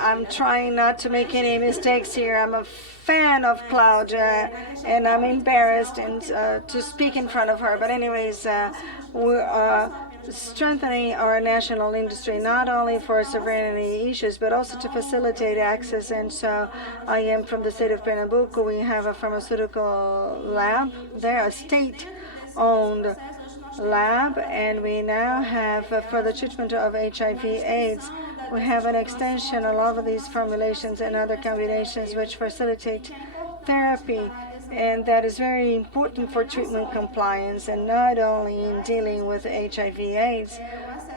I'm trying not to make any mistakes here. I'm a fan of Claudia, and I'm embarrassed to speak in front of her. But anyways, we are strengthening our national industry, not only for sovereignty issues, but also to facilitate access. And so I am from the state of Pernambuco. We have a pharmaceutical lab there, a state-owned lab, and we now have, for the treatment of HIV/AIDS, we have an extension of all of these formulations and other combinations which facilitate therapy, and that is very important for treatment compliance, and not only in dealing with HIV/AIDS,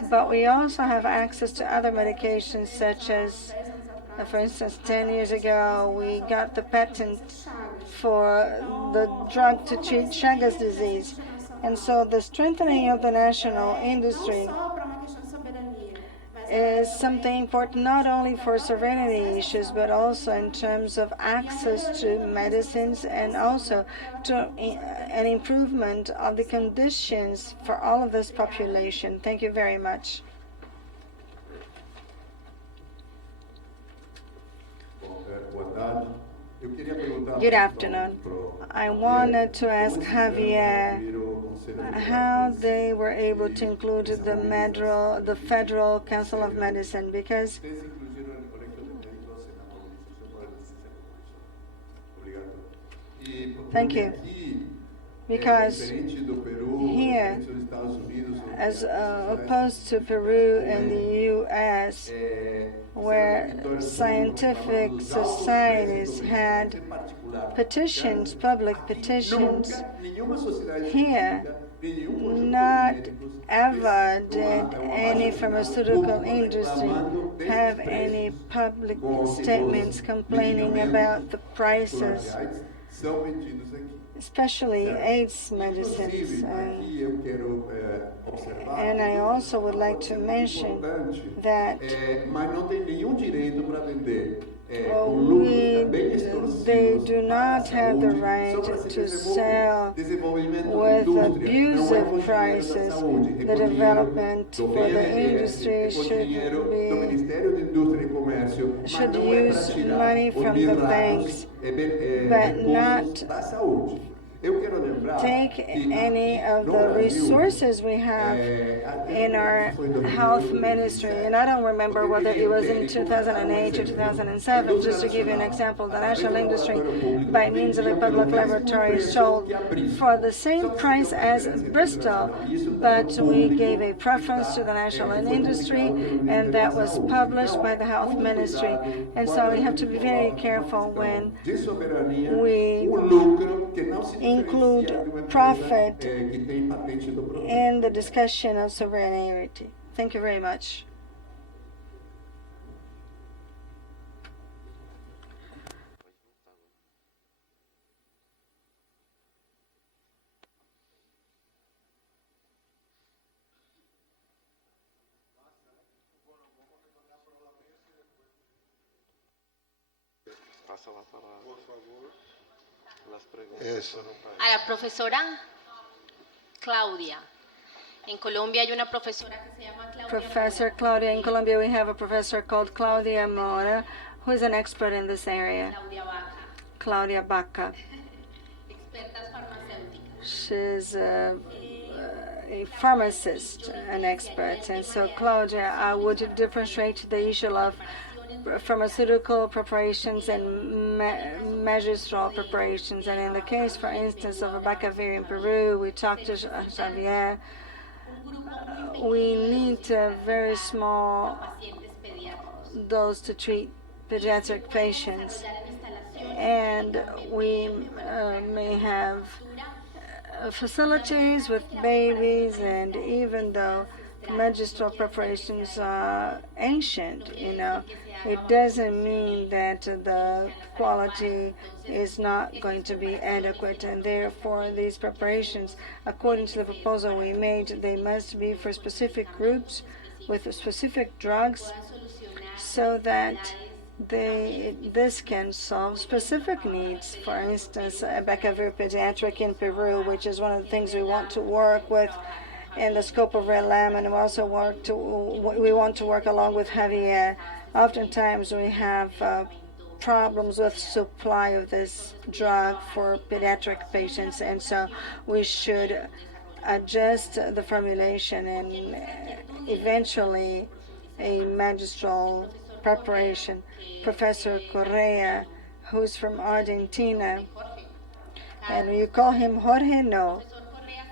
but we also have access to other medications such as, for instance, 10 years ago, we got the patent for the drug to treat Chagas disease. And so the strengthening of the national industry is something important not only for sovereignty issues, but also in terms of access to medicines and also to an improvement of the conditions for all of this population. Thank you very much. Good afternoon. I wanted to ask Javier how they were able to include the Federal Council of Medicine, because thank you. Because here, as opposed to Peru and the U.S., where scientific societies had petitions, public petitions, here, not ever did any pharmaceutical industry have any public statements complaining about the prices, especially AIDS medicines. And I also would like to mention that they do not have the right to sell with abusive prices. The development for the industry should use money from the banks, but not take any of the resources we have in our health ministry. And I don't remember whether it was in 2008 or 2007, just to give you an example. The national industry, by means of a public laboratory, sold for the same price as Bristol, but we gave a preference to the national industry, and that was published by the health ministry. And so we have to be very careful when we include profit in the discussion of sovereignty. Thank you very much. A la profesora Claudia. En Colombia hay una profesora que se llama Claudia. Professor Claudia. In Colombia, we have a professor called Claudia Mora, who is an expert in this area. Claudia Baca. Expertas farmacéuticas. She's a pharmacist, an expert. And so, Claudia, I would differentiate the issue of pharmaceutical preparations and magistral preparations. And in the case, for instance, of Abacavir in Peru, we talked to Javier. We need a very small dose to treat pediatric patients. And we may have facilities with babies, and even though magistral preparations are ancient, it doesn't mean that the quality is not going to be adequate, and therefore these preparations, according to the proposal we made, they must be for specific groups with specific drugs, so that this can solve specific needs. For instance, Abacavir pediatric in Peru, which is one of the things we want to work with in the scope of RELAM, and we also we want to work along with Javier. Oftentimes we have problems with supply of this drug for pediatric patients, and so we should adjust the formulation and eventually a magistral preparation. Professor Correa, who's from Argentina, and you call him Jorge? No,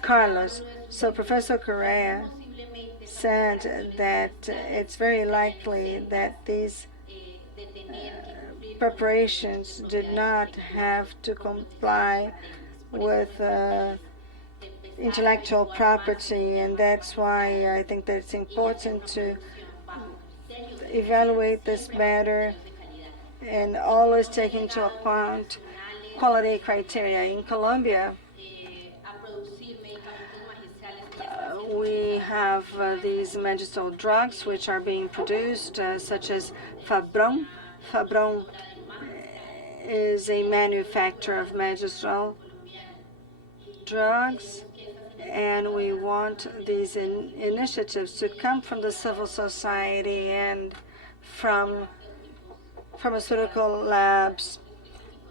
Carlos. So Professor Correa said that it's very likely that these preparations did not have to comply with intellectual property, and that's why I think that it's important to evaluate this matter and always take into account quality criteria. In Colombia, we have these magistrate drugs which are being produced, such as Fabron. Fabron is a manufacturer of magistrate drugs, and we want these initiatives to come from the civil society and from pharmaceutical labs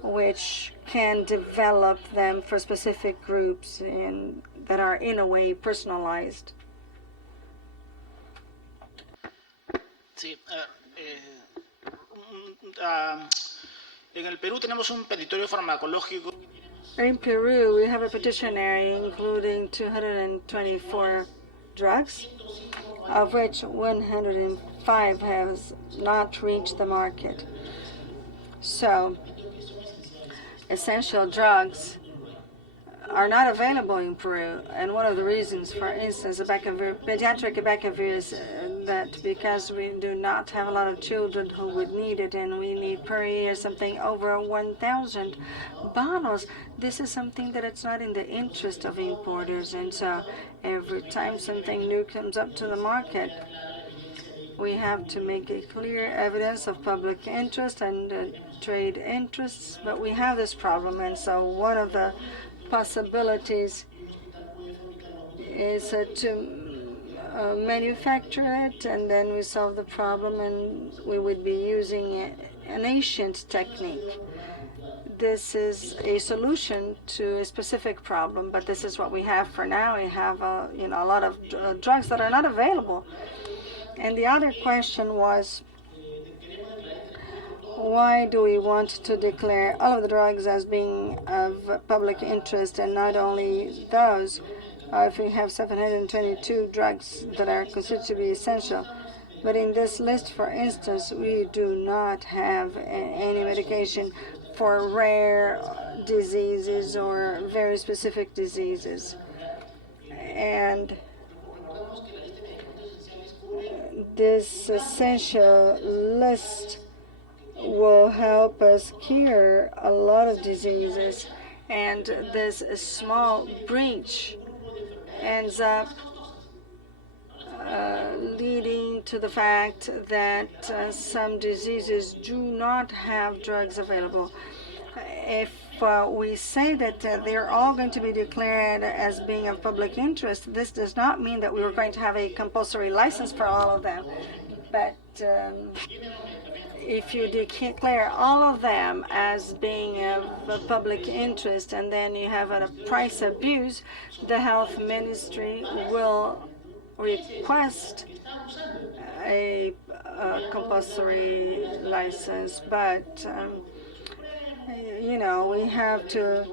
which can develop them for specific groups and that are in a way personalized. Sí, en el Perú tenemos un petitorio farmacológico. In Peru, we have a petitionary including 224 drugs, of which 105 has not reached the market. So, essential drugs are not available in Peru, and one of the reasons, for instance, pediatric abacavir is that because we do not have a lot of children who would need it, and we need per year something over 1,000 bottles. This is something that it's not in the interest of importers, and so every time something new comes up to the market, we have to make a clear evidence of public interest and trade interests, but we have this problem, and so one of the possibilities is to manufacture it, and then we solve the problem, and we would be using an ancient technique. This is a solution to a specific problem, but this is what we have for now. We have a lot of drugs that are not available. And the other question was, why do we want to declare all of the drugs as being of public interest, and not only those? If we have 722 drugs that are considered to be essential, but in this list, for instance, we do not have any medication for rare diseases or very specific diseases. And this essential list will help us cure a lot of diseases, and this small breach ends up leading to the fact that some diseases do not have drugs available. If we say that they're all going to be declared as being of public interest, this does not mean that we are going to have a compulsory license for all of them. But if you declare all of them as being of public interest, and then you have a price abuse, the health ministry will request a compulsory license. But we have to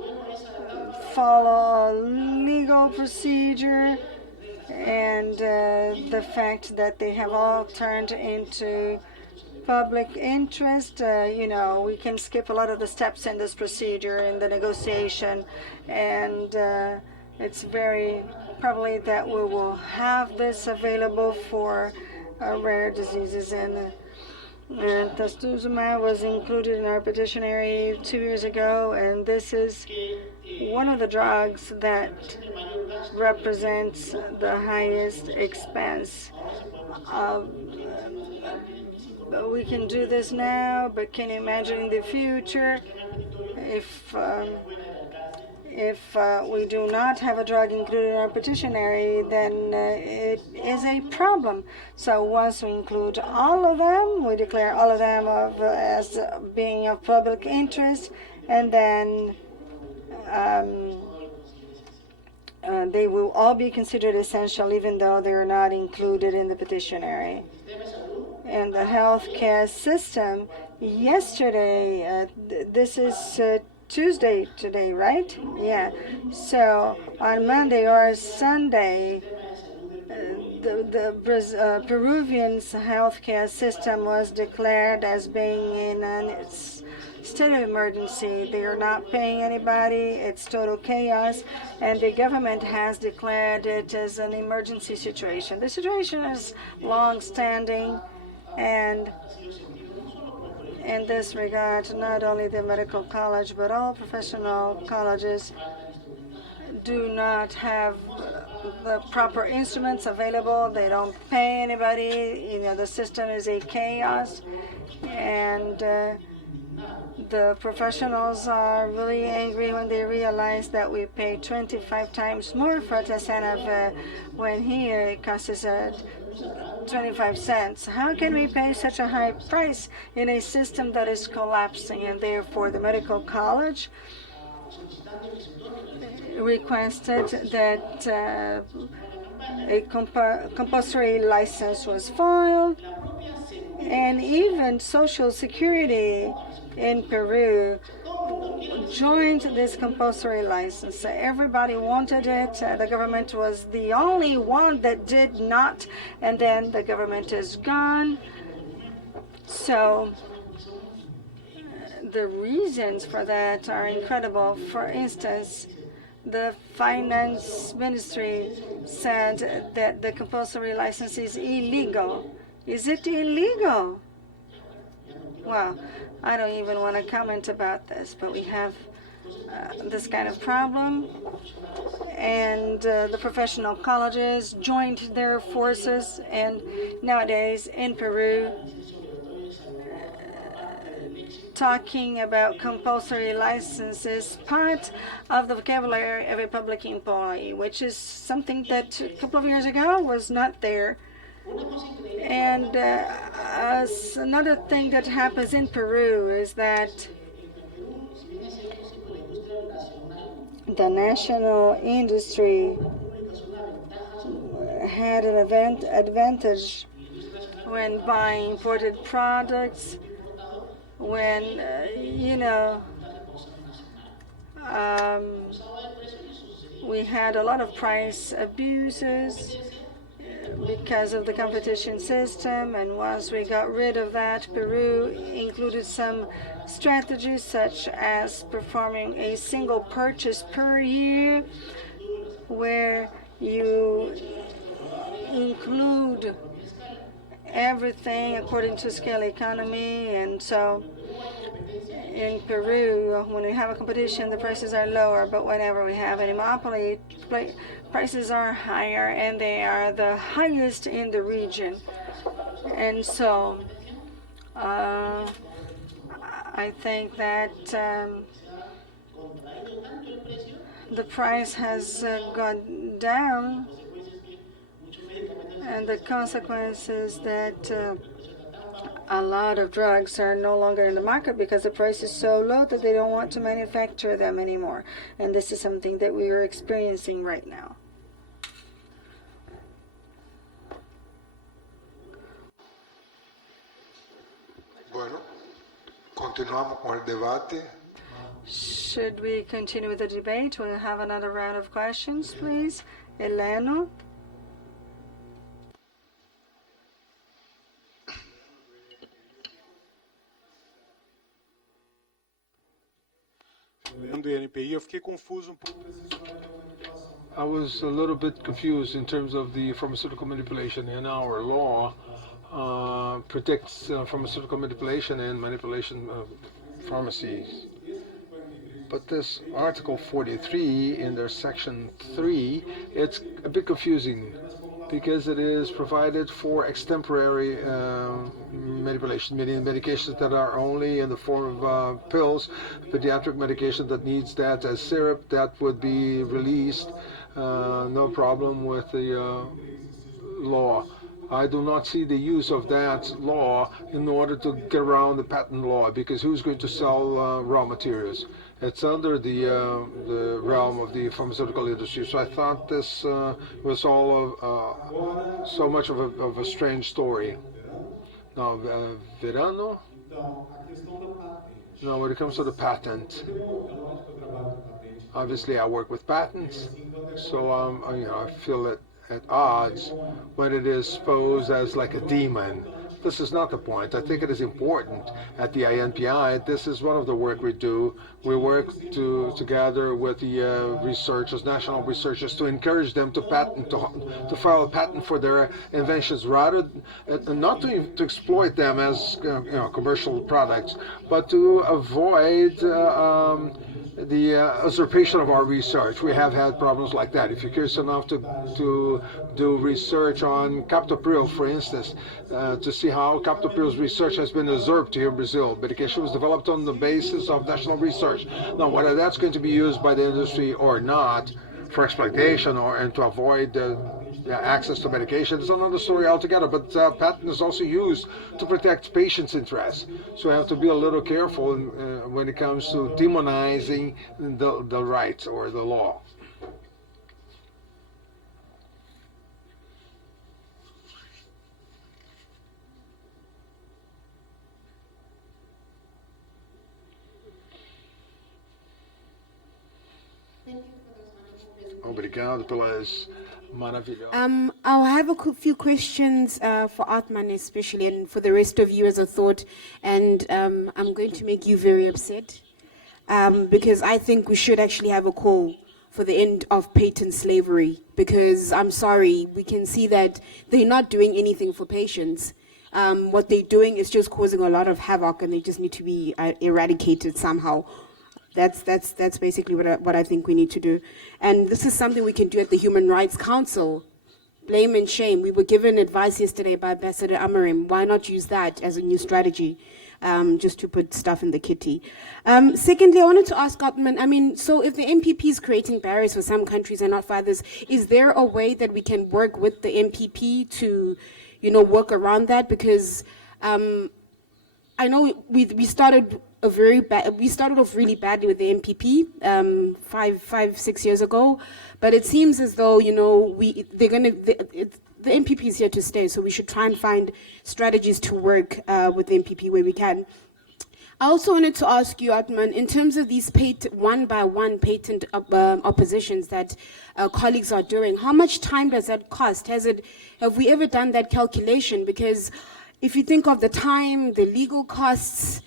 follow a legal procedure, and the fact that they have all turned into public interest, we can skip a lot of the steps in this procedure in the negotiation, and it's very probably that we will have this available for rare diseases. And trastuzumab was included in our petitionary 2 years ago, and this is one of the drugs that represents the highest expense. We can do this now, but can you imagine in the future if we do not have a drug included in our petitionary, then it is a problem. So once we include all of them, we declare all of them as being of public interest, and then they will all be considered essential even though they're not included in the petitionary. And the healthcare system, yesterday, this is Tuesday today, right? Yeah. So on Monday or Sunday, the Peruvian's healthcare system was declared as being in a state of emergency. They are not paying anybody. It's total chaos, and the government has declared it as an emergency situation. The situation is long-standing, and in this regard, not only the medical college, but all professional colleges do not have the proper instruments available. They don't pay anybody. The system is a chaos, and the professionals are really angry when they realize that we pay 25 times more for Tassanov when here it costs us 25 cents. How can we pay such a high price in a system that is collapsing? And therefore, the medical college requested that a compulsory license was filed, and even Social Security in Peru joined this compulsory license. Everybody wanted it. The government was the only one that did not, and then the government is gone. So the reasons for that are incredible. For instance, the finance ministry said that the compulsory license is illegal. Is it illegal? Well, I don't even want to comment about this, but we have this kind of problem, and the professional colleges joined their forces, and nowadays in Peru, talking about compulsory licenses part of the vocabulary of a public employee, which is something that a couple of years ago was not there. And another thing that happens in Peru is that the national industry had an advantage when buying imported products, when, we had a lot of price abuses because of the competition system, and once we got rid of that, Peru included some strategies such as performing a single purchase per year, where you include everything according to scale economy. And so in Peru, when we have a competition, the prices are lower, but whenever we have a monopoly, prices are higher, and they are the highest in the region. And so I think that the price has gone down, and the consequence is that a lot of drugs are no longer in the market because the price is so low that they don't want to manufacture them anymore. And this is something that we are experiencing right now. Bueno, continuamos con el debate. Should we continue with the debate? We'll have another round of questions, please. Eleno. I was a little bit confused in terms of the pharmaceutical manipulation. In our law protects pharmaceutical manipulation and manipulation of pharmacies. But this Article 43 in their Section 3, it's a bit confusing because it is provided for extemporary manipulation, meaning medications that are only in the form of pills, pediatric medication that needs that as syrup, that would be released, no problem with the law. I do not see the use of that law in order to get around the patent law, because who's going to sell raw materials? It's under the realm of the pharmaceutical industry. So I thought this was all of, so much of a strange story. Now, Verano? Now, when it comes to the patent, obviously I work with patents, so I feel it at odds when it is posed as like a demon. This is not the point. I think it is important at the INPI. This is one of the work we do. We work together with the researchers, national researchers, to encourage them to patent, to file a patent for their inventions, rather not to exploit them as commercial products, but to avoid the usurpation of our research. We have had problems like that. If you're curious enough to do research on captopril, for instance, to see how captopril's research has been usurped here in Brazil. Medication was developed on the basis of national research. Now, whether that's going to be used by the industry or not for exploitation and to avoid access to medication is another story altogether. But patent is also used to protect patients' interests. So we have to be a little careful when it comes to demonizing the right or the law. Obrigado pelas maravilhosas. I'll have a few questions for Atman especially, and for the rest of you as a thought, and I'm going to make you very upset, because I think we should actually have a call for the end of patent slavery, because I'm sorry, we can see that they're not doing anything for patients. What they're doing is just causing a lot of havoc, and they just need to be eradicated somehow. That's basically what I think we need to do. And this is something we can do at the Human Rights Council. Blame and shame. We were given advice yesterday by Ambassador Amarim. Why not use that as a new strategy, just to put stuff in the kitty? Secondly, I wanted to ask Atman, so if the MPP is creating barriers for some countries and not for others, is there a way that we can work with the MPP to, work around that? Because I know we started off really badly with the MPP 5-6 years ago, but it seems as though the MPP is here to stay, so we should try and find strategies to work with the MPP where we can. I also wanted to ask you, Atman, in terms of these one-by-one patent oppositions that colleagues are doing, how much time does that cost? Have we ever done that calculation? Because if you think of the time, the legal costs,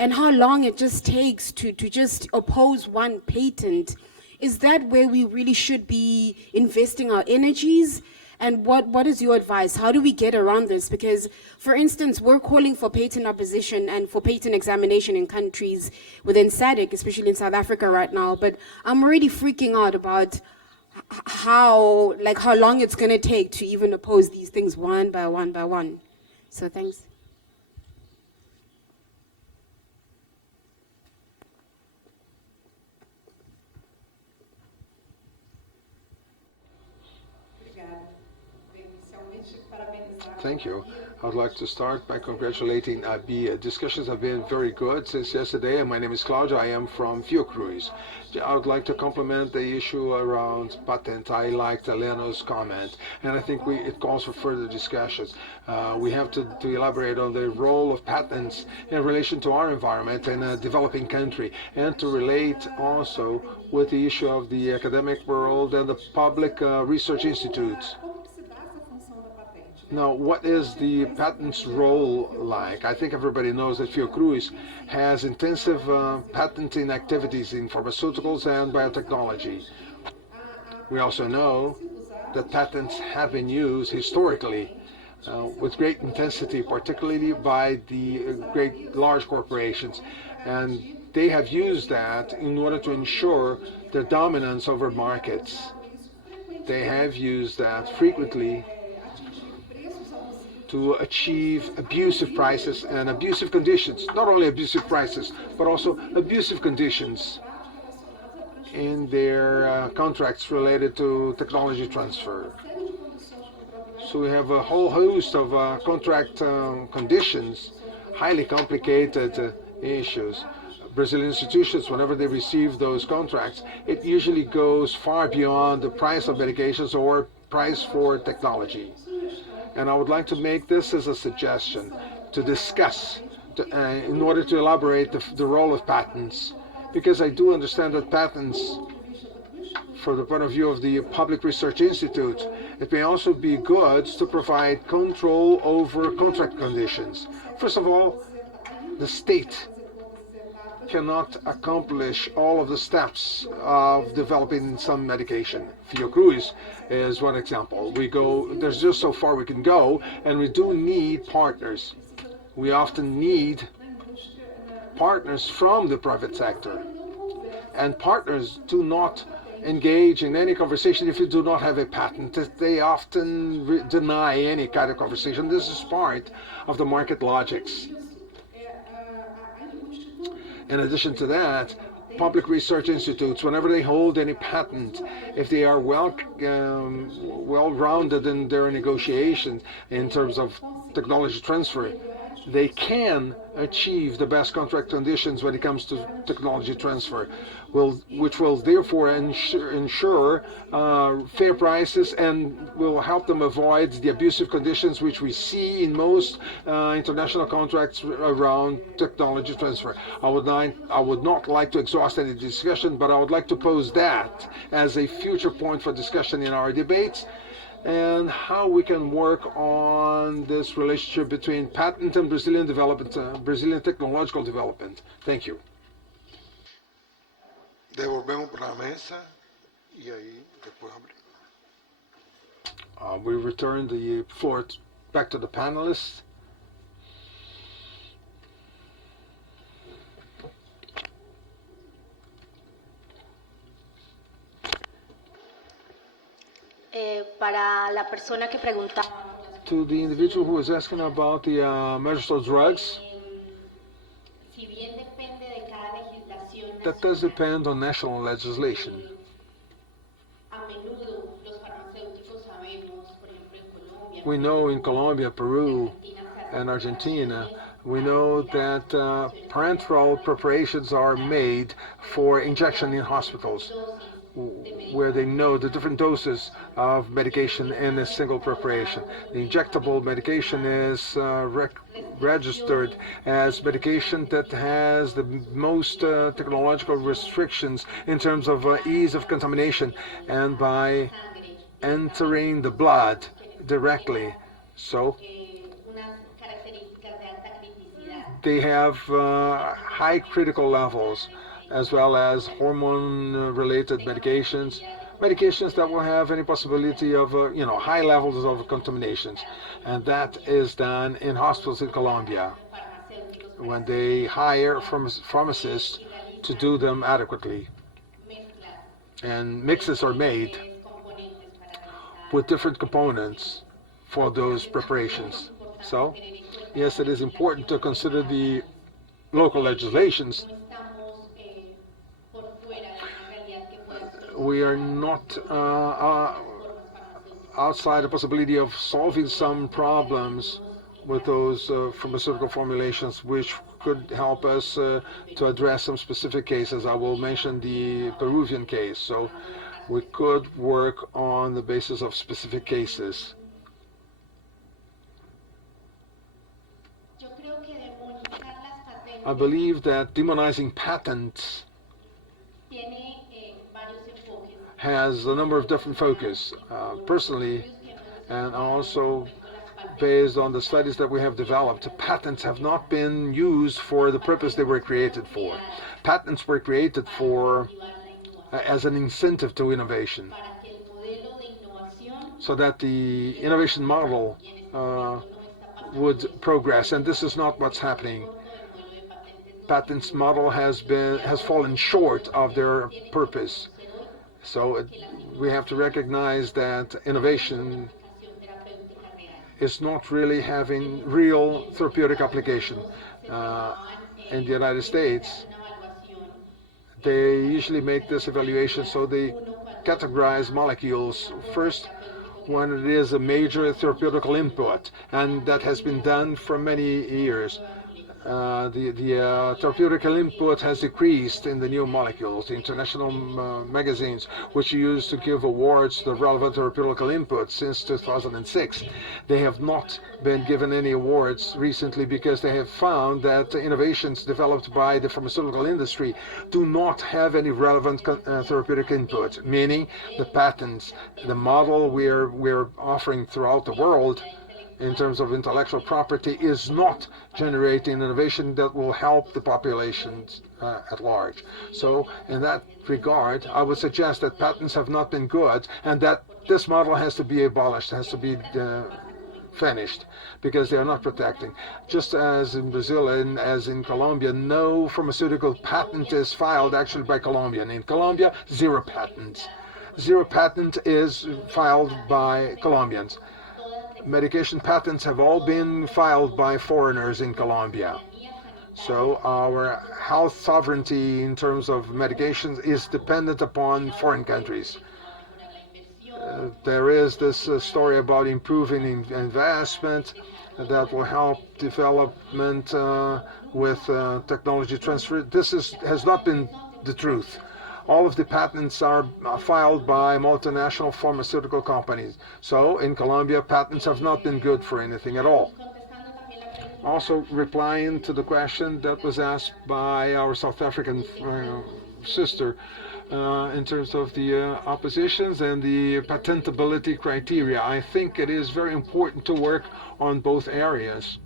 and how long it just takes to just oppose one patent, is that where we really should be investing our energies? And what is your advice? How do we get around this? Because, for instance, we're calling for patent opposition and for patent examination in countries within SADC, especially in South Africa right now, but I'm already freaking out about how long it's going to take to even oppose these things one by one by one. So thanks. Thank you. I would like to start by congratulating ABIA. Discussions have been very good since yesterday, and my name is Claudio. I am from Fiocruz. I would like to complement the issue around patent. I liked Elena's comment, and I think it calls for further discussions. We have to elaborate on the role of patents in relation to our environment in a developing country, and to relate also with the issue of the academic world and the public research institutes. Now, what is the patent's role like? I think everybody knows that Fiocruz has intensive patenting activities in pharmaceuticals and biotechnology. We also know that patents have been used historically with great intensity, particularly by the large corporations. And they have used that in order to ensure their dominance over markets. They have used that frequently to achieve abusive prices and abusive conditions. Not only abusive prices, but also abusive conditions in their contracts related to technology transfer. So we have a whole host of contract conditions, highly complicated issues. Brazilian institutions, whenever they receive those contracts, it usually goes far beyond the price of medications or price for technology. And I would like to make this as a suggestion to discuss in order to elaborate the role of patents, because I do understand that patents, from the point of view of the Public Research Institute, it may also be good to provide control over contract conditions. First of all, the state cannot accomplish all of the steps of developing some medication. Fiocruz is one example. There's just so far we can go, and we do need partners. We often need partners from the private sector. And partners do not engage in any conversation if you do not have a patent. They often deny any kind of conversation. This is part of the market logics. In addition to that, public research institutes, whenever they hold any patent, if they are well-rounded in their negotiations in terms of technology transfer, they can achieve the best contract conditions when it comes to technology transfer, which will therefore ensure fair prices and will help them avoid the abusive conditions which we see in most international contracts around technology transfer. I would not like to exhaust any discussion, but I would like to pose that as a future point for discussion in our debates, and how we can work on this relationship between patent and Brazilian development, Brazilian technological development. Thank you. Devolvemos para la mesa y ahí después abrimos. We return the floor back to the panelists. Para la persona que preguntaba. To the individual who was asking about the measures of drugs, that does depend on national legislation. We know in Colombia, Peru, and Argentina, we know that parenteral preparations are made for injection in hospitals, where they know the different doses of medication in a single preparation. The injectable medication is registered as medication that has the most technological restrictions in terms of ease of contamination and by entering the blood directly. So they have high critical levels, as well as hormone-related medications that will have any possibility of high levels of contaminations, and that is done in hospitals in Colombia when they hire pharmacists to do them adequately, and mixes are made with different components for those preparations. So yes, it is important to consider the local legislations. We are not outside the possibility of solving some problems with those pharmaceutical formulations, which could help us to address some specific cases. I will mention the Peruvian case. So we could work on the basis of specific cases. I believe that demonizing patents has a number of different focus. Personally, and also based on the studies that we have developed, patents have not been used for the purpose they were created for. Patents were created for as an incentive to innovation, so that the innovation model would progress, and this is not what's happening. Patents model has fallen short of their purpose. So we have to recognize that innovation is not really having real therapeutic application. In the United States, they usually make this evaluation, so they categorize molecules first when it is a major therapeutical input, and that has been done for many years. the therapeutical input has decreased in the new molecules. The international magazines, which used to give awards to the relevant therapeutical input since 2006, they have not been given any awards recently because they have found that innovations developed by the pharmaceutical industry do not have any relevant therapeutic input, meaning the patents, the model we're offering throughout the world in terms of intellectual property is not generating innovation that will help the populations at large. So in that regard, I would suggest that patents have not been good and that this model has to be abolished, has to be finished, because they are not protecting. Just as in Brazil and as in Colombia, no pharmaceutical patent is filed actually by Colombia. And in Colombia, zero patents. Zero patent is filed by Colombians. Medication patents have all been filed by foreigners in Colombia. So our health sovereignty in terms of medications is dependent upon foreign countries. There is this story about improving investment that will help development with technology transfer. This has not been the truth. All of the patents are filed by multinational pharmaceutical companies. So in Colombia, patents have not been good for anything at all. Also replying to the question that was asked by our South African sister in terms of the oppositions and the patentability criteria. I think it is very important to work on both areas.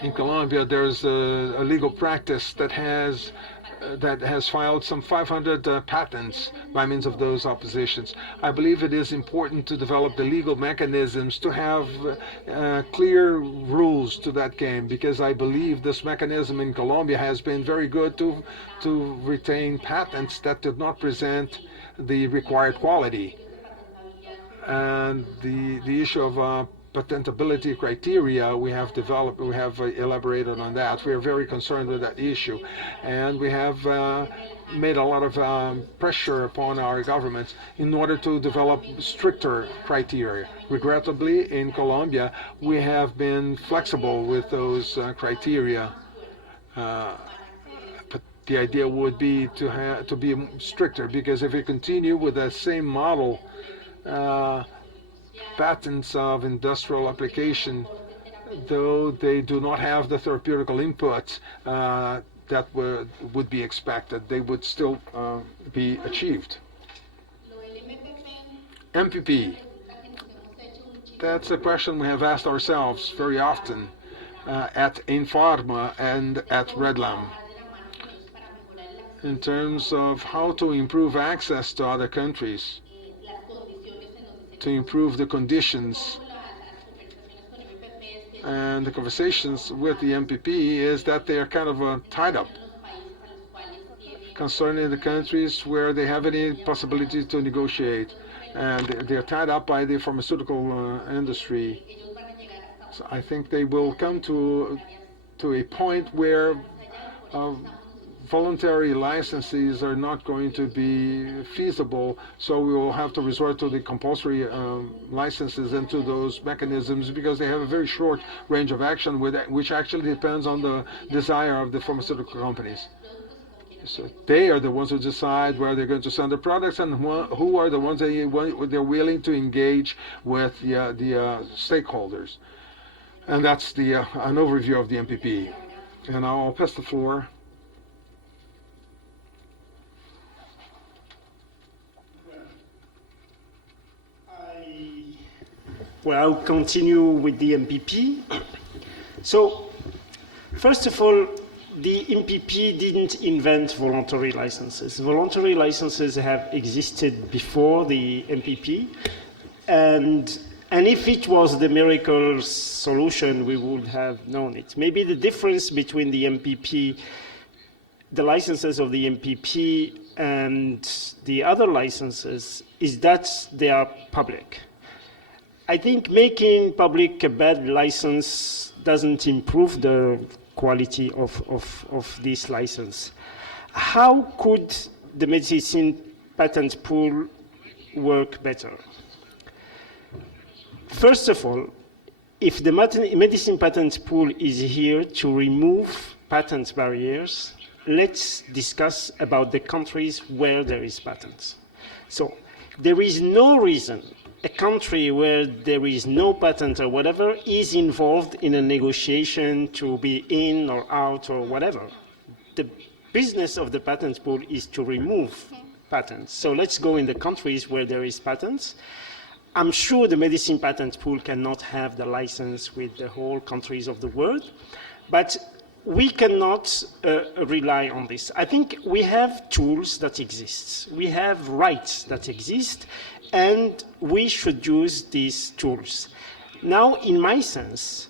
In Colombia, there's a legal practice that has filed some 500 patents by means of those oppositions. I believe it is important to develop the legal mechanisms to have clear rules to that game, because I believe this mechanism in Colombia has been very good to retain patents that did not present the required quality. And the issue of patentability criteria, we have elaborated on that. We are very concerned with that issue, and we have made a lot of pressure upon our governments in order to develop stricter criteria. Regrettably, in Colombia, we have been flexible with those criteria. But the idea would be to be stricter, because if we continue with the same model, patents of industrial application, though they do not have the therapeutical input that would be expected, they would still be achieved. MPP. That's a question we have asked ourselves very often at Informa and at Redlam, in terms of how to improve access to other countries, to improve the conditions. And the conversations with the MPP is that they are kind of tied up concerning the countries where they have any possibility to negotiate. And they are tied up by the pharmaceutical industry. So I think they will come to a point where voluntary licenses are not going to be feasible, so we will have to resort to the compulsory licenses and to those mechanisms, because they have a very short range of action, which actually depends on the desire of the pharmaceutical companies. So they are the ones who decide where they're going to send their products, and who are the ones they're willing to engage with the stakeholders. And that's an overview of the MPP. And I'll pass the floor. Well, I'll continue with the MPP. So, first of all, the MPP didn't invent voluntary licenses. Voluntary licenses have existed before the MPP, and if it was the miracle solution, we would have known it. Maybe the difference between the MPP, the licenses of the MPP and the other licenses, is that they are public. I think making public a bad license doesn't improve the quality of this license. How could the medicine patent pool work better? First of all, if the medicine patent pool is here to remove patent barriers, let's discuss about the countries where there is patents. So there is no reason a country where there is no patent or whatever is involved in a negotiation to be in or out or whatever. The business of the patent pool is to remove patents. So let's go in the countries where there is patents. I'm sure the medicine patent pool cannot have the license with the whole countries of the world, but we cannot rely on this. I think we have tools that exist. We have rights that exist, and we should use these tools. Now, in my sense,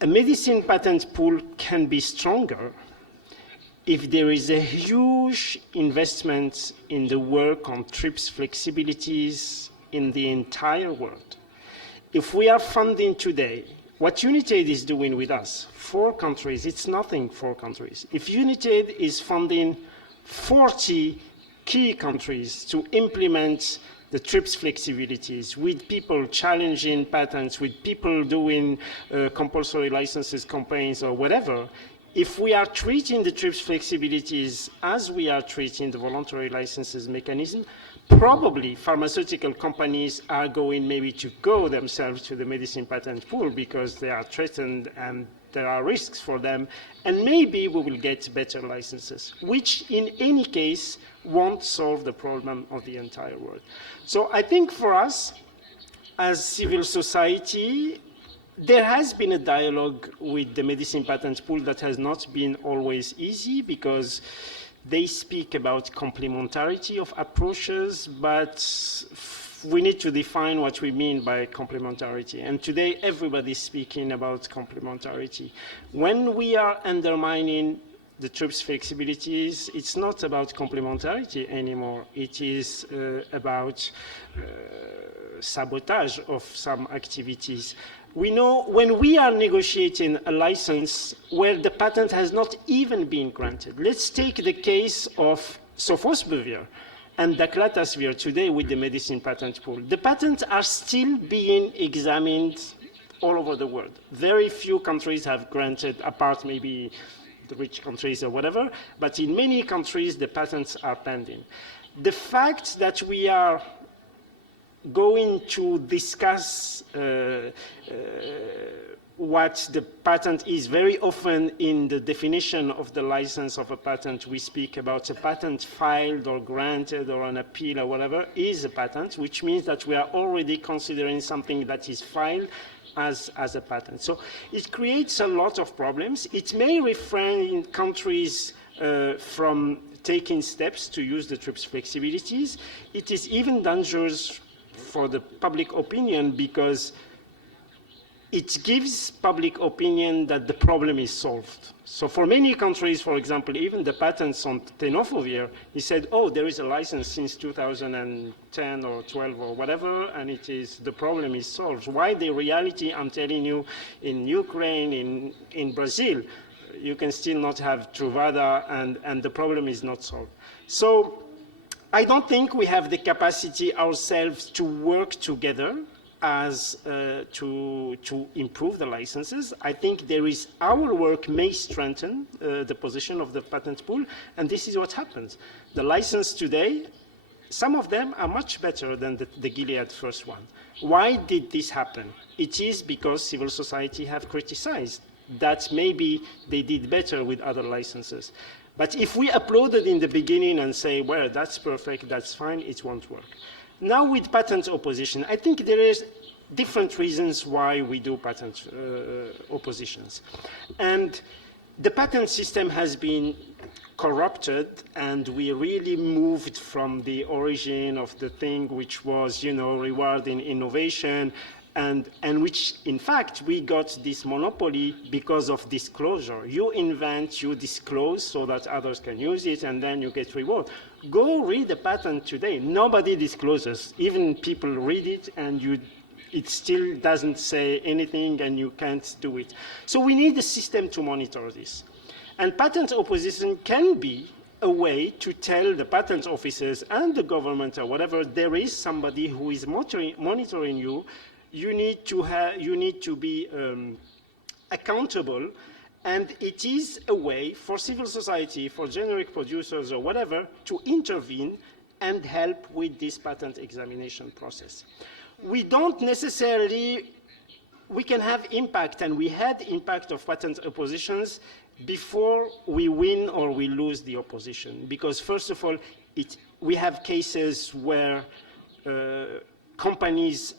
a medicine patent pool can be stronger if there is a huge investment in the work on TRIPS flexibilities in the entire world. If we are funding today, what United is doing with us, 4 countries, it's nothing, 4 countries. If United is funding 40 key countries to implement the TRIPS flexibilities, with people challenging patents, with people doing compulsory licenses campaigns or whatever, if we are treating the TRIPS flexibilities as we are treating the voluntary licenses mechanism, probably pharmaceutical companies are going maybe to go themselves to the medicine patent pool because they are threatened and there are risks for them, and maybe we will get better licenses, which in any case won't solve the problem of the entire world. So I think for us, as civil society, there has been a dialogue with the medicine patent pool that has not been always easy because they speak about complementarity of approaches, but we need to define what we mean by complementarity. And today, everybody's speaking about complementarity. When we are undermining the TRIPS flexibilities, it's not about complementarity anymore. It is about sabotage of some activities. We know when we are negotiating a license where the patent has not even been granted. Let's take the case of sofosbuvir and daclatasvir today with the medicine patent pool. The patents are still being examined all over the world. Very few countries have granted, apart maybe the rich countries or whatever, but in many countries the patents are pending. The fact that we are going to discuss what the patent is. Very often in the definition of the license of a patent, we speak about a patent filed or granted or an appeal or whatever is a patent, which means that we are already considering something that is filed as a patent. So it creates a lot of problems. It may refrain countries from taking steps to use the TRIPS flexibilities. It is even dangerous for the public opinion because it gives public opinion that the problem is solved. So for many countries, for example, even the patents on tenofovir, he said, oh, there is a license since 2010 or 12 or whatever, and it is, the problem is solved. Why the reality, I'm telling you, in Ukraine, in Brazil, you can still not have Truvada, and the problem is not solved. So I don't think we have the capacity ourselves to work together as to improve the licenses. I think there is, our work may strengthen the position of the patent pool, and this is what happens. The license today, some of them are much better than the Gilead first one. Why did this happen? It is because civil society have criticized that maybe they did better with other licenses. But if we uploaded in the beginning and say, well, that's perfect, that's fine, it won't work. Now with patent opposition, I think there is different reasons why we do patent oppositions. And the patent system has been corrupted, and we really moved from the origin of the thing which was, rewarding innovation, and which, in fact, we got this monopoly because of disclosure. You invent, you disclose so that others can use it, and then you get reward. Go read the patent today. Nobody discloses. Even people read it, and it still doesn't say anything, and you can't do it. So we need a system to monitor this. And patent opposition can be a way to tell the patent officers and the government or whatever, there is somebody who is monitoring you. you need to be accountable, and it is a way for civil society, for generic producers or whatever, to intervene and help with this patent examination process. We don't necessarily, we can have impact, and we had impact of patent oppositions before we win or we lose the opposition. Because first of all, we have cases where companies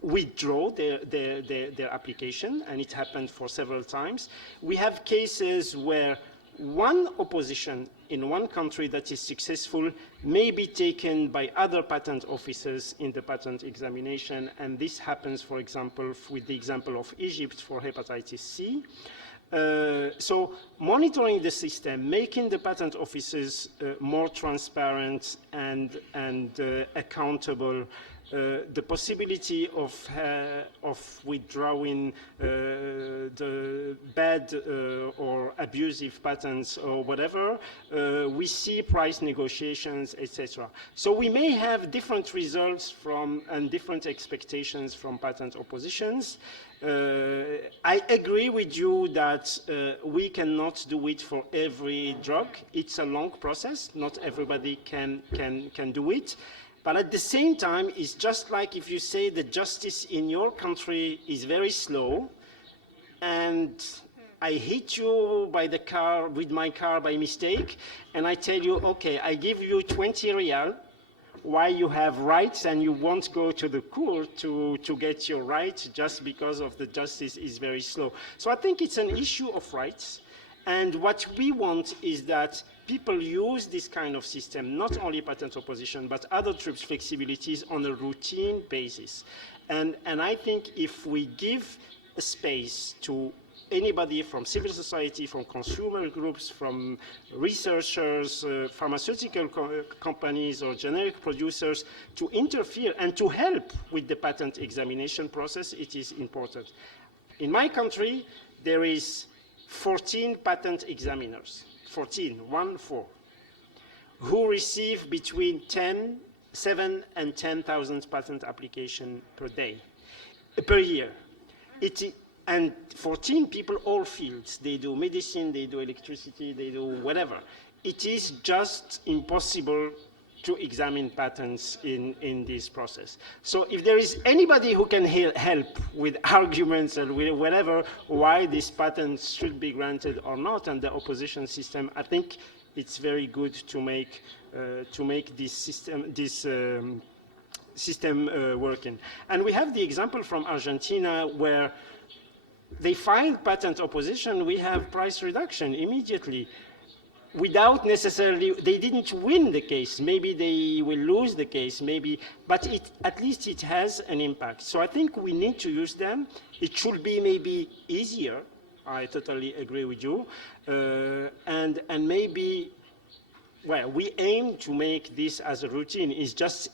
withdraw their application, and it happened for several times. We have cases where one opposition in one country that is successful may be taken by other patent officers in the patent examination, and this happens, for example, with the example of Egypt for hepatitis C. So monitoring the system, making the patent offices more transparent and accountable, the possibility of withdrawing the bad or abusive patents or whatever, we see price negotiations, etc. So we may have different results from and different expectations from patent oppositions. I agree with you that we cannot do it for every drug. It's a long process. Not everybody can do it. But at the same time, it's just like if you say the justice in your country is very slow, and I hit you by the car, with my car by mistake, and I tell you, okay, I give you 20 real, why you have rights and you won't go to the court to get your rights just because of the justice is very slow. So I think it's an issue of rights. And what we want is that people use this kind of system, not only patent opposition, but other TRIPS flexibilities on a routine basis. And I think if we give a space to anybody from civil society, from consumer groups, from researchers, pharmaceutical companies or generic producers to interfere and to help with the patent examination process, it is important. In my country, there is 14 patent examiners, 14, 1-4, who receive between 7 and 10,000 patent applications per year. And 14 people, all fields. They do medicine, they do electricity, they do whatever. It is just impossible to examine patents in this process. So if there is anybody who can help with arguments and with whatever, why these patents should be granted or not, and the opposition system, I think it's very good to make this system working. And we have the example from Argentina where they filed patent opposition, we have price reduction immediately. Without necessarily, they didn't win the case. Maybe they will lose the case, maybe, but at least it has an impact. So I think we need to use them. It should be maybe easier. I totally agree with you. And maybe, well, we aim to make this as a routine. It's just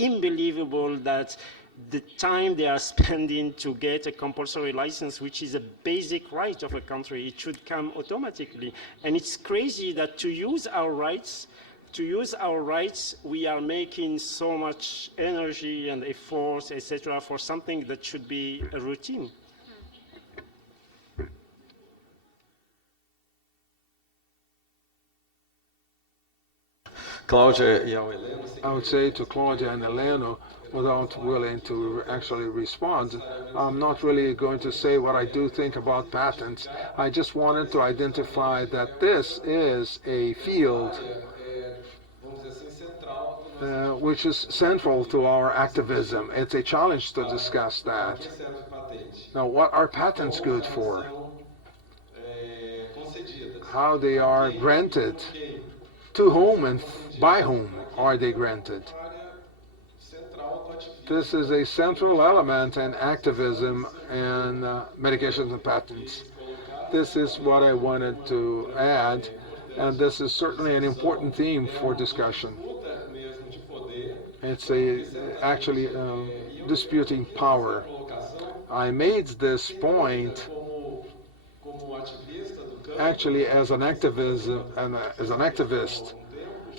unbelievable that the time they are spending to get a compulsory license, which is a basic right of a country, it should come automatically. And it's crazy that to use our rights, we are making so much energy and effort, etc., for something that should be a routine. I would say to Claudia and Elena, without willing to actually respond, I'm not really going to say what I do think about patents. I just wanted to identify that this is a field which is central to our activism. It's a challenge to discuss that. Now, what are patents good for? How they are granted, to whom and by whom are they granted? This is a central element in activism and medications and patents. This is what I wanted to add, and this is certainly an important theme for discussion. It's actually disputing power. I made this point actually as an activist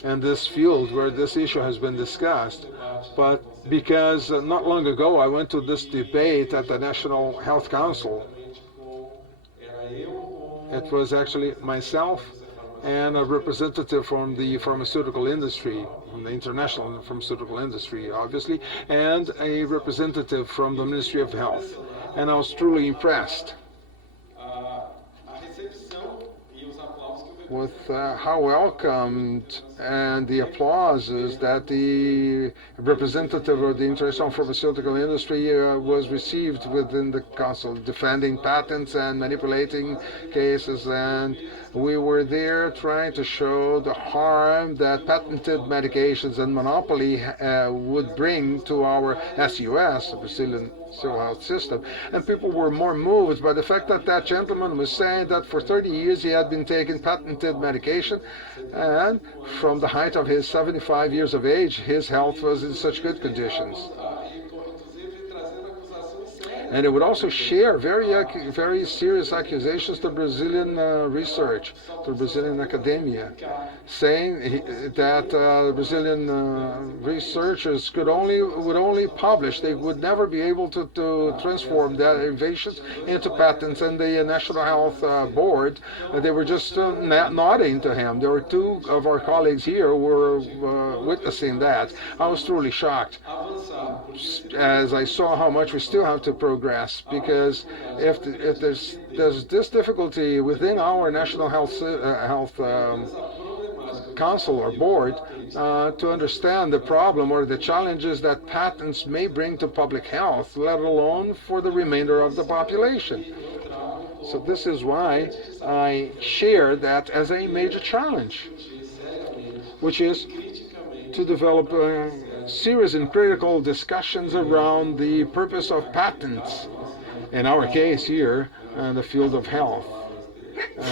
in this field where this issue has been discussed, but because not long ago I went to this debate at the National Health Council. It was actually myself and a representative from the pharmaceutical industry, from the international pharmaceutical industry, obviously, and a representative from the Ministry of Health. And I was truly impressed with how welcomed and the applauses that the representative of the international pharmaceutical industry was received within the council, defending patents and manipulating cases. And we were there trying to show the harm that patented medications and monopoly would bring to our SUS, the Brazilian civil health system. And people were more moved by the fact that that gentleman was saying that for 30 years he had been taking patented medication, and from the height of his 75 years of age, his health was in such good conditions. And it would also share very serious accusations to Brazilian research, to Brazilian academia, saying that Brazilian researchers would only publish. They would never be able to transform their innovations into patents. And the National Health Board, they were just nodding to him. There were two of our colleagues here who were witnessing that. I was truly shocked as I saw how much we still have to progress, because if there's this difficulty within our National Health Council or Board to understand the problem or the challenges that patents may bring to public health, let alone for the remainder of the population. So this is why I share that as a major challenge, which is to develop serious and critical discussions around the purpose of patents, in our case here, in the field of health.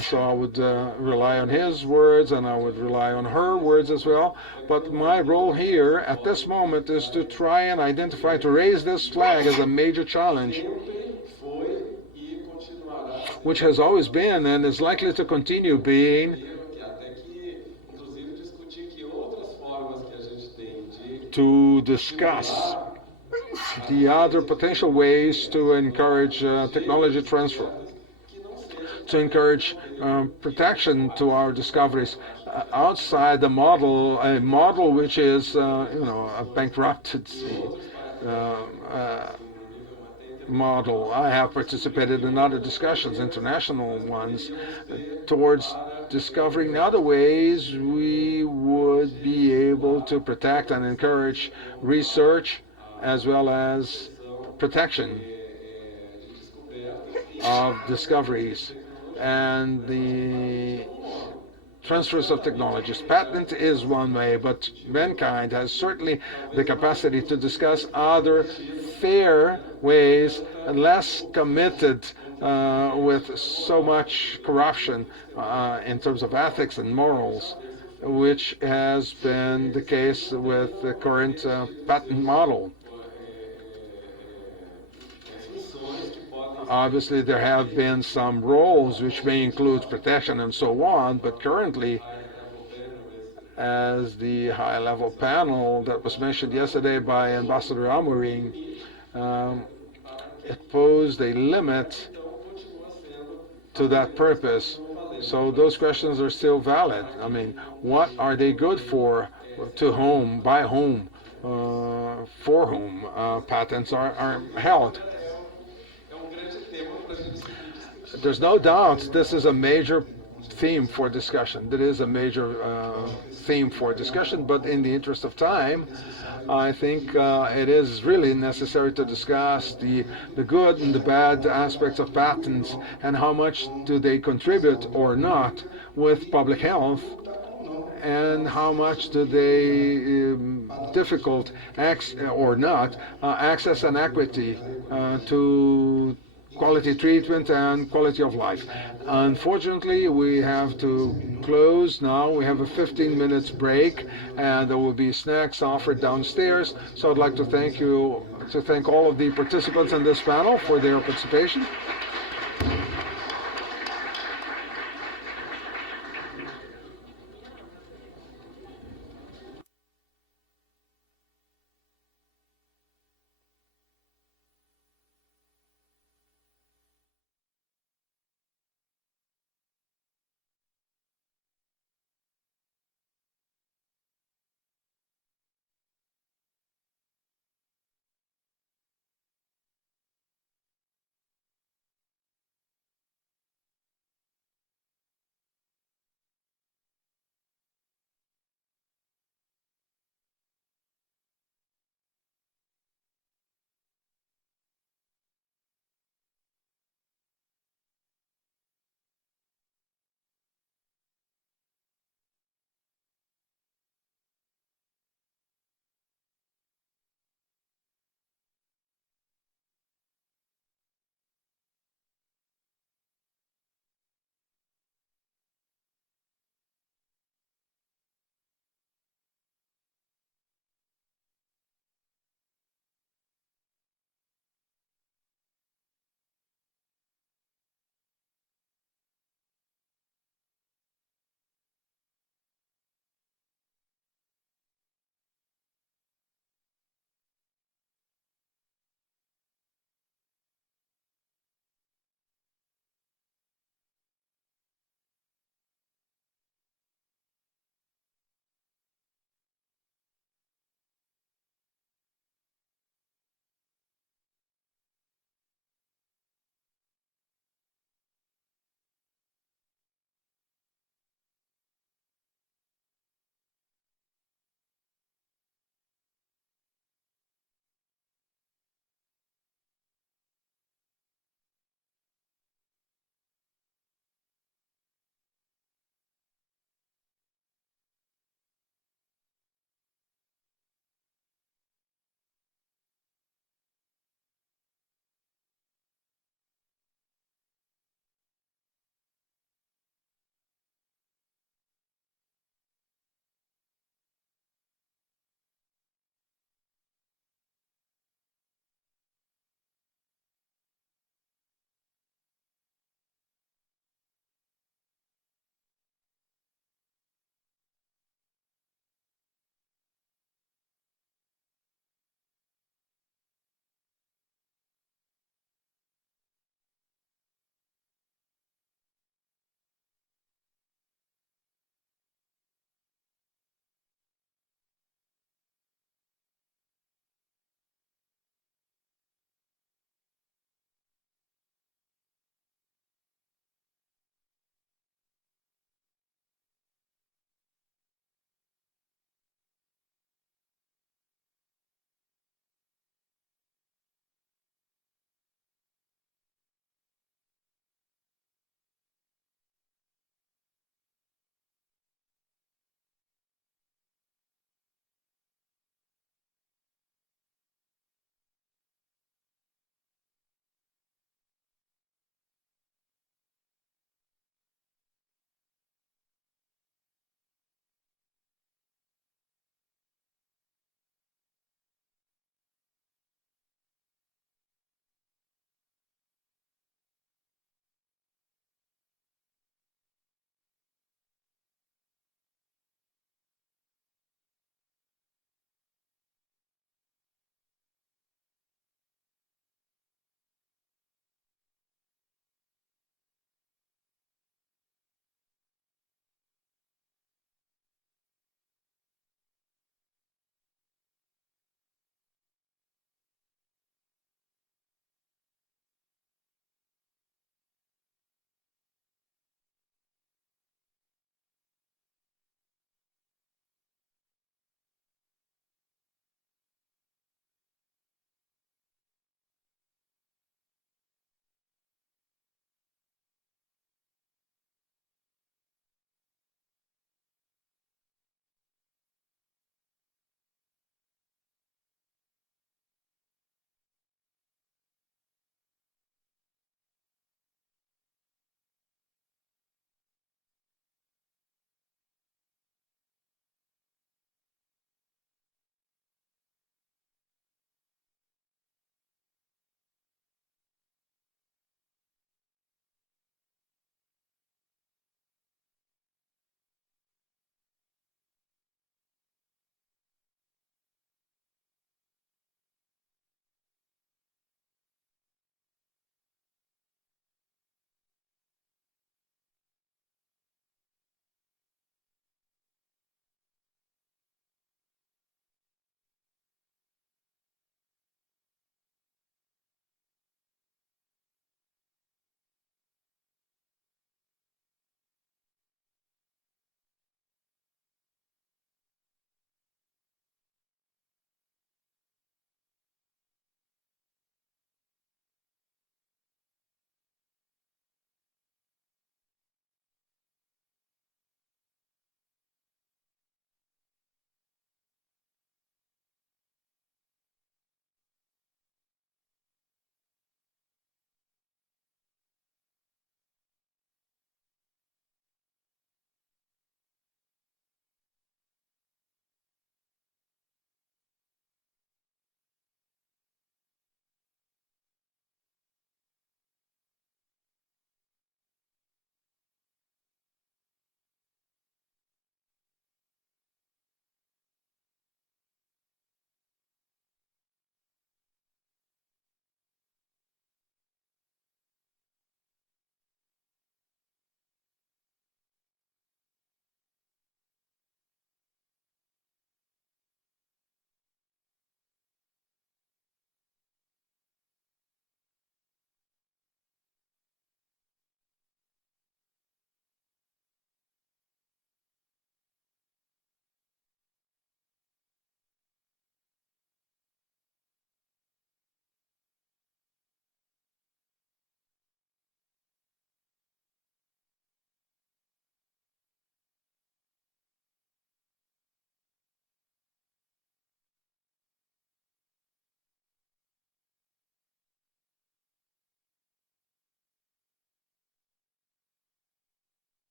So I would rely on his words, and I would rely on her words as well. But my role here at this moment is to try and identify, to raise this flag as a major challenge, which has always been and is likely to continue being to discuss the other potential ways to encourage technology transfer, to encourage protection to our discoveries outside the model, a model which is, a bankrupted model. I have participated in other discussions, international ones, towards discovering other ways we would be able to protect and encourage research as well as protection of discoveries and the transfers of technologies. Patent is one way, but mankind has certainly the capacity to discuss other fair ways and less committed with so much corruption in terms of ethics and morals, which has been the case with the current patent model. Obviously, there have been some roles which may include protection and so on, but currently, as the high-level panel that was mentioned yesterday by Ambassador Amorim, it posed a limit to that purpose. So those questions are still valid. I mean, what are they good for? To whom, by whom, for whom patents are held? There's no doubt this is a major theme for discussion. That is a major theme for discussion, but in the interest of time, I think it is really necessary to discuss the good and the bad aspects of patents and how much do they contribute or not with public health, and how much do they difficult or not access and equity to quality treatment and quality of life. Unfortunately, we have to close now. We have a 15 minutes break, and there will be snacks offered downstairs. So I'd like to thank all of the participants in this panel for their participation.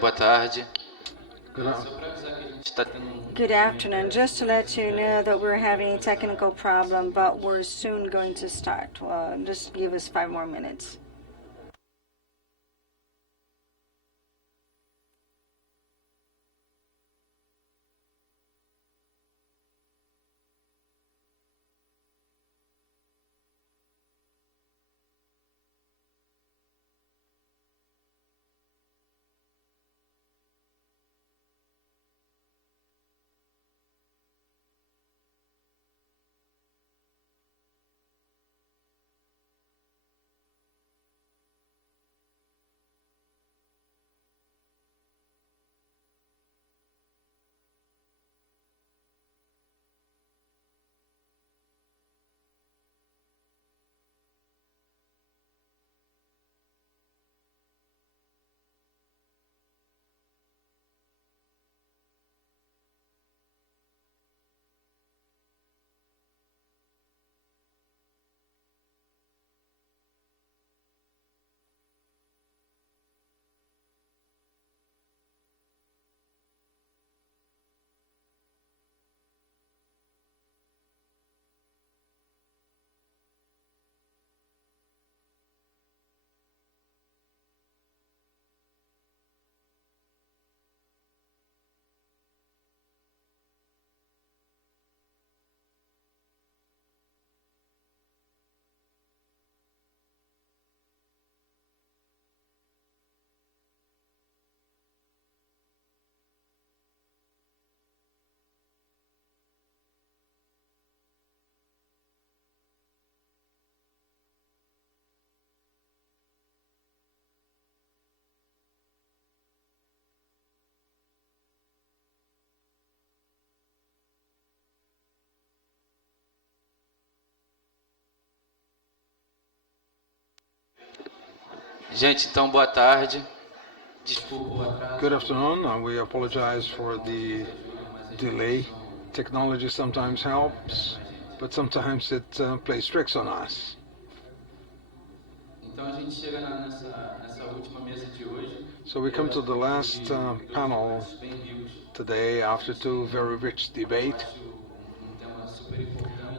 Boa tarde. Good Só para avisar que a gente está tendo Good afternoon. Just to let you know that we're having a technical problem, but we're soon going to start. Well, just give us 5 more minutes. Gente, então boa tarde. Desculpa o atraso. Good afternoon. We apologize for the delay. Technology sometimes helps, but sometimes it plays tricks on us. Então a gente chega nessa última mesa de hoje. So we come to the last panel today after 2 very rich debates.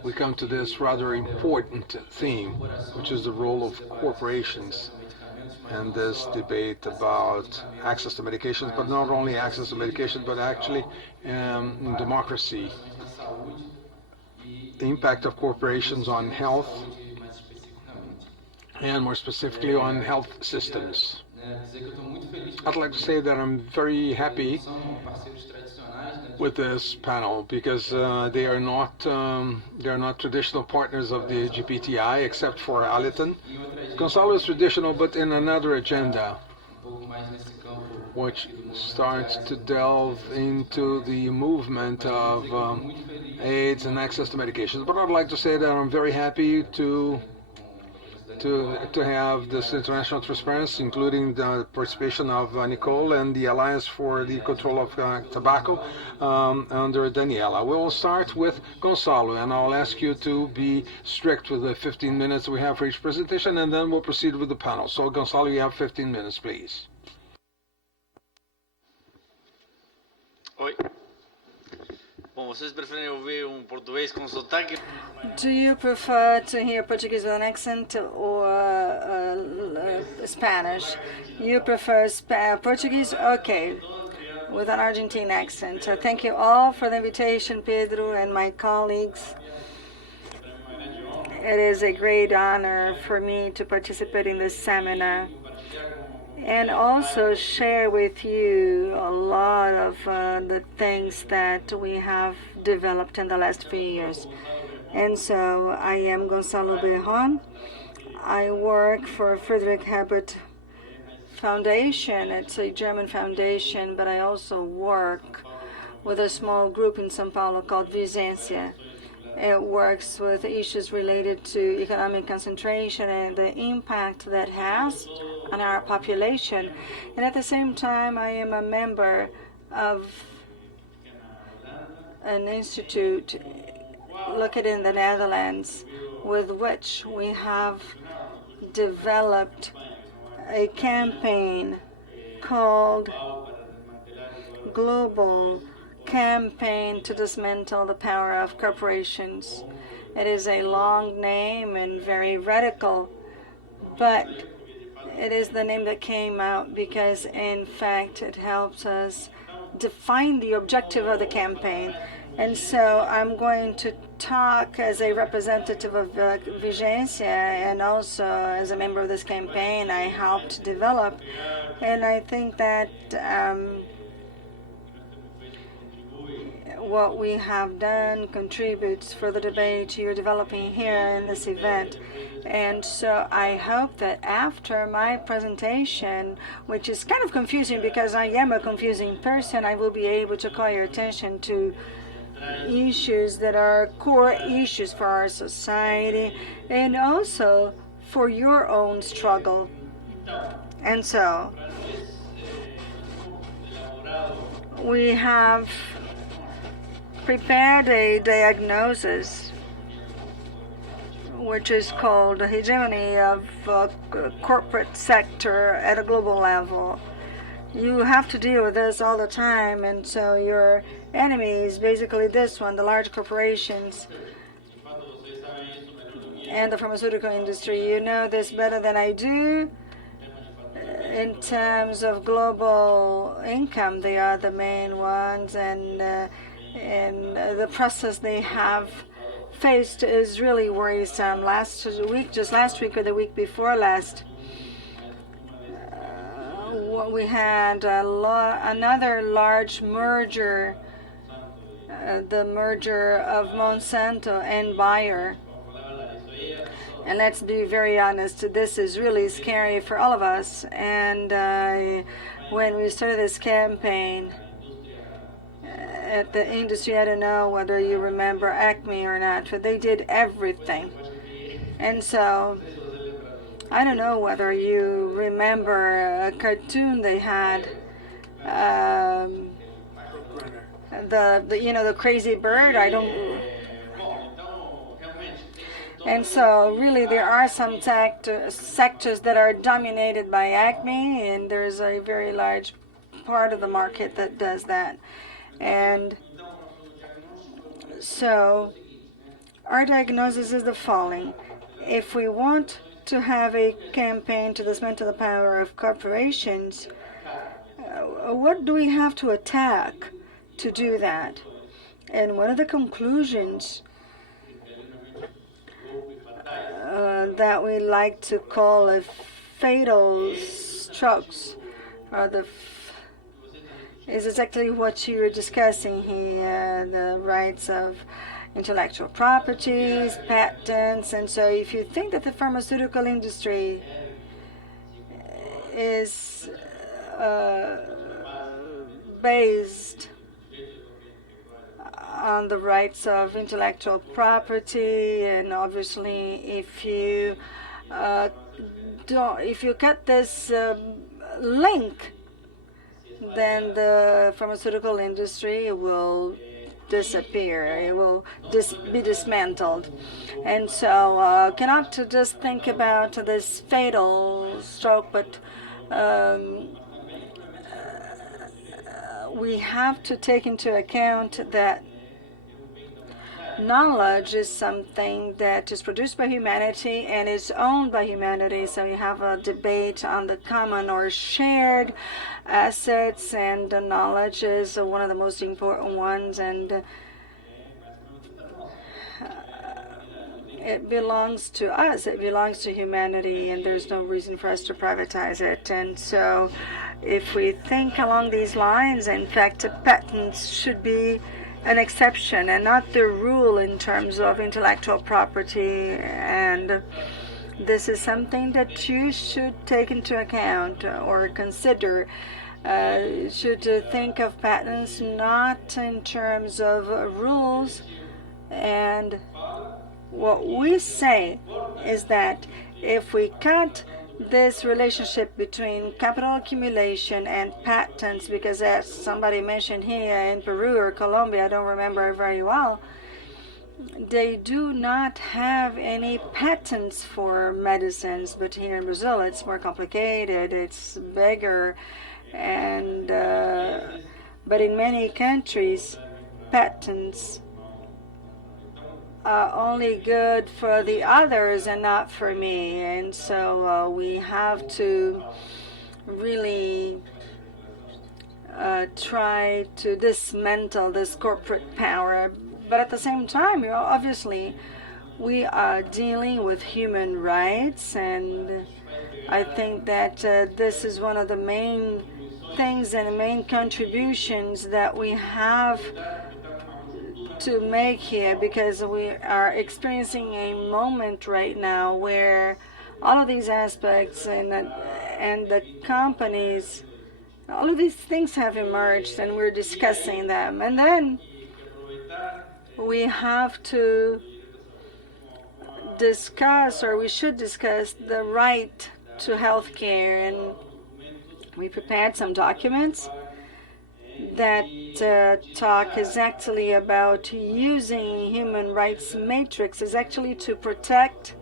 We come to this rather important theme, which is the role of corporations and this debate about access to medications, but not only access to medication, but actually democracy, the impact of corporations on health, and more specifically on health systems. I'd like to say that I'm very happy with this panel because they are not traditional partners of the GTPI except for Aliton. Gonçalo is traditional, but in another agenda, which starts to delve into the movement of AIDS and access to medications. But I'd like to say that I'm very happy to have this international transparency, including the participation of Nicole and the Alliance for the Control of Tobacco under Daniela. We will start with Gonçalo, and I'll ask you to be strict with the 15 minutes we have for each presentation, and then we'll proceed with the panel. So, Gonçalo, you have 15 minutes, please. Oi. Bom, vocês preferem ouvir português com sotaque? Do you prefer to hear Portuguese with an accent or Spanish? You prefer Portuguese? Okay, with an Argentine accent. Thank you all for the invitation, Pedro and my colleagues. It is a great honor for me to participate in this seminar and also share with you a lot of the things that we have developed in the last few years. And so I am Gonçalo Berron. I work for Friedrich Hebert Foundation. It's a German foundation, but I also work with a small group in São Paulo called Vicencia. It works with issues related to economic concentration and the impact that has on our population. And at the same time, I am a member of an institute located in the Netherlands with which we have developed a campaign called Global Campaign to Dismantle the Power of Corporations. It is a long name and very radical, but it is the name that came out because, in fact, it helps us define the objective of the campaign. And so I'm going to talk as a representative of Vigencia and also as a member of this campaign I helped develop. And I think that what we have done contributes for the debate you're developing here in this event. And so I hope that after my presentation, which is kind of confusing because I am a confusing person, I will be able to call your attention to issues that are core issues for our society and also for your own struggle. And so we have prepared a diagnosis which is called the hegemony of corporate sector at a global level. You have to deal with this all the time, and so your enemy is basically this one, the large corporations and the pharmaceutical industry. You know this better than I do. In terms of global income, they are the main ones, and the process they have faced is really worrisome. Just last week or the week before last, we had another large merger, the merger of Monsanto and Bayer. And let's be very honest, this is really scary for all of us. And when we started this campaign at the industry, I don't know whether you remember Acme or not, but they did everything. And so I don't know whether you remember a cartoon they had, the crazy bird. I don't. And so really there are some sectors that are dominated by Acme, and there's a very large part of the market that does that. And so our diagnosis is the following. If we want to have a campaign to dismantle the power of corporations, what do we have to attack to do that? And one of the conclusions that we like to call a fatal strokes is exactly what you were discussing here, the rights of intellectual properties, patents. And so if you think that the pharmaceutical industry is based on the rights of intellectual property, and obviously if you cut this link, then the pharmaceutical industry will disappear. It will be dismantled. And so cannot just think about this fatal stroke, but we have to take into account that knowledge is something that is produced by humanity and is owned by humanity. So you have a debate on the common or shared assets, and the knowledge is one of the most important ones, and it belongs to us, it belongs to humanity, and there's no reason for us to privatize it. And so if we think along these lines, in fact, patents should be an exception and not the rule in terms of intellectual property. And this is something that you should take into account or consider. Should think of patents not in terms of rules. And what we say is that if we cut this relationship between capital accumulation and patents, because as somebody mentioned here in Peru or Colombia, I don't remember very well, they do not have any patents for medicines, but here in Brazil it's more complicated, it's bigger, And but in many countries, patents are only good for the others and not for me. And so we have to really try to dismantle this corporate power. But at the same time, obviously, we are dealing with human rights, and I think that this is one of the main things and the main contributions that we have to make here, because we are experiencing a moment right now where all of these aspects and the companies, all of these things have emerged and we're discussing them. And then we have to discuss, or we should discuss, the right to health care. And we prepared some documents that talk exactly about using human rights matrices actually to protect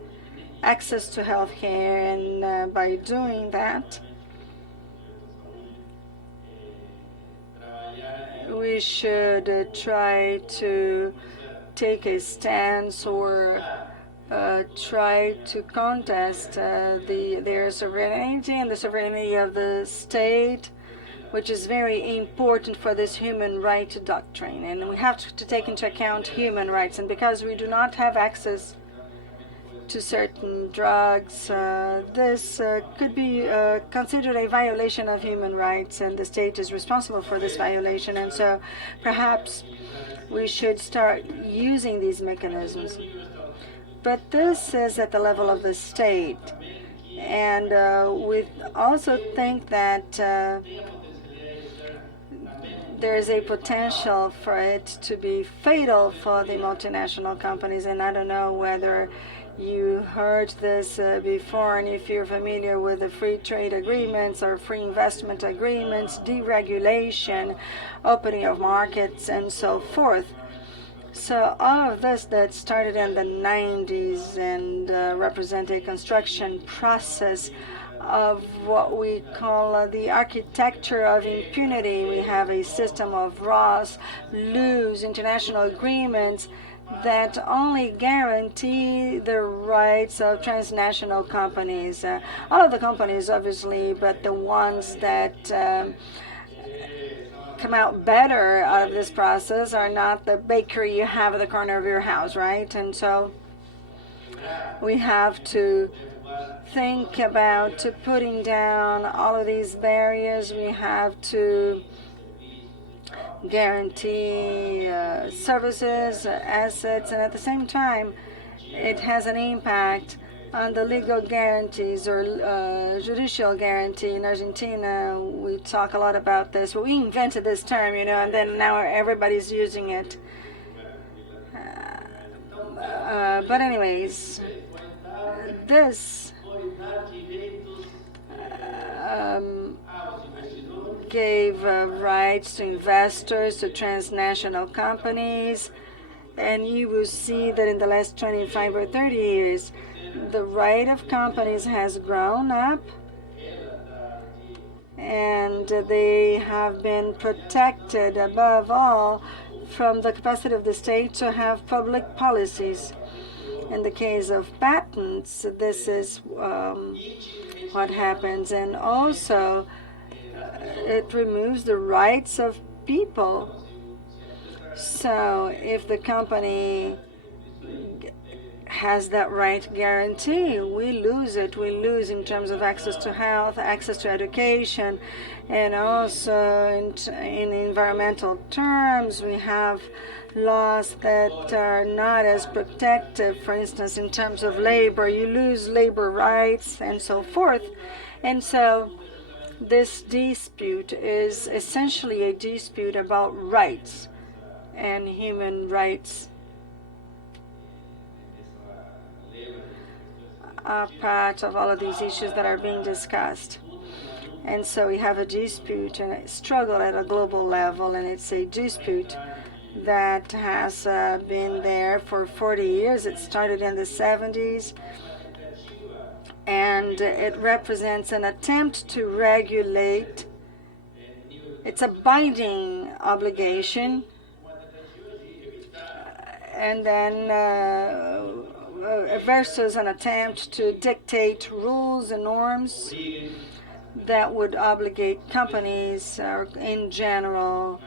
access to health care. And by doing that, we should try to take a stance or try to contest their sovereignty and the sovereignty of the state, which is very important for this human right doctrine. And we have to take into account human rights. And because we do not have access to certain drugs, this could be considered a violation of human rights, and the state is responsible for this violation. And so perhaps we should start using these mechanisms. But this is at the level of the state. And we also think that there is a potential for it to be fatal for the multinational companies. And I don't know whether you heard this before, and if you're familiar with the free trade agreements or free investment agreements, deregulation, opening of markets, and so forth. So all of this that started in the 90s and represent a construction process of what we call the architecture of impunity. We have a system of lose international agreements that only guarantee the rights of transnational companies. All of the companies, obviously, but the ones that come out better out of this process are not the bakery you have at the corner of your house, right? And so we have to think about putting down all of these barriers. We have to guarantee services, assets, and at the same time, it has an impact on the legal guarantees or judicial guarantee. In Argentina, we talk a lot about this. Well, we invented this term, and then now everybody's using it. But anyways, this gave rights to investors, to transnational companies, and you will see that in the last 25 or 30 years, the right of companies has grown up, and they have been protected above all from the capacity of the state to have public policies. In the case of patents, this is what happens. And also, it removes the rights of people. So if the company has that right guarantee, we lose it. We lose in terms of access to health, access to education, and also in environmental terms, we have laws that are not as protective. For instance, in terms of labor, you lose labor rights and so forth. And so this dispute is essentially a dispute about rights and human rights are part of all of these issues that are being discussed. And so we have a dispute and a struggle at a global level, and it's a dispute that has been there for 40 years. It started in the 70s, and it represents an attempt to regulate it's a binding obligation, and then versus an attempt to dictate rules and norms that would obligate companies in general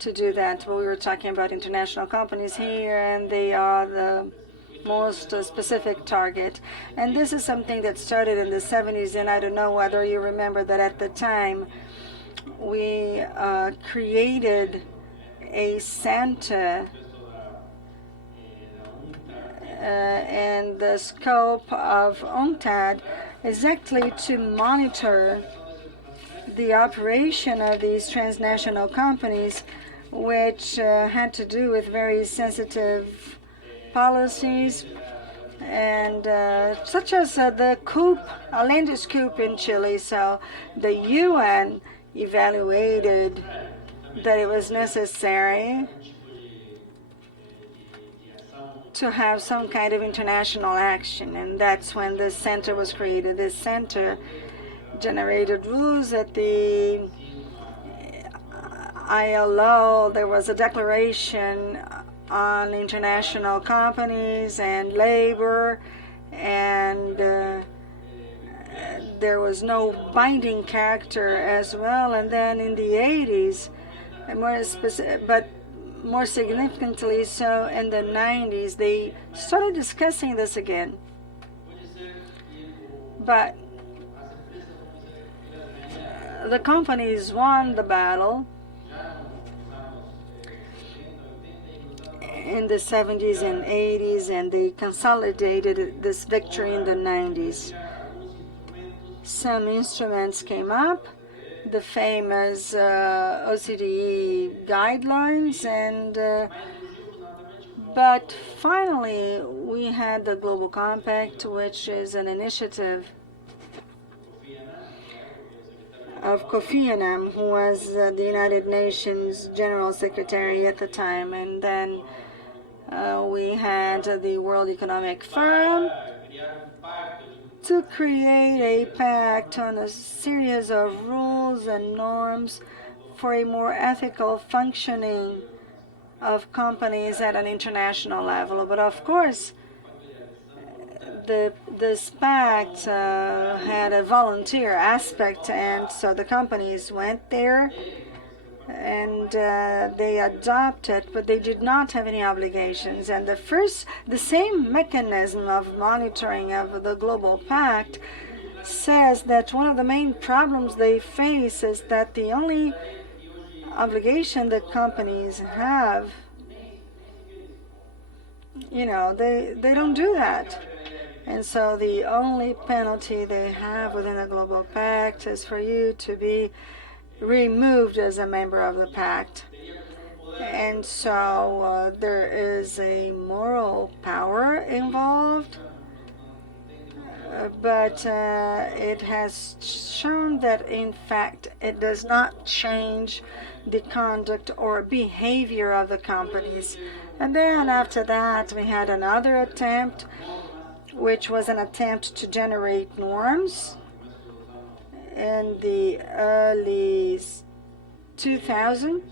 to do that. Well, we were talking about international companies here, and they are the most specific target. And this is something that started in the 70s, and I don't know whether you remember that at the time we created a center in the scope of UNCTAD exactly to monitor the operation of these transnational companies, which had to do with very sensitive policies, and such as the coup, Allende's coup in Chile. So the UN evaluated that it was necessary to have some kind of international action, and that's when this center was created. This center generated rules at the ILO. There was a declaration on international companies and labor, and there was no binding character as well. And then in the 80s, but more significantly so in the 90s, they started discussing this again. But the companies won the battle in the 70s and 80s, and they consolidated this victory in the 90s. Some instruments came up, the famous OCDE guidelines, and but finally we had the Global Compact, which is an initiative of Kofi Annan, who was the United Nations General Secretary at the time, and then we had the World Economic Forum to create a pact on a series of rules and norms for a more ethical functioning of companies at an international level. But of course, this pact had a volunteer aspect, and so the companies went there and they adopted, but they did not have any obligations. And the same mechanism of monitoring of the Global Pact says that one of the main problems they face is that the only obligation that companies have, they don't do that. And so the only penalty they have within the Global Pact is for you to be removed as a member of the pact. And so there is a moral power involved, but it has shown that in fact it does not change the conduct or behavior of the companies. And then after that we had another attempt, which was an attempt to generate norms in the early 2000s.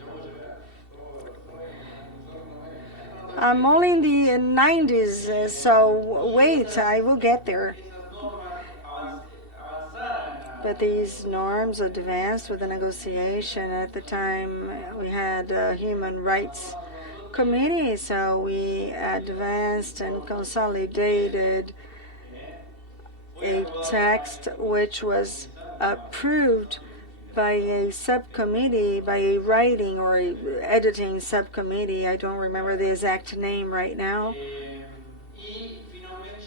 I'm only in the 90s, so wait, I will get there. But these norms advanced with the negotiation. At the time, we had a human rights committee, so we advanced and consolidated a text which was approved by a subcommittee, by a writing or a editing subcommittee. I don't remember the exact name right now.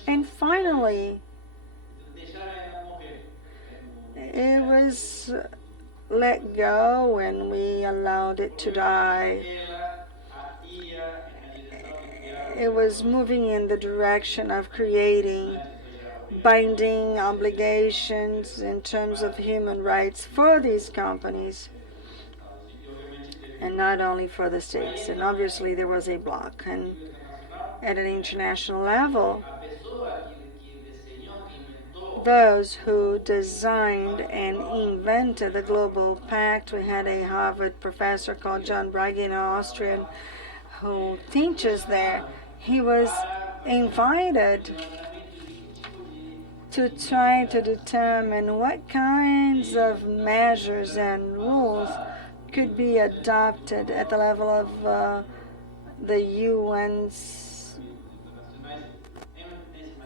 And finally, it was let go and we allowed it to die. It was moving in the direction of creating binding obligations in terms of human rights for these companies, and not only for the states. And obviously there was a block, and at an international level, those who designed and invented the Global Pact. We had a Harvard professor called John Bragi, an Austrian, who teaches there. He was invited to try to determine what kinds of measures and rules could be adopted at the level of the UN's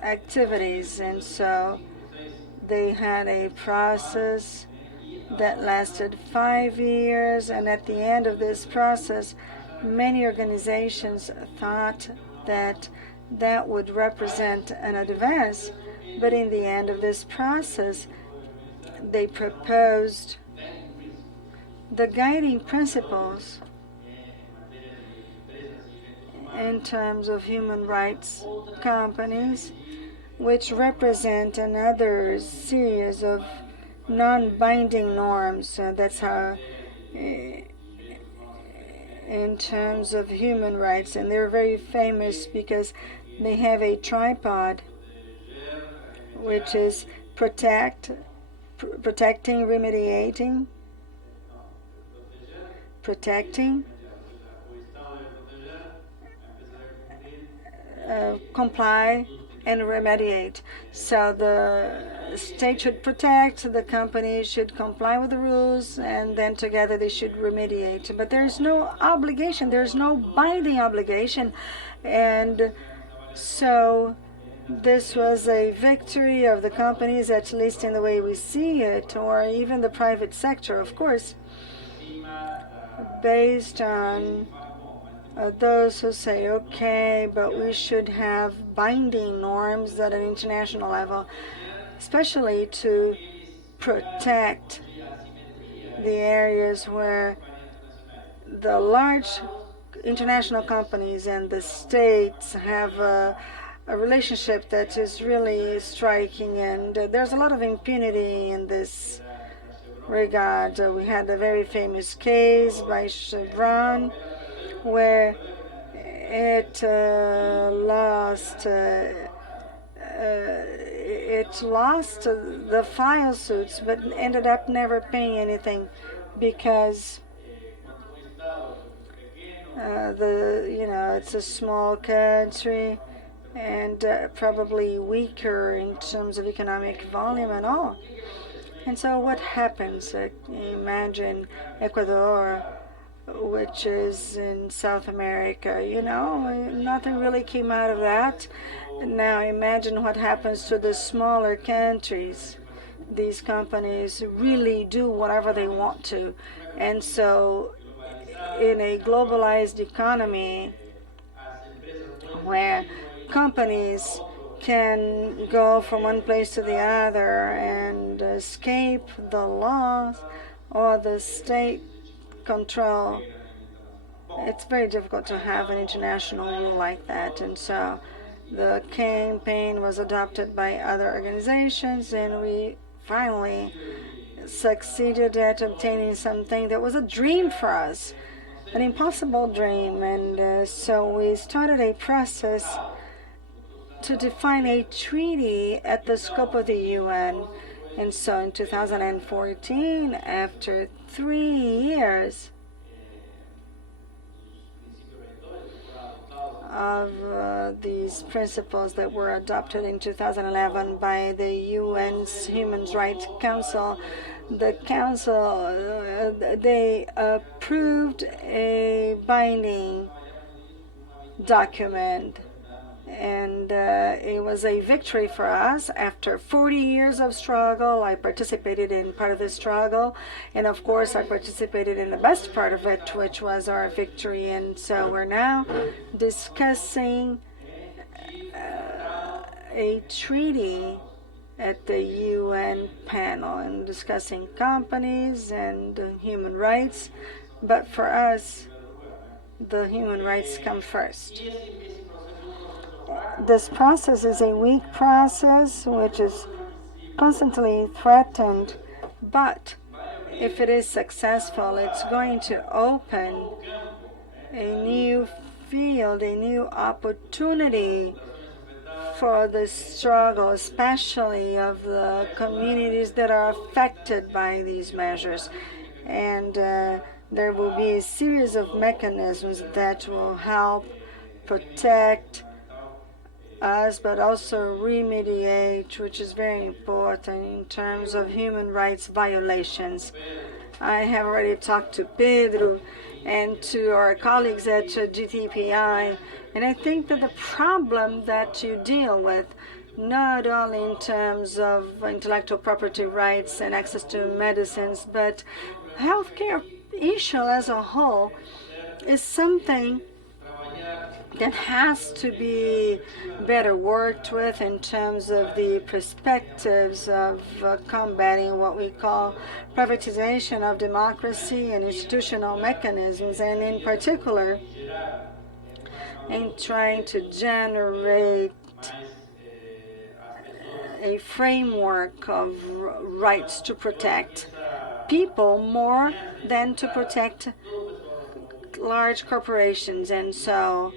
activities. And so they had a process that lasted 5 years, and at the end of this process, many organizations thought that that would represent an advance. But in the end of this process, they proposed the guiding principles in terms of human rights companies, which represent another series of non-binding norms. That's how, in terms of human rights, and they're very famous because they have a tripod, which is protecting, remediating, protecting, comply, and remediate. So the state should protect, the company should comply with the rules, and then together they should remediate. But there's no obligation, there's no binding obligation. And so this was a victory of the companies, at least in the way we see it, or even the private sector, of course, based on those who say, okay, but we should have binding norms at an international level, especially to protect the areas where the large international companies and the states have a relationship that is really striking, and there's a lot of impunity in this regard. We had a very famous case by Chevron where it lost the file suits, but ended up never paying anything because it's a small country and probably weaker in terms of economic volume and all. And so what happens? Imagine Ecuador, which is in South America. Nothing really came out of that. Now imagine what happens to the smaller countries. These companies really do whatever they want to. And so in a globalized economy where companies can go from one place to the other and escape the laws or the state control, it's very difficult to have an international rule like that. And so the campaign was adopted by other organizations, and we finally succeeded at obtaining something that was a dream for us, an impossible dream. And so we started a process to define a treaty at the scope of the UN. And so in 2014, after 3 years of these principles that were adopted in 2011 by the UN's Human Rights Council, the council, they approved a binding document. And it was a victory for us. After 40 years of struggle, I participated in part of the struggle. And of course, I participated in the best part of it, which was our victory. And so we're now discussing a treaty at the UN panel and discussing companies and human rights. But for us, the human rights come first. This process is a weak process which is constantly threatened, but if it is successful, it's going to open a new field, a new opportunity for the struggle, especially of the communities that are affected by these measures. And there will be a series of mechanisms that will help protect us, but also remediate, which is very important in terms of human rights violations. I have already talked to Pedro and to our colleagues at GTPI, and I think that the problem that you deal with, not only in terms of intellectual property rights and access to medicines, but healthcare issue as a whole, is something that has to be better worked with in terms of the perspectives of combating what we call privatization of democracy and institutional mechanisms, and in particular in trying to generate a framework of rights to protect people more than to protect large corporations. And so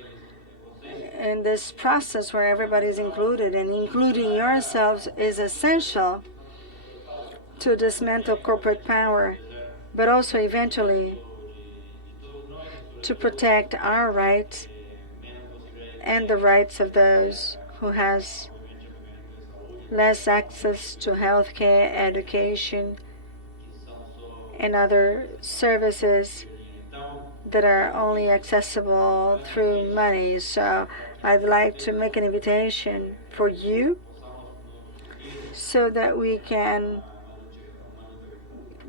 in this process where everybody is included, and including yourselves, is essential to dismantle corporate power, but also eventually to protect our rights and the rights of those who has less access to healthcare, education, and other services that are only accessible through money. So I'd like to make an invitation for you so that we can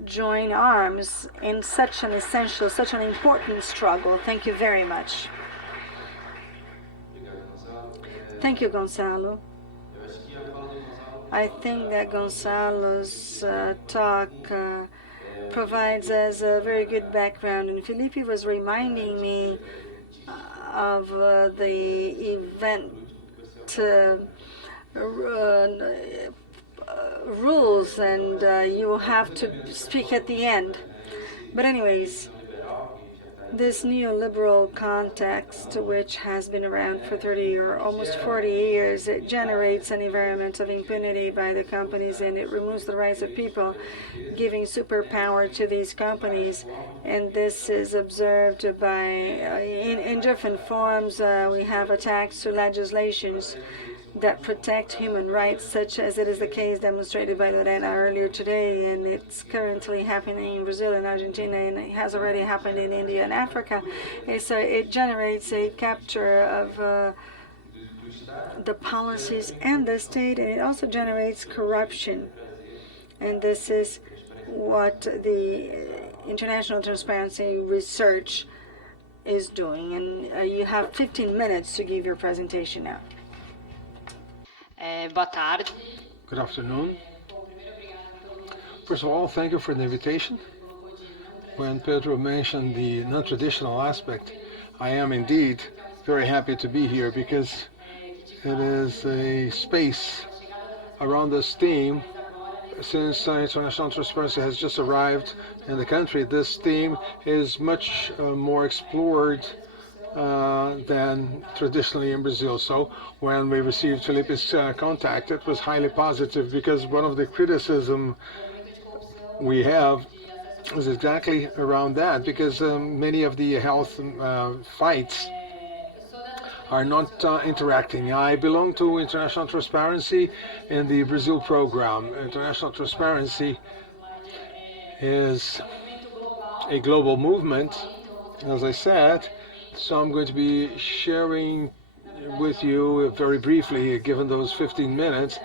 join arms in such an essential, such an important struggle. Thank you very much. Thank you, Gonzalo. I think that Gonzalo's talk provides us a very good background, and Felipe was reminding me of the event rules, and you have to speak at the end. But anyways, this neoliberal context, which has been around for 30 or almost 40 years, it generates an environment of impunity by the companies, and it removes the rights of people, giving superpower to these companies. And this is observed by, in different forms. We have attacks to legislations that protect human rights, such as it is the case demonstrated by Lorena earlier today, and it's currently happening in Brazil and Argentina, and it has already happened in India and Africa. And so it generates a capture of the policies and the state, and it also generates corruption. And this is what the International Transparency Research is doing. And you have 15 minutes to give your presentation now. Good afternoon. First of all, thank you for the invitation. When Pedro mentioned the non-traditional aspect, I am indeed very happy to be here, because it is a space around this theme. Since international transparency has just arrived in the country, this theme is much more explored than traditionally in Brazil. So when we received Felipe's contact, it was highly positive, because one of the criticism we have is exactly around that, because many of the health fights are not interacting. I belong to International Transparency in the Brazil program. International Transparency is a global movement, as I said. So I'm going to be sharing with you very briefly, given those 15 minutes.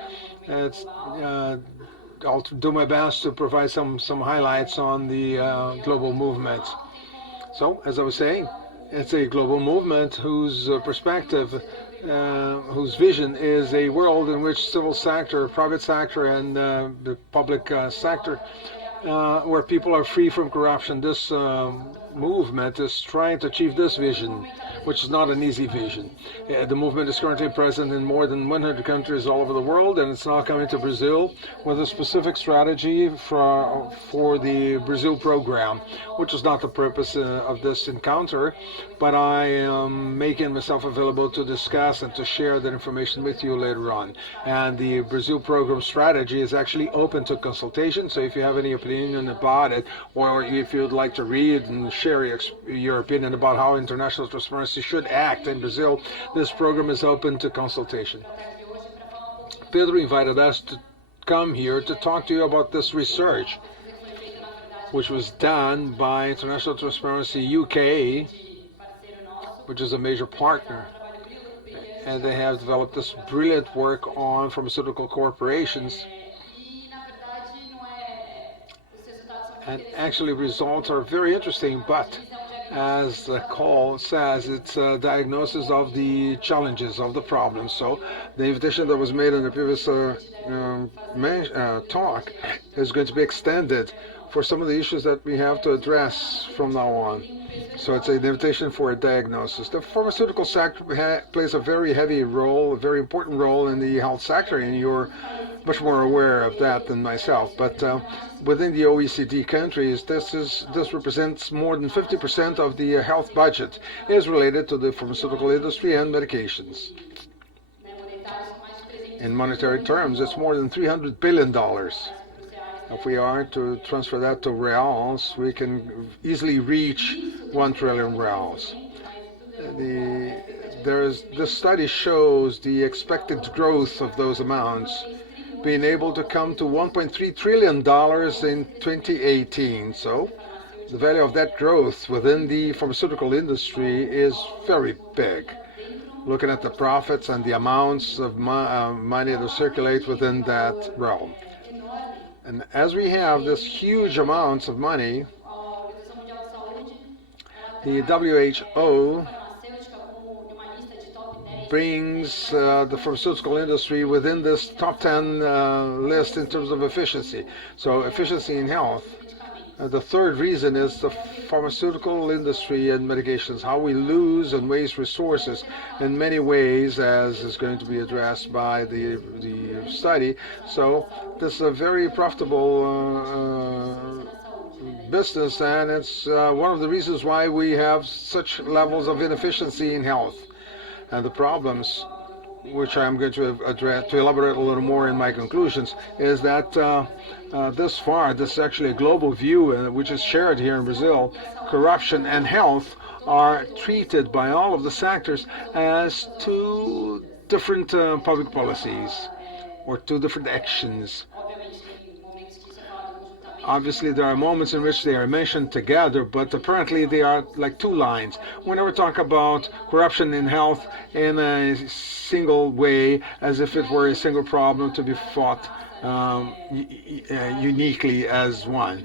I'll do my best to provide some highlights on the global movement. So, as I was saying, it's a global movement whose perspective, whose vision is a world in which civil sector, private sector, and the public sector, where people are free from corruption. This movement is trying to achieve this vision, which is not an easy vision. The movement is currently present in more than 100 countries all over the world, and it's now coming to Brazil with a specific strategy for the Brazil program, which is not the purpose of this encounter, but I am making myself available to discuss and to share that information with you later on. And the Brazil program strategy is actually open to consultation, so if you have any opinion about it, or if you'd like to read and share your opinion about how international transparency should act in Brazil, this program is open to consultation. Pedro invited us to come here to talk to you about this research, which was done by International Transparency UK, which is a major partner. And they have developed this brilliant work on pharmaceutical corporations. And actually results are very interesting, but as the call says, it's a diagnosis of the challenges, of the problems. So the invitation that was made in the previous talk is going to be extended for some of the issues that we have to address from now on. So it's an invitation for a diagnosis. The pharmaceutical sector plays a very heavy role, a very important role in the health sector, and you're much more aware of that than myself. But within the OECD countries, this represents more than 50% of the health budget is related to the pharmaceutical industry and medications. In monetary terms, it's more than $300 billion. If we are to transfer that to reals, we can easily reach 1 trillion reals. The study shows the expected growth of those amounts being able to come to $1.3 trillion in 2018. So the value of that growth within the pharmaceutical industry is very big. Looking at the profits and the amounts of money that circulate within that realm. And as we have this huge amounts of money, the WHO brings the pharmaceutical industry within this top 10 list in terms of efficiency. So efficiency in health. The third reason is the pharmaceutical industry and medications, how we lose and waste resources in many ways, as is going to be addressed by the study. So this is a very profitable business, and it's one of the reasons why we have such levels of inefficiency in health. And the problems, which I'm going to address, to elaborate a little more in my conclusions, is that this is actually a global view, which is shared here in Brazil. Corruption and health are treated by all of the sectors as two different public policies, or two different actions. Obviously, there are moments in which they are mentioned together, but apparently they are like two lines. Whenever we talk about corruption in health in a single way, as if it were a single problem to be fought uniquely as one.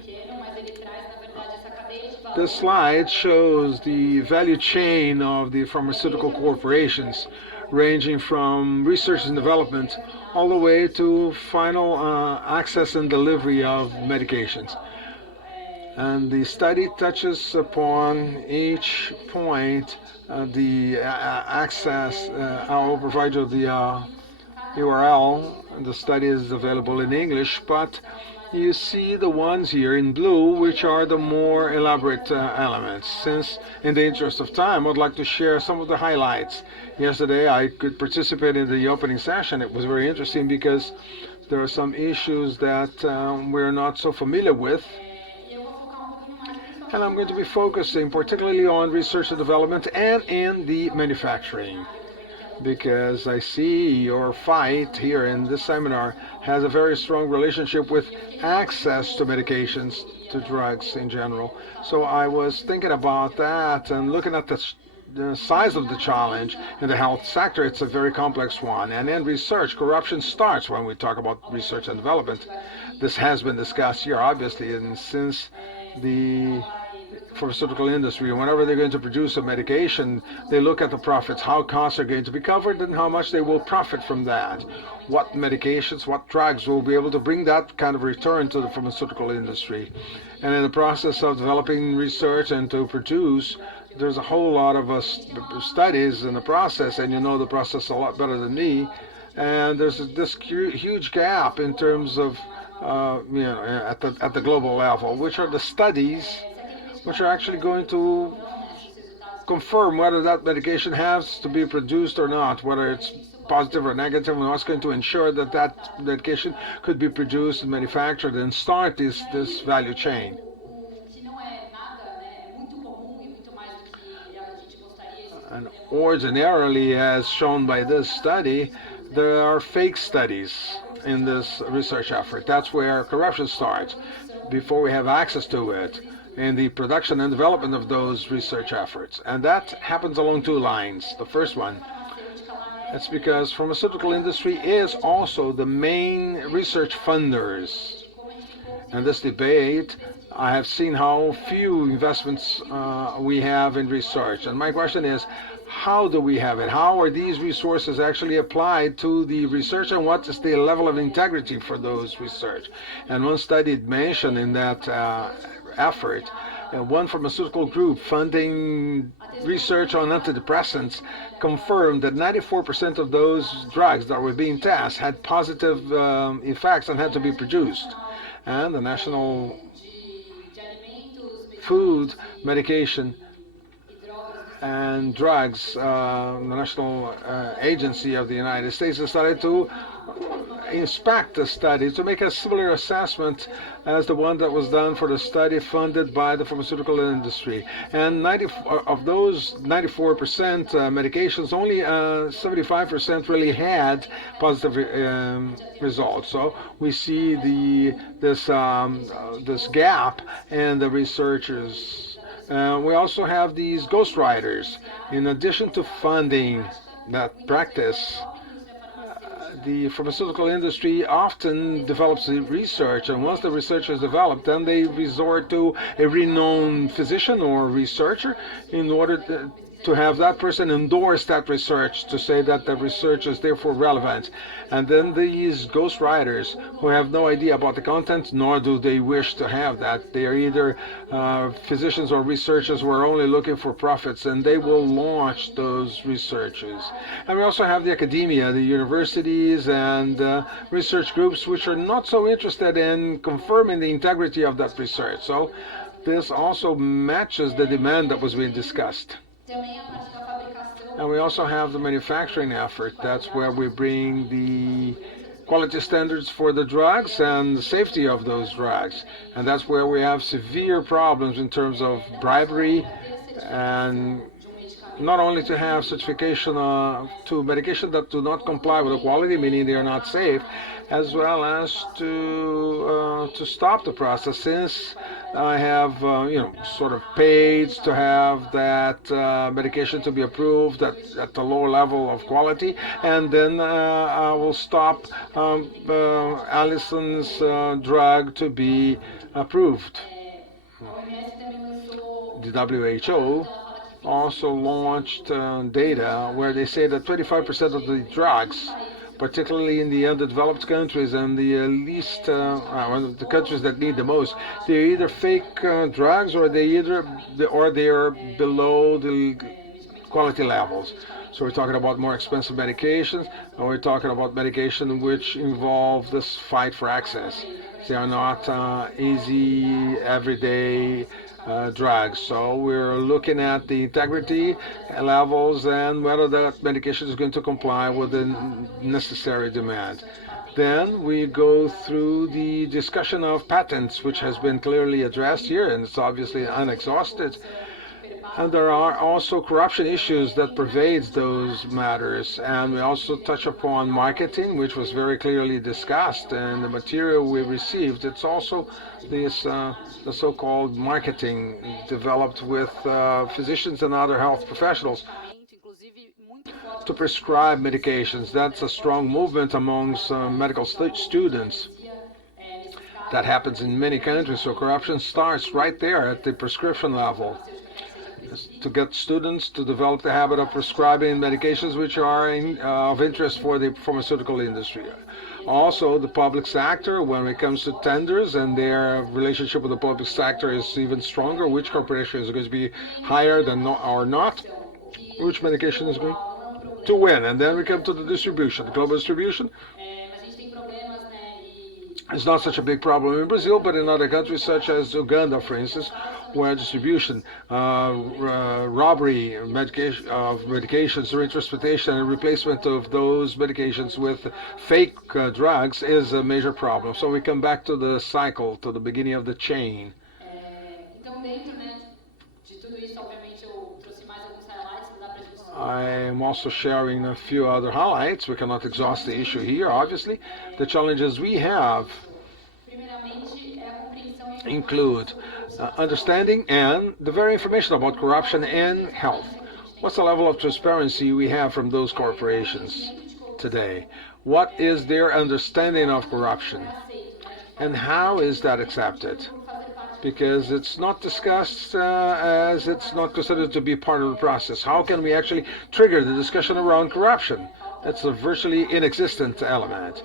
This slide shows the value chain of the pharmaceutical corporations, ranging from research and development all the way to final access and delivery of medications. And the study touches upon each point, the access. I'll provide you the URL. The study is available in English, but you see the ones here in blue, which are the more elaborate elements. Since, in the interest of time, I'd like to share some of the highlights. Yesterday, I could participate in the opening session. It was very interesting because there are some issues that we're not so familiar with. And I'm going to be focusing particularly on research and development and in the manufacturing, because I see your fight here in this seminar has a very strong relationship with access to medications, to drugs in general. So I was thinking about that and looking at the size of the challenge in the health sector. It's a very complex one. And in research, corruption starts when we talk about research and development. This has been discussed here, obviously, and since the pharmaceutical industry. Whenever they're going to produce a medication, they look at the profits, how costs are going to be covered, and how much they will profit from that. What medications, what drugs will be able to bring that kind of return to the pharmaceutical industry. And in the process of developing research and to produce, there's a whole lot of studies in the process, and you know the process a lot better than me. And there's this huge gap in terms of, at the global level, which are the studies which are actually going to confirm whether that medication has to be produced or not, whether it's positive or negative, and what's going to ensure that that medication could be produced and manufactured and start this value chain. And ordinarily, as shown by this study, there are fake studies in this research effort. That's where corruption starts, before we have access to it, in the production and development of those research efforts. And that happens along two lines. The first one, it's because pharmaceutical industry is also the main research funders. In this debate, I have seen how few investments we have in research. And my question is, how do we have it? How are these resources actually applied to the research, and what is the level of integrity for those research? And one study mentioned in that effort, one pharmaceutical group funding research on antidepressants confirmed that 94% of those drugs that were being tested had positive effects and had to be produced. And the National Food, Medication and Drugs, the National Agency of the United States, decided to inspect the study to make a similar assessment as the one that was done for the study funded by the pharmaceutical industry. And of those 94% medications, only 75% really had positive results. So we see this gap in the researchers. We also have these ghostwriters. In addition to funding that practice, the pharmaceutical industry often develops the research, and once the research is developed, then they resort to a renowned physician or researcher in order to have that person endorse that research, to say that the research is therefore relevant. And then these ghostwriters, who have no idea about the content, nor do they wish to have that, they are either physicians or researchers who are only looking for profits, and they will launch those researches. And we also have the academia, the universities and research groups, which are not so interested in confirming the integrity of that research. So this also matches the demand that was being discussed. And we also have the manufacturing effort. That's where we bring the quality standards for the drugs and the safety of those drugs. And that's where we have severe problems in terms of bribery, and not only to have certification to medication that do not comply with the quality, meaning they are not safe, as well as to stop the process, since I have sort of paid to have that medication to be approved at the lower level of quality, and then I will stop Allison's drug to be approved. The WHO also launched data where they say that 25% of the drugs, particularly in the underdeveloped countries and the least, the countries that need the most, they're either fake drugs, or they are below the quality levels. So we're talking about more expensive medications, and we're talking about medication which involve this fight for access. They are not easy, everyday drugs. So we're looking at the integrity levels and whether that medication is going to comply with the necessary demand. Then we go through the discussion of patents, which has been clearly addressed here, and it's obviously unexhausted. And there are also corruption issues that pervades those matters. And we also touch upon marketing, which was very clearly discussed in the material we received. It's also this the so-called marketing developed with physicians and other health professionals to prescribe medications. That's a strong movement amongst medical students. That happens in many countries, so corruption starts right there at the prescription level. To get students to develop the habit of prescribing medications which are of interest for the pharmaceutical industry. Also, the public sector, when it comes to tenders and their relationship with the public sector is even stronger, which corporation is going to be higher than or not, which medication is going to win. And then we come to the distribution, the global distribution. It's not such a big problem in Brazil, but in other countries such as Uganda, for instance, where distribution, robbery of medications during transportation and replacement of those medications with fake drugs is a major problem. So we come back to the cycle, to the beginning of the chain. I am also sharing a few other highlights. We cannot exhaust the issue here, obviously. The challenges we have include understanding and the very information about corruption and health. What's the level of transparency we have from those corporations today? What is their understanding of corruption? And how is that accepted? Because it's not discussed as it's not considered to be part of the process. How can we actually trigger the discussion around corruption? That's a virtually inexistent element.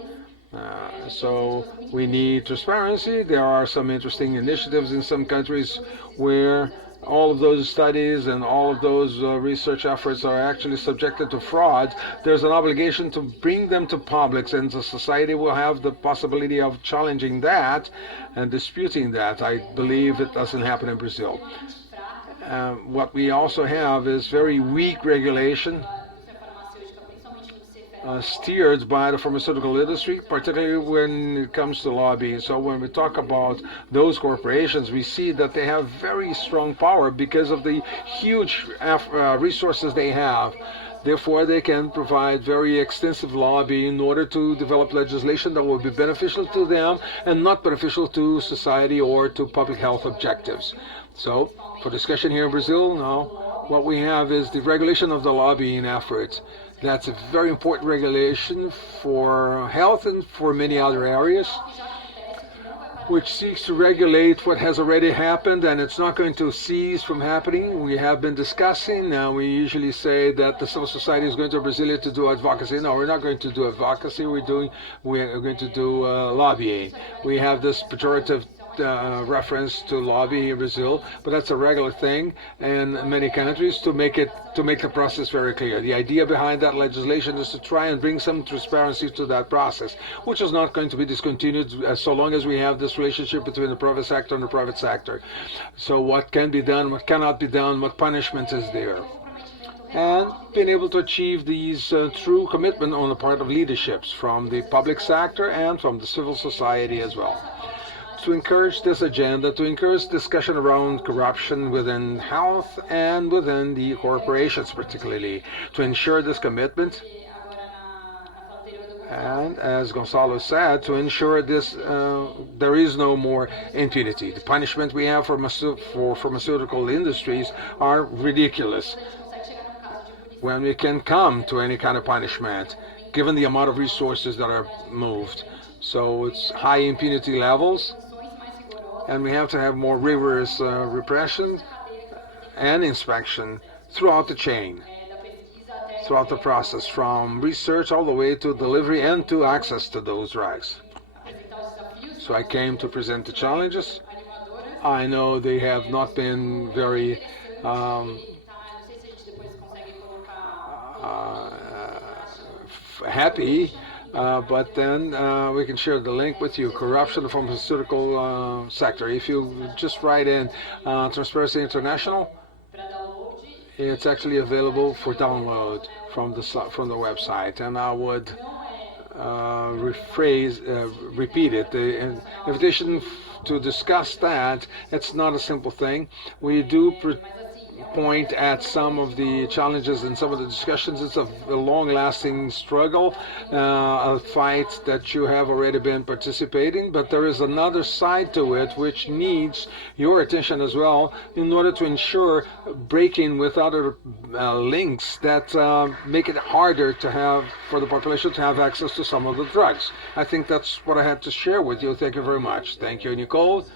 So we need transparency. There are some interesting initiatives in some countries where all of those studies and all of those research efforts are actually subjected to fraud. There's an obligation to bring them to publics, and the society will have the possibility of challenging that and disputing that. I believe it doesn't happen in Brazil. What we also have is very weak regulation steered by the pharmaceutical industry, particularly when it comes to lobbying. So when we talk about those corporations, we see that they have very strong power because of the huge resources they have. Therefore, they can provide very extensive lobby in order to develop legislation that will be beneficial to them and not beneficial to society or to public health objectives. So, for discussion here in Brazil now, what we have is the regulation of the lobbying efforts. That's a very important regulation for health and for many other areas, which seeks to regulate what has already happened, and it's not going to cease from happening. We have been discussing, now we usually say that the civil society is going to Brasilia to do advocacy. No, we're not going to do advocacy, we're going to do lobbying. We have this pejorative reference to lobby in Brazil, but that's a regular thing in many countries to make the process very clear. The idea behind that legislation is to try and bring some transparency to that process, which is not going to be discontinued so long as we have this relationship between the private sector and the private sector. So what can be done, what cannot be done, what punishment is there. And being able to achieve these true commitment on the part of leaderships from the public sector and from the civil society as well. To encourage this agenda, to encourage discussion around corruption within health and within the corporations particularly, to ensure this commitment. And as Gonzalo said, to ensure this, there is no more impunity. The punishment we have for pharmaceutical industries are ridiculous when we can come to any kind of punishment, given the amount of resources that are moved. So it's high impunity levels, and we have to have more rigorous repression and inspection throughout the chain, throughout the process, from research all the way to delivery and to access to those drugs. So I came to present the challenges. I know they have not been very happy, but then we can share the link with you. Corruption in the pharmaceutical sector. If you just write in Transparency International, it's actually available for download from the website. And I would repeat it. The invitation to discuss that, it's not a simple thing. We do point at some of the challenges and some of the discussions. It's a long-lasting struggle, a fight that you have already been participating, but there is another side to it which needs your attention as well in order to ensure breaking with other links that make it harder to have for the population to have access to some of the drugs. I think that's what I had to share with you. Thank you very much. Thank you, Nicole.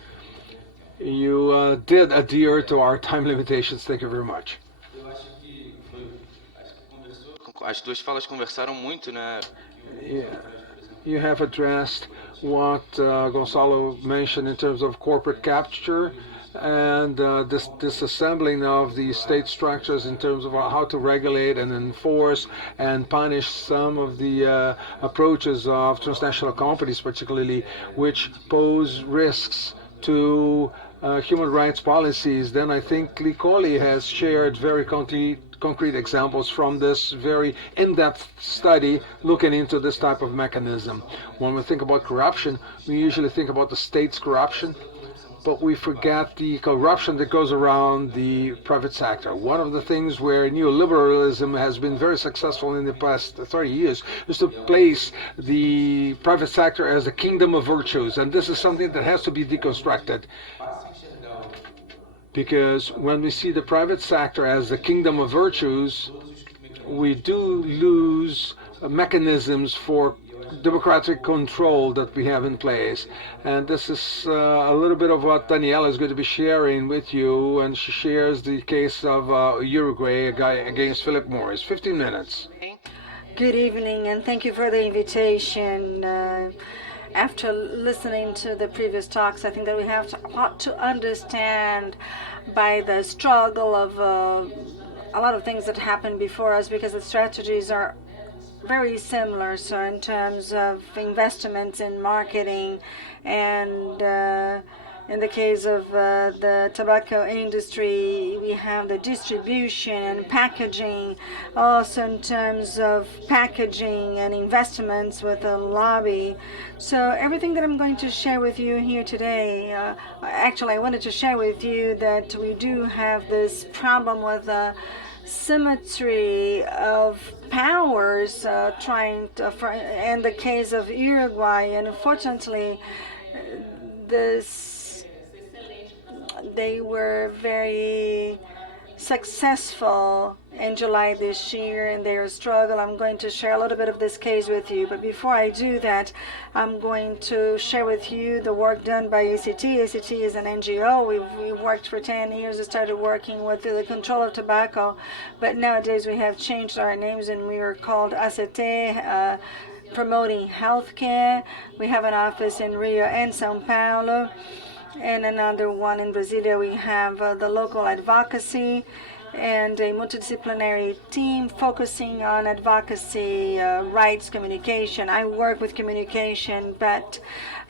You did adhere to our time limitations. Thank you very much. As duas falas conversaram muito, né? Yeah. You have addressed what Gonzalo mentioned in terms of corporate capture and this disassembling of the state structures in terms of how to regulate and enforce and punish some of the approaches of transnational companies, particularly, which pose risks to human rights policies. Then I think Licoli has shared very concrete examples from this very in-depth study looking into this type of mechanism. When we think about corruption, we usually think about the state's corruption, but we forget the corruption that goes around the private sector. One of the things where neoliberalism has been very successful in the past 30 years is to place the private sector as a kingdom of virtues, and this is something that has to be deconstructed. Because when we see the private sector as the kingdom of virtues, we do lose mechanisms for democratic control that we have in place. And this is a little bit of what Daniela is going to be sharing with you, and she shares the case of Uruguay against Philip Morris. 15 minutes. Good evening, and thank you for the invitation. After listening to the previous talks, I think that we have a lot to understand by the struggle of a lot of things that happened before us, because the strategies are very similar. So in terms of investments in marketing and in the case of the tobacco industry, we have the distribution and packaging. Also in terms of packaging and investments with the lobby. So everything that I'm going to share with you here today, actually I wanted to share with you that we do have this problem with the symmetry of powers trying to, in the case of Uruguay, and unfortunately they were very successful in July this year in their struggle. I'm going to share a little bit of this case with you, but before I do that, I'm going to share with you the work done by ACT. ACT is an NGO. We worked for 10 years. We started working with the control of tobacco, but nowadays we have changed our names and we are called ACT, promoting healthcare. We have an office in Rio and Sao Paulo, and another one in Brasilia. We have the local advocacy and a multidisciplinary team focusing on advocacy, rights, communication. I work with communication, but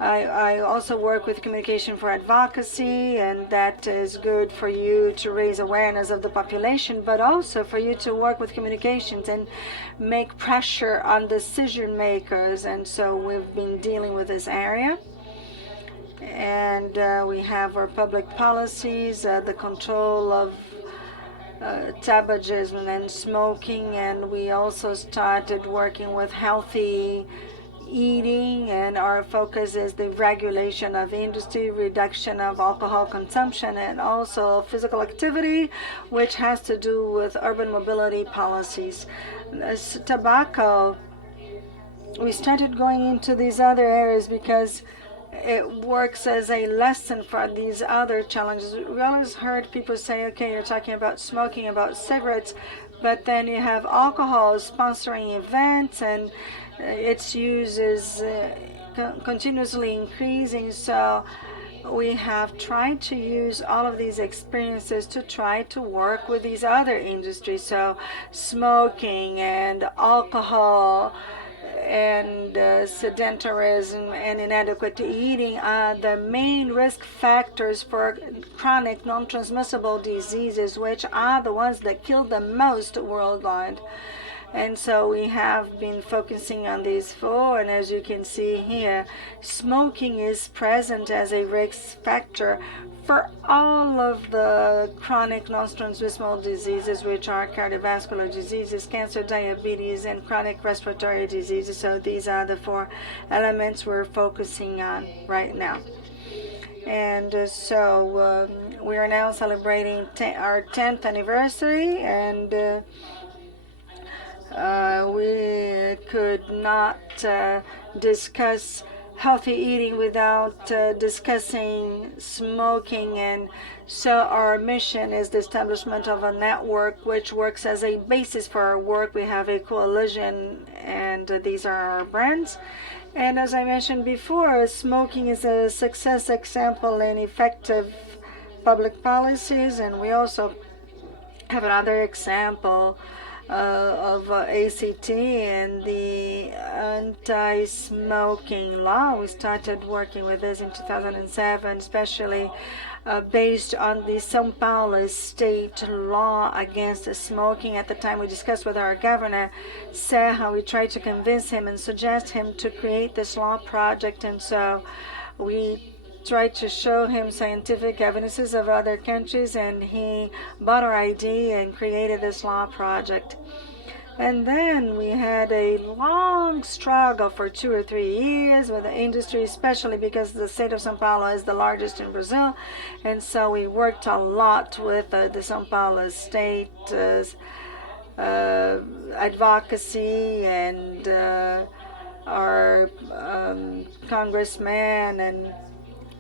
I also work with communication for advocacy, and that is good for you to raise awareness of the population, but also for you to work with communications and make pressure on decision makers. And so we've been dealing with this area. And we have our public policies, the control of tabagism and smoking, and we also started working with healthy eating, and our focus is the regulation of industry, reduction of alcohol consumption, and also physical activity, which has to do with urban mobility policies. As tobacco, we started going into these other areas because it works as a lesson for these other challenges. We always heard people say, okay, you're talking about smoking, about cigarettes, but then you have alcohol sponsoring events, and its use is continuously increasing. So we have tried to use all of these experiences to try to work with these other industries. So smoking and alcohol and sedentarism and inadequate eating are the main risk factors for chronic non-transmissible diseases, which are the ones that kill the most worldwide. And so we have been focusing on these four, and as you can see here, smoking is present as a risk factor for all of the chronic non-transmissible diseases, which are cardiovascular diseases, cancer, diabetes, and chronic respiratory diseases. So these are the four elements we're focusing on right now. And so we are now celebrating our 10th anniversary, and we could not discuss healthy eating without discussing smoking. And so our mission is the establishment of a network which works as a basis for our work. We have a coalition, and these are our brands. And as I mentioned before, smoking is a success example in effective public policies, and we also have another example of ACT and the anti-smoking law. We started working with this in 2007, especially based on the São Paulo state law against smoking. At the time, we discussed with our governor, Serra. We tried to convince him and suggest him to create this law project, and so we tried to show him scientific evidences of other countries, and he bought our idea and created this law project. And then we had a long struggle for 2 or 3 years with the industry, especially because the state of São Paulo is the largest in Brazil. And so we worked a lot with the São Paulo state advocacy and our congressman, and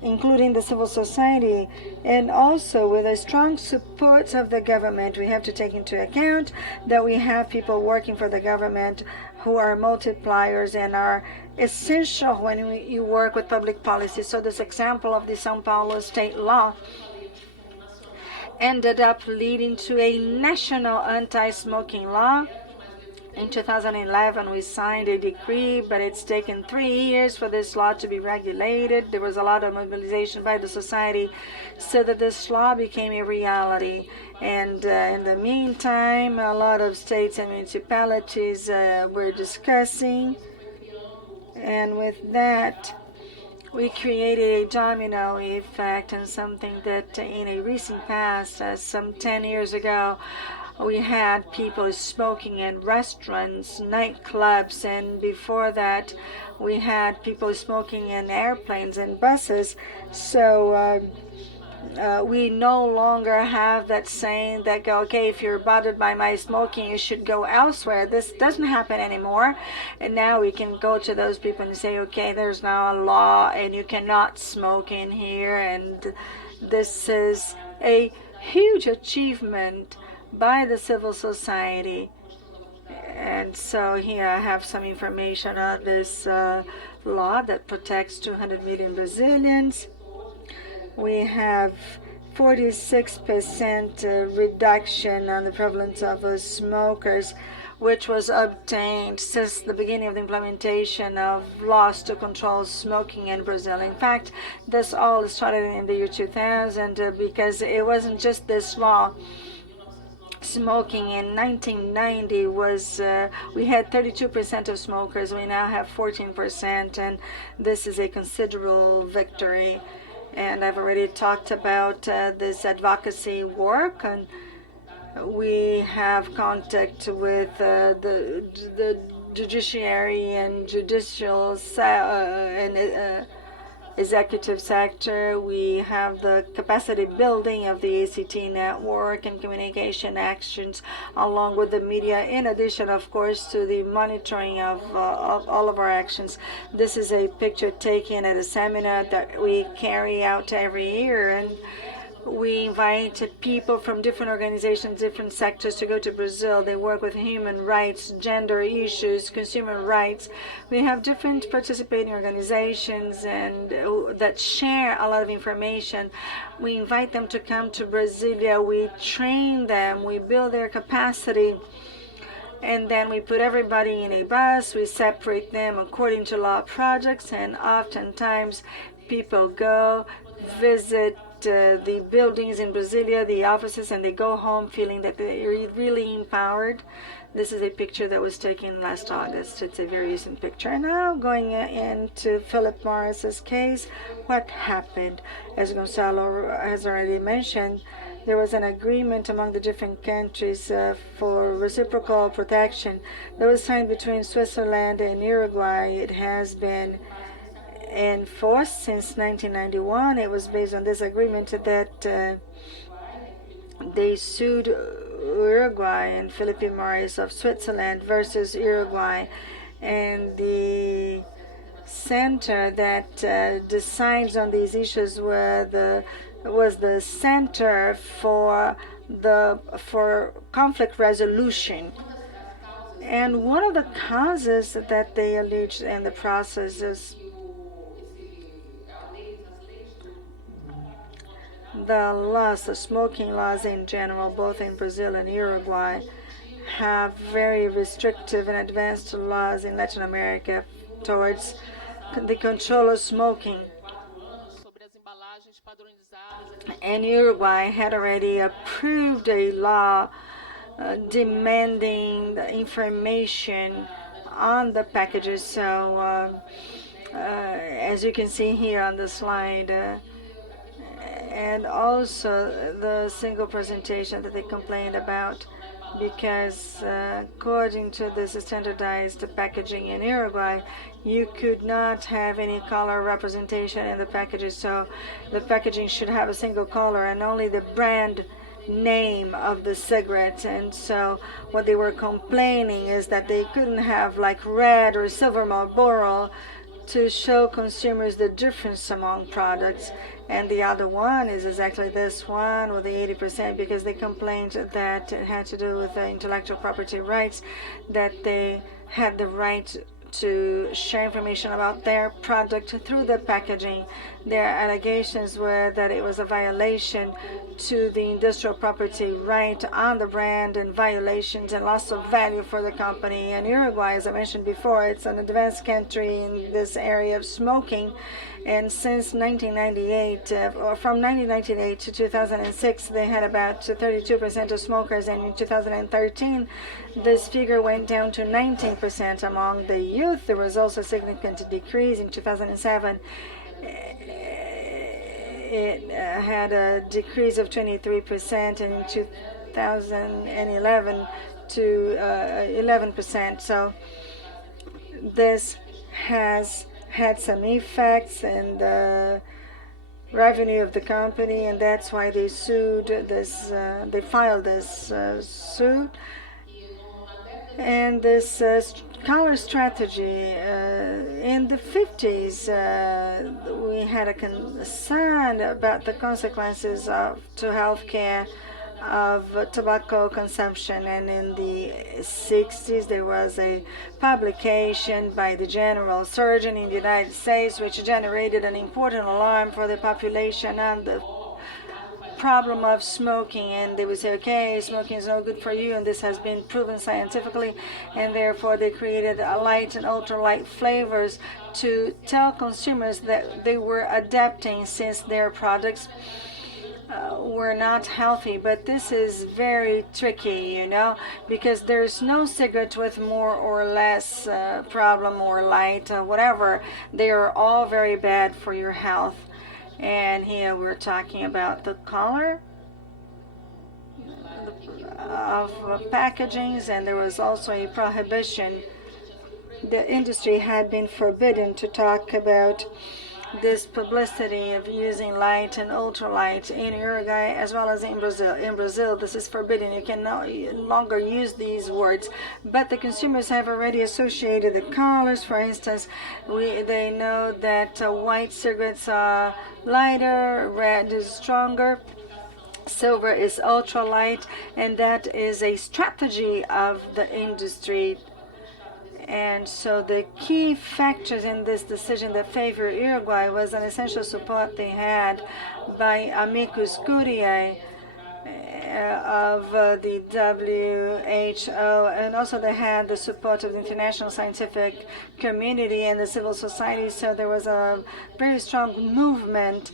including the civil society, and also with the strong support of the government. We have to take into account that we have people working for the government who are multipliers and are essential when you work with public policy. So this example of the São Paulo state law ended up leading to a national anti-smoking law. In 2011, we signed a decree, but it's taken 3 years for this law to be regulated. There was a lot of mobilization by the society so that this law became a reality. And in the meantime, a lot of states and municipalities were discussing. And with that, we created a domino effect, and something that in a recent past, some 10 years ago, we had people smoking in restaurants, nightclubs, and before that, we had people smoking in airplanes and buses. So we no longer have that saying that, okay, if you're bothered by my smoking, you should go elsewhere. This doesn't happen anymore. And now we can go to those people and say, okay, there's now a law and you cannot smoke in here. And this is a huge achievement by the civil society. And so here I have some information on this law that protects 200 million Brazilians. We have 46% reduction on the prevalence of smokers, which was obtained since the beginning of the implementation of laws to control smoking in Brazil. In fact, this all started in the year 2000 because it wasn't just this law. Smoking in 1990 was, we had 32% of smokers. We now have 14%, and this is a considerable victory. And I've already talked about this advocacy work, and we have contact with the judiciary and judicial and executive sector. We have the capacity building of the ACT network and communication actions along with the media, in addition, of course, to the monitoring of all of our actions. This is a picture taken at a seminar that we carry out every year, and we invited people from different organizations, different sectors to go to Brazil. They work with human rights, gender issues, consumer rights. We have different participating organizations and that share a lot of information. We invite them to come to Brasilia. We train them. We build their capacity. And then we put everybody in a bus. We separate them according to law projects. And oftentimes people go visit the buildings in Brasilia, the offices, and they go home feeling that they're really empowered. This is a picture that was taken last August. It's a very recent picture. And now going into Philip Morris's case, what happened? As Gonzalo has already mentioned, there was an agreement among the different countries for reciprocal protection that was signed between Switzerland and Uruguay. It has been enforced since 1991. It was based on this agreement that they sued Uruguay and Philippe Morris of Switzerland versus Uruguay. And the center that decides on these issues was the Center for Conflict Resolution. And one of the causes that they alleged in the process is the laws, the smoking laws in general, both in Brazil and Uruguay, have very restrictive and advanced laws in Latin America towards the control of smoking. And Uruguay had already approved a law demanding the information on the packages. So as you can see here on the slide, and also the single presentation that they complained about, because according to this standardized packaging in Uruguay, you could not have any color representation in the packages. So the packaging should have a single color and only the brand name of the cigarette. And so what they were complaining is that they couldn't have like red or silver Marlboro to show consumers the difference among products. And the other one is exactly this one with the 80%, because they complained that it had to do with the intellectual property rights, that they had the right to share information about their product through the packaging. Their allegations were that it was a violation to the industrial property right on the brand, and violations and loss of value for the company. And Uruguay, as I mentioned before, it's an advanced country in this area of smoking. And since 1998, or from 1998 to 2006, they had about 32% of smokers. And in 2013, this figure went down to 19% among the youth. There was also a significant decrease in 2007. It had a decrease of 23%, and in 2011 to 11%. So this has had some effects in the revenue of the company, and that's why they sued this. They filed this suit. And this color strategy in the 50s, we had a concern about the consequences to healthcare of tobacco consumption. And in the 60s, there was a publication by the general surgeon in the United States, which generated an important alarm for the population on the problem of smoking. And they would say, okay, smoking is no good for you, and this has been proven scientifically. And therefore, they created a light and ultralight flavors to tell consumers that they were adapting, since their products were not healthy. But this is very tricky, you know, because there's no cigarette with more or less problem, or light, whatever. They are all very bad for your health. And here we're talking about the color of packagings, and there was also a prohibition. The industry had been forbidden to talk about this publicity of using light and ultralight in Uruguay as well as in Brazil. In Brazil, this is forbidden. You can no longer use these words. But the consumers have already associated the colors. For instance, they know that white cigarettes are lighter, red is stronger, silver is ultralight, and that is a strategy of the industry. And so the key factors in this decision that favor Uruguay was an essential support they had by Amicus Curiae of the WHO, and also they had the support of the international scientific community and the civil society. So there was a very strong movement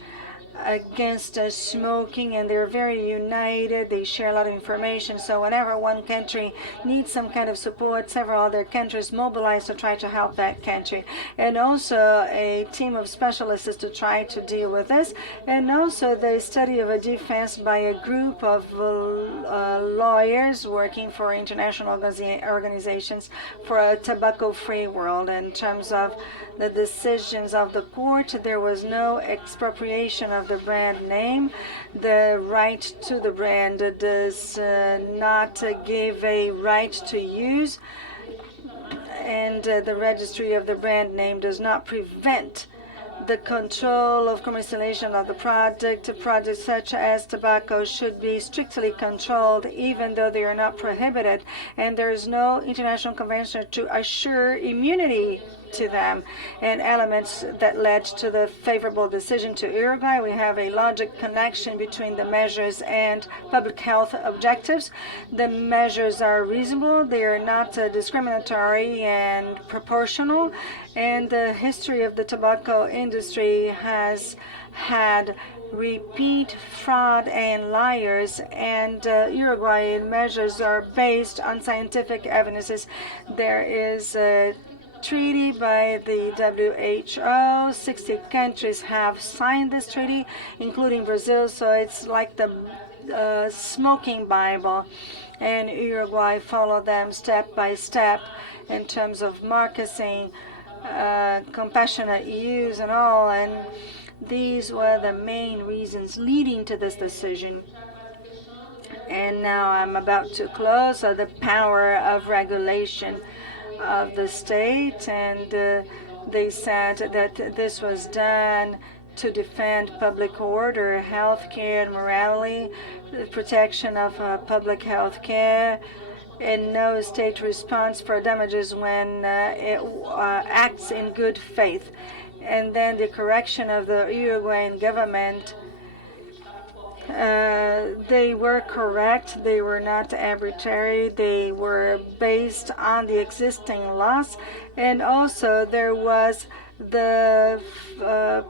against smoking, and they're very united. They share a lot of information. So whenever one country needs some kind of support, several other countries mobilize to try to help that country. And also a team of specialists to try to deal with this. And also the study of a defense by a group of lawyers working for international organizations for a tobacco-free world. In terms of the decisions of the court, there was no expropriation of the brand name. The right to the brand does not give a right to use, and the registry of the brand name does not prevent the control of commercialization of the product. Products such as tobacco should be strictly controlled, even though they are not prohibited, and there is no international convention to assure immunity to them. And elements that led to the favorable decision to Uruguay, we have a logic connection between the measures and public health objectives. The measures are reasonable, they are not discriminatory and proportional, and the history of the tobacco industry has had repeat fraud and liars, and Uruguayan measures are based on scientific evidences. There is a treaty by the WHO. 60 countries have signed this treaty, including Brazil, so it's like the smoking Bible, and Uruguay followed them step by step in terms of marketing, compassionate use and all, and these were the main reasons leading to this decision. And now I'm about to close. So the power of regulation of the state, and they said that this was done to defend public order, health care, and morality, the protection of public health care, and no state response for damages when it acts in good faith. And then the correction of the Uruguayan government, they were correct, they were not arbitrary, they were based on the existing laws, and also there was the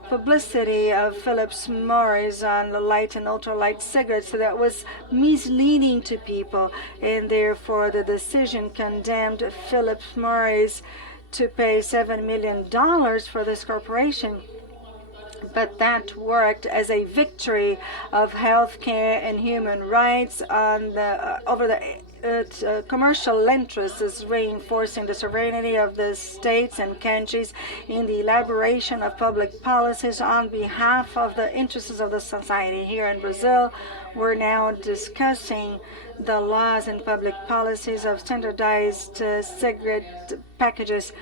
publicity of Philip Morris on the light and ultralight cigarettes that was misleading to people, and therefore the decision condemned Philip Morris to pay $7 million for this corporation. But that worked as a victory of healthcare and human rights on the over the commercial interests, reinforcing the sovereignty of the states and countries in the elaboration of public policies on behalf of the interests of the society. Here in Brazil, we're now discussing the laws and public policies of standardized cigarette packages.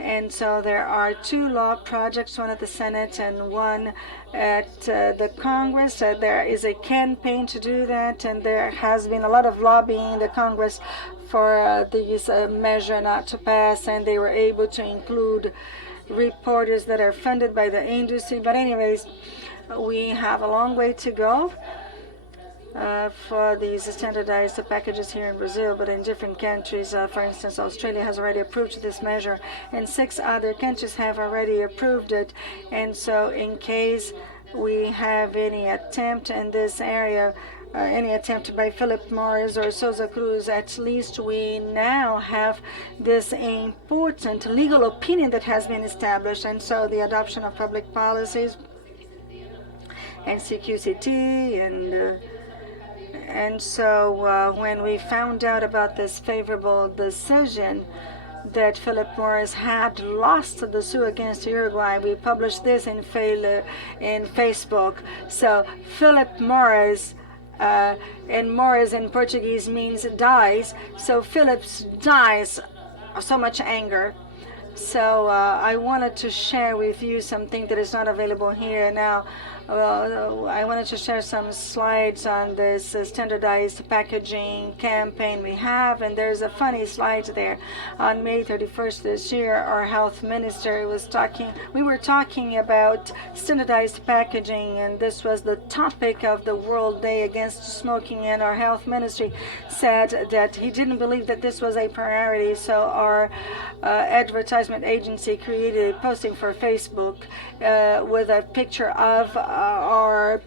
And so there are 2 law projects, one at the Senate and one at the Congress. There is a campaign to do that, and there has been a lot of lobbying in the Congress for this measure not to pass, and they were able to include reporters that are funded by the industry. But anyways, we have a long way to go for these standardized packages here in Brazil, but in different countries. For instance, Australia has already approved this measure, and 6 other countries have already approved it. And so in case we have any attempt in this area, any attempt by Philip Morris or Souza Cruz, at least we now have this important legal opinion that has been established. And so the adoption of public policies and CQCT, and so when we found out about this favorable decision that Philip Morris had lost the suit against Uruguay, we published this in Facebook. So Philip Morris, and Morris in Portuguese means dies, so Philip's dies, so much anger. So I wanted to share with you something that is not available here now. I wanted to share some slides on this standardized packaging campaign we have, and there's a funny slide there. On May 31st this year, our health minister we were talking about standardized packaging, and this was the topic of the World Day Against Smoking, and our health ministry said that he didn't believe that this was a priority, so our advertising advertisement agency created a posting for Facebook with a picture of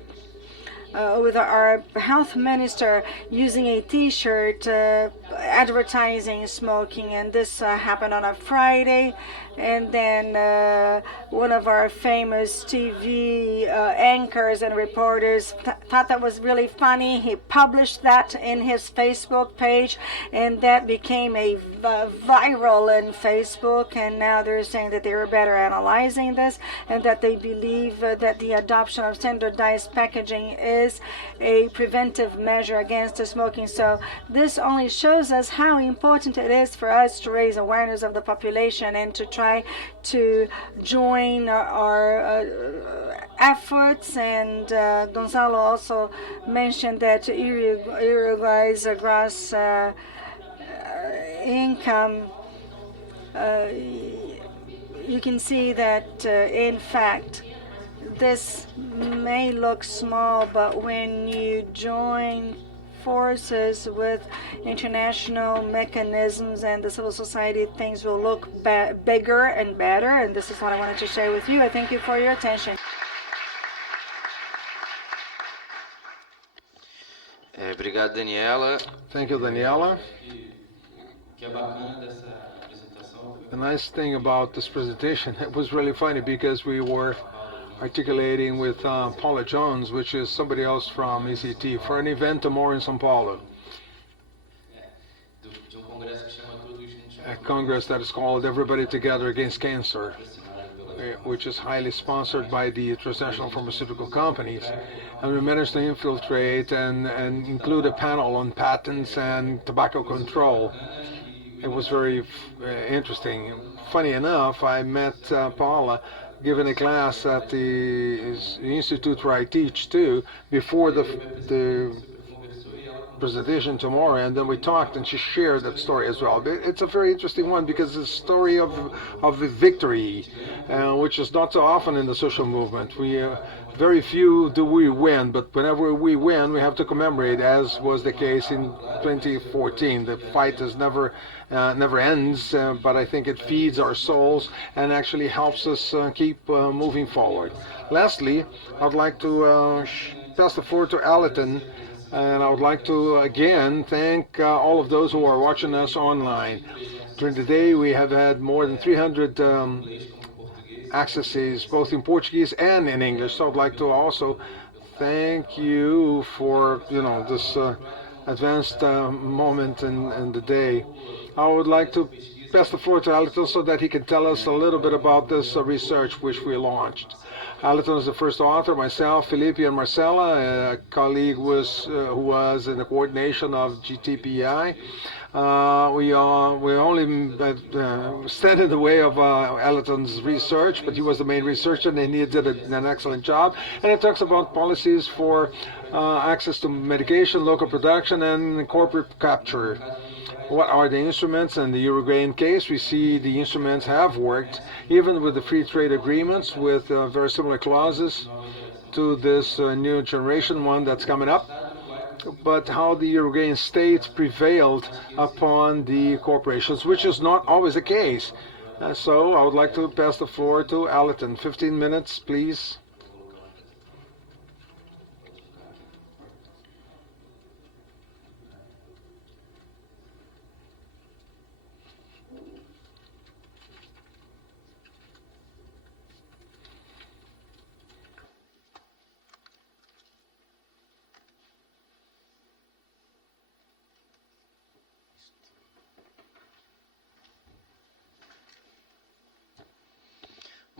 with our health minister using a T-shirt advertising smoking, and this happened on a Friday. And then one of our famous TV anchors and reporters thought that was really funny. He published that in his Facebook page, and that became a viral in Facebook. And now they're saying that they were better analyzing this, and that they believe that the adoption of standardized packaging is a preventive measure against smoking. So this only shows us how important it is for us to raise awareness of the population and to try to join our efforts. And Gonzalo also mentioned that Uruguay's gross income, you can see that in fact this may look small, but when you join forces with international mechanisms and the civil society, things will look bigger and better. And this is what I wanted to share with you. I thank you for your attention. Obrigado, Daniela. Thank you, Daniela. The nice thing about this presentation, it was really funny because we were articulating with Paula Jones, which is somebody else from ECT, for an event tomorrow in São Paulo. A congress that is called Everybody Together Against Cancer, which is highly sponsored by the transnational pharmaceutical companies. And we managed to infiltrate and include a panel on patents and tobacco control. It was very interesting. Funny enough, I met Paula giving a class at the institute where I teach too, before the presentation tomorrow, and then we talked and she shared that story as well. It's a very interesting one because it's a story of a victory, which is not so often in the social movement. Very few do we win, but whenever we win, we have to commemorate, as was the case in 2014. The fight is never ends, but I think it feeds our souls and actually helps us keep moving forward. Lastly, I'd like to pass the floor to Alton, and I would like to again thank all of those who are watching us online. During the day, we have had more than 300 accesses, both in Portuguese and in English. So I'd like to also thank you for this advanced moment in the day. I would like to pass the floor to Alton so that he can tell us a little bit about this research which we launched. Alton is the first author, myself, Felipe, and Marcela, a colleague who was in the coordination of GTPI. We only stand in the way of Alton's research, but he was the main researcher and he did an excellent job. And it talks about policies for access to medication, local production, and corporate capture. What are the instruments? In the Uruguayan case, we see the instruments have worked, even with the free trade agreements, with very similar clauses to this new generation one that's coming up. But how the Uruguayan state prevailed upon the corporations, which is not always the case. So I would like to pass the floor to Alton. 15 minutes, please.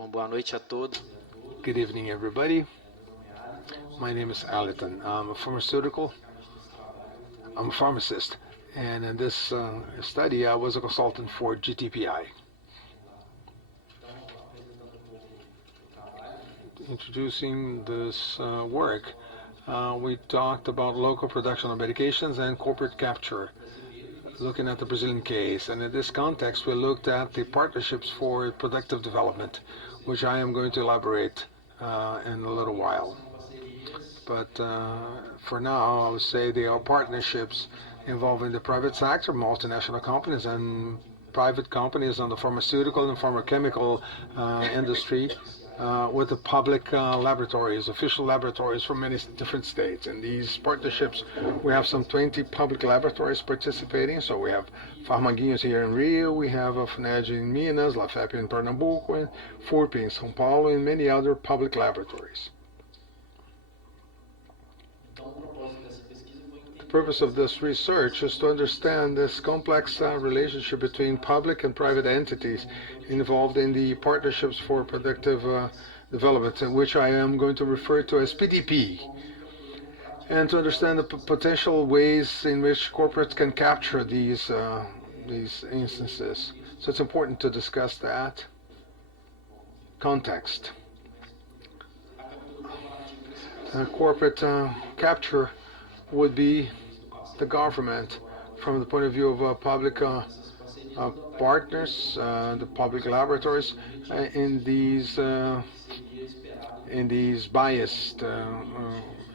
Boa noite a todos. Good evening, everybody. My name is Alton. I'm a pharmacist, and in this study, I was a consultant for GTPI. Introducing this work, we talked about local production of medications and corporate capture, looking at the Brazilian case. And in this context, we looked at the partnerships for productive development, which I am going to elaborate in a little while. But for now, I would say they are partnerships involving the private sector, multinational companies, and private companies on the pharmaceutical and pharmacochemical industry with the public laboratories, official laboratories from many different states. In these partnerships, we have some 20 public laboratories participating. So we have Farmaguinhos here in Rio, we have a FNED in Minas, LAFEP in Pernambuco, and FURP in São Paulo, and many other public laboratories. The purpose of this research is to understand this complex relationship between public and private entities involved in the partnerships for productive development, which I am going to refer to as PDP, and to understand the potential ways in which corporates can capture these instances. So it's important to discuss that context. Corporate capture would be the government from the point of view of public partners, the public laboratories in these biased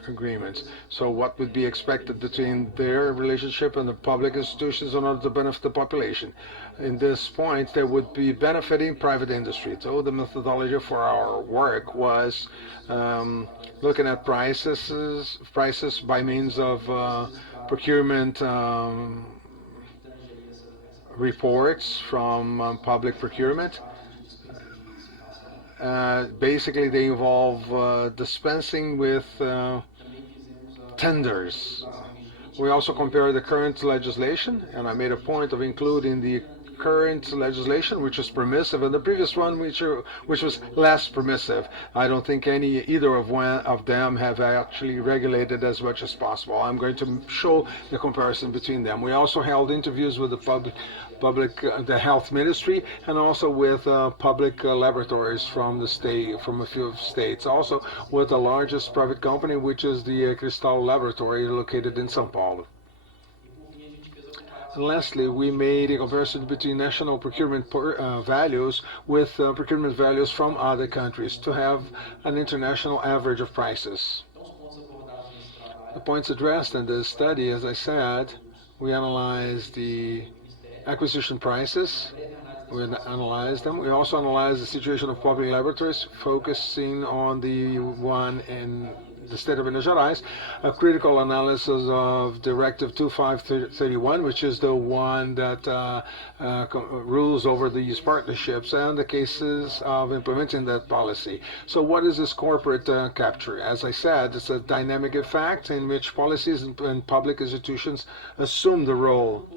agreements. So what would be expected between their relationship and the public institutions in order to benefit the population? In this point, they would be benefiting private industry. So the methodology for our work was looking at prices by means of procurement reports from public procurement. Basically, they involve dispensing with tenders. We also compare the current legislation, and I made a point of including the current legislation, which is permissive, and the previous one, which was less permissive. I don't think either of them have actually regulated as much as possible. I'm going to show the comparison between them. We also held interviews with the health ministry, and also with public laboratories from the state, from a few states. Also with the largest private company, which is the Cristal Laboratory, located in São Paulo. And lastly, we made a comparison between national procurement values with procurement values from other countries to have an international average of prices. The points addressed in this study, as I said, we analyzed the acquisition prices. We analyzed them. We also analyzed the situation of public laboratories, focusing on the one in the state of Minas Gerais, a critical analysis of Directive 2531, which is the one that rules over these partnerships, and the cases of implementing that policy. So what is this corporate capture? As I said, it's a dynamic effect in which policies and public institutions assume the role.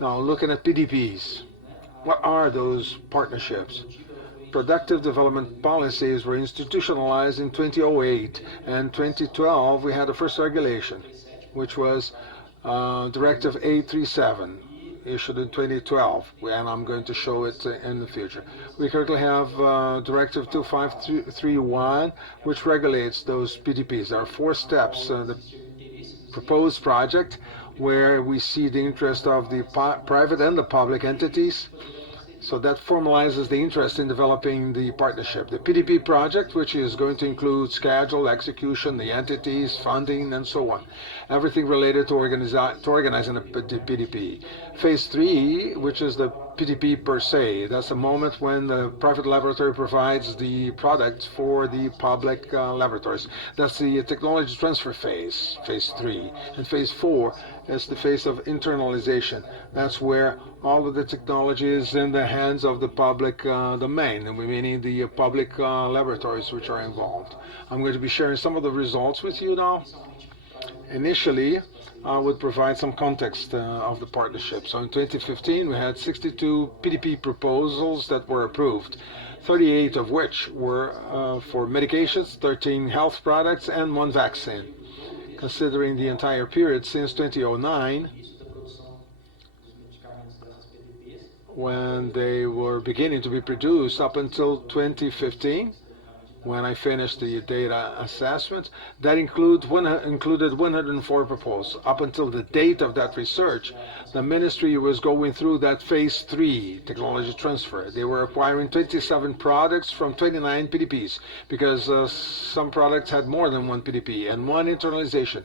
Now, looking at PDPs, what are those partnerships? Productive development policies were institutionalized in 2008, and 2012 we had the first regulation, which was Directive 837, issued in 2012, and I'm going to show it in the future. We currently have Directive 2531, which regulates those PDPs. There are 4 steps. The proposed project, where we see the interest of the private and the public entities. So that formalizes the interest in developing the partnership. The PDP project, which is going to include schedule, execution, the entities, funding, and so on. Everything related to organizing a PDP. Phase 3, which is the PDP per se. That's the moment when the private laboratory provides the product for the public laboratories. That's the technology transfer phase, phase 3. And phase 4 is the phase of internalization. That's where all of the technology is in the hands of the public domain, and meaning the public laboratories which are involved. I'm going to be sharing some of the results with you now. Initially, I would provide some context of the partnership. So in 2015, we had 62 PDP proposals that were approved, 38 of which were for medications, 13 health products, and 1 vaccine. Considering the entire period since 2009, when they were beginning to be produced, up until 2015, when I finished the data assessment, that included 104 proposals. Up until the date of that research, the ministry was going through that phase 3, technology transfer. They were acquiring 27 products from 29 PDPs, because some products had more than 1 PDP, and 1 internalization.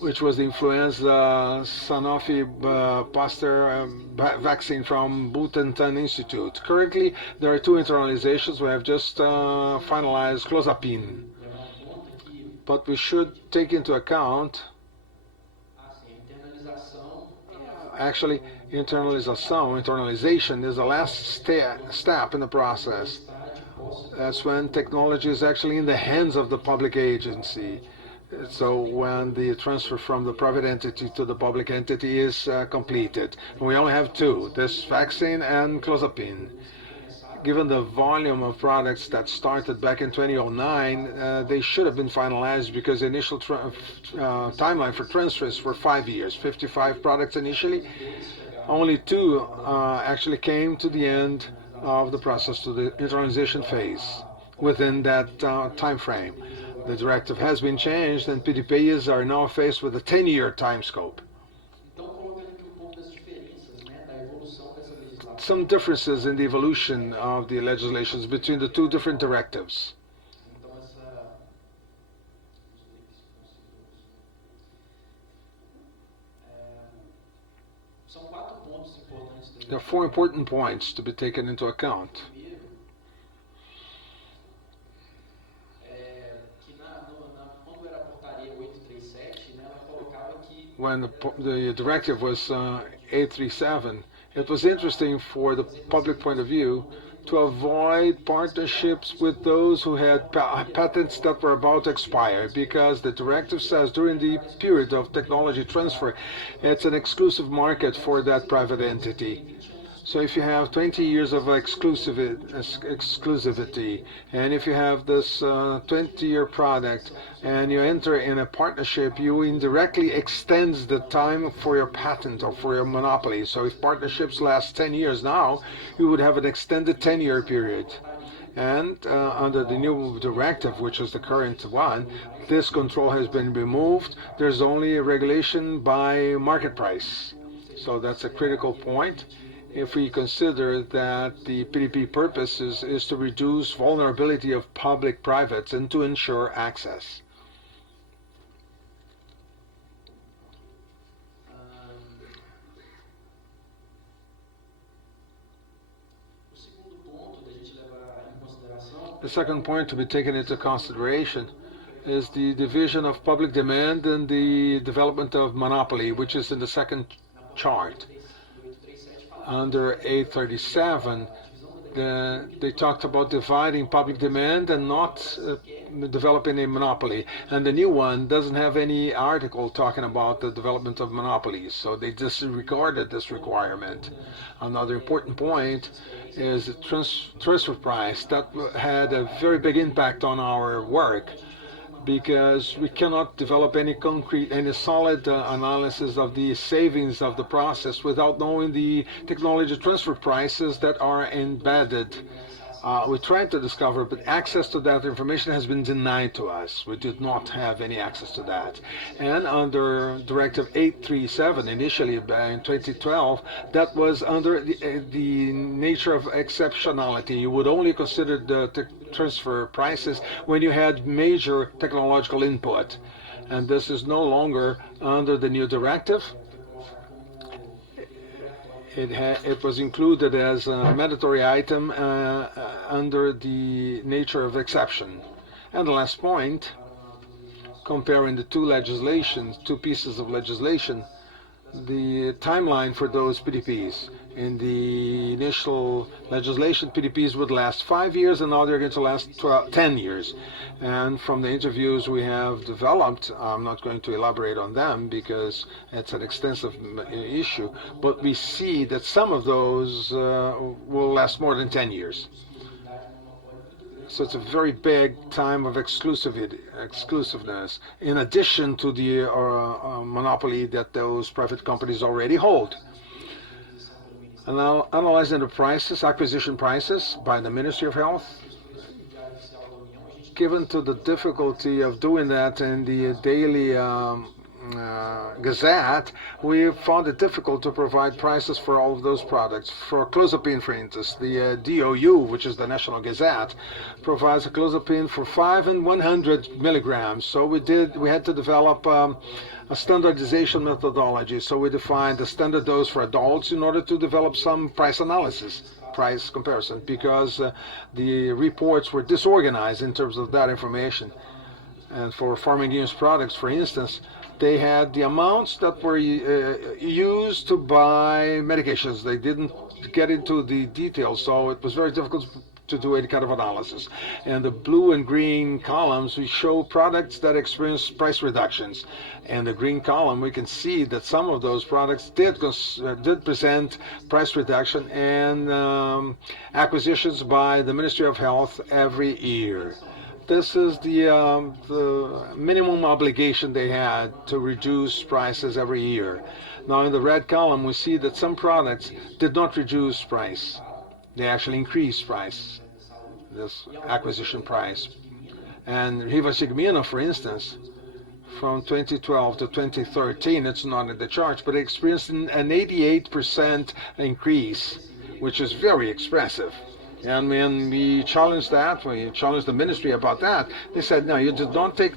which was the influenza Sanofi Pasteur vaccine from Butantan Institute. Currently, there are 2 internalizations. We have just finalized clozapine. But we should take into account, actually, internalization is the last step in the process. That's when technology is actually in the hands of the public agency. So when the transfer from the private entity to the public entity is completed. We only have 2, this vaccine and clozapine. Given the volume of products that started back in 2009, they should have been finalized because the initial timeline for transfers were 5 years, 55 products initially. Only 2 actually came to the end of the process, to the internalization phase within that time frame. The directive has been changed and PDPs are now faced with a 10-year time scope. Some differences in the evolution of the legislations between the 2 different directives. There are 4 important points to be taken into account. When the directive was 837, it was interesting for the public point of view to avoid partnerships with those who had patents that were about to expire, because the directive says during the period of technology transfer, it's an exclusive market for that private entity. So if you have 20 years of exclusivity, and if you have this 20-year product, and you enter in a partnership, you indirectly extends the time for your patent or for your monopoly. So if partnerships last 10 years now, you would have an extended 10-year period. And under the new directive, which is the current one, this control has been removed. There's only a regulation by market price. So that's a critical point. If we consider that the PDP purpose is to reduce vulnerability of public-privates and to ensure access. The second point to be taken into consideration is the division of public demand and the development of monopoly, which is in the second chart. Under 837, they talked about dividing public demand and not developing a monopoly. And the new one doesn't have any article talking about the development of monopolies, so they disregarded this requirement. Another important point is the transfer price. That had a very big impact on our work, because we cannot develop any solid analysis of the savings of the process without knowing the technology transfer prices that are embedded. We tried to discover, but access to that information has been denied to us. We did not have any access to that. And under Directive 837, initially in 2012, that was under the nature of exceptionality. You would only consider the transfer prices when you had major technological input. And this is no longer under the new directive. It was included as a mandatory item under the nature of exception. And the last point, comparing the two pieces of legislation, the timeline for those PDPs. In the initial legislation, PDPs would last 5 years, and now they're going to last 10 years. And from the interviews we have developed, I'm not going to elaborate on them because it's an extensive issue, but we see that some of those will last more than 10 years. So it's a very big time of exclusiveness, in addition to the monopoly that those private companies already hold. And now analyzing the prices, acquisition prices by the Ministry of Health, given to the difficulty of doing that in the daily Gazette, we found it difficult to provide prices for all of those products. For clozapine, for instance, the DOU, which is the National Gazette, provides a clozapine for 5 and 100 milligrams. So we had to develop a standardization methodology. So we defined the standard dose for adults in order to develop some price analysis, price comparison, because the reports were disorganized in terms of that information. And for farming use products, for instance, they had the amounts that were used to buy medications. They didn't get into the details, so it was very difficult to do any kind of analysis. And the blue and green columns, we show products that experience price reductions. And the green column, we can see that some of those products did present price reduction and acquisitions by the Ministry of Health every year. This is the minimum obligation they had to reduce prices every year. Now in the red column, we see that some products did not reduce price. They actually increased price, this acquisition price. And rivastigmina, for instance, from 2012 to 2013, it's not in the charts, but it experienced an 88% increase, which is very expressive. And when we challenged the ministry about that, they said, no, you did not take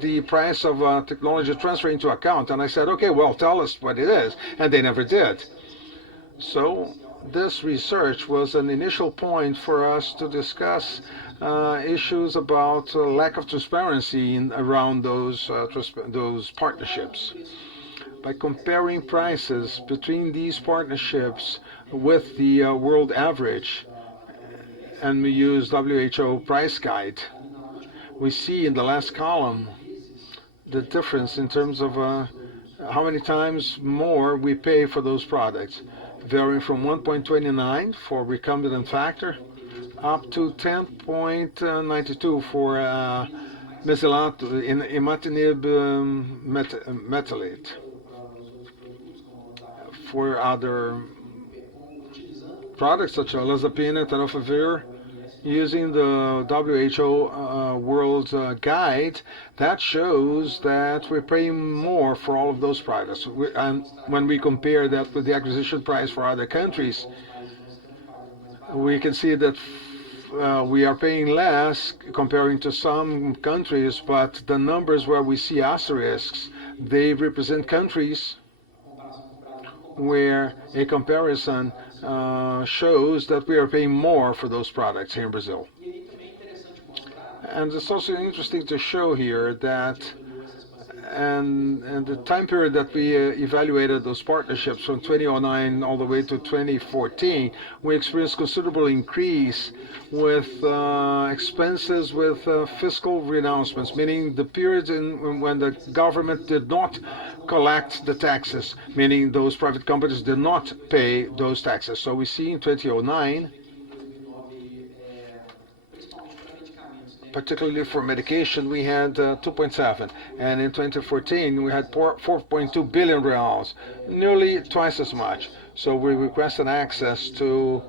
the price of technology transfer into account. And I said, okay, well, tell us what it is. And they never did. So this research was an initial point for us to discuss issues about lack of transparency around those partnerships. By comparing prices between these partnerships with the world average, and we use WHO price guide, we see in the last column the difference in terms of how many times more we pay for those products, varying from 1.29 for recombinant factor up to 10.92 for imatinib metallate. For other products such as olazapine and tenofovir, using the WHO World Guide, that shows that we're paying more for all of those products. And when we compare that with the acquisition price for other countries, we can see that we are paying less comparing to some countries, but the numbers where we see asterisks, they represent countries where a comparison shows that we are paying more for those products here in Brazil. And it's also interesting to show here that and the time period that we evaluated those partnerships from 2009 all the way to 2014, we experienced considerable increase with expenses with fiscal renouncements, meaning the periods when the government did not collect the taxes, meaning those private companies did not pay those taxes. So we see in 2009, particularly for medication, we had 2.7, and in 2014 we had 4.2 billion reals, nearly twice as much. So we requested access to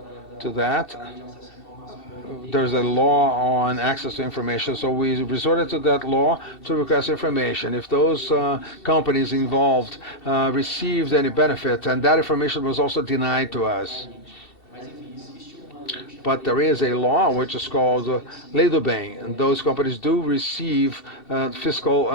that. There's a law on access to information, so we resorted to that law to request information. If those companies involved received any benefit, and that information was also denied to us. But there is a law which is called Lei do Bem, and those companies do receive fiscal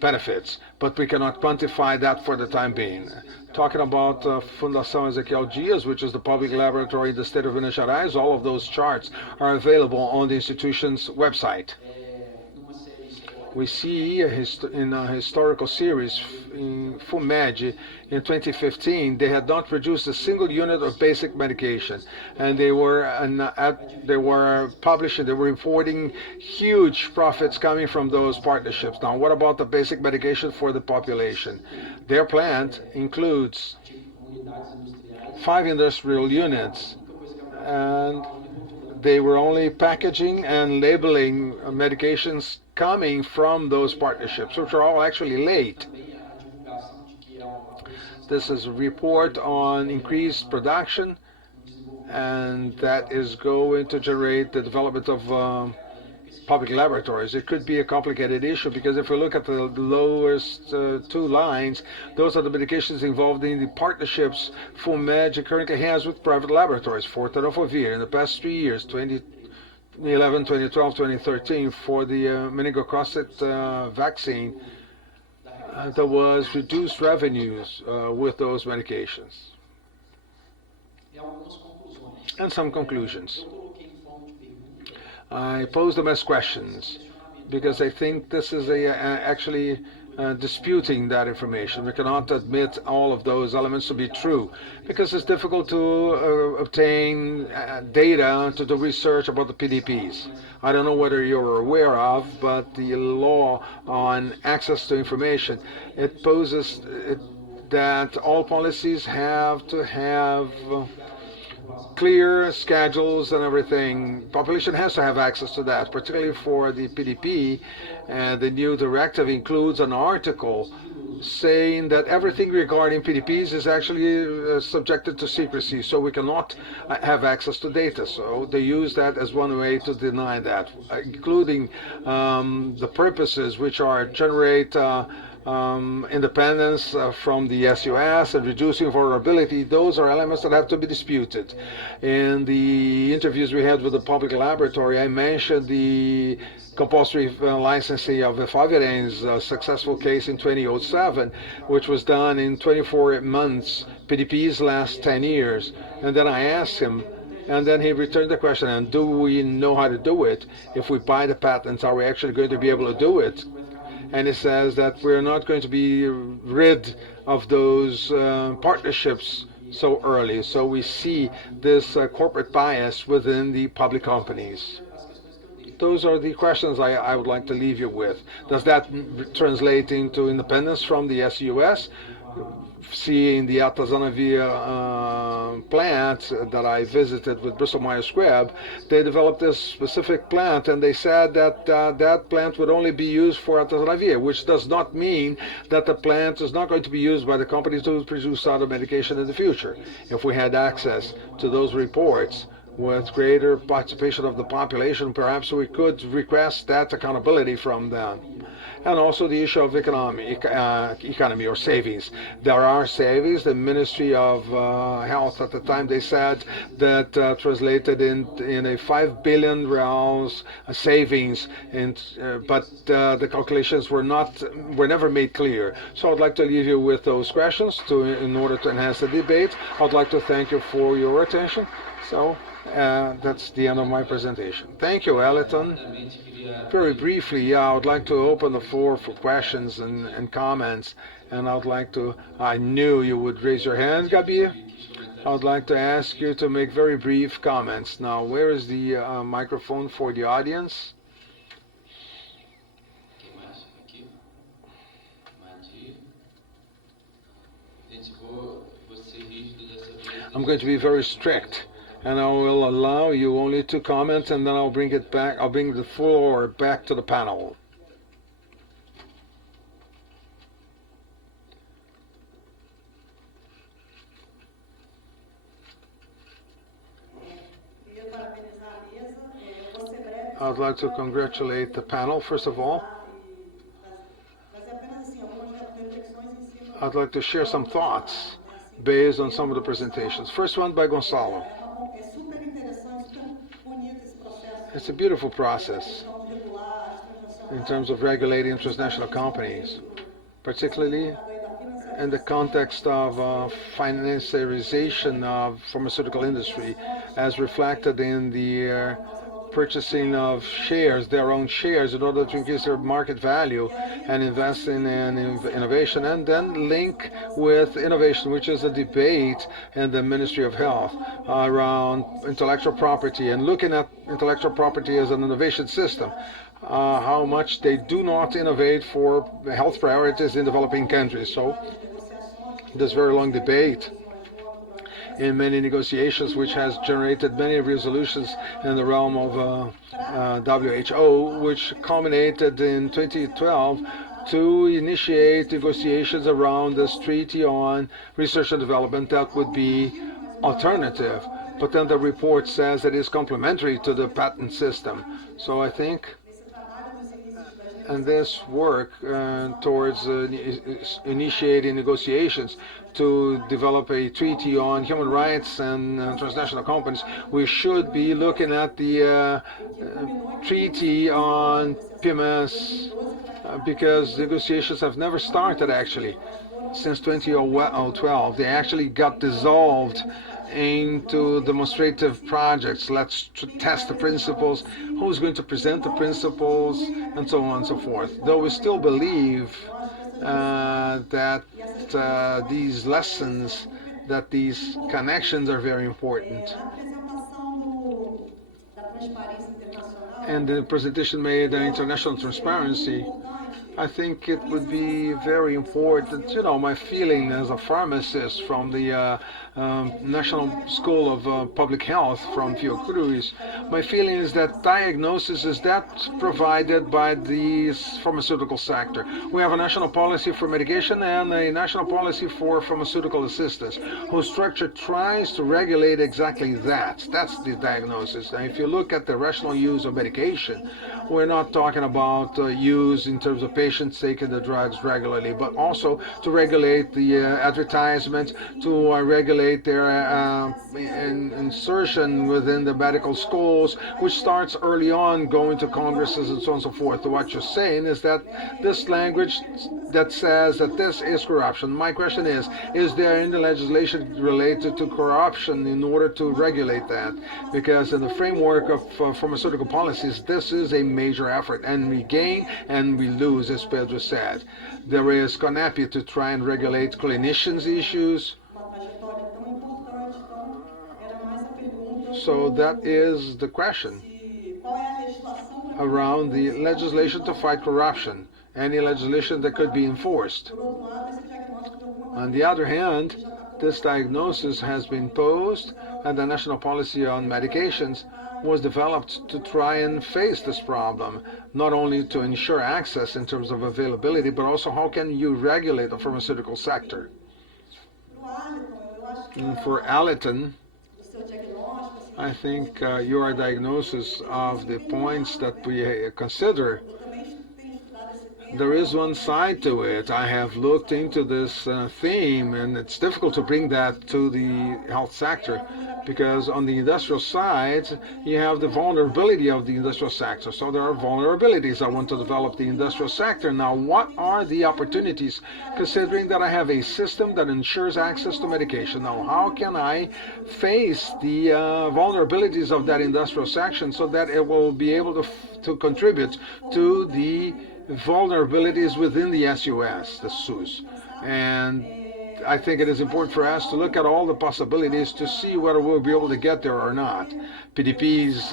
benefits, but we cannot quantify that for the time being. Talking about Fundação Ezequiel Dias, which is the public laboratory in the state of Minas Gerais, all of those charts are available on the institution's website. We see in a historical series in FUMED in 2015, they had not produced a single unit of basic medication, and they were publishing, they were reporting huge profits coming from those partnerships. Now, what about the basic medication for the population? Their plant includes 5 industrial units, and they were only packaging and labeling medications coming from those partnerships, which are all actually late. This is a report on increased production, and that is going to generate the development of public laboratories. It could be a complicated issue because if we look at the lowest two lines, those are the medications involved in the partnerships FUNMED currently has with private laboratories for tenofovir in the past 3 years, 2011, 2012, 2013, for the meningococcal vaccine. There was reduced revenues with those medications. And some conclusions. I pose them as questions because I think this is actually disputing that information. We cannot admit all of those elements to be true because it's difficult to obtain data to do research about the PDPs. I don't know whether you're aware of, but the law on access to information, it poses that all policies have to have clear schedules and everything. Population has to have access to that, particularly for the PDP. The new directive includes an article saying that everything regarding PDPs is actually subjected to secrecy, so we cannot have access to data. So they use that as one way to deny that, including the purposes which are generate independence from the SUS and reducing vulnerability. Those are elements that have to be disputed. In the interviews we had with the public laboratory, I mentioned the compulsory licensing of efavirenz, successful case in 2007, which was done in 24 months. PDPs last 10 years. And then I asked him, and then he returned the question, and do we know how to do it? If we buy the patents, are we actually going to be able to do it? And it says that we're not going to be rid of those partnerships so early. So we see this corporate bias within the public companies. Those are the questions I would like to leave you with. Does that translate into independence from the SUS? Seeing the atazanavir plant that I visited with Bristol Myers Squibb, they developed this specific plant, and they said that that plant would only be used for atazanavir, which does not mean that the plant is not going to be used by the companies to produce other medication in the future. If we had access to those reports with greater participation of the population, perhaps we could request that accountability from them. And also the issue of economy or savings. There are savings. The Ministry of Health at the time, they said that translated in a 5 billion reals savings, but the calculations were never made clear. So I'd like to leave you with those questions in order to enhance the debate. I'd like to thank you for your attention. So that's the end of my presentation. Thank you, Eliton. Very briefly, I would like to open the floor for questions and comments. And I knew you would raise your hand, Gabi. I would like to ask you to make very brief comments. Now, where is the microphone for the audience? I'm going to be very strict, and I will allow you only to comment, and then I'll bring it back. I'll bring the floor back to the panel. I'd like to congratulate the panel, first of all. I'd like to share some thoughts based on some of the presentations. First one by Gonçalo. It's a beautiful process in terms of regulating transnational companies, particularly in the context of financiarization of pharmaceutical industry, as reflected in the purchasing of shares, their own shares, in order to increase their market value and invest in innovation, and then link with innovation, which is a debate in the Ministry of Health around intellectual property and looking at intellectual property as an innovation system. How much they do not innovate for health priorities in developing countries. So this very long debate in many negotiations, which has generated many resolutions in the realm of WHO, which culminated in 2012 to initiate negotiations around this treaty on research and development that would be alternative. But then the report says it is complementary to the patent system. So I think And this work towards initiating negotiations to develop a treaty on human rights and transnational companies, we should be looking at the treaty on PMS because negotiations have never started actually since 2012. They actually got dissolved into demonstrative projects. Let's test the principles, who's going to present the principles, and so on and so forth. Though we still believe that these lessons, that these connections are very important. And the presentation made international transparency, I think it would be very important. You know, my feeling as a pharmacist from the National School of Public Health from Fiocruz, my feeling is that diagnosis is that provided by the pharmaceutical sector. We have a national policy for medication and a national policy for pharmaceutical assistance, whose structure tries to regulate exactly that. That's the diagnosis. And if you look at the rational use of medication, we're not talking about use in terms of patients taking the drugs regularly, but also to regulate the advertisement, to regulate their insertion within the medical schools, which starts early on, going to congresses and so on and so forth. What you're saying is that this language that says that this is corruption. My question is there any legislation related to corruption in order to regulate that? Because in the framework of pharmaceutical policies, this is a major effort, and we gain and we lose, as Pedro said. There is CONEP to try and regulate clinicians' issues. So that is the question around the legislation to fight corruption, any legislation that could be enforced. On the other hand, this diagnosis has been posed, and the national policy on medications was developed to try and face this problem, not only to ensure access in terms of availability, but also how can you regulate the pharmaceutical sector. And for Allerton, I think your diagnosis of the points that we consider, there is one side to it. I have looked into this theme, and it's difficult to bring that to the health sector because on the industrial side, you have the vulnerability of the industrial sector. So there are vulnerabilities. I want to develop the industrial sector. Now, what are the opportunities, considering that I have a system that ensures access to medication? Now, how can I face the vulnerabilities of that industrial section so that it will be able to contribute to the vulnerabilities within the SUS, the SUS. And I think it is important for us to look at all the possibilities to see whether we'll be able to get there or not. PDP's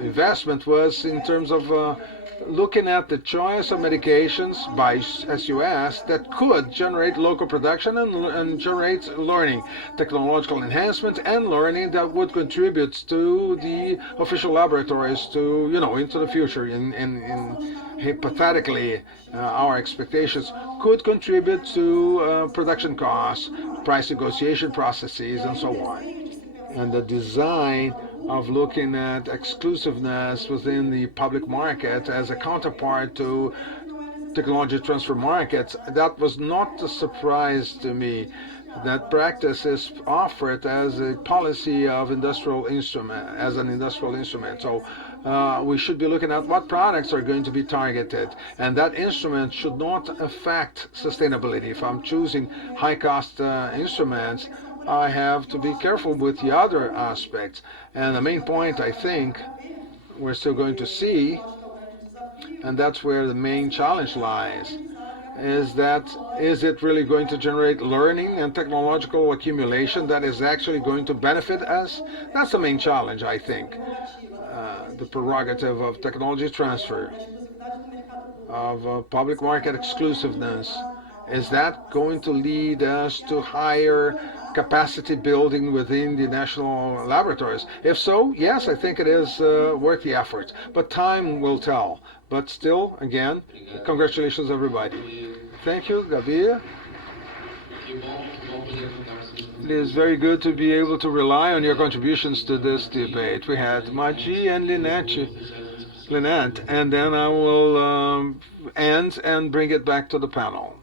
investment was in terms of looking at the choice of medications by SUS that could generate local production and generate learning, technological enhancement and learning that would contribute to the official laboratories to, you know, into the future. In hypothetically, our expectations could contribute to production costs, price negotiation processes, and so on. And the design of looking at exclusiveness within the public market as a counterpart to technology transfer markets, that was not a surprise to me. That practice is offered as a policy of industrial instrument, as an industrial instrument. So we should be looking at what products are going to be targeted, and that instrument should not affect sustainability. If I'm choosing high-cost instruments, I have to be careful with the other aspects. And the main point, I think, we're still going to see, and that's where the main challenge lies, is that is it really going to generate learning and technological accumulation that is actually going to benefit us? That's the main challenge, I think. The prerogative of technology transfer, of public market exclusiveness, is that going to lead us to higher capacity building within the national laboratories? If so, yes, I think it is worth the effort. But time will tell. But still, again, congratulations, everybody. Thank you, Gabi. It is very good to be able to rely on your contributions to this debate. We had Maji and Lynette, and then I will end and bring it back to the panel.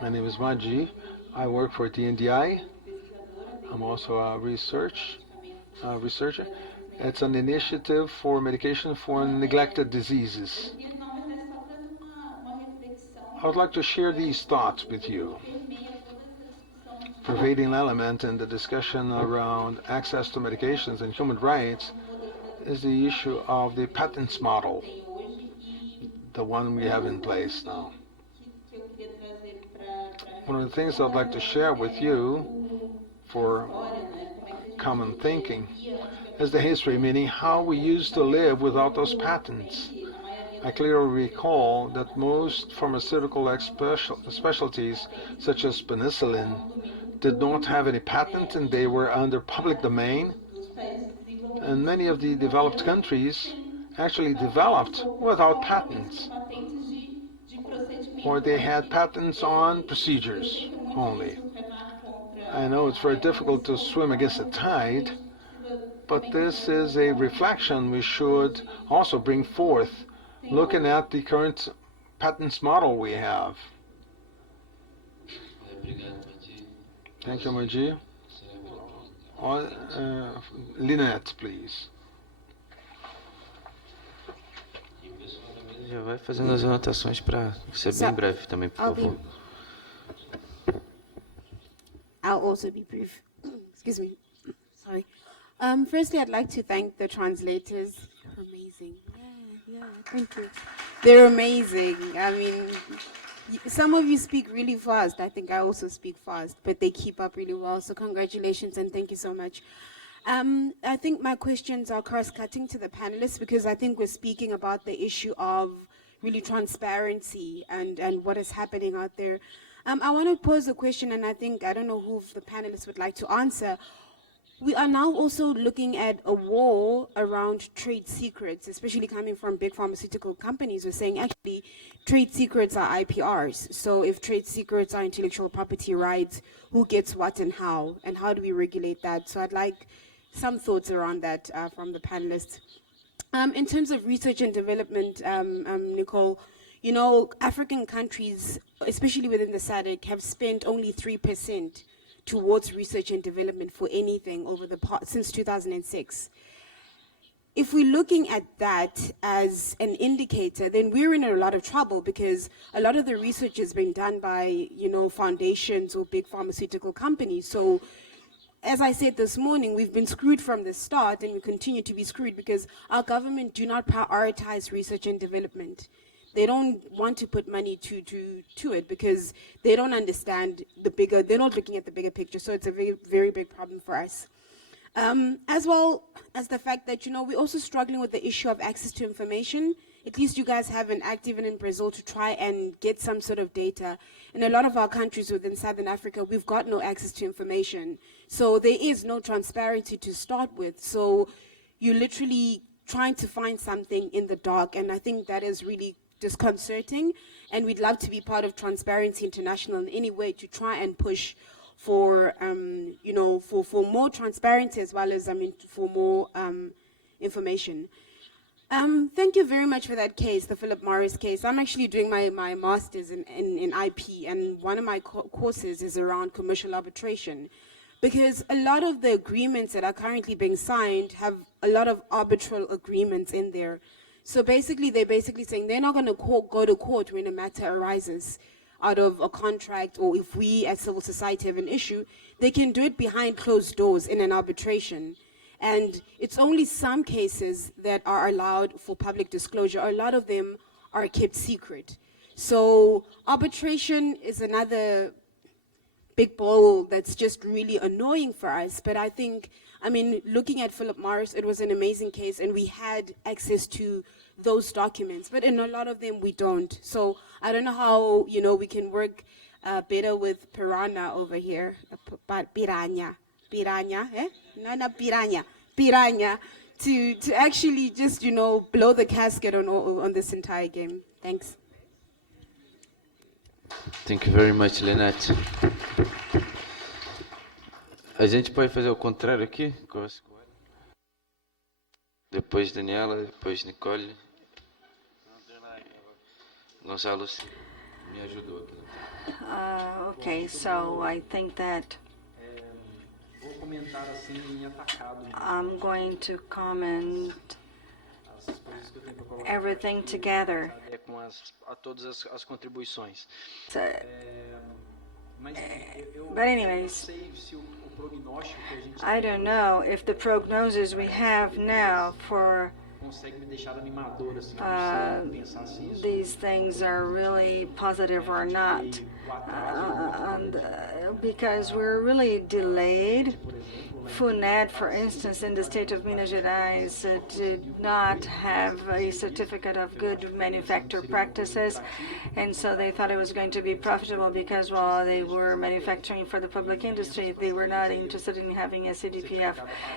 My name is Maji. I work for DNDI. I'm also a researcher. It's an initiative for medication for neglected diseases. I would like to share these thoughts with you. Pervading element in the discussion around access to medications and human rights is the issue of the patents model, the one we have in place now. One of the things I'd like to share with you for common thinking is the history, meaning how we used to live without those patents. I clearly recall that most pharmaceutical specialties, such as penicillin, did not have any patent and they were under public domain. And many of the developed countries actually developed without patents, or they had patents on procedures only. I know it's very difficult to swim against the tide, but this is a reflection we should also bring forth, looking at the current patents model we have. Thank you, Maji. Lynette, please. Já vai fazendo as anotações para ser bem breve também, por favor. I'll also be brief. Excuse me. Sorry. Firstly, I'd like to thank the translators. They're amazing. Yeah, thank you. They're amazing. I mean, some of you speak really fast. I think I also speak fast, but they keep up really well. So congratulations and thank you so much. I think my questions are cross-cutting to the panelists because I think we're speaking about the issue of really transparency and what is happening out there. I want to pose a question, and I don't know who of the panelists would like to answer. We are now also looking at a war around trade secrets, especially coming from big pharmaceutical companies. We're saying actually trade secrets are IPRs. So if trade secrets are intellectual property rights, who gets what and how do we regulate that? So I'd like some thoughts around that from the panelists. In terms of research and development, Nicole, you know, African countries, especially within the SADC, have spent only 3% towards research and development for anything since 2006. If we're looking at that as an indicator, then we're in a lot of trouble because a lot of the research has been done by, you know, foundations or big pharmaceutical companies. So as I said this morning, we've been screwed from the start and we continue to be screwed because our government do not prioritize research and development. They don't want to put money to it because they don't understand they're not looking at the bigger picture. So it's a very, very big problem for us. As well as the fact that, you know, we're also struggling with the issue of access to information. At least you guys have an active in Brazil to try and get some sort of data. In a lot of our countries within Southern Africa, we've got no access to information. So there is no transparency to start with. So you're literally trying to find something in the dark. And I think that is really disconcerting. And we'd love to be part of Transparency International in any way to try and push for, you know, for more transparency as well as, for more information. Thank you very much for that case, the Philip Morris case. I'm actually doing my master's in IP, and one of my courses is around commercial arbitration. Because a lot of the agreements that are currently being signed have a lot of arbitral agreements in there. So basically, they're saying they're not going to go to court when a matter arises out of a contract, or if we as civil society have an issue, they can do it behind closed doors in an arbitration. And it's only some cases that are allowed for public disclosure. A lot of them are kept secret. So arbitration is another big ball that's just really annoying for us. But I think, looking at Philip Morris, it was an amazing case and we had access to those documents. But in a lot of them, we don't. So I don't know how, you know, we can work better with Piranha over here. Piranha, eh? No, piranha. Piranha, to actually just, you know, blow the casket on this entire game. Thanks. Thank you very much, Lenat. A gente pode fazer o contrário aqui? Depois Daniela, depois Nicole. Gonçalo me ajudou aqui. Okay, so I think that I'm going to comment everything together. Com a todas as contribuições. So, but anyways, I don't know if the prognosis we have now for these things are really positive or not, because we're really delayed. FUNED, for instance, in the state of Minas Gerais, did not have a certificate of good manufacture practices, and so they thought it was going to be profitable because while they were manufacturing for the public industry, they were not interested in having a CDPF.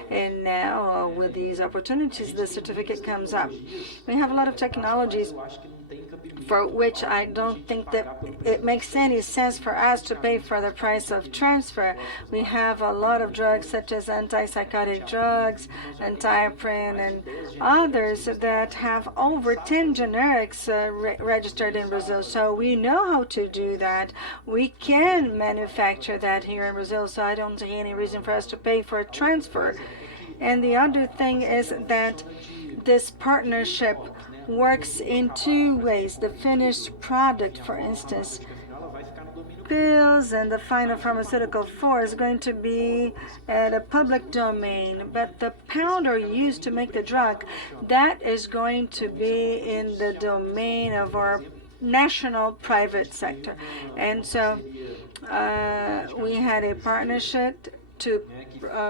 And now, with these opportunities, the certificate comes up. We have a lot of technologies for which I don't think that it makes any sense for us to pay for the price of transfer. We have a lot of drugs such as antipsychotic drugs, antiprin, and others that have over 10 generics registered in Brazil. So we know how to do that. We can manufacture that here in Brazil, so I don't see any reason for us to pay for a transfer. And the other thing is that this partnership works in two ways. The finished product, for instance, pills and the final pharmaceutical form is going to be at a public domain, but the powder used to make the drug, that is going to be in the domain of our national private sector. And so we had a partnership to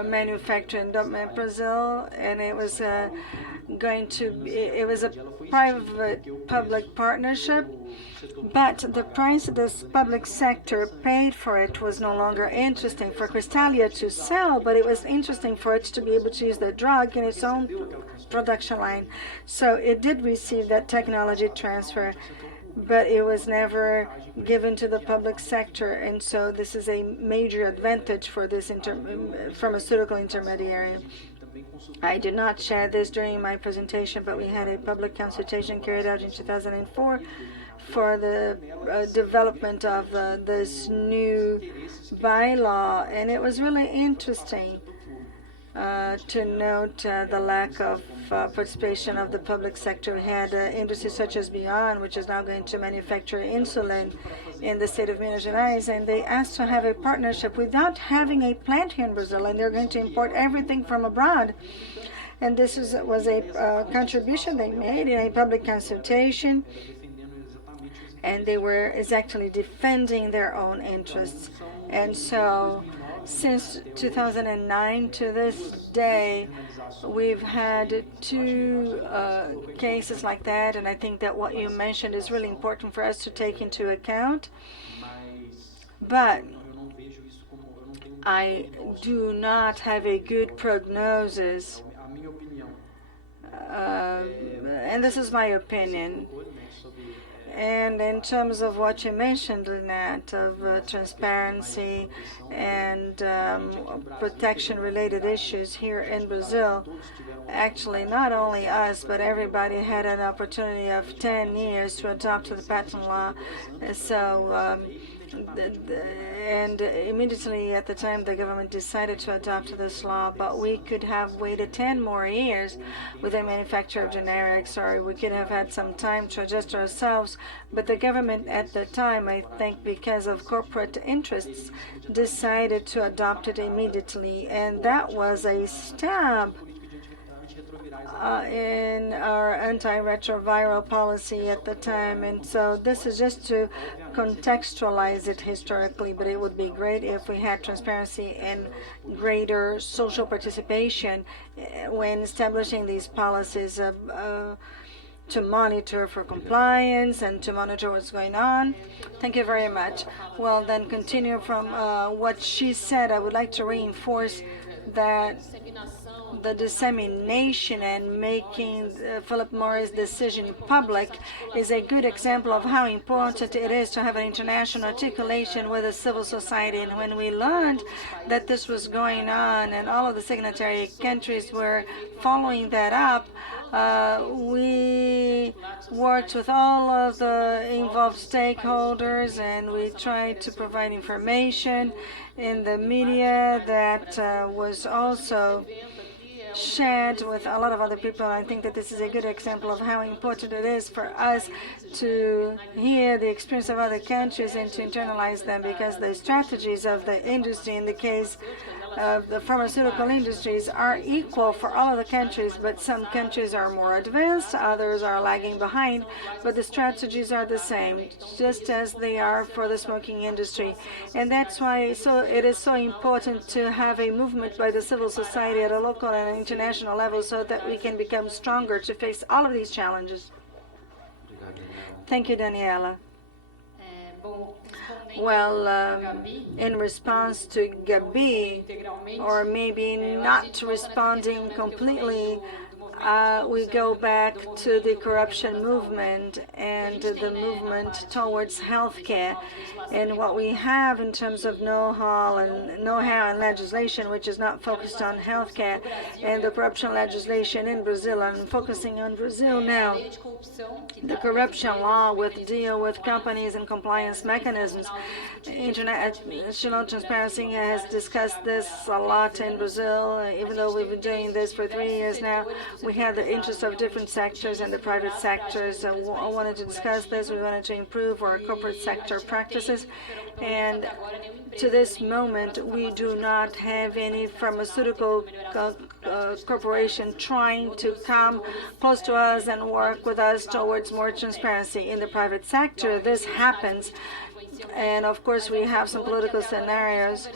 manufacture in Brazil, and it was it was a private-public partnership, but the price this public sector paid for it was no longer interesting for Cristália to sell, but it was interesting for it to be able to use the drug in its own production line. So it did receive that technology transfer, but it was never given to the public sector, and so this is a major advantage for this pharmaceutical intermediary. I did not share this during my presentation, but we had a public consultation carried out in 2004 for the development of this new bylaw, and it was really interesting to note the lack of participation of the public sector. We had industries such as Beyond, which is now going to manufacture insulin in the state of Minas Gerais, and they asked to have a partnership without having a plant here in Brazil, and they're going to import everything from abroad. And this was a contribution they made in a public consultation, and they were exactly defending their own interests. And so since 2009 to this day, we've had two cases like that, and I think that what you mentioned is really important for us to take into account. But I do not have a good prognosis, and this is my opinion. And in terms of what you mentioned, Lynette, of transparency and protection-related issues here in Brazil, actually not only us, but everybody had an opportunity of 10 years to adopt the patent law. So, and immediately at the time the government decided to adopt this law, but we could have waited 10 more years with the manufacture of generics, or we could have had some time to adjust ourselves. But the government at the time, I think because of corporate interests, decided to adopt it immediately, and that was a stab in our antiretroviral policy at the time. And so this is just to contextualize it historically, but it would be great if we had transparency and greater social participation when establishing these policies to monitor for compliance and to monitor what's going on. Thank you very much. Well, then continue from what she said. I would like to reinforce that the dissemination and making Philip Morris' decision public is a good example of how important it is to have an international articulation with the civil society. And when we learned that this was going on and all of the signatory countries were following that up, we worked with all of the involved stakeholders, and we tried to provide information in the media that was also shared with a lot of other people. I think that this is a good example of how important it is for us to hear the experience of other countries and to internalize them, because the strategies of the industry, in the case of the pharmaceutical industries, are equal for all of the countries, but some countries are more advanced, others are lagging behind, but the strategies are the same, just as they are for the smoking industry. And that's why it is so important to have a movement by the civil society at a local and international level so that we can become stronger to face all of these challenges. Thank you, Daniela. Well, in response to Gabi, or maybe not responding completely, we go back to the corruption movement and the movement towards healthcare, and what we have in terms of know-how and legislation, which is not focused on healthcare, and the corruption legislation in Brazil. I'm focusing on Brazil now. The corruption law would deal with companies and compliance mechanisms. International Transparency has discussed this a lot in Brazil, even though we've been doing this for 3 years now. We had the interests of different sectors and the private sectors. I wanted to discuss this. We wanted to improve our corporate sector practices. And to this moment, we do not have any pharmaceutical corporation trying to come close to us and work with us towards more transparency. In the private sector, this happens. And of course, we have some political scenarios,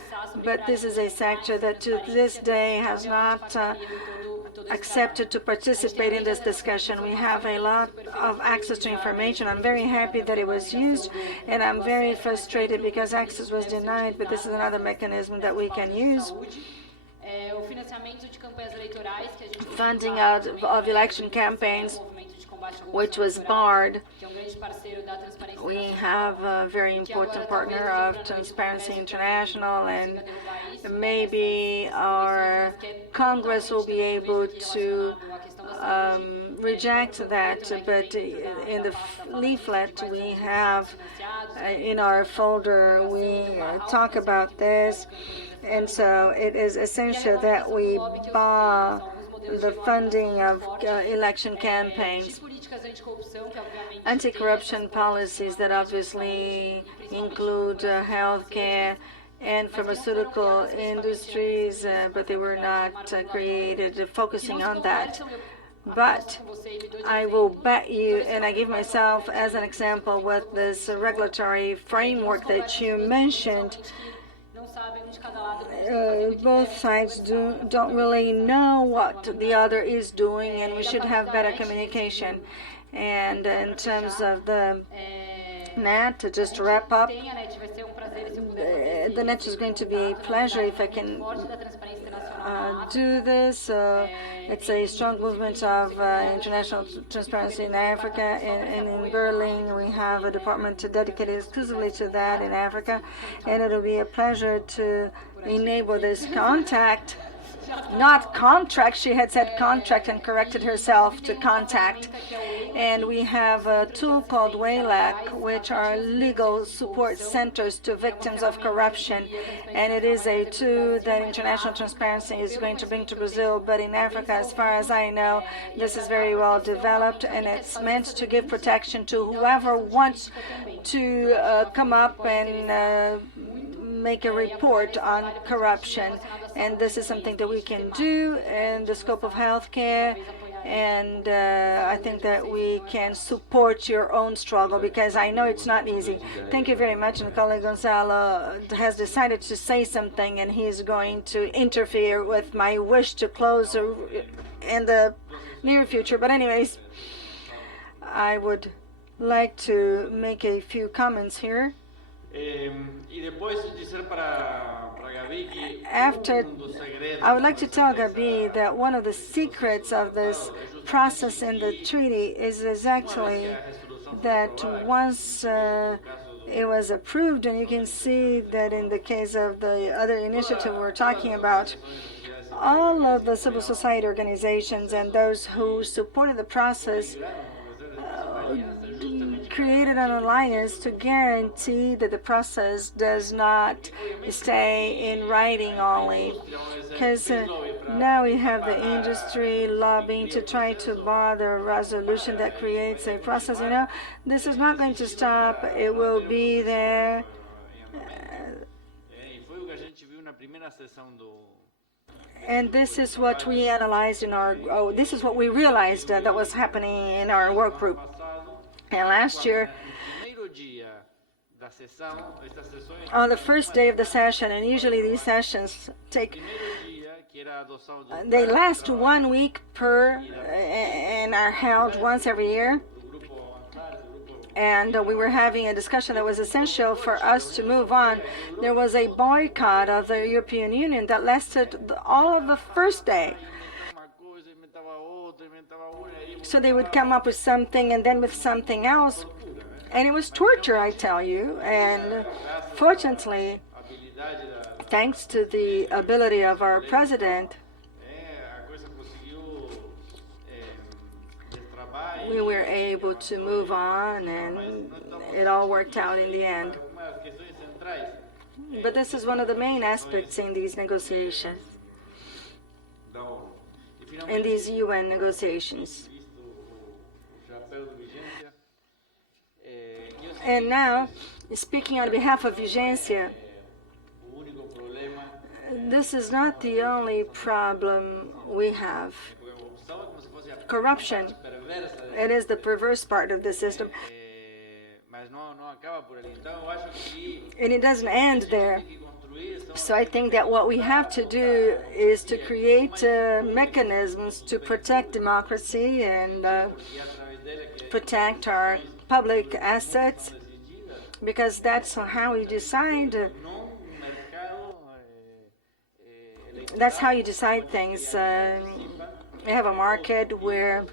but this is a sector that to this day has not accepted to participate in this discussion. We have a lot of access to information. I'm very happy that it was used, and I'm very frustrated because access was denied, but this is another mechanism that we can use. Funding of election campaigns, which was barred. We have a very important partner of Transparency International, and maybe our Congress will be able to reject that, but in the leaflet we have in our folder, we talk about this, and so it is essential that we bar the funding of election campaigns. Anti-corruption policies that obviously include healthcare and pharmaceutical industries, but they were not created focusing on that. But I will bet you, and I give myself as an example with this regulatory framework that you mentioned, both sides don't really know what the other is doing, and we should have better communication. And in terms of the net, just to wrap up, the net is going to be a pleasure if I can do this. It's a strong movement of international transparency in Africa, and in Berlin we have a department dedicated exclusively to that in Africa, and it'll be a pleasure to enable this contact. Not contract, she had said contract and corrected herself to contact. And we have a tool called WALAC, which are legal support centers to victims of corruption. And it is a tool that International Transparency is going to bring to Brazil. But in Africa, as far as I know, this is very well developed, and it's meant to give protection to whoever wants to come up and make a report on corruption. And this is something that we can do in the scope of healthcare, and I think that we can support your own struggle, because I know it's not easy. Thank you very much. And colleague Gonzalo has decided to say something, and he's going to interfere with my wish to close in the near future. But anyways, I would like to make a few comments here. Y después, Giselle, para after, I would like to tell Gabi that one of the secrets of this process in the treaty is exactly that once it was approved, and you can see that in the case of the other initiative we're talking about, all of the civil society organizations and those who supported the process created an alliance to guarantee that the process does not stay in writing only. Because now we have the industry lobbying to try to bar the resolution that creates a process. You know, this is not going to stop. It will be there. And this is what we analyzed in our, this is what we realized that was happening in our work group. And last year, on the first day of the session, and usually these sessions they last 1 week per, and are held once every year. And we were having a discussion that was essential for us to move on. There was a boycott of the European Union that lasted all of the first day. So they would come up with something and then with something else. And it was torture, I tell you. And fortunately, thanks to the ability of our president, we were able to move on, and it all worked out in the end. But this is one of the main aspects in these negotiations, in these UN negotiations. And now, speaking on behalf of Vigência, this is not the only problem we have. Corruption, it is the perverse part of the system. And it doesn't end there. So I think that what we have to do is to create mechanisms to protect democracy and protect our public assets, because that's how we decide. That's how you decide things. We have a market where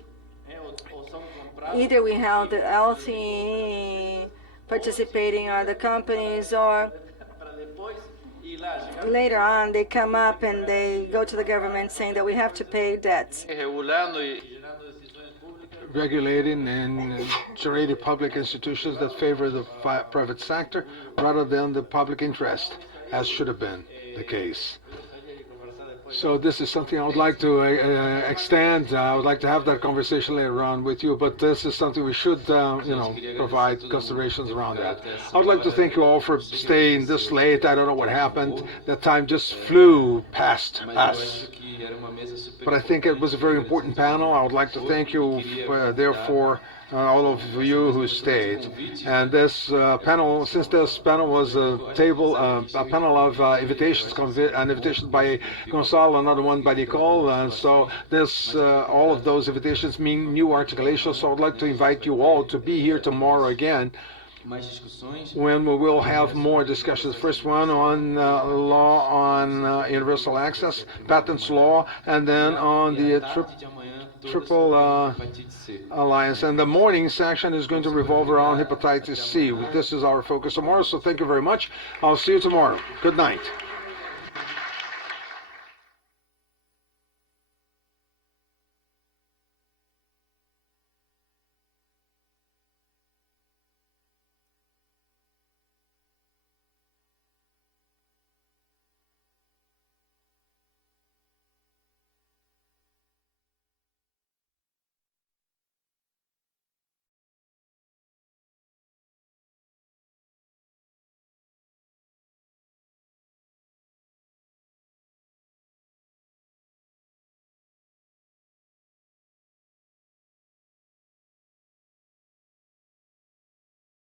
either we have the healthy participating on the companies, or later on they come up and they go to the government saying that we have to pay debts. Regulating and generating public institutions that favor the private sector rather than the public interest, as should have been the case. So this is something I would like to extend. I would like to have that conversation later on with you, but this is something we should, provide considerations around that. I would like to thank you all for staying this late. I don't know what happened. That time just flew past us. But I think it was a very important panel. I would like to thank you, therefore, all of you who stayed. And this panel, since this panel was a panel of invitations, an invitation by Gonçalo, another one by Nicole, and so this, all of those invitations mean new articulation. So I would like to invite you all to be here tomorrow again, when we will have more discussions. First one on law on universal access, patents law, and then on the triple alliance. And the morning section is going to revolve around hepatitis C. This is our focus tomorrow, so thank you very much. I'll see you tomorrow. Good night.